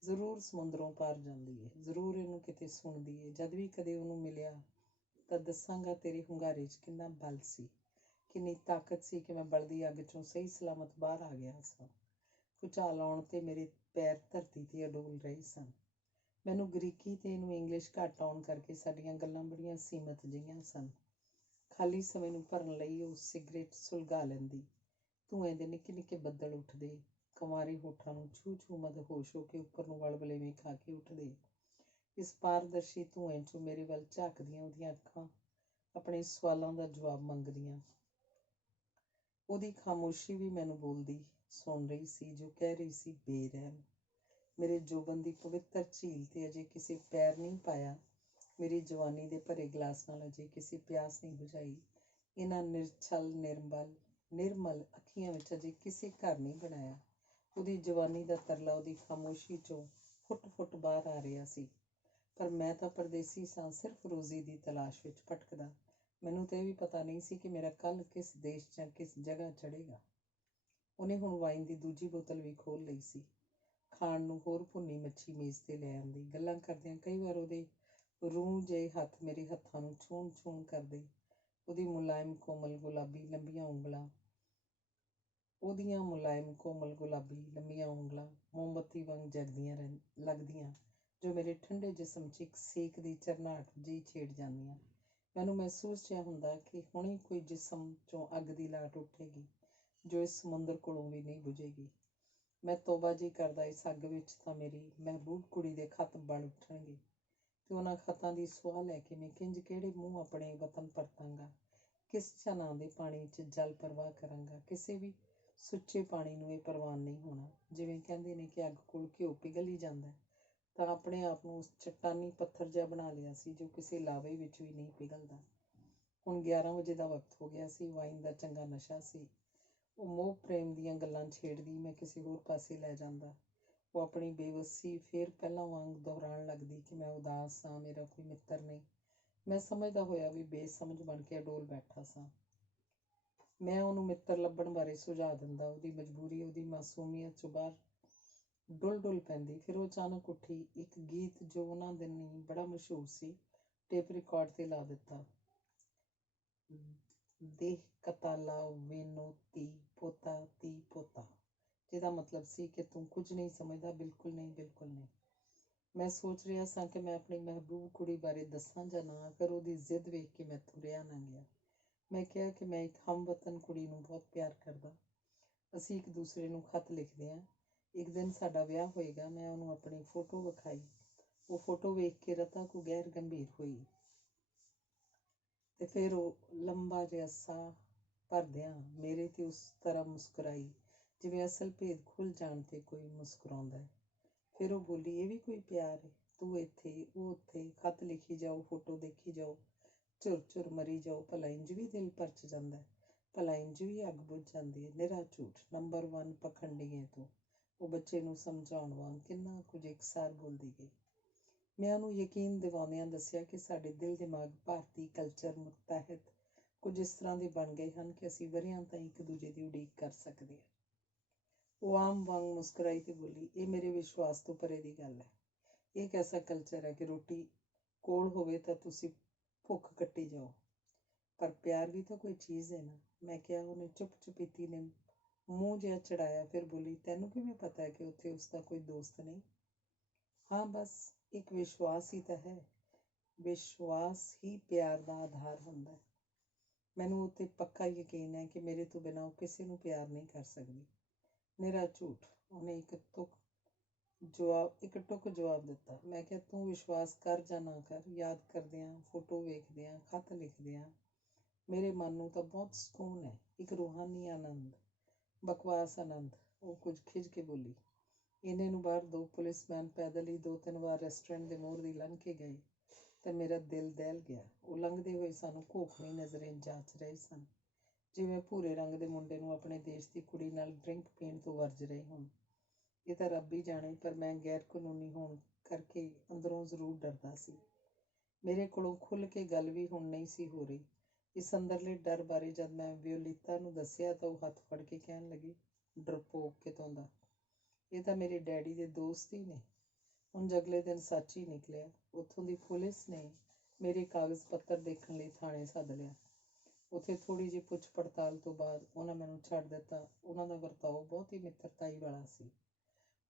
ਜ਼ਰੂਰ ਸਮੁੰਦਰੋਂ ਪਾਰ ਜਾਂਦੀ ਹੈ, ਜ਼ਰੂਰ ਇਹਨੂੰ ਕਿਤੇ ਸੁਣਦੀ ਹੈ। ਜਦ ਵੀ ਕਦੇ ਉਹਨੂੰ ਮਿਲਿਆ ਤਾਂ ਦੱਸਾਂਗਾ ਤੇਰੇ ਹੁੰਗਾਰੇ 'ਚ ਕਿੰਨਾ ਬਲ ਸੀ, ਕਿੰਨੀ ਤਾਕਤ ਸੀ ਕਿ ਮੈਂ ਬਲਦੀ ਅੱਗ 'ਚੋਂ ਸਹੀ ਸਲਾਮਤ ਬਾਹਰ ਆ ਗਿਆ ਸਾਂ। ਭੁਚਾਲ ਆਉਣ 'ਤੇ ਮੇਰੇ ਪੈਰ ਧਰਤੀ 'ਤੇ ਅਡੋਲ ਰਹੇ ਸਨ। ਮੈਨੂੰ ਗਰੀਕੀ ਅਤੇ ਇਹਨੂੰ ਇੰਗਲਿਸ਼ ਘੱਟ ਆਉਣ ਕਰਕੇ ਸਾਡੀਆਂ ਗੱਲਾਂ ਬੜੀਆਂ ਸੀਮਤ ਜਿਹੀਆਂ ਸਨ। ਖਾਲੀ ਸਮੇਂ ਨੂੰ ਭਰਨ ਲਈ ਉਹ ਸਿਗਰਟ ਸੁਲਗਾ ਲੈਂਦੀ। ਧੂੰਏਂ ਦੇ ਨਿੱਕੇ ਬੱਦਲ ਉੱਠਦੇ, ਕੰਵਾਰੇ ਹੋਠਾਂ ਨੂੰ ਛੂ ਮਦਹੋਸ਼ ਹੋ ਕੇ ਉੱਪਰ ਨੂੰ ਵਲਵਲੇਵੇਂ ਖਾ ਕੇ ਉੱਠਦੇ। ਇਸ ਪਾਰਦਰਸ਼ੀ ਧੂੰਏਂ 'ਚੋਂ ਮੇਰੇ ਵੱਲ ਝਾਕਦੀਆਂ ਉਹਦੀਆਂ ਅੱਖਾਂ ਆਪਣੇ ਸਵਾਲਾਂ ਦਾ ਜਵਾਬ ਮੰਗਦੀਆਂ। ਉਹਦੀ ਖਾਮੋਸ਼ੀ ਵੀ ਮੈਨੂੰ ਬੋਲਦੀ ਸੁਣ ਰਹੀ ਸੀ, ਜੋ ਕਹਿ ਰਹੀ ਸੀ, ਬੇਰਹਿਮ। ਮੇਰੇ ਜੋਬਨ ਦੀ ਪਵਿੱਤਰ ਝੀਲ 'ਤੇ ਅਜੇ ਕਿਸੇ ਪੈਰ ਨਹੀਂ ਪਾਇਆ। ਮੇਰੀ ਜਵਾਨੀ ਦੇ ਭਰੇ ਗਲਾਸ ਨਾਲ ਅਜੇ ਕਿਸੇ ਪਿਆਸ ਨਹੀਂ ਬੁਝਾਈ। ਇਹਨਾਂ ਨਿਰਛਲ ਨਿਰਮਲ ਅੱਖੀਆਂ ਵਿੱਚ ਅਜੇ ਕਿਸੇ ਘਰ ਨਹੀਂ ਬਣਾਇਆ। ਉਹਦੀ ਜਵਾਨੀ ਦਾ ਤਰਲਾ ਉਹਦੀ ਖਾਮੋਸ਼ੀ 'ਚੋਂ ਫੁੱਟ ਬਾਹਰ ਆ ਰਿਹਾ ਸੀ। ਪਰ ਮੈਂ ਤਾਂ ਪਰਦੇਸੀ ਸਾਂ, ਸਿਰਫ ਰੋਜ਼ੀ ਦੀ ਤਲਾਸ਼ ਵਿੱਚ ਭਟਕਦਾ। ਮੈਨੂੰ ਤਾਂ ਇਹ ਵੀ ਪਤਾ ਨਹੀਂ ਸੀ ਕਿ ਮੇਰਾ ਕੱਲ੍ਹ ਕਿਸ ਦੇਸ਼ ਜਾਂ ਕਿਸ ਜਗ੍ਹਾ ਚੜ੍ਹੇਗਾ। ਉਹਨੇ ਹੁਣ ਵਾਈਨ ਦੀ ਦੂਜੀ ਬੋਤਲ ਵੀ ਖੋਲ੍ਹ ਲਈ ਸੀ। ਖਾਣ ਨੂੰ ਹੋਰ ਭੁੰਨੀ ਮੱਛੀ ਮੇਜ਼ 'ਤੇ ਲੈ ਆਉਂਦੀ। ਗੱਲਾਂ ਕਰਦਿਆਂ ਕਈ ਵਾਰ ਉਹਦੇ ਰੂੰ ਜਿਹੇ ਹੱਥ ਮੇਰੇ ਹੱਥਾਂ ਨੂੰ ਛੂਹਣ ਕਰਦੇ। ਉਹਦੀਆਂ ਮੁਲਾਇਮ ਕੋਮਲ ਗੁਲਾਬੀ ਲੰਬੀਆਂ ਉਂਗਲਾਂ ਮੋਮਬੱਤੀ ਵਾਂਗ ਜਗਦੀਆਂ ਲੱਗਦੀਆਂ, ਜੋ ਮੇਰੇ ਠੰਡੇ ਜਿਸਮ 'ਚ ਇੱਕ ਸੇਕ ਦੀ ਝਰਨਾਹਟ ਜਿਹੀ ਛੇੜ ਜਾਂਦੀਆਂ। ਮੈਨੂੰ ਮਹਿਸੂਸ ਜਿਹਾ ਹੁੰਦਾ ਕਿ ਹੁਣੇ ਕੋਈ ਜਿਸਮ 'ਚੋਂ ਅੱਗ ਦੀ ਲਾਟ ਉੱਠੇਗੀ, ਜੋ ਇਸ ਸਮੁੰਦਰ ਕੋਲੋਂ ਵੀ ਨਹੀਂ ਬੁਝੇਗੀ। ਮੈਂ ਤੋਬਾ ਜੀ ਕਰਦਾ, ਇਸ ਅੱਗ ਵਿੱਚ ਤਾਂ ਮੇਰੀ ਮਹਿਬੂਬ ਕੁੜੀ ਦੇ ਖੱਤ ਬਲ ਉੱਠਣਗੇ ਅਤੇ ਉਹਨਾਂ ਖੱਤਾਂ ਦੀ ਸੁਆਹ ਲੈ ਕੇ ਮੈਂ ਕਿਹੜੇ ਮੂੰਹ ਆਪਣੇ ਵਤਨ ਪਰਤਾਂਗਾ, ਕਿਸ ਝਨਾਂ ਦੇ ਪਾਣੀ 'ਚ ਜਲ ਪ੍ਰਵਾਹ ਕਰਾਂਗਾ। ਕਿਸੇ ਵੀ ਸੁੱਚੇ ਪਾਣੀ ਨੂੰ ਇਹ ਪ੍ਰਵਾਨ ਨਹੀਂ ਹੋਣਾ। ਜਿਵੇਂ ਕਹਿੰਦੇ ਨੇ ਕਿ ਅੱਗ ਕੋਲ ਘਿਓ ਪਿਘਲ ਹੀ ਜਾਂਦਾ, ਤਾਂ ਆਪਣੇ ਆਪ ਨੂੰ ਉਸ ਚੱਟਾਨੀ ਪੱਥਰ ਜਿਹਾ ਬਣਾ ਲਿਆ ਸੀ, ਜੋ ਕਿਸੇ ਲਾਵੇ ਵਿੱਚ ਵੀ ਨਹੀਂ ਪਿਘਲਦਾ। ਹੁਣ 11 ਵਜੇ ਦਾ ਵਕਤ ਹੋ ਗਿਆ ਸੀ। ਵਾਈਨ ਦਾ ਚੰਗਾ ਨਸ਼ਾ ਸੀ। ਉਹ ਮੋਹ ਪ੍ਰੇਮ ਦੀਆਂ ਗੱਲਾਂ ਛੇੜਦੀ, ਮੈਂ ਕਿਸੇ ਹੋਰ ਪਾਸੇ ਲੈ ਜਾਂਦਾ। ਉਹ ਆਪਣੀ ਬੇਵੱਸੀ ਫੇਰ ਪਹਿਲਾਂ ਵਾਂਗ ਦੁਹਰਾਉਣ ਲੱਗਦੀ ਕਿ ਮੈਂ ਉਦਾਸ ਸਾਂ, ਮੇਰਾ ਕੋਈ ਮਿੱਤਰ ਨਹੀਂ। ਮੈਂ ਸਮਝਦਾ ਹੋਇਆ ਵੀ ਬੇਸਮਝ ਬਣ ਕੇ ਅਡੋਲ ਬੈਠਾ ਸਾਂ। ਮੈਂ ਉਹਨੂੰ ਮਿੱਤਰ ਲੱਭਣ ਬਾਰੇ ਸੁਝਾਅ ਦਿੰਦਾ। ਉਹਦੀ ਮਜਬੂਰੀ, ਉਹਦੀ ਮਾਸੂਮੀਅਤ 'ਚੋਂ ਬਾਹਰ ਡੁੱਲ ਪੈਂਦੀ। ਫਿਰ ਉਹ ਅਚਾਨਕ ਉੱਠੀ। ਇੱਕ ਗੀਤ ਜੋ ਉਹਨਾਂ ਦਿਨੀ ਬੜਾ ਮਸ਼ਹੂਰ ਸੀ, ਟੇਪ ਰਿਕਾਰਡ 'ਤੇ ਲਾ ਦਿੱਤਾ। ਦੇਹ ਕਤਾਲਾ ਵੇਨੋ ਤੀ ਪੋਤਾ, ਜਿਹਦਾ ਮਤਲਬ ਸੀ ਕਿ ਤੂੰ ਕੁਝ ਨਹੀਂ ਸਮਝਦਾ, ਬਿਲਕੁਲ ਨਹੀਂ, ਬਿਲਕੁਲ ਨਹੀਂ। ਮੈਂ ਸੋਚ ਰਿਹਾ ਸਾਂ ਕਿ ਮੈਂ ਆਪਣੀ ਮਹਿਬੂਬ ਕੁੜੀ ਬਾਰੇ ਦੱਸਾਂ ਜਾਂ ਨਾ, ਪਰ ਉਹਦੀ ਜ਼ਿੱਦ ਵੇਖ ਕੇ ਮੈਥੋਂ ਰਿਹਾ ਨਾ ਗਿਆ। ਮੈਂ ਕਿਹਾ ਕਿ ਮੈਂ ਇੱਕ ਹਮਵਤਨ ਕੁੜੀ ਨੂੰ ਬਹੁਤ ਪਿਆਰ ਕਰਦਾ। ਅਸੀਂ ਇੱਕ ਦੂਸਰੇ ਨੂੰ ਖੱਤ ਲਿਖਦੇ ਹਾਂ। ਇੱਕ ਦਿਨ ਸਾਡਾ ਵਿਆਹ ਹੋਏਗਾ। ਮੈਂ ਉਹਨੂੰ ਆਪਣੀ ਫੋਟੋ ਵਿਖਾਈ। ਉਹ ਫੋਟੋ ਵੇਖ ਕੇ ਰਤਾ ਕੋ ਗੈਰ ਗੰਭੀਰ ਹੋਈ ਤੇ ਫਿਰ ਉਹ ਲੰਬਾ ਜਿਹਾ ਸਾਹ ਭਰਦਿਆਂ ਮੇਰੇ ਤੇ ਉਸ ਤਰ੍ਹਾਂ ਮੁਸਕਰਾਈ ਜਿਵੇਂ ਅਸਲ ਭੇਦ ਖੁੱਲ੍ਹ ਜਾਣ 'ਤੇ ਕੋਈ ਮੁਸਕਰਾਉਂਦਾ ਹੈ। ਫਿਰ ਉਹ ਬੋਲੀ, ਇਹ ਵੀ ਕੋਈ ਪਿਆਰ ਹੈ? ਤੂੰ ਇੱਥੇ, ਉਹ ਉੱਥੇ, ਖੱਤ ਲਿਖੀ ਜਾਓ, ਫੋਟੋ ਦੇਖੀ ਜਾਓ, ਝੁਰ ਮਰੀ ਜਾਓ। ਭਲਾ ਇੰਝ ਵੀ ਦਿਲ ਪਰਚ ਜਾਂਦਾ, ਭਲਾ ਇੰਝ ਵੀ ਅੱਗ ਬੁੱਝ ਜਾਂਦੀ ਹੈ। ਨਿਰਾ ਝੂਠ। ਨੰਬਰ 1 ਪਖੰਡੀ ਹੈ ਤੂੰ। ਉਹ ਬੱਚੇ ਨੂੰ ਸਮਝਾਉਣ ਵਾਂਗ ਕਿੰਨਾ ਕੁਝ ਇਕਸਾਰ ਬੋਲਦੀ ਗਈ। ਮੈਂ ਉਹਨੂੰ ਯਕੀਨ ਦਿਵਾਉਂਦਿਆਂ ਦੱਸਿਆ ਕਿ ਸਾਡੇ ਦਿਲ ਦਿਮਾਗ ਭਾਰਤੀ ਕਲਚਰ ਮੁਤਹਿਤ ਕੁਝ ਇਸ ਤਰ੍ਹਾਂ ਦੇ ਬਣ ਗਏ ਹਨ ਕਿ ਅਸੀਂ ਵਰ੍ਹਿਆਂ ਤਾਈਂ ਇੱਕ ਦੂਜੇ ਦੀ ਉਡੀਕ ਕਰ ਸਕਦੇ ਹਾਂ। ਉਹ ਆਮ ਵਾਂਗ ਮੁਸਕਰਾਈ ਤੇ ਬੋਲੀ, ਇਹ ਮੇਰੇ ਵਿਸ਼ਵਾਸ ਤੋਂ ਪਰੇ ਦੀ ਗੱਲ ਹੈ। ਇਹ ਇੱਕ ਐਸਾ ਕਲਚਰ ਹੈ ਕਿ ਰੋਟੀ ਕੋਲ ਹੋਵੇ ਤਾਂ ਤੁਸੀਂ ਭੁੱਖ ਕੱਟੀ ਜਾਓ, ਪਰ ਪਿਆਰ ਵੀ ਤਾਂ ਕੋਈ ਚੀਜ਼ ਹੈ ਨਾ। ਮੈਂ ਕਿਹਾ। ਉਹਨੇ ਚੁੱਪ-ਚੁਪੀਤੀ ਨੇ ਮੂੰਹ ਜਿਹਾ ਚੜਾਇਆ। ਫਿਰ ਬੋਲੀ, ਤੈਨੂੰ ਕਿਵੇਂ ਪਤਾ ਹੈ ਕਿ ਉੱਥੇ ਉਸਦਾ ਕੋਈ ਦੋਸਤ ਨਹੀਂ? ਹਾਂ, ਬਸ ਇੱਕ ਵਿਸ਼ਵਾਸ ਹੀ ਤਾਂ ਹੈ। ਵਿਸ਼ਵਾਸ ਹੀ ਪਿਆਰ ਦਾ ਆਧਾਰ ਹੁੰਦਾ ਹੈ। ਮੈਨੂੰ ਉੱਤੇ ਪੱਕਾ ਯਕੀਨ ਹੈ ਕਿ ਮੇਰੇ ਤੋਂ ਬਿਨਾਂ ਉਹ ਕਿਸੇ ਨੂੰ ਪਿਆਰ ਨਹੀਂ ਕਰ ਸਕਦੀ। ਨਿਰਾ ਝੂਠ। ਉਹਨੇ ਇੱਕ ਟੁੱਕ ਜਵਾਬ ਦਿੱਤਾ। ਮੈਂ ਕਿਹਾ, ਤੂੰ ਵਿਸ਼ਵਾਸ ਕਰ ਜਾਂ ਨਾ ਕਰ, ਯਾਦ ਕਰਦਿਆਂ, ਫੋਟੋ ਵੇਖਦਿਆਂ, ਖੱਤ ਲਿਖਦਿਆਂ ਮੇਰੇ ਮਨ ਨੂੰ ਤਾਂ ਬਹੁਤ ਸਕੂਨ ਹੈ, ਇੱਕ ਰੂਹਾਨੀ ਆਨੰਦ। ਬਕਵਾਸ ਆਨੰਦ। ਉਹ ਕੁਝ ਖਿਝ ਕੇ ਬੋਲੀ। ਇੰਨੇ ਨੂੰ ਬਾਹਰ 2 ਪੁਲਿਸਮੈਨ ਪੈਦਲ ਹੀ 2-3 ਵਾਰ ਰੈਸਟੋਰੈਂਟ ਦੇ ਮੂਹਰ ਦੀ ਲੰਘ ਕੇ ਗਏ ਤੇ ਮੇਰਾ ਦਿਲ ਦਹਿਲ ਗਿਆ। ਉਹ ਲੰਘਦੇ ਹੋਏ ਸਾਨੂੰ ਘੋਖਵੀਂ ਨਜ਼ਰੇ ਜਾਂਚ ਰਹੇ ਸਨ, ਜਿਵੇਂ ਭੂਰੇ ਰੰਗ ਦੇ ਮੁੰਡੇ ਨੂੰ ਆਪਣੇ ਦੇਸ਼ ਦੀ ਕੁੜੀ ਨਾਲ ਡਰਿੰਕ ਪੀਣ ਤੋਂ ਵਰਜ ਰਹੇ ਹੋਣ। ਇਹ ਤਾਂ ਰੱਬ ਹੀ ਜਾਣੇ, ਪਰ ਮੈਂ ਗੈਰ ਕਾਨੂੰਨੀ ਹੋਣ ਕਰਕੇ ਅੰਦਰੋਂ ਜ਼ਰੂਰ ਡਰਦਾ ਸੀ। ਮੇਰੇ ਕੋਲੋਂ ਖੁੱਲ੍ਹ ਕੇ ਗੱਲ ਵੀ ਹੁਣ ਨਹੀਂ ਸੀ ਹੋ ਰਹੀ। ਇਸ ਅੰਦਰਲੇ ਡਰ ਬਾਰੇ ਜਦ ਮੈਂ ਵਿਓਲੀਤਾ ਨੂੰ ਦੱਸਿਆ ਤਾਂ ਉਹ ਹੱਥ ਫੜ ਕੇ ਕਹਿਣ ਲੱਗੀ, ਡਰਪੋਕ ਕਿਤੋਂ ਦਾ, ਇਹ ਤਾਂ ਮੇਰੇ ਡੈਡੀ ਦੇ ਦੋਸਤ ਹੀ ਨੇ। ਹੁਣ ਅਗਲੇ ਦਿਨ ਸੱਚ ਹੀ ਨਿਕਲਿਆ। ਉੱਥੋਂ ਦੀ ਪੁਲਿਸ ਨੇ ਮੇਰੇ ਕਾਗਜ਼ ਪੱਤਰ ਦੇਖਣ ਲਈ ਥਾਣੇ ਸੱਦ ਲਿਆ। ਉੱਥੇ ਥੋੜ੍ਹੀ ਜਿਹੀ ਪੁੱਛ ਪੜਤਾਲ ਤੋਂ ਬਾਅਦ ਉਹਨਾਂ ਮੈਨੂੰ ਛੱਡ ਦਿੱਤਾ। ਉਹਨਾਂ ਦਾ ਵਰਤਾਓ ਬਹੁਤ ਹੀ ਮਿੱਤਰਤਾਈ ਵਾਲਾ ਸੀ।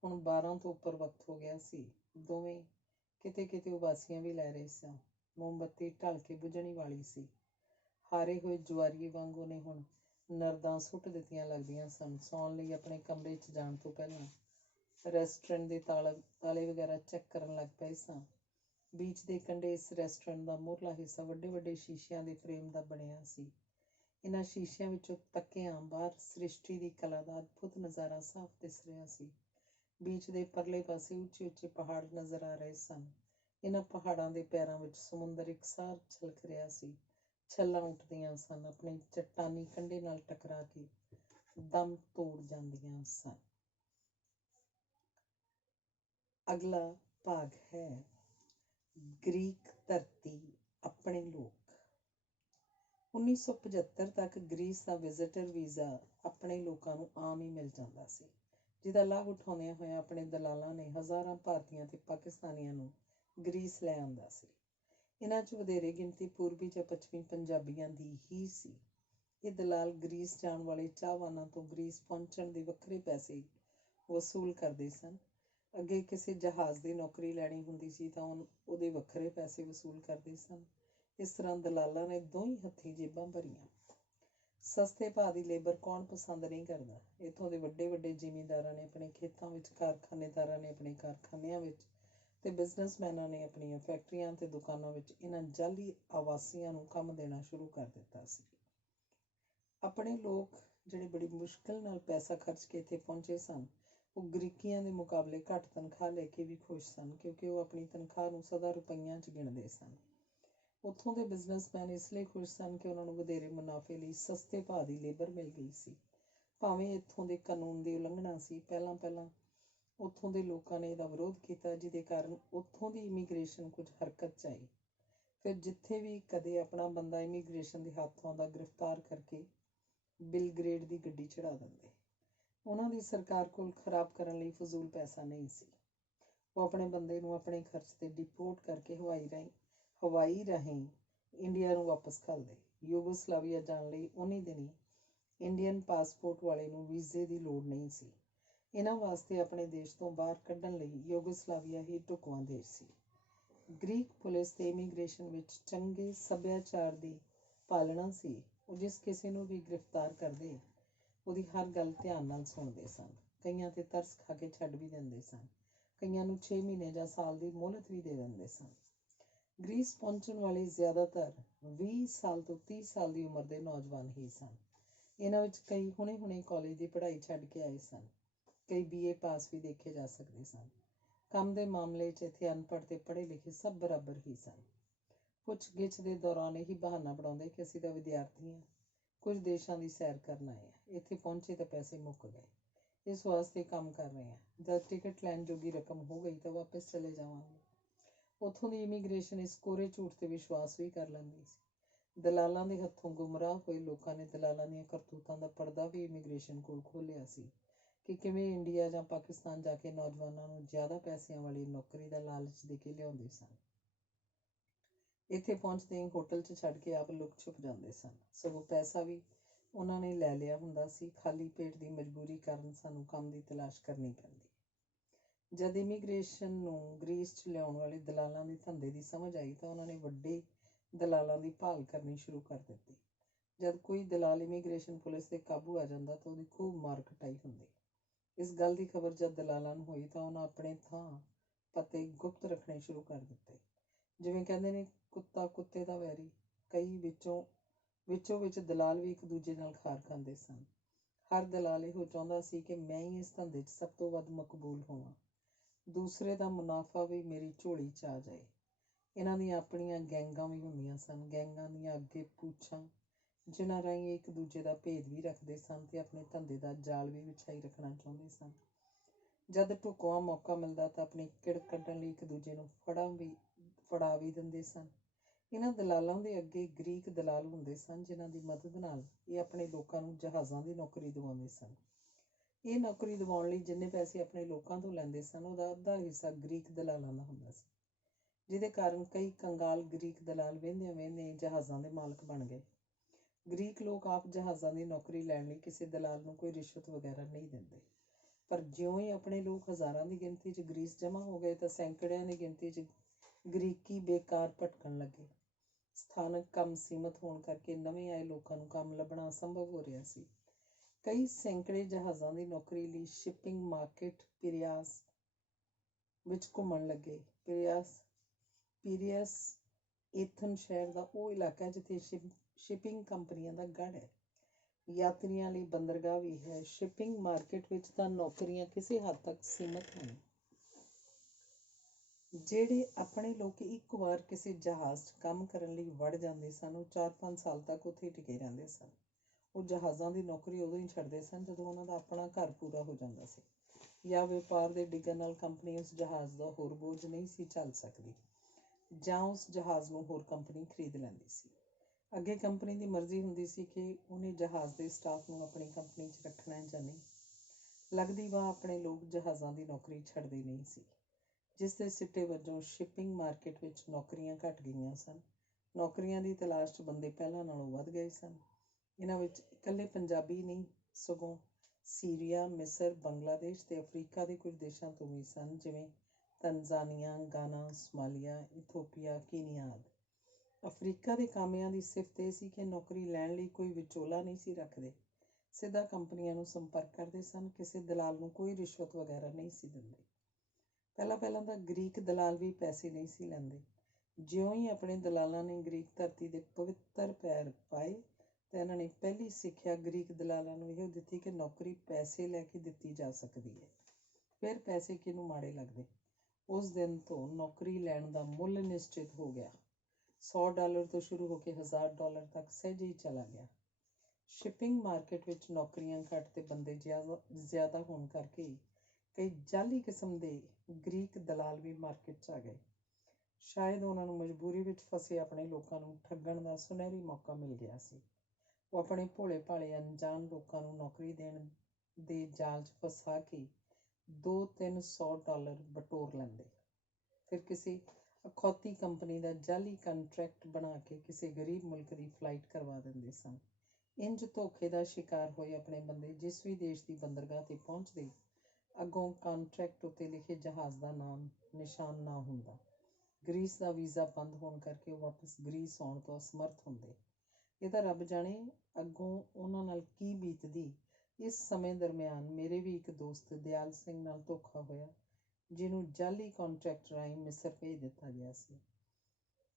ਹੁਣ 12 ਤੋਂ ਉੱਪਰ ਵਕਤ ਹੋ ਗਿਆ ਸੀ। ਦੋਵੇਂ ਕਿਤੇ ਉਬਾਸੀਆਂ ਵੀ ਲੈ ਰਹੇ ਸਾਂ। ਮੋਮਬੱਤੀ ਢਲ ਕੇ ਬੁਝਣੀ ਵਾਲੀ ਸੀ। ਹਾਰੇ ਹੋਏ ਜੁਆਰੀ ਵਾਂਗ ਉਹਨੇ ਹੁਣ ਨਰਦਾਂ ਸੁੱਟ ਦਿੱਤੀਆਂ ਲੱਗਦੀਆਂ ਸਨ। ਸੌਣ ਲਈ ਆਪਣੇ ਕਮਰੇ 'ਚ ਜਾਣ ਤੋਂ ਪਹਿਲਾਂ ਰੈਸਟੋਰੈਂਟ ਦੇ ਤਾਲੇ ਵਗੈਰਾ ਚੈੱਕ ਕਰਨ ਲੱਗ ਪਏ ਸਾਂ। ਬੀਚ ਦੇ ਕੰਢੇ ਇਸ ਰੈਸਟੋਰੈਂਟ ਦਾ ਮੂਹਰਲਾ ਹਿੱਸਾ ਵੱਡੇ ਸ਼ੀਸ਼ਿਆਂ ਦੇ ਫਰੇਮ ਦਾ ਬਣਿਆ ਸੀ। ਇਹਨਾਂ ਸ਼ੀਸ਼ਿਆਂ ਵਿੱਚੋਂ ਤੱਕਿਆਂ ਬਾਹਰ ਸ੍ਰਿਸ਼ਟੀ ਦੀ ਕਲਾ ਦਾ ਅਦਭੁਤ ਨਜ਼ਾਰਾ ਸਾਫ਼ ਦਿਸ ਰਿਹਾ ਸੀ। ਬੀਚ ਦੇ ਪਰਲੇ ਪਾਸੇ ਉੱਚੇ ਪਹਾੜ ਨਜ਼ਰ ਆ ਰਹੇ ਸਨ। ਇਹਨਾਂ ਪਹਾੜਾਂ ਦੇ ਪੈਰਾਂ ਵਿੱਚ ਸਮੁੰਦਰ ਇਕਸਾਰ ਛਲਕ ਰਿਹਾ ਸੀ। ਛੱਲਾਂ ਉੱਠਦੀਆਂ ਸਨ, ਆਪਣੇ ਚੱਟਾਨੀ ਕੰਢੇ ਨਾਲ ਟਕਰਾ ਕੇ ਦਮ ਤੋੜ ਜਾਂਦੀਆਂ ਸਨ। ਅਗਲਾ ਭਾਗ ਹੈ ਗ੍ਰੀਕ ਧਰਤੀ, ਆਪਣੇ ਲੋਕ। 1975 ਤੱਕ ਗ੍ਰੀਸ ਦਾ ਵਿਜ਼ਟਰ ਵੀਜ਼ਾ ਆਪਣੇ ਲੋਕਾਂ ਨੂੰ ਆਮ ਹੀ ਮਿਲ ਜਾਂਦਾ ਸੀ, ਜਿਹਦਾ ਲਾਭ ਉਠਾਉਂਦਿਆਂ ਹੋਇਆਂ ਆਪਣੇ ਦਲਾਲਾਂ ਨੇ ਹਜ਼ਾਰਾਂ ਭਾਰਤੀਆਂ ਤੇ ਪਾਕਿਸਤਾਨੀਆਂ ਨੂੰ ਗ੍ਰੀਸ ਲੈ ਆਂਦਾ ਸੀ। ਇਹਨਾਂ 'ਚ ਵਧੇਰੇ ਗਿਣਤੀ ਪੂਰਬੀ ਜਾਂ ਪੱਛਮੀ ਪੰਜਾਬੀਆਂ ਦੀ ਹੀ ਸੀ। ਇਹ ਦਲਾਲ ਗ੍ਰੀਸ ਜਾਣ ਵਾਲੇ ਚਾਹਵਾਨਾਂ ਤੋਂ ਗ੍ਰੀਸ ਪਹੁੰਚਣ ਦੇ ਵੱਖਰੇ ਪੈਸੇ ਵਸੂਲ ਕਰਦੇ ਸਨ। ਅੱਗੇ ਕਿਸੇ ਜਹਾਜ਼ ਦੀ ਨੌਕਰੀ ਲੈਣੀ ਹੁੰਦੀ ਸੀ ਤਾਂ ਉਹਦੇ ਵੱਖਰੇ ਪੈਸੇ ਵਸੂਲ ਕਰਦੇ ਸਨ। ਇਸ ਤਰ੍ਹਾਂ ਦਲਾਲਾਂ ਨੇ ਦੋਹੀਂ ਹੱਥੀਂ ਜੇਬਾਂ ਭਰੀਆਂ। ਸਸਤੇ ਭਾਅ ਦੀ ਲੇਬਰ ਕੌਣ ਪਸੰਦ ਨਹੀਂ ਕਰਦਾ। ਇੱਥੋਂ ਦੇ ਵੱਡੇ ਜ਼ਿਮੀਂਦਾਰਾਂ ਨੇ ਆਪਣੇ ਖੇਤਾਂ ਵਿੱਚ, ਕਾਰਖਾਨੇਦਾਰਾਂ ਨੇ ਆਪਣੇ ਕਾਰਖਾਨਿਆਂ ਵਿੱਚ ਤੇ ਬਿਜ਼ਨਸਮੈਨਾਂ ਨੇ ਆਪਣੀਆਂ ਫੈਕਟਰੀਆਂ ਤੇ ਦੁਕਾਨਾਂ ਵਿੱਚ ਇਹਨਾਂ ਜਾਅਲੀ ਆਵਾਸੀਆਂ ਨੂੰ ਕੰਮ ਦੇਣਾ ਸ਼ੁਰੂ ਕਰ ਦਿੱਤਾ ਸੀ। ਆਪਣੇ ਲੋਕ ਜਿਹੜੇ ਬੜੀ ਮੁਸ਼ਕਿਲ ਨਾਲ ਪੈਸਾ ਖਰਚ ਕੇ ਇੱਥੇ ਪਹੁੰਚੇ ਸਨ, ਉਹ ਗ੍ਰੀਕੀਆਂ ਦੇ ਮੁਕਾਬਲੇ ਘੱਟ ਤਨਖਾਹ ਲੈ ਕੇ ਵੀ ਖੁਸ਼ ਸਨ, ਕਿਉਂਕਿ ਉਹ ਆਪਣੀ ਤਨਖਾਹ ਨੂੰ ਸਦਾ ਰੁਪਈਆਂ 'ਚ ਗਿਣਦੇ ਸਨ। ਉੱਥੋਂ ਦੇ ਬਿਜ਼ਨਸਮੈਨ ਇਸ ਲਈ ਖੁਸ਼ ਸਨ ਕਿ ਉਹਨਾਂ ਨੂੰ ਵਧੇਰੇ ਮੁਨਾਫੇ ਲਈ ਸਸਤੇ ਭਾਅ ਦੀ ਲੇਬਰ ਮਿਲ ਗਈ ਸੀ। ਭਾਵੇਂ ਇੱਥੋਂ ਦੇ ਕਾਨੂੰਨ ਦੀ ਉਲੰਘਣਾ ਸੀ। ਪਹਿਲਾਂ ਉੱਥੋਂ ਦੇ ਲੋਕਾਂ ਨੇ ਇਹਦਾ ਵਿਰੋਧ ਕੀਤਾ, ਜਿਹਦੇ ਕਾਰਨ ਉੱਥੋਂ ਦੀ ਇਮੀਗ੍ਰੇਸ਼ਨ ਕੁਝ ਹਰਕਤ 'ਚ ਆਈ। ਫਿਰ ਜਿੱਥੇ ਵੀ ਕਦੇ ਆਪਣਾ ਬੰਦਾ ਇਮੀਗ੍ਰੇਸ਼ਨ ਦੇ ਹੱਥ ਆਉਂਦਾ, ਗ੍ਰਿਫਤਾਰ ਕਰਕੇ ਬਿਲਗ੍ਰੇਡ ਦੀ ਗੱਡੀ ਚੜਾ ਦਿੰਦੇ। ਉਹਨਾਂ ਦੀ ਸਰਕਾਰ ਕੋਲ ਖਰਾਬ ਕਰਨ ਲਈ ਫਜ਼ੂਲ ਪੈਸਾ ਨਹੀਂ ਸੀ। ਉਹ ਆਪਣੇ ਬੰਦੇ ਨੂੰ ਆਪਣੇ ਖਰਚ 'ਤੇ ਡਿਪੋਰਟ ਕਰਕੇ ਹਵਾਈ ਰਾਹੀਂ ਇੰਡੀਆ ਨੂੰ ਵਾਪਸ ਘੱਲਦੇ। ਯੂਗੋਸਲਾਵੀਆ ਜਾਣ ਲਈ ਉਨੀ ਦਿਨੀ ਇੰਡੀਅਨ ਪਾਸਪੋਰਟ ਵਾਲੇ ਨੂੰ ਵੀਜ਼ੇ ਦੀ ਲੋੜ ਨਹੀਂ ਸੀ। ਇਹਨਾਂ ਵਾਸਤੇ ਆਪਣੇ ਦੇਸ਼ ਤੋਂ ਬਾਹਰ ਕੱਢਣ ਲਈ ਯੂਗੋਸਲਾਵੀਆ ਹੀ ਢੁਕਵਾਂ ਦੇਸ਼ ਸੀ। ਗ੍ਰੀਕ ਪੁਲਿਸ ਤੇ ਇਮੀਗ੍ਰੇਸ਼ਨ ਵਿੱਚ ਚੰਗੇ ਸੱਭਿਆਚਾਰ ਦੀ ਪਾਲਣਾ ਸੀ। ਉਹ ਜਿਸ ਕਿਸੇ ਨੂੰ ਵੀ ਗ੍ਰਿਫਤਾਰ ਕਰਦੇ ਉਹਦੀ ਹਰ ਗੱਲ ਧਿਆਨ ਨਾਲ ਸੁਣਦੇ ਸਨ। ਕਈਆਂ 'ਤੇ ਤਰਸ ਖਾ ਕੇ ਛੱਡ ਵੀ ਦਿੰਦੇ ਸਨ। ਕਈਆਂ ਨੂੰ 6 ਮਹੀਨੇ ਜਾਂ ਸਾਲ ਦੀ ਮੋਹਲਤ ਵੀ ਦੇ ਦਿੰਦੇ ਸਨ। ਗ੍ਰੀਸ ਪਹੁੰਚਣ ਵਾਲੇ ਜ਼ਿਆਦਾਤਰ 20 ਸਾਲ ਤੋਂ 30 ਸਾਲ ਦੀ ਉਮਰ ਦੇ ਨੌਜਵਾਨ ਹੀ ਸਨ। ਇਹਨਾਂ ਵਿੱਚ ਕਈ ਹੁਣੇ ਕਾਲਜ ਦੀ ਪੜ੍ਹਾਈ ਛੱਡ ਕੇ ਆਏ ਸਨ। ਕਈ BA ਪਾਸ ਵੀ ਦੇਖੇ ਜਾ ਸਕਦੇ ਸਨ। ਕੰਮ ਦੇ ਮਾਮਲੇ 'ਚ ਇੱਥੇ ਅਨਪੜ੍ਹ ਤੇ ਪੜ੍ਹੇ ਲਿਖੇ ਸਭ ਬਰਾਬਰ ਹੀ ਸਨ। ਪੁੱਛ ਗਿੱਛ ਦੇ ਦੌਰਾਨ ਇਹੀ ਬਹਾਨਾ ਬਣਾਉਂਦੇ ਕਿ ਅਸੀਂ ਤਾਂ ਵਿਦਿਆਰਥੀ ਹਾਂ, ਕੁਝ ਦੇਸ਼ਾਂ ਦੀ ਸੈਰ ਕਰਨ ਆਏ ਹਾਂ, ਇੱਥੇ ਪਹੁੰਚੇ ਤਾਂ ਪੈਸੇ ਮੁੱਕ ਗਏ, ਇਸ ਵਾਸਤੇ ਕੰਮ ਕਰ ਰਹੇ ਹਾਂ, ਜਦ ਟਿਕਟ ਲੈਣ ਜੋਗੀ ਰਕਮ ਹੋ ਗਈ ਤਾਂ ਵਾਪਸ ਚਲੇ ਜਾਵਾਂਗੇ। ਉੱਥੋਂ ਦੀ ਇਮੀਗ੍ਰੇਸ਼ਨ ਇਸ ਕੋਰੇ ਝੂਠ 'ਤੇ ਵਿਸ਼ਵਾਸ ਵੀ ਕਰ ਲੈਂਦੀ ਸੀ। ਦਲਾਲਾਂ ਦੇ ਹੱਥੋਂ ਗੁੰਮਰਾਹ ਹੋਏ ਲੋਕਾਂ ਨੇ ਦਲਾਲਾਂ ਦੀਆਂ ਕਰਤੂਤਾਂ ਦਾ ਪਰਦਾ ਵੀ ਇਮੀਗ੍ਰੇਸ਼ਨ ਕੋਲ ਖੋਲ੍ਹਿਆ ਸੀ ਕਿ ਕਿਵੇਂ ਇੰਡੀਆ ਜਾਂ ਪਾਕਿਸਤਾਨ ਜਾ ਕੇ ਨੌਜਵਾਨਾਂ ਨੂੰ ਜ਼ਿਆਦਾ ਪੈਸਿਆਂ ਵਾਲੀ ਨੌਕਰੀ ਦਾ ਲਾਲਚ ਦੇ ਕੇ ਲਿਆਉਂਦੇ ਸਨ। ਇੱਥੇ ਪਹੁੰਚਦੇ ਹੀ ਹੋਟਲ 'ਚ ਛੱਡ ਕੇ ਆਪ ਲੁਕ ਛੁਪ ਜਾਂਦੇ ਸਨ। ਸਗੋਂ ਪੈਸਾ ਵੀ ਉਹਨਾਂ ਨੇ ਲੈ ਲਿਆ ਹੁੰਦਾ ਸੀ। ਖਾਲੀ ਪੇਟ ਦੀ ਮਜਬੂਰੀ ਕਾਰਨ ਸਾਨੂੰ ਕੰਮ ਦੀ ਤਲਾਸ਼ ਕਰਨੀ ਪੈਂਦੀ। ਜਦ ਇਮੀਗ੍ਰੇਸ਼ਨ ਨੂੰ ਗ੍ਰੀਸ 'ਚ ਲਿਆਉਣ ਵਾਲੇ ਦਲਾਲਾਂ ਦੇ ਧੰਦੇ ਦੀ ਸਮਝ ਆਈ ਤਾਂ ਉਹਨਾਂ ਨੇ ਵੱਡੇ ਦਲਾਲਾਂ ਦੀ ਭਾਲ ਕਰਨੀ ਸ਼ੁਰੂ ਕਰ ਦਿੱਤੀ। ਜਦ ਕੋਈ ਦਲਾਲ ਇਮੀਗ੍ਰੇਸ਼ਨ ਪੁਲਿਸ ਦੇ ਕਾਬੂ ਆ ਜਾਂਦਾ ਤਾਂ ਉਹਦੀ ਖੂਬ ਮਾਰ ਕੁਟਾਈ ਹੁੰਦੀ। ਇਸ ਗੱਲ ਦੀ ਖਬਰ ਜਦ ਦਲਾਲਾਂ ਨੂੰ ਹੋਈ ਤਾਂ ਉਹਨਾਂ ਆਪਣੇ ਥਾਂ ਪਤੇ ਗੁਪਤ ਰੱਖਣੇ ਸ਼ੁਰੂ ਕਰ ਦਿੱਤੇ। ਜਿਵੇਂ ਕਹਿੰਦੇ ਨੇ, ਕੁੱਤਾ ਕੁੱਤੇ ਦਾ ਵੈਰੀ। ਕਈ ਵਿੱਚੋਂ ਵਿੱਚ ਦਲਾਲ ਵੀ ਇੱਕ ਦੂਜੇ ਨਾਲ ਖਾਰ ਖਾਂਦੇ ਸਨ। ਹਰ ਦਲਾਲ ਇਹੋ ਚਾਹੁੰਦਾ ਸੀ ਕਿ ਮੈਂ ਹੀ ਇਸ ਧੰਦੇ 'ਚ ਸਭ ਤੋਂ ਵੱਧ ਮਕਬੂਲ ਹੋਵਾਂ, ਦੂਸਰੇ ਦਾ ਮੁਨਾਫਾ ਵੀ ਮੇਰੀ ਝੋਲੀ 'ਚ ਆ ਜਾਏ। ਇਹਨਾਂ ਦੀਆਂ ਆਪਣੀਆਂ ਗੈਂਗਾਂ ਵੀ ਹੁੰਦੀਆਂ ਸਨ। ਗੈਂਗਾਂ ਦੀਆਂ ਅੱਗੇ ਪੂਛਾਂ, ਜਿਨ੍ਹਾਂ ਰਾਹੀਂ ਇੱਕ ਦੂਜੇ ਦਾ ਭੇਦ ਵੀ ਰੱਖਦੇ ਸਨ ਤੇ ਆਪਣੇ ਧੰਦੇ ਦਾ ਜਾਲ ਵੀ ਵਿਛਾਈ ਰੱਖਣਾ ਚਾਹੁੰਦੇ ਸਨ। ਜਦ ਢੁਕਵਾਂ ਮੌਕਾ ਮਿਲਦਾ ਤਾਂ ਆਪਣੀ ਕਿੜ ਕੱਢਣ ਲਈ ਇੱਕ ਦੂਜੇ ਨੂੰ ਫੜਾ ਵੀ ਦਿੰਦੇ ਸਨ। ਇਹਨਾਂ ਦਲਾਲਾਂ ਦੇ ਅੱਗੇ ਗ੍ਰੀਕ ਦਲਾਲ ਹੁੰਦੇ ਸਨ, ਜਿਨ੍ਹਾਂ ਦੀ ਮਦਦ ਨਾਲ ਇਹ ਆਪਣੇ ਲੋਕਾਂ ਨੂੰ ਜਹਾਜ਼ਾਂ ਦੀ ਨੌਕਰੀ ਦਿਵਾਉਂਦੇ ਸਨ। ਇਹ ਨੌਕਰੀ ਦਿਵਾਉਣ ਲਈ ਜਿੰਨੇ ਪੈਸੇ ਆਪਣੇ ਲੋਕਾਂ ਤੋਂ ਲੈਂਦੇ ਸਨ, ਉਹਦਾ ਅੱਧਾ ਹਿੱਸਾ ਗ੍ਰੀਕ ਦਲਾਲਾਂ ਦਾ ਹੁੰਦਾ ਸੀ, ਜਿਹਦੇ ਕਾਰਨ ਕਈ ਕੰਗਾਲ ਗ੍ਰੀਕ ਦਲਾਲ ਵਹਿੰਦਿਆਂ ਜਹਾਜ਼ਾਂ ਦੇ ਮਾਲਕ ਬਣ ਗਏ। ਗ੍ਰੀਕ ਲੋਕ ਆਪ ਜਹਾਜ਼ਾਂ ਦੀ ਨੌਕਰੀ ਲੈਣ ਲਈ ਕਿਸੇ ਦਲਾਲ ਨੂੰ ਕੋਈ ਰਿਸ਼ਵਤ ਵਗੈਰਾ ਨਹੀਂ ਦਿੰਦੇ। ਪਰ ਜਿਉਂ ਹੀ ਆਪਣੇ ਲੋਕ ਹਜ਼ਾਰਾਂ ਦੀ ਗਿਣਤੀ 'ਚ ਗ੍ਰੀਸ ਜਮ੍ਹਾਂ ਹੋ ਗਏ ਤਾਂ ਸੈਂਕੜਿਆਂ ਦੀ ਗਿਣਤੀ 'ਚ ਗ੍ਰੀਕੀ ਬੇਕਾਰ ਭਟਕਣ ਲੱਗੇ। ਸਥਾਨਕ ਕੰਮ ਸੀਮਤ ਹੋਣ ਕਰਕੇ ਨਵੇਂ ਆਏ ਲੋਕਾਂ ਨੂੰ ਕੰਮ ਲੱਭਣਾ ਅਸੰਭਵ ਹੋ ਰਿਹਾ ਸੀ। ਕਈ ਸੈਂਕੜੇ ਜਹਾਜ਼ਾਂ ਦੀ ਨੌਕਰੀ ਲਈ ਸ਼ਿਪਿੰਗ ਮਾਰਕੀਟ ਪੀਰੀਆਸ ਵਿੱਚ ਘੁੰਮਣ ਲੱਗੇ। ਪੀਰੀਅਸ ਏਥਨ ਸ਼ਹਿਰ ਦਾ ਉਹ ਇਲਾਕਾ ਜਿੱਥੇ ਸ਼ਿਪਿੰਗ ਕੰਪਨੀਆਂ ਦਾ ਗੜ੍ਹ ਹੈ। ਯਾਤਰੀਆਂ ਲਈ ਬੰਦਰਗਾਹ ਵੀ ਹੈ। ਸ਼ਿਪਿੰਗ ਮਾਰਕੀਟ ਵਿੱਚ ਤਾਂ ਨੌਕਰੀਆਂ ਕਿਸੇ ਹੱਦ ਤੱਕ ਸੀਮਤ ਹਨ। ਜਿਹੜੇ ਆਪਣੇ ਲੋਕ ਇੱਕ ਵਾਰ ਕਿਸੇ ਜਹਾਜ਼ 'ਚ ਕੰਮ ਕਰਨ ਲਈ ਵੜ ਜਾਂਦੇ ਸਨ, ਉਹ 4-5 ਸਾਲ ਤੱਕ ਉੱਥੇ ਟਿਕੇ ਰਹਿੰਦੇ ਸਨ। ਉਹ ਜਹਾਜ਼ਾਂ ਦੀ ਨੌਕਰੀ ਉਦੋਂ ਹੀ ਛੱਡਦੇ ਸਨ ਜਦੋਂ ਉਹਨਾਂ ਦਾ ਆਪਣਾ ਘਰ ਪੂਰਾ ਹੋ ਜਾਂਦਾ ਸੀ, ਜਾਂ ਵਪਾਰ ਦੇ ਡਿੱਗਣ ਨਾਲ ਕੰਪਨੀ ਉਸ ਜਹਾਜ਼ ਦਾ ਹੋਰ ਬੋਝ ਨਹੀਂ ਸੀ ਝੱਲ ਸਕਦੀ, ਜਾਂ ਉਸ ਜਹਾਜ਼ ਨੂੰ ਹੋਰ ਕੰਪਨੀ ਖਰੀਦ ਲੈਂਦੀ ਸੀ। ਅੱਗੇ ਕੰਪਨੀ ਦੀ ਮਰਜ਼ੀ ਹੁੰਦੀ ਸੀ ਕਿ ਉਹਨੇ ਜਹਾਜ਼ ਦੇ ਸਟਾਫ ਨੂੰ ਆਪਣੀ ਕੰਪਨੀ 'ਚ ਰੱਖਣਾ ਜਾਂ ਨਹੀਂ। ਲੱਗਦੀ ਵਾਹ ਆਪਣੇ ਲੋਕ ਜਹਾਜ਼ਾਂ ਦੀ ਨੌਕਰੀ ਛੱਡਦੇ ਨਹੀਂ ਸੀ, ਜਿਸ ਦੇ ਸਿੱਟੇ ਵਜੋਂ ਸ਼ਿਪਿੰਗ ਮਾਰਕੀਟ ਵਿੱਚ ਨੌਕਰੀਆਂ ਘੱਟ ਗਈਆਂ ਸਨ। ਨੌਕਰੀਆਂ ਦੀ ਤਲਾਸ਼ 'ਚ ਬੰਦੇ ਪਹਿਲਾਂ ਨਾਲੋਂ ਵੱਧ ਗਏ ਸਨ। ਇਹਨਾਂ ਵਿੱਚ ਇਕੱਲੇ ਪੰਜਾਬੀ ਨਹੀਂ, ਸਗੋਂ ਸੀਰੀਆ, ਮਿਸਰ, ਬੰਗਲਾਦੇਸ਼ ਤੇ ਅਫਰੀਕਾ ਦੇ ਕੁਝ ਦੇਸ਼ਾਂ ਤੋਂ ਵੀ ਸਨ, ਜਿਵੇਂ ਤਨਜ਼ਾਨੀਆ, ਗਾਨਾ, ਸੋਮਾਲੀਆ, ਇਥੋਪੀਆ, ਕੀਨੀਆ ਆਦਿ। ਅਫਰੀਕਾ ਦੇ ਕਾਮਿਆਂ ਦੀ ਸਿਫਤ ਇਹ ਸੀ ਕਿ ਨੌਕਰੀ ਲੈਣ ਲਈ ਕੋਈ ਵਿਚੋਲਾ ਨਹੀਂ ਸੀ ਰੱਖਦੇ, ਸਿੱਧਾ ਕੰਪਨੀਆਂ ਨੂੰ ਸੰਪਰਕ ਕਰਦੇ ਸਨ, ਕਿਸੇ ਦਲਾਲ ਨੂੰ ਕੋਈ ਰਿਸ਼ਵਤ ਵਗੈਰਾ ਨਹੀਂ ਸੀ ਦਿੰਦੇ। ਪਹਿਲਾਂ ਤਾਂ ਗ੍ਰੀਕ ਦਲਾਲ ਵੀ ਪੈਸੇ ਨਹੀਂ ਸੀ ਲੈਂਦੇ। ਜਿਉਂ ਹੀ ਆਪਣੇ ਦਲਾਲਾਂ ਨੇ ਗ੍ਰੀਕ ਧਰਤੀ ਦੇ ਪਵਿੱਤਰ ਪੈਰ ਪਾਏ ਤਾਂ ਇਹਨਾਂ ਨੇ ਪਹਿਲੀ ਸਿੱਖਿਆ ਗ੍ਰੀਕ ਦਲਾਲਾਂ ਨੂੰ ਇਹੋ ਦਿੱਤੀ ਕਿ ਨੌਕਰੀ ਪੈਸੇ ਲੈ ਕੇ ਦਿੱਤੀ ਜਾ ਸਕਦੀ ਹੈ। ਫਿਰ ਪੈਸੇ ਕਿਹਨੂੰ ਮਾੜੇ ਲੱਗਦੇ। ਉਸ ਦਿਨ ਤੋਂ ਨੌਕਰੀ ਲੈਣ ਦਾ ਮੁੱਲ ਨਿਸ਼ਚਿਤ ਹੋ ਗਿਆ। $100 ਤੋਂ ਸ਼ੁਰੂ ਹੋ ਕੇ $1000 ਤੱਕ ਸਹਿਜੇ ਹੀ ਚਲਾ ਗਿਆ। ਸ਼ਿਪਿੰਗ ਮਾਰਕੀਟ ਵਿੱਚ ਨੌਕਰੀਆਂ ਘੱਟ ਤੇ ਬੰਦੇ ਜ਼ਿਆਦਾ ਹੋਣ ਕਰਕੇ ਕਈ ਜਾਅਲੀ ਕਿਸਮ ਦੇ ਗ੍ਰੀਕ ਦਲਾਲ ਵੀ ਮਾਰਕੀਟ 'ਚ ਆ ਗਏ। ਸ਼ਾਇਦ ਉਹਨਾਂ ਨੂੰ ਮਜਬੂਰੀ ਵਿੱਚ ਫਸੇ ਆਪਣੇ ਲੋਕਾਂ ਨੂੰ ਠੱਗਣ ਦਾ ਸੁਨਹਿਰੀ ਮੌਕਾ ਮਿਲ ਗਿਆ ਸੀ। ਉਹ ਆਪਣੇ ਭੋਲੇ ਭਾਲੇ ਅਣਜਾਣ ਲੋਕਾਂ ਨੂੰ ਨੌਕਰੀ ਦੇਣ ਦੇ ਜਾਲ 'ਚ ਫਸਾ ਕੇ $200-300 ਬਟੋਰ ਲੈਂਦੇ। ਫਿਰ ਕਿਸੇ ਅਖੌਤੀ ਕੰਪਨੀ ਦਾ ਜਾਅਲੀ ਕੰਟਰੈਕਟ ਬਣਾ ਕੇ ਕਿਸੇ ਗਰੀਬ ਮੁਲਕ ਦੀ ਫਲਾਈਟ ਕਰਵਾ ਦਿੰਦੇ ਸਨ। ਇੰਜ ਧੋਖੇ ਦਾ ਸ਼ਿਕਾਰ ਹੋਏ ਆਪਣੇ ਬੰਦੇ ਜਿਸ ਵੀ ਦੇਸ਼ ਦੀ ਬੰਦਰਗਾਹ 'ਤੇ ਪਹੁੰਚਦੇ, ਅੱਗੋਂ ਕਾਂਟਰੈਕਟ ਉੱਤੇ ਲਿਖੇ ਜਹਾਜ਼ ਦਾ ਨਾਮ ਨਿਸ਼ਾਨ ਨਾ ਹੁੰਦਾ। ਗਰੀਸ ਦਾ ਵੀਜ਼ਾ ਬੰਦ ਹੋਣ ਕਰਕੇ ਉਹ ਵਾਪਸ ਗਰੀਸ ਆਉਣ ਤੋਂ ਅਸਮਰਥ ਹੁੰਦੇ। ਇਹ ਤਾਂ ਰੱਬ ਜਾਣੇ ਅੱਗੋਂ ਉਹਨਾਂ ਨਾਲ ਕੀ ਬੀਤਦੀ। ਇਸ ਸਮੇਂ ਦਰਮਿਆਨ ਮੇਰੇ ਵੀ ਇੱਕ ਦੋਸਤ ਦਿਆਲ ਸਿੰਘ ਨਾਲ ਧੋਖਾ ਹੋਇਆ, ਜਿਹਨੂੰ ਜਾਅਲੀ ਕਾਂਟਰੈਕਟ ਰਾਹੀਂ ਮਿਸਰ ਭੇਜ ਦਿੱਤਾ ਗਿਆ ਸੀ।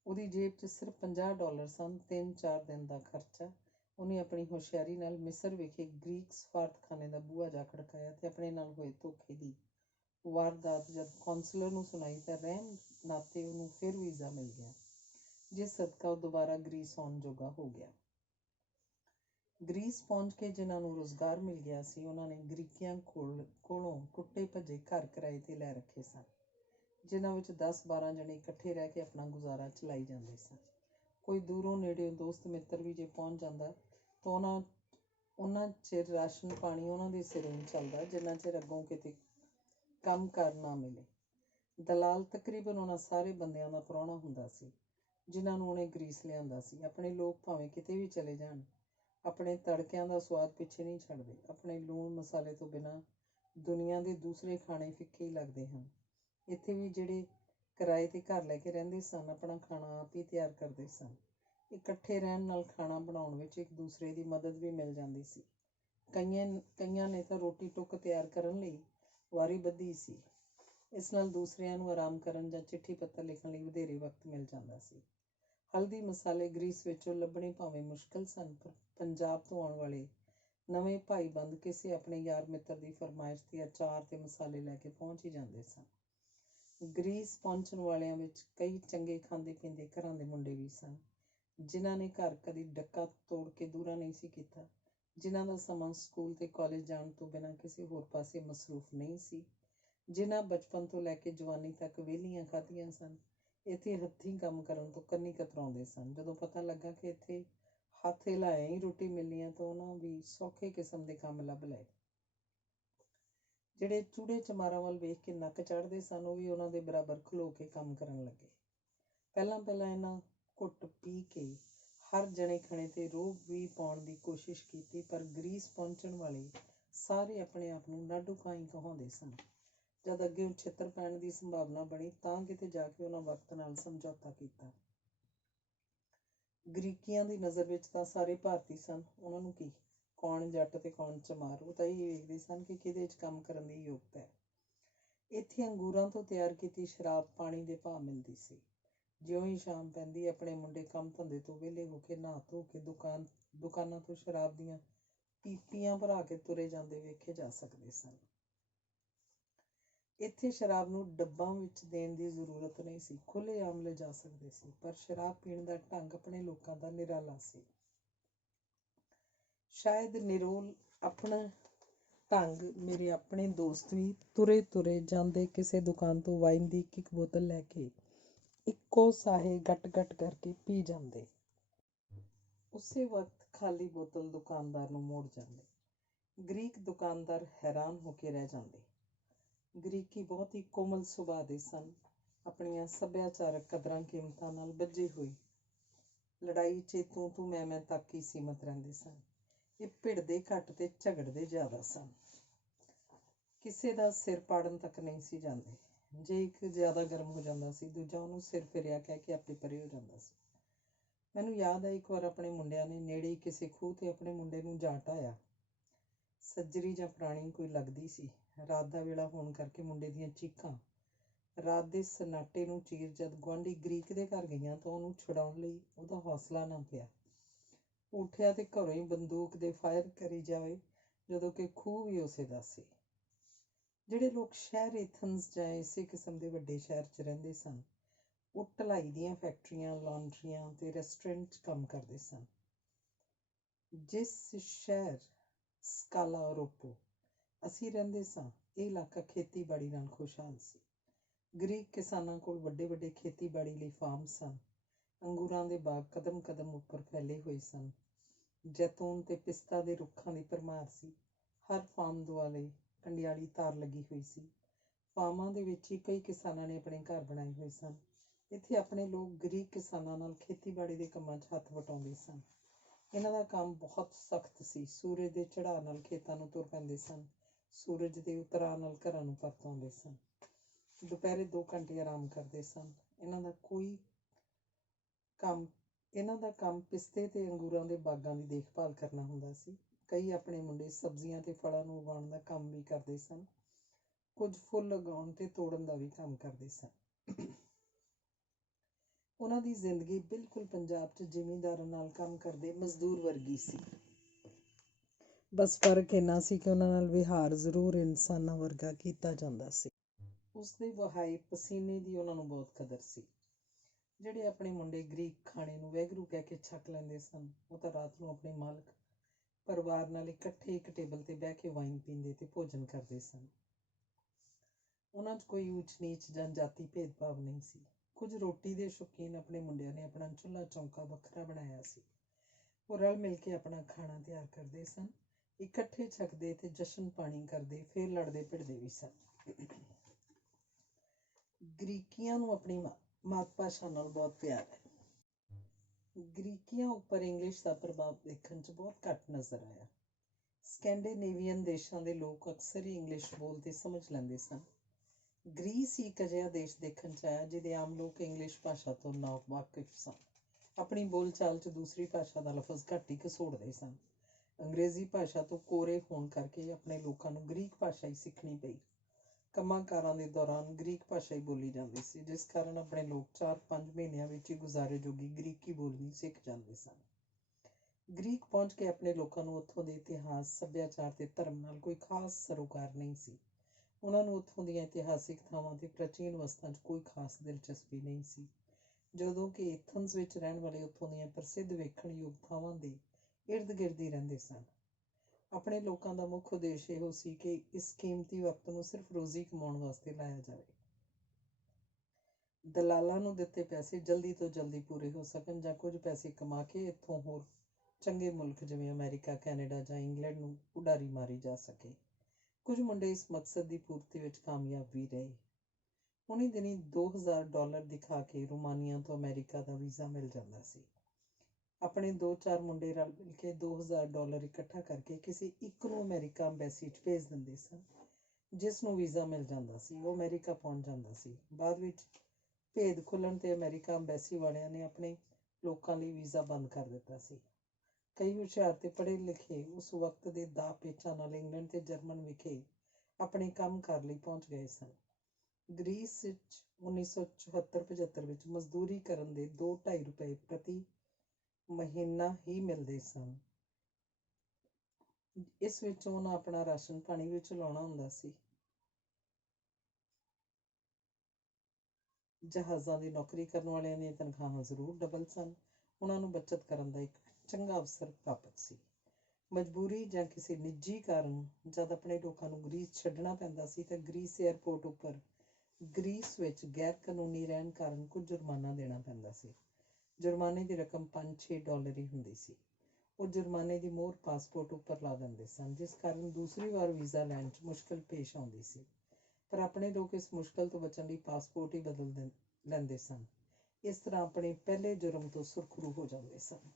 ਉਹਦੀ ਜੇਬ 'ਚ ਸਿਰਫ $50 ਸਨ, 3-4 ਦਿਨ ਦਾ ਖਰਚਾ। ਉਹਨੇ ਆਪਣੀ ਹੁਸ਼ਿਆਰੀ ਨਾਲ ਮਿਸਰ ਵਿਖੇ ਗ੍ਰੀਕ ਸਫਾਰਤਖਾਨੇ ਦਾ ਬੂਹਾ ਜਾ ਖੜਕਾਇਆ ਤੇ ਆਪਣੇ ਨਾਲ ਹੋਏ ਧੋਖੇ ਦੀ ਵਾਰਦਾਤ ਜਦ ਕੌਂਸਲਰ ਨੂੰ ਸੁਣਾਈ ਤਾਂ ਰਹਿਮ ਨਾਤੇ ਉਹਨੂੰ ਫਿਰ ਵੀਜ਼ਾ ਮਿਲ ਗਿਆ, ਜਿਸ ਸਦਕਾ ਉਹ ਦੁਬਾਰਾ ਗਰੀਸ ਆਉਣ ਜੋਗਾ ਹੋ ਗਿਆ। ਗਰੀਸ ਪਹੁੰਚ ਕੇ ਜਿਨ੍ਹਾਂ ਨੂੰ ਰੁਜ਼ਗਾਰ ਮਿਲ ਗਿਆ ਸੀ, ਉਹਨਾਂ ਨੇ ਗ੍ਰੀਕੀਆਂ ਕੋਲੋਂ ਟੁੱਟੇ ਭੱਜੇ ਘਰ ਕਿਰਾਏ 'ਤੇ ਲੈ ਰੱਖੇ ਸਨ, ਜਿਨ੍ਹਾਂ ਵਿੱਚ 10-12 ਜਣੇ ਇਕੱਠੇ ਰਹਿ ਕੇ ਆਪਣਾ ਗੁਜ਼ਾਰਾ ਚਲਾਈ ਜਾਂਦੇ ਸਨ। ਕੋਈ ਦੂਰੋਂ ਨੇੜਿਓਂ ਦੋਸਤ ਮਿੱਤਰ ਵੀ ਜੇ ਪਹੁੰਚ ਜਾਂਦਾ ਤਾਂ ਉਹਨਾਂ ਚਿਰ ਰਾਸ਼ਨ ਪਾਣੀ ਉਹਨਾਂ ਦੇ ਸਿਰੋਂ ਨਹੀਂ ਚੱਲਦਾ, ਜਿੰਨਾ ਚਿਰ ਅੱਗੋਂ ਕਿਤੇ ਕੰਮ ਕਾਰ ਨਾ ਮਿਲੇ। ਦਲਾਲ ਤਕਰੀਬਨ ਉਹਨਾਂ ਸਾਰੇ ਬੰਦਿਆਂ ਦਾ ਪ੍ਰਾਹੁਣਾ ਹੁੰਦਾ ਸੀ, ਜਿਨ੍ਹਾਂ ਨੂੰ ਉਹਨੇ ਗਰੀਸ ਲਿਆਂਦਾ ਸੀ। ਆਪਣੇ ਲੋਕ ਭਾਵੇਂ ਕਿਤੇ ਵੀ ਚਲੇ ਜਾਣ, ਆਪਣੇ ਤੜਕਿਆਂ ਦਾ ਸਵਾਦ ਪਿੱਛੇ ਨਹੀਂ ਛੱਡਦੇ। ਆਪਣੇ ਲੂਣ ਮਸਾਲੇ ਤੋਂ ਬਿਨਾਂ ਦੁਨੀਆ ਦੇ ਦੂਸਰੇ ਖਾਣੇ ਫਿੱਕੇ ਹੀ ਲੱਗਦੇ ਹਨ। ਇੱਥੇ ਵੀ ਜਿਹੜੇ ਕਿਰਾਏ 'ਤੇ ਘਰ ਲੈ ਕੇ ਰਹਿੰਦੇ ਸਨ, ਆਪਣਾ ਖਾਣਾ ਆਪ ਹੀ ਤਿਆਰ ਕਰਦੇ ਸਨ। ਇਕੱਠੇ ਰਹਿਣ ਨਾਲ ਖਾਣਾ ਬਣਾਉਣ ਵਿੱਚ ਇੱਕ ਦੂਸਰੇ ਦੀ ਮਦਦ ਵੀ ਮਿਲ ਜਾਂਦੀ ਸੀ। ਕਈਆਂ ਨੇ ਤਾਂ ਰੋਟੀ ਟੁੱਕ ਤਿਆਰ ਕਰਨ ਲਈ ਵਾਰੀ ਬੱਧੀ ਸੀ। ਇਸ ਨਾਲ ਦੂਸਰਿਆਂ ਨੂੰ ਆਰਾਮ ਕਰਨ ਜਾਂ ਚਿੱਠੀ ਪੱਤਰ ਲਿਖਣ ਲਈ ਵਧੇਰੇ ਵਕਤ ਮਿਲ ਜਾਂਦਾ ਸੀ। ਹਲਦੀ ਮਸਾਲੇ ਗਰੀਸ ਵਿੱਚੋਂ ਲੱਭਣੇ ਭਾਵੇਂ ਮੁਸ਼ਕਲ ਸਨ, ਪਰ ਪੰਜਾਬ ਤੋਂ ਆਉਣ ਵਾਲੇ ਨਵੇਂ ਭਾਈਬੰਦ ਕਿਸੇ ਆਪਣੇ ਯਾਰ ਮਿੱਤਰ ਦੀ ਫਰਮਾਇਸ਼ 'ਤੇ ਅਚਾਰ ਤੇ ਮਸਾਲੇ ਲੈ ਕੇ ਪਹੁੰਚ ਹੀ ਜਾਂਦੇ ਸਨ। ਗਰੀਸ ਪਹੁੰਚਣ ਵਾਲਿਆਂ ਵਿੱਚ ਕਈ ਚੰਗੇ ਖਾਂਦੇ ਪੀਂਦੇ ਘਰਾਂ ਦੇ ਮੁੰਡੇ ਵੀ ਸਨ, ਜਿਨ੍ਹਾਂ ਨੇ ਘਰ ਕਦੀ ਡੱਕਾ ਤੋੜ ਕੇ ਦੂਰਾ ਨਹੀਂ ਸੀ ਕੀਤਾ, ਜਿਨ੍ਹਾਂ ਦਾ ਸਮਾਂ ਸਕੂਲ ਤੇ ਕਾਲਜ ਜਾਣ ਤੋਂ ਬਿਨਾਂ ਕਿਸੇ ਹੋਰ ਪਾਸੇ ਮਸਰੂਫ ਨਹੀਂ ਸੀ, ਜਿਨ੍ਹਾਂ ਬਚਪਨ ਤੋਂ ਲੈ ਕੇ ਜਵਾਨੀ ਤੱਕ ਵਿਹਲੀਆਂ ਖਾਧੀਆਂ ਸਨ। ਇੱਥੇ ਹੱਥੀਂ ਕੰਮ ਕਰਨ ਤੋਂ ਕੰਨੀ ਕਤਰਾਉਂਦੇ ਸਨ। ਜਦੋਂ ਪਤਾ ਲੱਗਾ ਕਿ ਇੱਥੇ ਹੱਥ ਹਿਲਾਇਆ ਹੀ ਰੋਟੀ ਮਿਲਣੀ ਹੈ ਤਾਂ ਉਹਨਾਂ ਵੀ ਸੌਖੇ ਕਿਸਮ ਦੇ ਕੰਮ ਲੱਭ ਲਏ। ਜਿਹੜੇ ਚੂੜੇ ਚਮਾਰਾਂ ਵੱਲ ਵੇਖ ਕੇ ਨੱਕ ਚੜ੍ਹਦੇ ਸਨ, ਉਹ ਵੀ ਉਹਨਾਂ ਦੇ ਬਰਾਬਰ ਖਲੋ ਕੇ ਕੰਮ ਕਰਨ ਲੱਗੇ। ਪਹਿਲਾਂ ਇਹਨਾਂ ਘੁੱਟ ਪੀ ਕੇ ਹਰ ਜਣੇ ਖਣੇ 'ਤੇ ਰੋਹਬ ਵੀ ਪਾਉਣ ਦੀ ਕੋਸ਼ਿਸ਼ ਕੀਤੀ, ਪਰ ਗਰੀਸ ਪਹੁੰਚਣ ਵਾਲੇ ਸਾਰੇ ਆਪਣੇ ਆਪ ਨੂੰ ਨਾਡੂ ਕਾਈ ਕਹਾਉਂਦੇ ਸਨ। ਜਦ ਅੱਗੇ ਛਿੱਤਰ ਪੈਣ ਦੀ ਸੰਭਾਵਨਾ ਬਣੀ ਤਾਂ ਕਿਤੇ ਜਾ ਕੇ ਉਹਨਾਂ ਵਕਤ ਨਾਲ ਸਮਝੌਤਾ ਕੀਤਾ। ਗ੍ਰੀਕੀਆਂ ਦੀ ਨਜ਼ਰ ਵਿੱਚ ਤਾਂ ਸਾਰੇ ਭਾਰਤੀ ਸਨ। ਉਹਨਾਂ ਨੂੰ ਕੀ ਕੌਣ ਜੱਟ ਤੇ ਕੌਣ ਚਮਾਰ, ਉਹ ਤਾਂ ਇਹ ਵੇਖਦੇ ਸਨ ਕਿ ਕਿਹਦੇ 'ਚ ਕੰਮ ਕਰਨ ਦੀ ਯੋਗਤਾ ਹੈ। ਇੱਥੇ ਅੰਗੂਰਾਂ ਤੋਂ ਤਿਆਰ ਕੀਤੀ ਸ਼ਰਾਬ ਪਾਣੀ ਦੇ ਭਾਅ ਮਿਲਦੀ ਸੀ। ਜਿਉਂ ਹੀ ਸ਼ਾਮ ਪੈਂਦੀ, ਆਪਣੇ ਮੁੰਡੇ ਕੰਮ ਧੰਦੇ ਤੋਂ ਵਿਹਲੇ ਹੋ ਕੇ ਨਹਾ ਧੋ ਕੇ ਦੁਕਾਨਾਂ ਤੋਂ ਸ਼ਰਾਬ ਦੀਆਂ ਪੀਪੀਆਂ ਭਰਾ ਕੇ ਤੁਰੇ ਜਾਂਦੇ ਵੇਖੇ ਜਾ ਸਕਦੇ ਸਨ। ਇੱਥੇ ਸ਼ਰਾਬ ਨੂੰ ਡੱਬਾਂ ਵਿੱਚ ਦੇਣ ਦੀ ਜ਼ਰੂਰਤ ਨਹੀਂ ਸੀ, ਖੁੱਲ੍ਹੇਆਮ ਲਿਜਾ ਸਕਦੇ ਸੀ। ਪਰ ਸ਼ਰਾਬ ਪੀਣ ਦਾ ਢੰਗ ਆਪਣੇ ਲੋਕਾਂ ਦਾ ਨਿਰਾਲਾ ਸੀ। ਸ਼ਾਇਦ ਨਿਰੋਲ ਆਪਣਾ ਢੰਗ ਮੇਰੇ ਆਪਣੇ ਦੋਸਤ ਵੀ ਤੁਰੇ ਜਾਂਦੇ ਕਿਸੇ ਦੁਕਾਨ ਤੋਂ ਵਾਈਨ ਦੀ ਇੱਕ ਬੋਤਲ ਲੈ ਕੇ ਇੱਕੋ ਸਾਹੇ ਗੱਟ ਕਰਕੇ ਪੀ ਜਾਂਦੇ। ਉਸੇ ਵਕਤ ਖਾਲੀ ਬੋਤਲ ਦੁਕਾਨਦਾਰ ਨੂੰ ਮੋੜ ਜਾਂਦੇ। ਗ੍ਰੀਕ ਦੁਕਾਨਦਾਰ ਹੈਰਾਨ ਹੋ ਕੇ ਰਹਿ ਜਾਂਦੇ। ਗ੍ਰੀਕੀ ਬਹੁਤ ਹੀ ਕੋਮਲ ਸੁਭਾਅ ਦੇ ਸਨ, ਆਪਣੀਆਂ ਸੱਭਿਆਚਾਰਕ ਕਦਰਾਂ ਕੀਮਤਾਂ ਨਾਲ ਬੱਝੇ ਹੋਏ। ਲੜਾਈ 'ਚ ਤੂੰ ਮੈਂ ਤੱਕ ਹੀ ਸੀਮਤ ਰਹਿੰਦੇ ਸਨ। ਇਹ ਭਿੜਦੇ ਘੱਟ ਤੇ ਝਗੜਦੇ ਜ਼ਿਆਦਾ ਸਨ। ਕਿਸੇ ਦਾ ਸਿਰ ਪਾੜਨ ਤੱਕ ਨਹੀਂ ਸੀ ਜਾਂਦੇ। ਜੇ ਇੱਕ ਜ਼ਿਆਦਾ ਗਰਮ ਹੋ ਜਾਂਦਾ ਸੀ, ਦੂਜਾ ਉਹਨੂੰ ਸਿਰ ਫਿਰਿਆ ਕਹਿ ਕੇ ਆਪੇ ਪਰੇ ਹੋ ਜਾਂਦਾ ਸੀ। ਮੈਨੂੰ ਯਾਦ ਹੈ, ਇੱਕ ਵਾਰ ਆਪਣੇ ਮੁੰਡਿਆਂ ਨੇ ਨੇੜੇ ਹੀ ਕਿਸੇ ਖੂਹ 'ਤੇ ਆਪਣੇ ਮੁੰਡੇ ਨੂੰ ਜਾ ਢਾਹਿਆ। ਸੱਜਰੀ ਜਾਂ ਪੁਰਾਣੀ ਕੋਈ ਲੱਗਦੀ ਸੀ। ਰਾਤ ਦਾ ਵੇਲਾ ਹੋਣ ਕਰਕੇ ਮੁੰਡੇ ਦੀਆਂ ਚੀਕਾਂ ਰਾਤ ਦੇ ਸਨਾਟੇ ਨੂੰ ਚੀਰ ਜਦ ਗੁਆਂਢੀ ਗ੍ਰੀਕ ਦੇ ਘਰ ਗਈਆਂ ਤਾਂ ਉਹਨੂੰ ਛੁਡਾਉਣ ਲਈ ਉਹਦਾ ਹੌਸਲਾ ਨਾ ਪਿਆ। ਉੱਠਿਆ ਤੇ ਘਰੋਂ ਹੀ ਬੰਦੂਕ ਦੇ ਫਾਇਰ ਕਰੀ ਜਾਵੇ, ਜਦੋਂ ਕਿ ਖੂਹ ਵੀ ਉਸੇ ਦਾ ਸੀ। ਜਿਹੜੇ ਲੋਕ ਸ਼ਹਿਰ ਏਥਨਸ ਜਾਂ ਇਸੇ ਕਿਸਮ ਦੇ ਵੱਡੇ ਸ਼ਹਿਰ 'ਚ ਰਹਿੰਦੇ ਸਨ, ਉਹ ਢਲਾਈ ਦੀਆਂ ਫੈਕਟਰੀਆਂ, ਲਾਂਡਰੀਆਂ ਤੇ ਰੈਸਟੋਰੈਂਟ 'ਚ ਕੰਮ ਕਰਦੇ ਸਨ। ਜਿਸ ਸ਼ਹਿਰ ਸਕਾਲਾ ਓਰੋਪੋ ਅਸੀਂ ਰਹਿੰਦੇ ਸਾਂ, ਇਹ ਇਲਾਕਾ ਖੇਤੀਬਾੜੀ ਨਾਲ ਖੁਸ਼ਹਾਲ ਸੀ। ਗ੍ਰੀਕ ਕਿਸਾਨਾਂ ਕੋਲ ਵੱਡੇ ਖੇਤੀਬਾੜੀ ਲਈ ਫਾਰਮ ਸਨ। ਅੰਗੂਰਾਂ ਦੇ ਬਾਗ ਕਦਮ ਉੱਪਰ ਫੈਲੇ ਹੋਏ ਸਨ। ਜੈਤੂਨ ਤੇ ਪਿਸਤਾ ਦੇ ਰੁੱਖਾਂ ਦੀ ਭਰਮਾਰ ਸੀ। ਹਰ ਫਾਰਮ ਦੁਆਲੇ ਕੰਡਿਆਲੀ ਤਾਰ ਲੱਗੀ ਹੋਈ ਸੀ। ਫਾਰਮਾਂ ਦੇ ਵਿੱਚ ਹੀ ਕਈ ਕਿਸਾਨਾਂ ਨੇ ਆਪਣੇ ਘਰ ਬਣਾਏ ਹੋਏ ਸਨ। ਇੱਥੇ ਆਪਣੇ ਲੋਕ ਗਰੀਕ ਕਿਸਾਨਾਂ ਨਾਲ ਖੇਤੀਬਾੜੀ ਦੇ ਕੰਮਾਂ 'ਚ ਹੱਥ ਵਟਾਉਂਦੇ ਸਨ। ਇਹਨਾਂ ਦਾ ਕੰਮ ਬਹੁਤ ਸਖਤ ਸੀ। ਸੂਰਜ ਦੇ ਚੜ੍ਹਾਅ ਨਾਲ ਖੇਤਾਂ ਨੂੰ ਤੁਰ ਪੈਂਦੇ ਸਨ। ਸੂਰਜ ਦੇ ਉਤਰਾਅ ਨਾਲ ਘਰਾਂ ਨੂੰ ਪਰਤ ਆਉਂਦੇ ਸਨ। ਦੁਪਹਿਰੇ 2 ਘੰਟੇ ਆਰਾਮ ਕਰਦੇ ਸਨ। ਇਹਨਾਂ ਦਾ ਕੰਮ ਪਿਸਤੇ ਤੇ ਅੰਗੂਰਾਂ ਦੇ ਬਾਗਾਂ ਦੀ ਦੇਖਭਾਲ ਕਰਨਾ ਹੁੰਦਾ ਸੀ। ਕਈ ਆਪਣੇ ਮੁੰਡੇ ਸਬਜ਼ੀਆਂ ਤੇ ਫਲਾਂ ਨੂੰ ਉਗਾਉਣ ਦਾ ਕੰਮ ਵੀ ਕਰਦੇ ਸਨ। ਕੁਝ ਫੁੱਲ ਲਗਾਉਣ ਤੇ ਤੋੜਨ ਦਾ ਵੀ ਕੰਮ ਕਰਦੇ ਸਨ। ਉਹਨਾਂ ਦੀ ਜ਼ਿੰਦਗੀ ਬਿਲਕੁਲ ਪੰਜਾਬ 'ਚ ਜ਼ਿਮੀਂਦਾਰਾਂ ਨਾਲ ਕੰਮ ਕਰਦੇ ਮਜ਼ਦੂਰ ਵਰਗੀ ਸੀ। ਬਸ ਫਰਕ ਇੰਨਾ ਸੀ ਕਿ ਉਹਨਾਂ ਨਾਲ ਵਿਹਾਰ ਜ਼ਰੂਰ ਇਨਸਾਨਾਂ ਵਰਗਾ ਕੀਤਾ ਜਾਂਦਾ ਸੀ। ਉਸਦੇ ਵਹਾਏ ਪਸੀਨੇ ਦੀ ਉਹਨਾਂ ਨੂੰ ਬਹੁਤ ਕਦਰ ਸੀ। ਜਿਹੜੇ ਆਪਣੇ ਮੁੰਡੇ ਗਰੀਕ ਖਾਣੇ ਨੂੰ ਵੈਗਰੂ ਕਹਿ ਕੇ ਛਕ ਲੈਂਦੇ ਸਨ, ਉਹ ਤਾਂ ਰਾਤ ਨੂੰ ਆਪਣੇ ਮਾਲਕ ਪਰਿਵਾਰ ਨਾਲ ਇਕੱਠੇ ਇੱਕ ਟੇਬਲ ਤੇ ਬਹਿ ਕੇ ਵਾਈਨ ਪੀਂਦੇ ਤੇ ਭੋਜਨ ਕਰਦੇ ਸਨ। ਉਹਨਾਂ 'ਚ ਕੋਈ ਊਚ ਨੀਚ ਜਾਂ ਜਾਤੀ ਭੇਦਭਾਵ ਨਹੀਂ ਸੀ। ਕੁਝ ਰੋਟੀ ਦੇ ਸ਼ੌਕੀਨ ਆਪਣੇ ਮੁੰਡਿਆਂ ਨੇ ਆਪਣਾ ਚੁੱਲ੍ਹਾ ਚੌਂਕਾ ਵੱਖਰਾ ਬਣਾਇਆ ਸੀ। ਉਹ ਰਲ ਮਿਲ ਕੇ ਆਪਣਾ ਖਾਣਾ ਤਿਆਰ ਕਰਦੇ ਸਨ, ਇਕੱਠੇ ਛਕਦੇ ਤੇ ਜਸ਼ਨ ਪਾਣੀ ਕਰਦੇ, ਫਿਰ ਲੜਦੇ ਭਿੜਦੇ ਵੀ ਸਨ। ਗ੍ਰੀਕੀਆਂ ਨੂੰ ਆਪਣੀ ਮਾਤ ਭਾਸ਼ਾ ਨਾਲ ਬਹੁਤ ਪਿਆਰ ਹੈ। ਗ੍ਰੀਕੀਆਂ ਉੱਪਰ ਇੰਗਲਿਸ਼ ਦਾ ਪ੍ਰਭਾਵ ਦੇਖਣ 'ਚ ਬਹੁਤ ਘੱਟ ਨਜ਼ਰ ਆਇਆ। ਸਕੈਂਡੀਨੇਵੀਅਨ ਦੇਸ਼ਾਂ ਦੇ ਲੋਕ ਅਕਸਰ ਹੀ ਇੰਗਲਿਸ਼ ਬੋਲ ਤੇ ਸਮਝ ਲੈਂਦੇ ਸਨ। ਗ੍ਰੀਸ ਹੀ ਇੱਕ ਅਜਿਹਾ ਦੇਸ਼ ਦੇਖਣ 'ਚ ਆਇਆ ਜਿਹਦੇ ਆਮ ਲੋਕ ਇੰਗਲਿਸ਼ ਭਾਸ਼ਾ ਤੋਂ ਨਾਵਾਕਿਫ ਸਨ। ਆਪਣੀ ਬੋਲਚਾਲ 'ਚ ਦੂਸਰੀ ਭਾਸ਼ਾ ਦਾ ਲਫ਼ਜ਼ ਘੱਟ ਹੀ ਘਸੋੜਦੇ ਸਨ। ਅੰਗਰੇਜ਼ੀ ਭਾਸ਼ਾ ਤੋਂ ਕੋਰੇ ਹੋਣ ਕਰਕੇ ਆਪਣੇ ਲੋਕਾਂ ਨੂੰ ਗ੍ਰੀਕ ਭਾਸ਼ਾ ਹੀ ਸਿੱਖਣੀ ਪਈ। ਕੰਮਾਂ ਕਾਰਾਂ ਦੇ ਦੌਰਾਨ ਗ੍ਰੀਕ ਭਾਸ਼ਾ ਹੀ ਬੋਲੀ ਜਾਂਦੀ ਸੀ, ਜਿਸ ਕਾਰਨ ਆਪਣੇ ਲੋਕ 4-5 ਮਹੀਨਿਆਂ ਵਿੱਚ ਹੀ ਗੁਜ਼ਾਰੇ ਜੋਗੀ ਗ੍ਰੀਕੀ ਬੋਲਣੀ ਸਿੱਖ ਜਾਂਦੇ ਸਨ। ਗ੍ਰੀਕ ਪਹੁੰਚ ਕੇ ਆਪਣੇ ਲੋਕਾਂ ਨੂੰ ਉੱਥੋਂ ਦੇ ਇਤਿਹਾਸ, ਸੱਭਿਆਚਾਰ ਤੇ ਧਰਮ ਨਾਲ ਕੋਈ ਖਾਸ ਸਰੋਕਾਰ ਨਹੀਂ ਸੀ। ਉਹਨਾਂ ਨੂੰ ਉੱਥੋਂ ਦੀਆਂ ਇਤਿਹਾਸਿਕ ਥਾਵਾਂ ਤੇ ਪ੍ਰਾਚੀਨ ਵਸਤਾਂ 'ਚ ਕੋਈ ਖਾਸ ਦਿਲਚਸਪੀ ਨਹੀਂ ਸੀ, ਜਦੋਂ ਕਿ ਏਥਨਜ਼ ਵਿੱਚ ਰਹਿਣ ਵਾਲੇ ਉੱਥੋਂ ਦੀਆਂ ਪ੍ਰਸਿੱਧ ਵੇਖਣਯੋਗ ਥਾਵਾਂ ਦੇ ਇਰਦ ਗਿਰਦ ਹੀ ਰਹਿੰਦੇ ਸਨ। ਆਪਣੇ ਲੋਕਾਂ ਦਾ ਮੁੱਖ ਉਦੇਸ਼ ਇਹੋ ਸੀ ਕਿ ਇਸ ਕੀਮਤੀ ਵਕਤ ਨੂੰ ਸਿਰਫ ਰੋਜ਼ੀ ਕਮਾਉਣ ਵਾਸਤੇ ਲਾਇਆ ਜਾਵੇ। ਦਲਾਲਾਂ ਨੂੰ ਦਿੱਤੇ ਪੈਸੇ ਜਲਦੀ ਤੋਂ ਜਲਦੀ ਪੂਰੇ ਹੋ ਸਕਣ ਜਾਂ ਕੁਝ ਪੈਸੇ ਕਮਾ ਕੇ ਇੱਥੋਂ ਹੋਰ ਚੰਗੇ ਮੁਲਕ ਜਿਵੇਂ ਅਮਰੀਕਾ, ਕੈਨੇਡਾ ਜਾਂ ਇੰਗਲੈਂਡ ਨੂੰ ਉਡਾਰੀ ਮਾਰੀ ਜਾ ਸਕੇ। ਕੁਝ ਮੁੰਡੇ ਇਸ ਮਕਸਦ ਦੀ ਪੂਰਤੀ ਵਿੱਚ ਕਾਮਯਾਬ ਵੀ ਰਹੇ। ਹੁਣੇ ਦਿਨੀਂ $2000 ਦਿਖਾ ਕੇ ਰੋਮਾਨੀਆ ਤੋਂ ਅਮਰੀਕਾ ਦਾ ਵੀਜ਼ਾ ਮਿਲ ਜਾਂਦਾ ਸੀ। ਆਪਣੇ 2-4 ਮੁੰਡੇ ਰਲ ਮਿਲ ਕੇ $2000 ਇਕੱਠਾ ਕਰਕੇ ਕਿਸੇ ਇੱਕ ਨੂੰ ਅਮਰੀਕਾ ਅੰਬੈਸੀ 'ਚ ਭੇਜ ਦਿੰਦੇ ਸਨ, ਜਿਸ ਨੂੰ ਵੀਜ਼ਾ ਮਿਲ ਜਾਂਦਾ ਸੀ। ਉਹ ਅਮਰੀਕਾ ਪਹੁੰਚ ਜਾਂਦਾ ਸੀ। ਬਾਅਦ ਵਿੱਚ ਭੇਦ ਖੁੱਲ੍ਹਣ ਤੇ ਅਮਰੀਕਾ ਅੰਬੈਸੀ ਵਾਲਿਆਂ ਨੇ ਆਪਣੇ ਲੋਕਾਂ ਲਈ ਵੀਜ਼ਾ ਬੰਦ ਕਰ ਦਿੱਤਾ ਸੀ। ਕਈ ਹੁਸ਼ਿਆਰ ਤੇ ਪੜ੍ਹੇ ਲਿਖੇ ਉਸ ਵਕਤ ਦੇ ਦਾਅ ਪੇਚਾਂ ਨਾਲ ਇੰਗਲੈਂਡ ਤੇ ਜਰਮਨ ਵਿਖੇ ਆਪਣੇ ਕੰਮ ਕਾਰ ਲਈ ਪਹੁੰਚ ਗਏ ਸਨ। ਗ੍ਰੀਸ ਵਿੱਚ 1974-75 ਵਿੱਚ ਮਜ਼ਦੂਰੀ ਕਰਨ ਦੇ $2-2.5 ਪ੍ਰਤੀ ਮਹੀਨਾ ਹੀ ਮਿਲਦੇ ਸਨ। ਇਸ ਵਿੱਚ ਉਹਨਾਂ ਆਪਣਾ ਰਾਸ਼ਨ ਪਾਣੀ ਵੀ ਚਲਾਉਣਾ ਹੁੰਦਾ ਸੀ। ਜਹਾਜ਼ਾਂ ਦੀ ਨੌਕਰੀ ਕਰਨ ਵਾਲਿਆਂ ਦੀਆਂ ਤਨਖਾਹਾਂ ਜ਼ਰੂਰ ਡਬਲ ਸਨ। ਉਹਨਾਂ ਨੂੰ ਬੱਚਤ ਕਰਨ ਦਾ ਇੱਕ ਚੰਗਾ ਅਵਸਰ ਪ੍ਰਾਪਤ ਸੀ। ਮਜਬੂਰੀ ਜਾਂ ਕਿਸੇ ਨਿੱਜੀ ਕਾਰਨ ਜਦ ਆਪਣੇ ਲੋਕਾਂ ਨੂੰ ਗ੍ਰੀਸ ਛੱਡਣਾ ਪੈਂਦਾ ਸੀ ਤਾਂ ਗ੍ਰੀਸ ਏਅਰਪੋਰਟ ਉੱਪਰ ਗ੍ਰੀਸ ਵਿੱਚ ਗੈਰ ਕਾਨੂੰਨੀ ਰਹਿਣ ਕਾਰਨ ਕੁਝ ਜੁਰਮਾਨਾ ਦੇਣਾ ਪੈਂਦਾ ਸੀ। ਜੁਰਮਾਨੇ ਦੀ ਰਕਮ $5-6 ਹੀ ਹੁੰਦੀ ਸੀ। ਉਹ ਜੁਰਮਾਨੇ ਦੀ ਮੋਹਰ ਪਾਸਪੋਰਟ ਉੱਪਰ ਲਾ ਦਿੰਦੇ ਸਨ, ਜਿਸ ਕਾਰਨ ਦੂਸਰੀ ਵਾਰ ਵੀਜ਼ਾ ਲੈਣ 'ਚ ਮੁਸ਼ਕਲ ਪੇਸ਼ ਆਉਂਦੀ ਸੀ। ਪਰ ਆਪਣੇ ਲੋਕ ਇਸ ਮੁਸ਼ਕਲ ਤੋਂ ਬਚਣ ਲਈ ਪਾਸਪੋਰਟ ਹੀ ਬਦਲ ਲੈਂਦੇ ਸਨ। ਇਸ ਤਰ੍ਹਾਂ ਆਪਣੇ ਪਹਿਲੇ ਜੁਰਮ ਤੋਂ ਸੁਰਖਰੂ ਹੋ ਜਾਂਦੇ ਸਨ।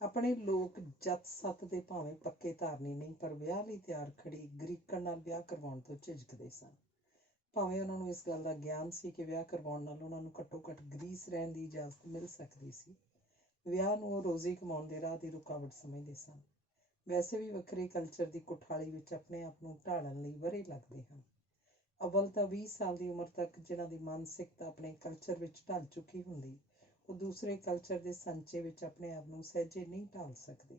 ਆਪਣੇ ਲੋਕ ਜੱਤ ਸੱਤ ਦੇ ਭਾਵੇਂ ਪੱਕੇ ਧਾਰਨੀ ਨਹੀਂ, ਪਰ ਵਿਆਹ ਲਈ ਤਿਆਰ ਖੜੀ ਗ੍ਰੀਕਣ ਨਾਲ ਵਿਆਹ ਕਰਵਾਉਣ ਤੋਂ ਝਿਜਕਦੇ ਸਨ। ਭਾਵੇਂ ਉਹਨਾਂ ਨੂੰ ਇਸ ਗੱਲ ਦਾ ਗਿਆਨ ਸੀ ਕਿ ਵਿਆਹ ਕਰਵਾਉਣ ਨਾਲ ਉਹਨਾਂ ਨੂੰ ਘੱਟੋ ਘੱਟ ਗ੍ਰੀਸ ਰਹਿਣ ਦੀ ਇਜਾਜ਼ਤ ਮਿਲ ਸਕਦੀ ਸੀ, ਵਿਆਹ ਨੂੰ ਉਹ ਰੋਜ਼ੀ ਕਮਾਉਣ ਦੇ ਰਾਹ ਦੀ ਰੁਕਾਵਟ ਸਮਝਦੇ ਸਨ। ਵੈਸੇ ਵੀ ਵੱਖਰੇ ਕਲਚਰ ਦੀ ਕੁਠਾਲੀ ਵਿੱਚ ਆਪਣੇ ਆਪ ਨੂੰ ਢਾਲਣ ਲਈ ਵਰ੍ਹੇ ਲੱਗਦੇ ਹਨ। ਅਵਲ ਤਾਂ 20 ਸਾਲ ਦੀ ਉਮਰ ਤੱਕ ਜਿਹਨਾਂ ਦੀ ਮਾਨਸਿਕਤਾ ਆਪਣੇ ਕਲਚਰ ਵਿੱਚ ਢਲ ਚੁੱਕੀ ਹੁੰਦੀ, ਉਹ ਦੂਸਰੇ ਕਲਚਰ ਦੇ ਸੰਚੇ ਵਿੱਚ ਆਪਣੇ ਆਪ ਨੂੰ ਸਹਿਜੇ ਨਹੀਂ ਢਾਲ ਸਕਦੇ।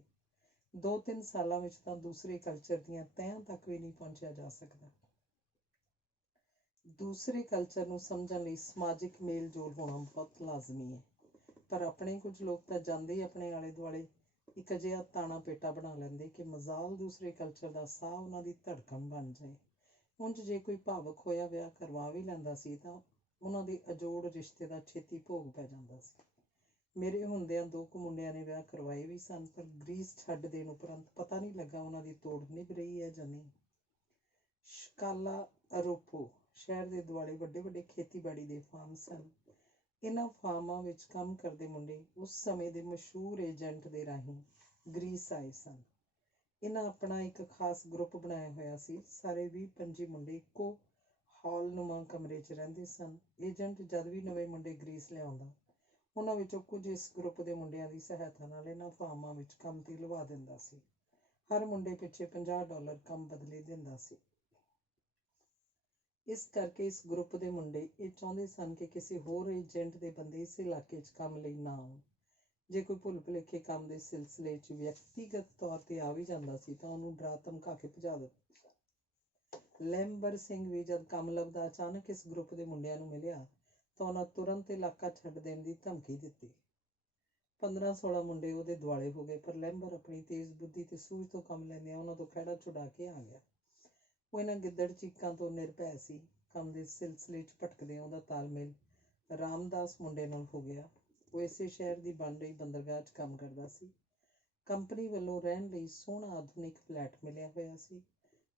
2-3 ਸਾਲਾਂ ਵਿੱਚ ਤਾਂ ਦੂਸਰੇ ਕਲਚਰ ਦੀਆਂ ਤਹਿਆਂ ਤੱਕ ਵੀ ਨਹੀਂ ਪਹੁੰਚਿਆ ਜਾ ਸਕਦਾ। ਦੂਸਰੇ ਕਲਚਰ ਨੂੰ ਸਮਝਣ ਲਈ ਸਮਾਜਿਕ ਮੇਲ ਜੋਲ ਹੋਣਾ ਬਹੁਤ ਲਾਜ਼ਮੀ ਹੈ। ਪਰ ਆਪਣੇ ਕੁਝ ਲੋਕ ਤਾਂ ਜਾਂਦੇ ਹੀ ਆਪਣੇ ਆਲੇ ਦੁਆਲੇ ਇੱਕ ਅਜਿਹਾ ਤਾਣਾ ਪੇਟਾ ਬਣਾ ਲੈਂਦੇ ਕਿ ਮਜ਼ਾਲ ਦੂਸਰੇ ਕਲਚਰ ਦਾ ਸਾਹ ਉਹਨਾਂ ਦੀ ਧੜਕਣ ਬਣ ਜਾਏ। ਉਂਝ ਜੇ ਕੋਈ ਭਾਵੁਕ ਹੋਇਆ ਵਿਆਹ ਕਰਵਾ ਵੀ ਲੈਂਦਾ ਸੀ ਤਾਂ ਉਹਨਾਂ ਦੇ ਅਜੋੜ ਰਿਸ਼ਤੇ ਦਾ ਛੇਤੀ ਭੋਗ ਪੈ ਜਾਂਦਾ ਸੀ। ਮੇਰੇ ਹੁੰਦਿਆਂ 2 ਕੁ ਮੁੰਡਿਆਂ ਨੇ ਵਿਆਹ ਕਰਵਾਏ ਵੀ ਸਨ, ਪਰ ਗ੍ਰੀਸ ਛੱਡ ਦੇਣ ਉਪਰੰਤ ਪਤਾ ਨਹੀਂ ਲੱਗਾ ਉਹਨਾਂ ਦੀ ਤੋੜ ਨਿਭ ਰਹੀ ਹੈ ਜਾਂ ਨਹੀਂ। ਸ਼ਕਾਲਾ ਅਰੋਪੋ ਸ਼ਹਿਰ ਦੇ ਦੁਆਲੇ ਵੱਡੇ ਵੱਡੇ ਖੇਤੀਬਾੜੀ ਦੇ ਫਾਰਮ ਸਨ। ਇਹਨਾਂ ਫਾਰਮਾਂ ਵਿੱਚ ਕੰਮ ਕਰਦੇ ਮੁੰਡੇ ਉਸ ਸਮੇਂ ਦੇ ਮਸ਼ਹੂਰ ਏਜੰਟ ਦੇ ਰਾਹੀਂ ਗ੍ਰੀਸ ਆਏ ਸਨ। ਇਹਨਾਂ ਆਪਣਾ ਇੱਕ ਖਾਸ ਗਰੁੱਪ ਬਣਾਇਆ ਹੋਇਆ ਸੀ। ਸਾਰੇ 20-25 ਮੁੰਡੇ ਇੱਕੋ ਹਾਲਨੁਮਾ ਕਮਰੇ 'ਚ ਰਹਿੰਦੇ ਸਨ। ਏਜੰਟ ਜਦ ਵੀ ਨਵੇਂ ਮੁੰਡੇ ਗ੍ਰੀਸ ਲਿਆਉਂਦਾ, ਉਹਨਾਂ ਵਿੱਚੋਂ ਕੁਝ ਇਸ ਗਰੁੱਪ ਦੇ ਮੁੰਡਿਆਂ ਦੀ ਸਹਾਇਤਾ ਨਾਲ ਇਹਨਾਂ ਫਾਰਮਾਂ ਵਿੱਚ ਕੰਮ 'ਤੇ ਲਵਾ ਦਿੰਦਾ ਸੀ। ਹਰ ਮੁੰਡੇ ਪਿੱਛੇ $50 ਕੰਮ ਬਦਲੇ ਦਿੰਦਾ ਸੀ। ਇਸ ਕਰਕੇ ਇਸ ਗਰੁੱਪ ਦੇ ਮੁੰਡੇ ਇਹ ਚਾਹੁੰਦੇ ਸਨ ਕਿ ਕਿਸੇ ਹੋਰ ਏਜੰਟ ਦੇ ਬੰਦੇ ਇਸ ਇਲਾਕੇ 'ਚ ਕੰਮ ਲਈ ਨਾ ਆਉਣ। ਜੇ ਕੋਈ ਭੁੱਲ ਭੁਲੇਖੇ ਕੰਮ ਦੇ ਸਿਲਸਿਲੇ 'ਚ ਵਿਅਕਤੀਗਤ ਤੌਰ 'ਤੇ ਆ ਵੀ ਜਾਂਦਾ ਸੀ ਤਾਂ ਉਹਨੂੰ ਡਰਾ ਧਮਕਾ ਕੇ ਭਜਾ ਦਿੱਤਾ। ਲੈਂਬਰ ਸਿੰਘ ਵੀ ਜਦ ਕੰਮ ਲੱਭਦਾ ਅਚਾਨਕ ਇਸ ਗਰੁੱਪ ਦੇ ਮੁੰਡਿਆਂ ਨੂੰ ਮਿਲਿਆ ਤਾਂ ਉਹਨਾਂ ਤੁਰੰਤ ਇਲਾਕਾ ਛੱਡ ਦੇਣ ਦੀ ਧਮਕੀ ਦਿੱਤੀ। 15-16 ਮੁੰਡੇ ਉਹਦੇ ਦੁਆਲੇ ਹੋ ਗਏ, ਪਰ ਲੈਂਬਰ ਆਪਣੀ ਤੇਜ਼ ਬੁੱਧੀ ਤੇ ਸੂਝ ਤੋਂ ਕੰਮ ਲੈਂਦਿਆਂ ਉਹਨਾਂ ਤੋਂ ਖਹਿੜਾ ਛੁਡਾ ਕੇ ਆ ਗਿਆ। ਉਹ ਇਹਨਾਂ ਗਿੱਦੜ ਚੀਕਾਂ ਤੋਂ ਨਿਰਭੈ ਸੀ। ਕੰਮ ਦੇ ਸਿਲਸਿਲੇ 'ਚ ਭਟਕਦਿਆਂ ਉਹਦਾ ਤਾਲਮੇਲ ਰਾਮਦਾਸ ਮੁੰਡੇ ਨਾਲ ਹੋ ਗਿਆ। ਉਹ ਇਸੇ ਸ਼ਹਿਰ ਦੀ ਬਣ ਰਹੀ ਬੰਦਰਗਾਹ 'ਚ ਕੰਮ ਕਰਦਾ ਸੀ। ਕੰਪਨੀ ਵੱਲੋਂ ਰਹਿਣ ਲਈ ਸੋਹਣਾ ਆਧੁਨਿਕ ਫਲੈਟ ਮਿਲਿਆ ਹੋਇਆ ਸੀ।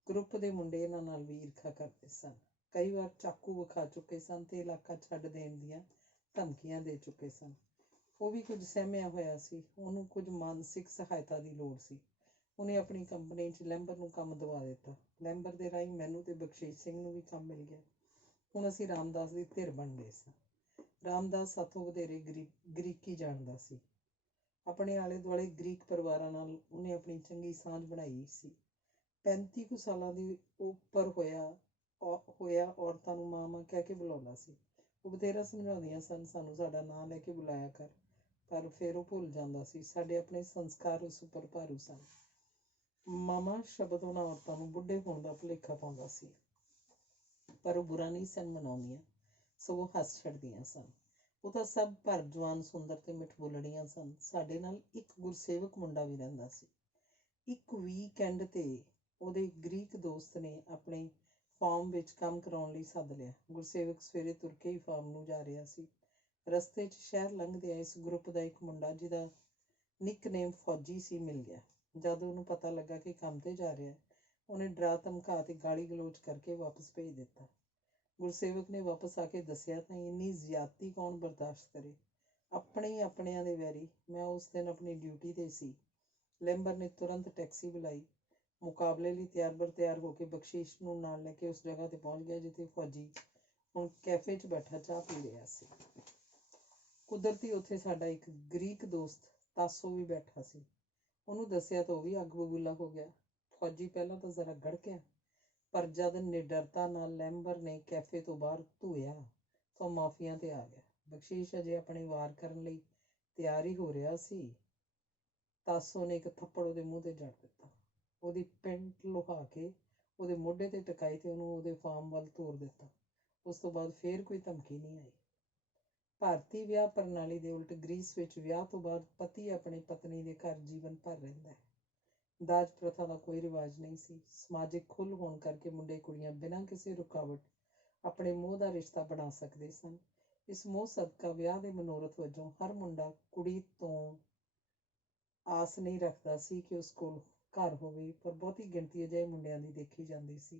ਗਰੁੱਪ ਦੇ ਮੁੰਡੇ ਇਹਨਾਂ ਨਾਲ ਵੀ ਈਰਖਾ ਕਰਦੇ ਸਨ। ਕਈ ਵਾਰ ਚਾਕੂ ਵਿਖਾ ਚੁੱਕੇ ਸਨ ਤੇ ਇਲਾਕਾ ਛੱਡ ਦੇਣ ਦੀਆਂ ਧਮਕੀਆਂ ਦੇ ਚੁੱਕੇ ਸਨ। ਉਹ ਵੀ ਕੁਝ ਸਹਿਮਿਆ ਹੋਇਆ ਸੀ। ਉਹਨੂੰ ਕੁਝ ਮਾਨਸਿਕ ਸਹਾਇਤਾ ਦੀ ਲੋੜ ਸੀ। ਉਹਨੇ ਆਪਣੀ ਕੰਪਨੀ 'ਚ ਲੈਂਬਰ ਨੂੰ ਕੰਮ ਦਵਾ ਦਿੱਤਾ। ਲੈਂਬਰ ਦੇ ਰਾਹੀਂ ਮੈਨੂੰ ਤੇ ਬਖਸ਼ੀਸ਼ ਸਿੰਘ ਨੂੰ ਵੀ ਕੰਮ ਮਿਲ ਗਿਆ। ਹੁਣ ਅਸੀਂ ਰਾਮਦਾਸ ਦੀ ਧਿਰ ਬਣ ਗਏ ਸਾਂ। ਰਾਮਦਾਸ ਸਾਥੋਂ ਵਧੇਰੇ ਗ੍ਰੀਕੀ ਜਾਣਦਾ ਸੀ। ਆਪਣੇ ਆਲੇ ਦੁਆਲੇ ਗ੍ਰੀਕ ਪਰਿਵਾਰਾਂ ਨਾਲ ਉਹਨੇ ਆਪਣੀ ਚੰਗੀ ਸਾਂਝ ਬਣਾਈ ਸੀ। 35 ਕੁ ਸਾਲਾਂ ਦੀ ਉੱਪਰ ਹੋਇਆ ਔਰਤਾਂ ਨੂੰ ਮਾਂ ਕਹਿ ਕੇ ਬੁਲਾਉਂਦਾ ਸੀ। ਉਹ ਬਥੇਰਾ ਸਮਝਾਉਂਦੀਆਂ ਸਨ, ਸਾਨੂੰ ਸਾਡਾ ਨਾਂ ਲੈ ਕੇ ਬੁਲਾਇਆ ਕਰ, ਪਰ ਫਿਰ ਉਹ ਭੁੱਲ ਜਾਂਦਾ ਸੀ। ਸਾਡੇ ਆਪਣੇ ਸੰਸਕਾਰ ਉਸ ਉੱਪਰ ਭਾਰੂ ਸਨ। ਮਾਮਾ ਸ਼ਬਦ ਉਹਨਾਂ ਔਰਤਾਂ ਨੂੰ ਬੁੱਢੇ ਹੋਣ ਦਾ ਭੁਲੇਖਾ ਪਾਉਂਦਾ ਸੀ, ਪਰ ਉਹ ਬੁਰਾ ਨਹੀਂ ਸਨ ਮਨਾਉਂਦੀਆਂ, ਸਗੋਂ ਹੱਸ ਛੱਡਦੀਆਂ ਸਨ। ਉਹ ਤਾਂ ਸਭ ਭਰ ਜਵਾਨ, ਸੁੰਦਰ ਤੇ ਮਿੱਠ ਬੋਲੜੀਆਂ ਸਨ। ਸਾਡੇ ਨਾਲ ਇੱਕ ਗੁਰਸੇਵਕ ਮੁੰਡਾ ਵੀ ਰਹਿੰਦਾ ਸੀ। ਇੱਕ ਵੀਕਐਂਡ 'ਤੇ ਉਹਦੇ ਗ੍ਰੀਕ ਦੋਸਤ ਨੇ ਆਪਣੇ ਫਾਰਮ ਵਿੱਚ ਕੰਮ ਕਰਾਉਣ ਲਈ ਸੱਦ ਲਿਆ। ਗੁਰਸੇਵਕ ਸਵੇਰੇ ਤੁਰ ਕੇ ਹੀ ਫਾਰਮ ਨੂੰ ਜਾ ਰਿਹਾ ਸੀ। ਰਸਤੇ 'ਚ ਸ਼ਹਿਰ ਲੰਘਦਿਆਂ ਇਸ ਗਰੁੱਪ ਦਾ ਇੱਕ ਮੁੰਡਾ, ਜਿਹਦਾ ਨਿਕਨੇਮ ਫੌਜੀ ਸੀ, ਮਿਲ ਗਿਆ। ਜਦ ਉਹਨੂੰ ਪਤਾ ਲੱਗਾ ਕਿ ਕੰਮ 'ਤੇ ਜਾ ਰਿਹਾ, ਉਹਨੇ ਡਰਾ ਧਮਕਾ ਤੇ ਗਾਲੀ ਗਲੋਚ ਕਰਕੇ ਵਾਪਸ ਭੇਜ ਦਿੱਤਾ। ਗੁਰਸੇਵਕ ਨੇ ਵਾਪਸ ਆ ਕੇ ਦੱਸਿਆ ਤਾਂ ਇੰਨੀ ਜ਼ਿਆਦਤੀ ਕੌਣ ਬਰਦਾਸ਼ਤ ਕਰੇ। ਆਪਣੇ ਹੀ ਆਪਣਿਆਂ ਦੇ ਵੈਰੀ। ਮੈਂ ਉਸ ਦਿਨ ਆਪਣੀ ਡਿਊਟੀ 'ਤੇ ਸੀ। ਲੈਂਬਰ ਨੇ ਤੁਰੰਤ ਟੈਕਸੀ ਬੁਲਾਈ। ਮੁਕਾਬਲੇ ਲਈ ਤਿਆਰ ਹੋ ਕੇ ਬਖਸ਼ੀਸ਼ ਨੂੰ ਨਾਲ ਲੈ ਕੇ ਉਸ ਜਗ੍ਹਾ 'ਤੇ ਪਹੁੰਚ ਗਿਆ ਜਿੱਥੇ ਫੌਜੀ ਹੁਣ ਕੈਫੇ 'ਚ ਬੈਠਾ ਚਾਹ ਪੀ ਰਿਹਾ ਸੀ। ਕੁਦਰਤੀ ਉੱਥੇ ਸਾਡਾ ਇੱਕ ਗ੍ਰੀਕ ਦੋਸਤ ਤਾਸੋ ਵੀ ਬੈਠਾ ਸੀ। ਉਹਨੂੰ ਦੱਸਿਆ ਤਾਂ ਉਹ ਵੀ ਅੱਗ ਬਬੂਲਾ ਹੋ ਗਿਆ। ਫੌਜੀ ਪਹਿਲਾਂ ਤਾਂ ਜ਼ਰਾ ਗੜਕਿਆ, ਪਰ ਜਦ ਨਿਡਰਤਾ ਨਾਲ ਲੈਂਬਰ ਨੇ ਕੈਫੇ ਤੋਂ ਬਾਹਰ ਧੂਇਆ ਤਾਂ ਮਾਫੀਆਂ 'ਤੇ ਆ ਗਿਆ। ਬਖਸ਼ੀਸ਼ ਅਜੇ ਆਪਣੇ ਵਾਰ ਕਰਨ ਲਈ ਤਿਆਰ ਹੀ ਹੋ ਰਿਹਾ ਸੀ। ਤਾਸੋ ਨੇ ਇੱਕ ਥੱਪੜ ਉਹਦੇ ਮੂੰਹ 'ਤੇ ਜੜ ਦਿੱਤਾ। ਉਹਦੀ ਪੈਂਟ ਲੁਹਾ ਕੇ ਉਹਦੇ ਮੋਢੇ 'ਤੇ ਟਕਾਈ ਤੇ ਉਹਨੂੰ ਉਹਦੇ ਫਾਰਮ ਵੱਲ ਤੋਰ ਦਿੱਤਾ। ਉਸ ਤੋਂ ਬਾਅਦ ਫੇਰ ਕੋਈ ਧਮਕੀ ਨਹੀਂ ਆਈ। ਭਾਰਤੀ ਵਿਆਹ ਪ੍ਰਣਾਲੀ ਦੇ ਉਲਟ ਗ੍ਰੀਸ ਵਿੱਚ ਵਿਆਹ ਤੋਂ ਬਾਅਦ ਪਤੀ ਆਪਣੀ ਪਤਨੀ ਦੇ ਘਰ ਜੀਵਨ ਭਰ ਰਹਿੰਦਾ ਹੈ। ਦਾਜ ਪ੍ਰਥਾ ਦਾ ਕੋਈ ਰਿਵਾਜ ਨਹੀਂ ਸੀ। ਸਮਾਜਿਕ ਖੁੱਲ੍ਹ ਹੋਣ ਕਰਕੇ ਮੁੰਡੇ ਕੁੜੀਆਂ ਬਿਨਾਂ ਕਿਸੇ ਰੁਕਾਵਟ ਆਪਣੇ ਮੋਹ ਦਾ ਰਿਸ਼ਤਾ ਬਣਾ ਸਕਦੇ ਸਨ। ਇਸ ਮੋਹ ਸਦਕਾ ਵਿਆਹ ਦੇ ਮਨੋਰਥ ਵਜੋਂ ਹਰ ਮੁੰਡਾ ਕੁੜੀ ਤੋਂ ਆਸ ਨਹੀਂ ਰੱਖਦਾ ਸੀ ਕਿ ਉਸ ਕੋਲ ਘਰ ਹੋਵੇ, ਪਰ ਬਹੁਤੀ ਗਿਣਤੀ ਅਜਿਹੇ ਮੁੰਡਿਆਂ ਦੀ ਦੇਖੀ ਜਾਂਦੀ ਸੀ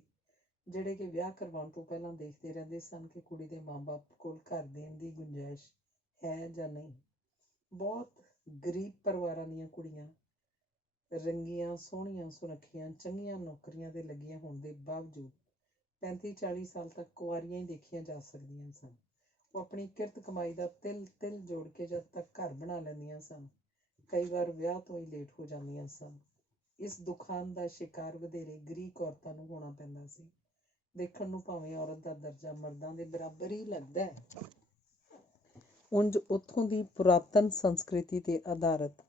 ਜਿਹੜੇ ਕਿ ਵਿਆਹ ਕਰਵਾਉਣ ਤੋਂ ਪਹਿਲਾਂ ਦੇਖਦੇ ਰਹਿੰਦੇ ਸਨ ਕਿ ਕੁੜੀ ਦੇ ਮਾਂ-ਬਾਪ ਕੋਲ ਘਰ ਦੇਣ ਦੀ ਗੁੰਜਾਇਸ਼ ਹੈ ਜਾਂ ਨਹੀਂ। ਬਹੁਤ ਗਰੀਬ ਪਰਿਵਾਰਾਂ ਦੀਆਂ ਕੁੜੀਆਂ ਰੰਗੀਆਂ, ਸੋਹਣੀਆਂ, ਸੁਨੱਖੀਆਂ, ਚੰਗੀਆਂ ਨੌਕਰੀਆਂ 'ਤੇ ਲੱਗੀਆਂ ਹੋਣ ਦੇ ਬਾਵਜੂਦ 35-40 ਸਾਲ ਤੱਕ ਕੁਆਰੀਆਂ ਹੀ ਦੇਖੀਆਂ ਜਾ ਸਕਦੀਆਂ ਸਨ। ਉਹ ਆਪਣੀ ਕਿਰਤ ਕਮਾਈ ਦਾ ਤਿਲ ਜੋੜ ਕੇ ਜਦ ਤੱਕ ਘਰ ਬਣਾ ਲੈਂਦੀਆਂ ਸਨ, ਕਈ ਵਾਰ ਵਿਆਹ ਤੋਂ ਹੀ ਲੇਟ ਹੋ ਜਾਂਦੀਆਂ ਸਨ। ਇਸ ਦੁਖਾਂਤ ਦਾ ਸ਼ਿਕਾਰ ਵਧੇਰੇ ਗ੍ਰੀਕ ਔਰਤਾਂ ਨੂੰ ਹੋਣਾ ਪੈਂਦਾ ਸੀ। ਦੇਖਣ ਨੂੰ ਭਾਵੇਂ ਔਰਤ ਦਾ ਦਰਜਾ ਮਰਦਾਂ ਦੇ ਬਰਾਬਰ ਹੀ ਲੱਗਦਾ ਹੈ, ਉਂਝ ਉੱਥੋਂ ਦੀ ਪੁਰਾਤਨ ਸੰਸਕ੍ਰਿਤੀ 'ਤੇ ਆਧਾਰਿਤ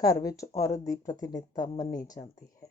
ਘਰ ਵਿੱਚ ਔਰਤ ਦੀ ਪ੍ਰਤੀਨਿਧਤਾ ਮੰਨੀ ਜਾਂਦੀ ਹੈ।